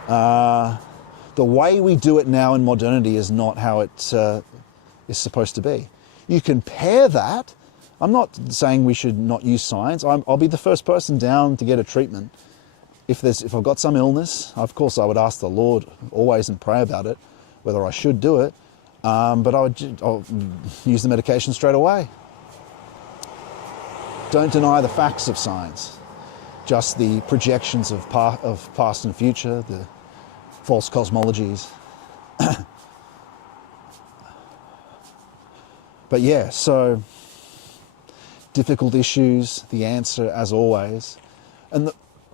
the way we do it now in modernity is not how it is supposed to be. You can pair that. I'm not saying we should not use science. I'll be the first person down to get a treatment. If I've got some illness, of course I would ask the Lord always and pray about it, whether I should do it. But I'll use the medication straight away. Don't deny the facts of science, just the projections of past and future, the false cosmologies. But yeah, so difficult issues, the answer, as always,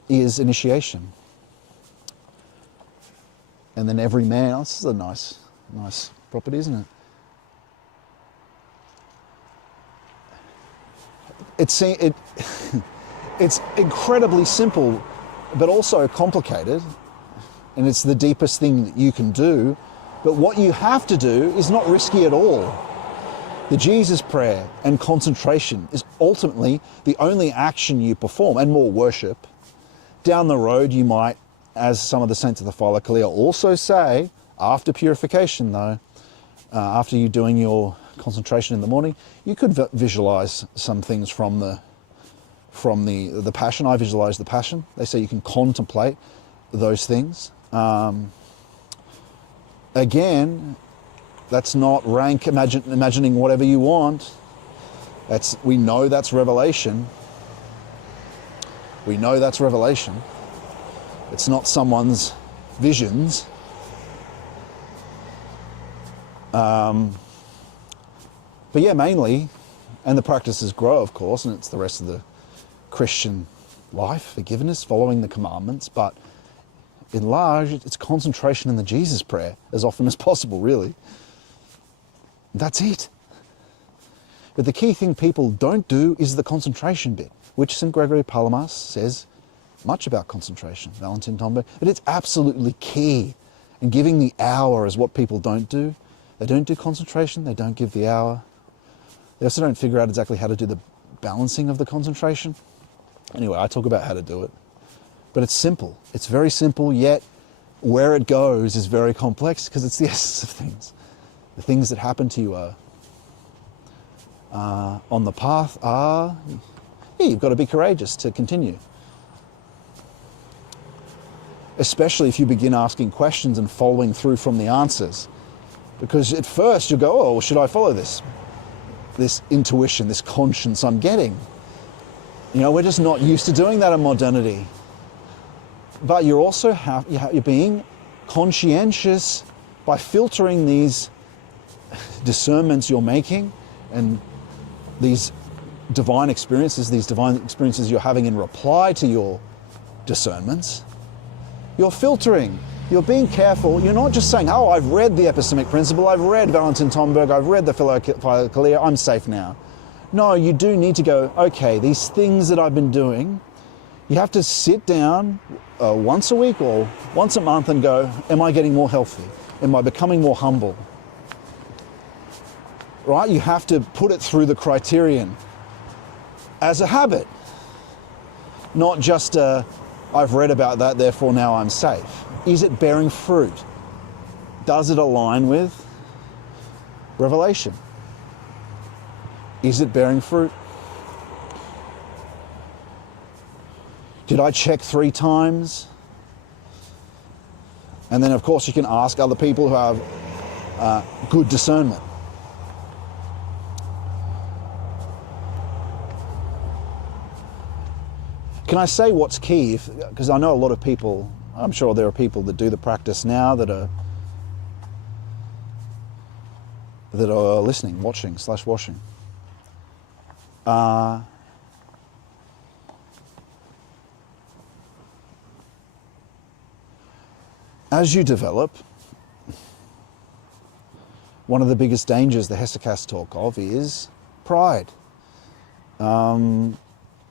is initiation. And then every man, this is a nice property, isn't it? It's incredibly simple, but also complicated, and it's the deepest thing that you can do. But what you have to do is not risky at all. The Jesus prayer and concentration is ultimately the only action you perform, and more worship. Down the road, you might, as some of the saints of the Philokalia also say, after purification though, after you doing your concentration in the morning, you could visualize some things from the Passion. I visualize the Passion. They say you can contemplate those things. Again, that's not rank imagining whatever you want. We know that's revelation. We know that's revelation. It's not someone's visions. But yeah, mainly, and the practices grow, of course, and it's the rest of the Christian life, forgiveness, following the commandments, but in large, it's concentration in the Jesus prayer as often as possible, really. That's it. But the key thing people don't do is the concentration bit, which St. Gregory Palamas says much about concentration, Valentin Tombe, but it's absolutely key. And giving the hour is what people don't do. They don't do concentration, they don't give the hour. They also don't figure out exactly how to do the balancing of the concentration. Anyway, I talk about how to do it. But it's simple. It's very simple, yet where it goes is very complex because it's the essence of things. The things that happen to you on the path are, you've got to be courageous to continue. Especially if you begin asking questions and following through from the answers. Because at first you'll go, oh, should I follow this intuition, this conscience I'm getting? You know, we're just not used to doing that in modernity. But you're also you're being conscientious by filtering these discernments you're making and these divine experiences you're having in reply to your discernments. You're filtering you're being careful. You're not just saying, oh, I've read the epistemic principle, I've read Valentin Tomberg, I've read the Philokalia, I'm safe now. No, you do need to go, okay, these things that I've been doing, you have to sit down once a week or once a month and go, am I getting more healthy? Am I becoming more humble? Right? You have to put it through the criterion as a habit, not just I've read about that, therefore now I'm safe. Is it bearing fruit? Does it align with revelation? Is it bearing fruit? Did I check 3 times? And then of course you can ask other people who have good discernment. Can I say what's key? Because I know a lot of people, I'm sure there are people that do the practice now that are listening, watching, /washing. As you develop, one of the biggest dangers the Hesychasts talk of is pride.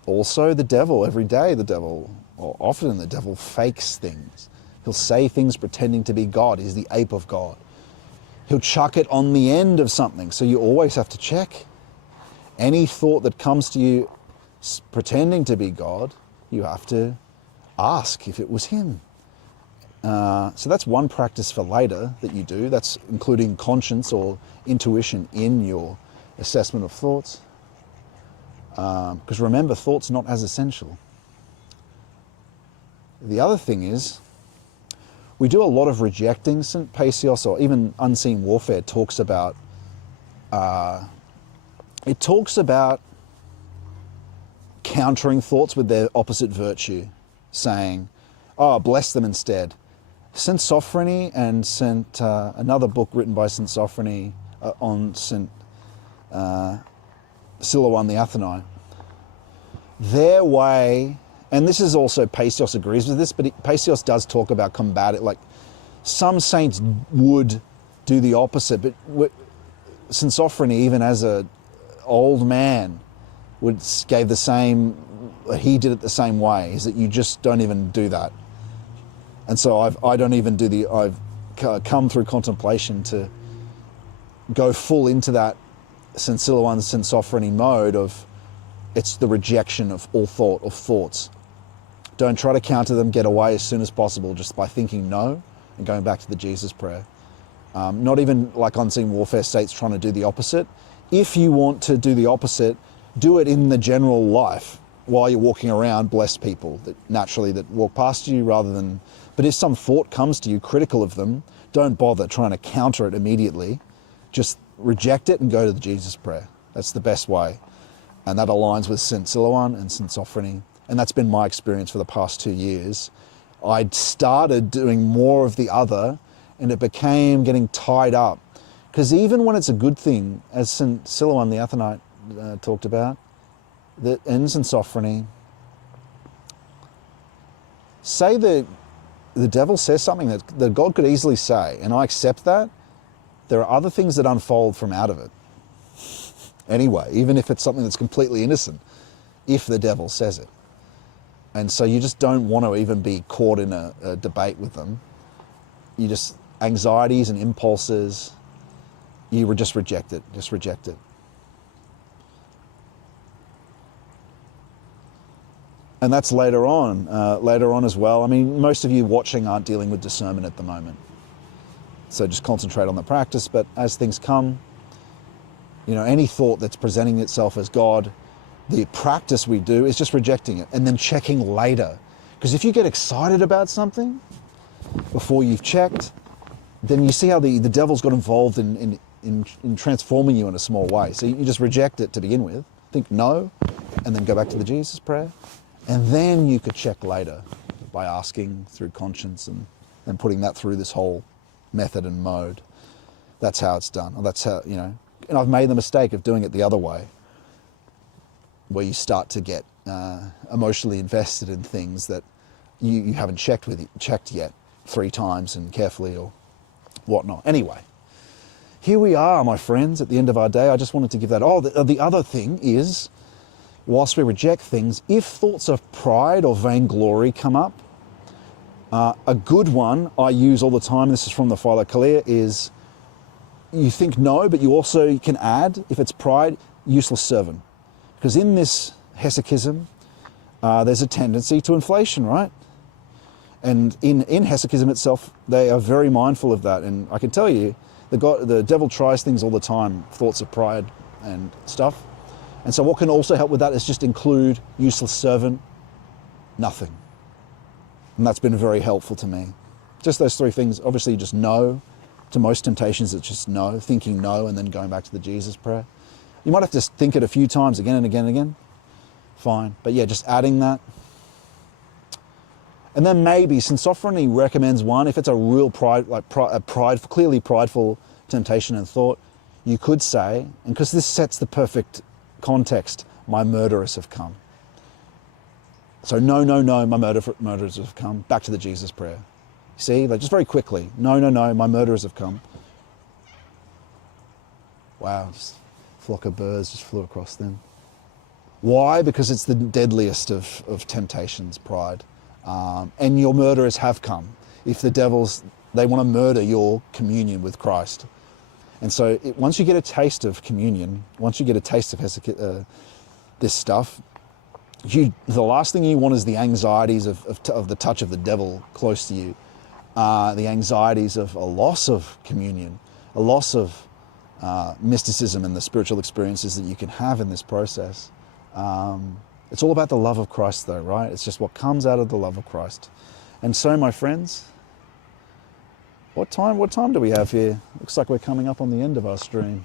Also the devil, every day the devil, or often the devil fakes things. He'll say things pretending to be God. He's the ape of God. He'll chuck it on the end of something, so you always have to check. Any thought that comes to you pretending to be God, you have to ask if it was him. So that's one practice for later that you do. That's including conscience or intuition in your assessment of thoughts. Because remember, thought's not as essential. The other thing is, we do a lot of rejecting. St. Paisios, or even Unseen Warfare, talks about, it talks about countering thoughts with their opposite virtue, saying, oh, bless them instead. St. Sophrony and another book written by St. Sophrony on St. Silouan the Athonite, their way, and this is also, Paisios agrees with this, but Paisios does talk about combating, like some saints would do the opposite, but St. Sophrony, even as an old man, gave the same, he did it the same way, is that you just don't even do that. And so I don't even do I've come through contemplation to go full into that St. Silouan, St. Sophrony mode of, it's the rejection of all thoughts. Don't try to counter them, get away as soon as possible just by thinking no and going back to the Jesus prayer. Not even like Unseen Warfare states trying to do the opposite. If you want to do the opposite, do it in the general life while you're walking around, bless people that naturally that walk past you rather than, but if some thought comes to you critical of them, don't bother trying to counter it immediately. Just reject it and go to the Jesus prayer. That's the best way. And that aligns with St. Silouan and St. Sophrony. And that's been my experience for the past 2 years. I'd started doing more of the other and it became getting tied up. Because even when it's a good thing, as St. Silouan the Athonite talked about, that in St. Sophrony, say that the devil says something that God could easily say, and I accept that, there are other things that unfold from out of it. Anyway, even if it's something that's completely innocent, if the devil says it. And so you just don't want to even be caught in a debate with them. You just, anxieties and impulses, you just reject it, And that's later on as well. I mean, most of you watching aren't dealing with discernment at the moment. So just concentrate on the practice, but as things come, any thought that's presenting itself as God, the practice we do is just rejecting it and then checking later. Because if you get excited about something before you've checked, then you see how the devil's got involved in transforming you in a small way. So you just reject it to begin with, think no, and then go back to the Jesus prayer. And then you could check later by asking through conscience and putting that through this whole method and mode. That's how it's done. That's how, and I've made the mistake of doing it the other way, where you start to get emotionally invested in things that you haven't checked yet 3 times and carefully or whatnot. Anyway, here we are, my friends, at the end of our day. I just wanted to give that. Oh, the other thing is, whilst we reject things, if thoughts of pride or vainglory come up, a good one I use all the time, this is from the Philokalia, is you think no, but you can add, if it's pride, useless servant. Because in this hesychism, there's a tendency to inflation, right? And in hesychism itself, they are very mindful of that. And I can tell you, the devil tries things all the time, thoughts of pride and stuff. And so what can also help with that is just include useless servant, nothing. And that's been very helpful to me. Just those 3 things. Obviously, just no. To most temptations, it's just no, thinking no, and then going back to the Jesus prayer. You might have to think it a few times, again and again and again. Fine. But yeah, just adding that. And then maybe, since sovereignty recommends one, if it's a real clearly prideful temptation and thought, you could say, and because this sets the perfect context, my murderers have come. So no, my murderers have come. Back to the Jesus prayer. See, just very quickly. No, my murderers have come. Wow, just a flock of birds just flew across them. Why? Because it's the deadliest of temptations, pride. And your murderers have come. If the they want to murder your communion with Christ. And so once you get a taste of communion, once you get a taste of this stuff, the last thing you want is the anxieties of the touch of the devil close to you. The anxieties of a loss of communion, a loss of mysticism and the spiritual experiences that you can have in this process. It's all about the love of Christ though, right? It's just what comes out of the love of Christ. And so, my friends, what time do we have here? Looks like we're coming up on the end of our stream.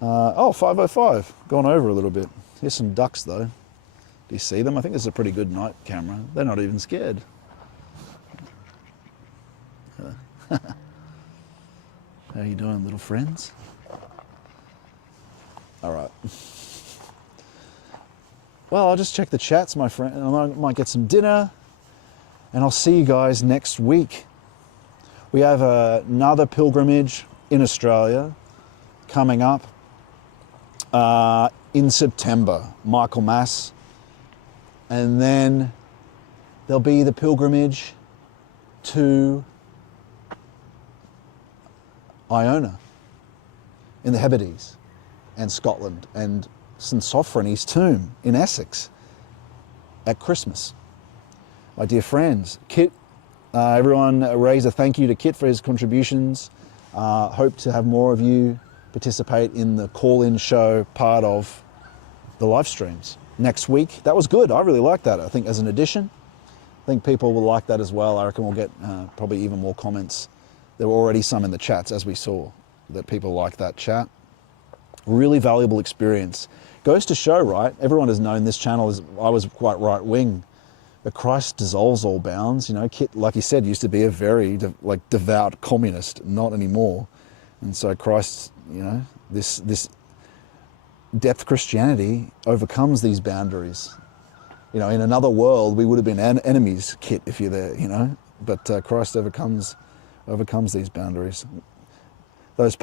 5:05, gone over a little bit. Here's some ducks though. Do you see them? I think this is a pretty good night camera. They're not even scared. How you doing, little friends? All right. Well, I'll just check the chats, my friend. I might get some dinner, and I'll see you guys next week. We have another pilgrimage in Australia coming up in September, Michaelmas. And then there'll be the pilgrimage to Iona in the Hebrides and Scotland, and St. Sophrony's tomb in Essex at Christmas. My dear friends, Kit, everyone raise a thank you to Kit for his contributions. Hope to have more of you participate in the call-in show part of the live streams next week. That was good. I really liked that. I think as an addition, I think people will like that as well. I reckon we'll get probably even more comments. There were already some in the chats, as we saw, that people like that chat. Really valuable experience. Goes to show, right? Everyone has known this channel I was quite right wing, but Christ dissolves all bounds. You know, Kit, like he said, used to be a very devout communist, not anymore. And so Christ, you know, this depth Christianity overcomes these boundaries. You know, in another world we would have been enemies, Kit, if you're there. You know, but Christ overcomes these boundaries. The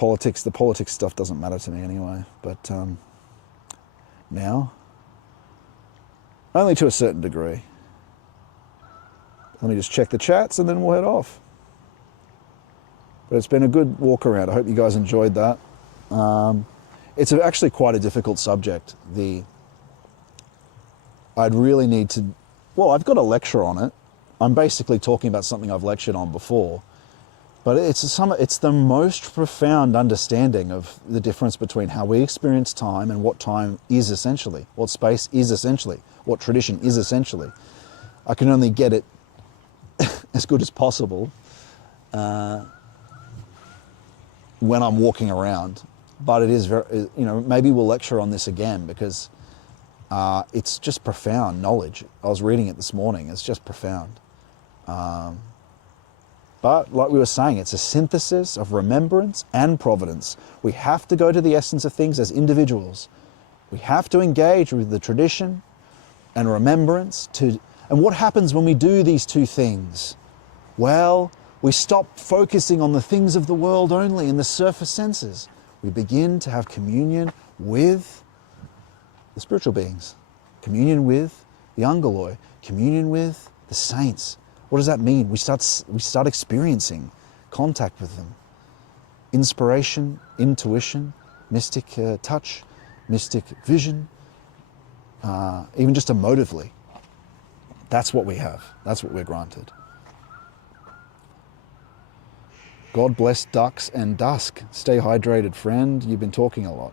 politics stuff doesn't matter to me anyway. But now, only to a certain degree. Let me just check the chats and then we'll head off. But it's been a good walk around. I hope you guys enjoyed that. It's actually quite a difficult subject. I'd really need to, well, I've got a lecture on it. I'm basically talking about something I've lectured on before. But it's the most profound understanding of the difference between how we experience time and what time is essentially, what space is essentially, what tradition is essentially. I can only get it as good as possible when I'm walking around. But it is very, you know, maybe we'll lecture on this again because it's just profound knowledge. I was reading it this morning. It's just profound. But like we were saying, it's a synthesis of remembrance and providence. We have to go to the essence of things as individuals. We have to engage with the tradition and remembrance. And what happens when we do these two things? Well, we stop focusing on the things of the world only and the surface senses. We begin to have communion with the spiritual beings, communion with the angeloi, communion with the saints. What does that mean? We start experiencing contact with them. Inspiration, intuition, mystic touch, mystic vision, even just emotively. That's what we have. That's what we're granted. God bless ducks and dusk. Stay hydrated, friend. You've been talking a lot,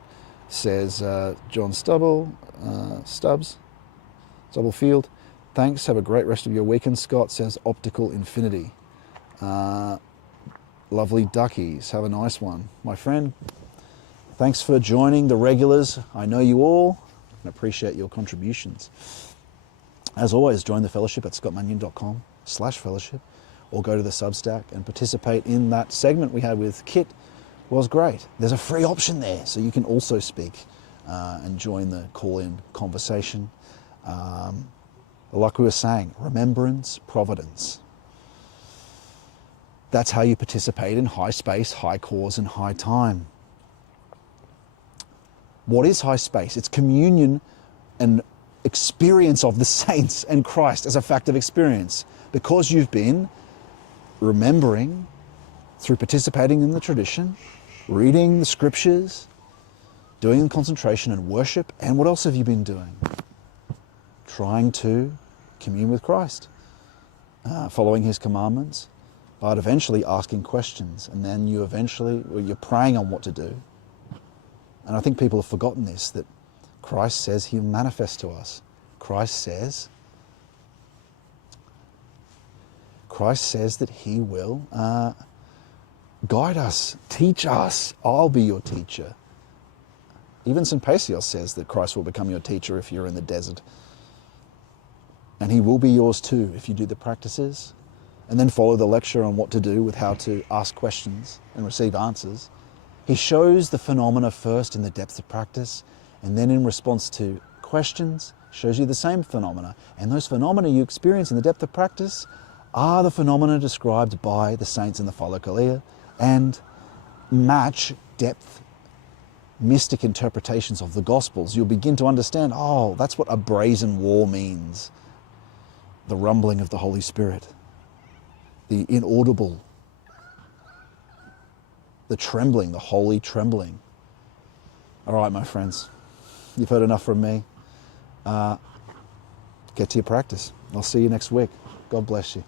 says John Stubblefield. Thanks. Have a great rest of your weekend, Scott, says Optical Infinity. Lovely duckies. Have a nice one. My friend, thanks for joining the regulars. I know you all and appreciate your contributions. As always, join the fellowship at scottmannion.com/fellowship or go to the Substack and participate in that segment we had with Kit. Was great. There's a free option there, so you can also speak and join the call-in conversation. Like we were saying, remembrance, providence. That's how you participate in high space, high cause, and high time. What is high space? It's communion and experience of the saints and Christ as a fact of experience. Because you've been remembering through participating in the tradition, reading the scriptures, doing concentration and worship, and what else have you been doing? Trying to commune with Christ, following his commandments, but eventually asking questions, and then you're praying on what to do. And I think people have forgotten this, that Christ says he'll manifest to us. Christ says that he will guide us, teach us. I'll be your teacher. Even St. Paisios says that Christ will become your teacher if you're in the desert. And he will be yours too if you do the practices and then follow the lecture on what to do with how to ask questions and receive answers. He shows the phenomena first in the depth of practice, and then in response to questions, shows you the same phenomena. And those phenomena you experience in the depth of practice are the phenomena described by the saints in the Philokalia and match depth, mystic interpretations of the Gospels. You'll begin to understand, oh, that's what a brazen wall means. The rumbling of the Holy Spirit, the inaudible, the trembling, the holy trembling. All right, my friends, you've heard enough from me. Get to your practice. I'll see you next week. God bless you.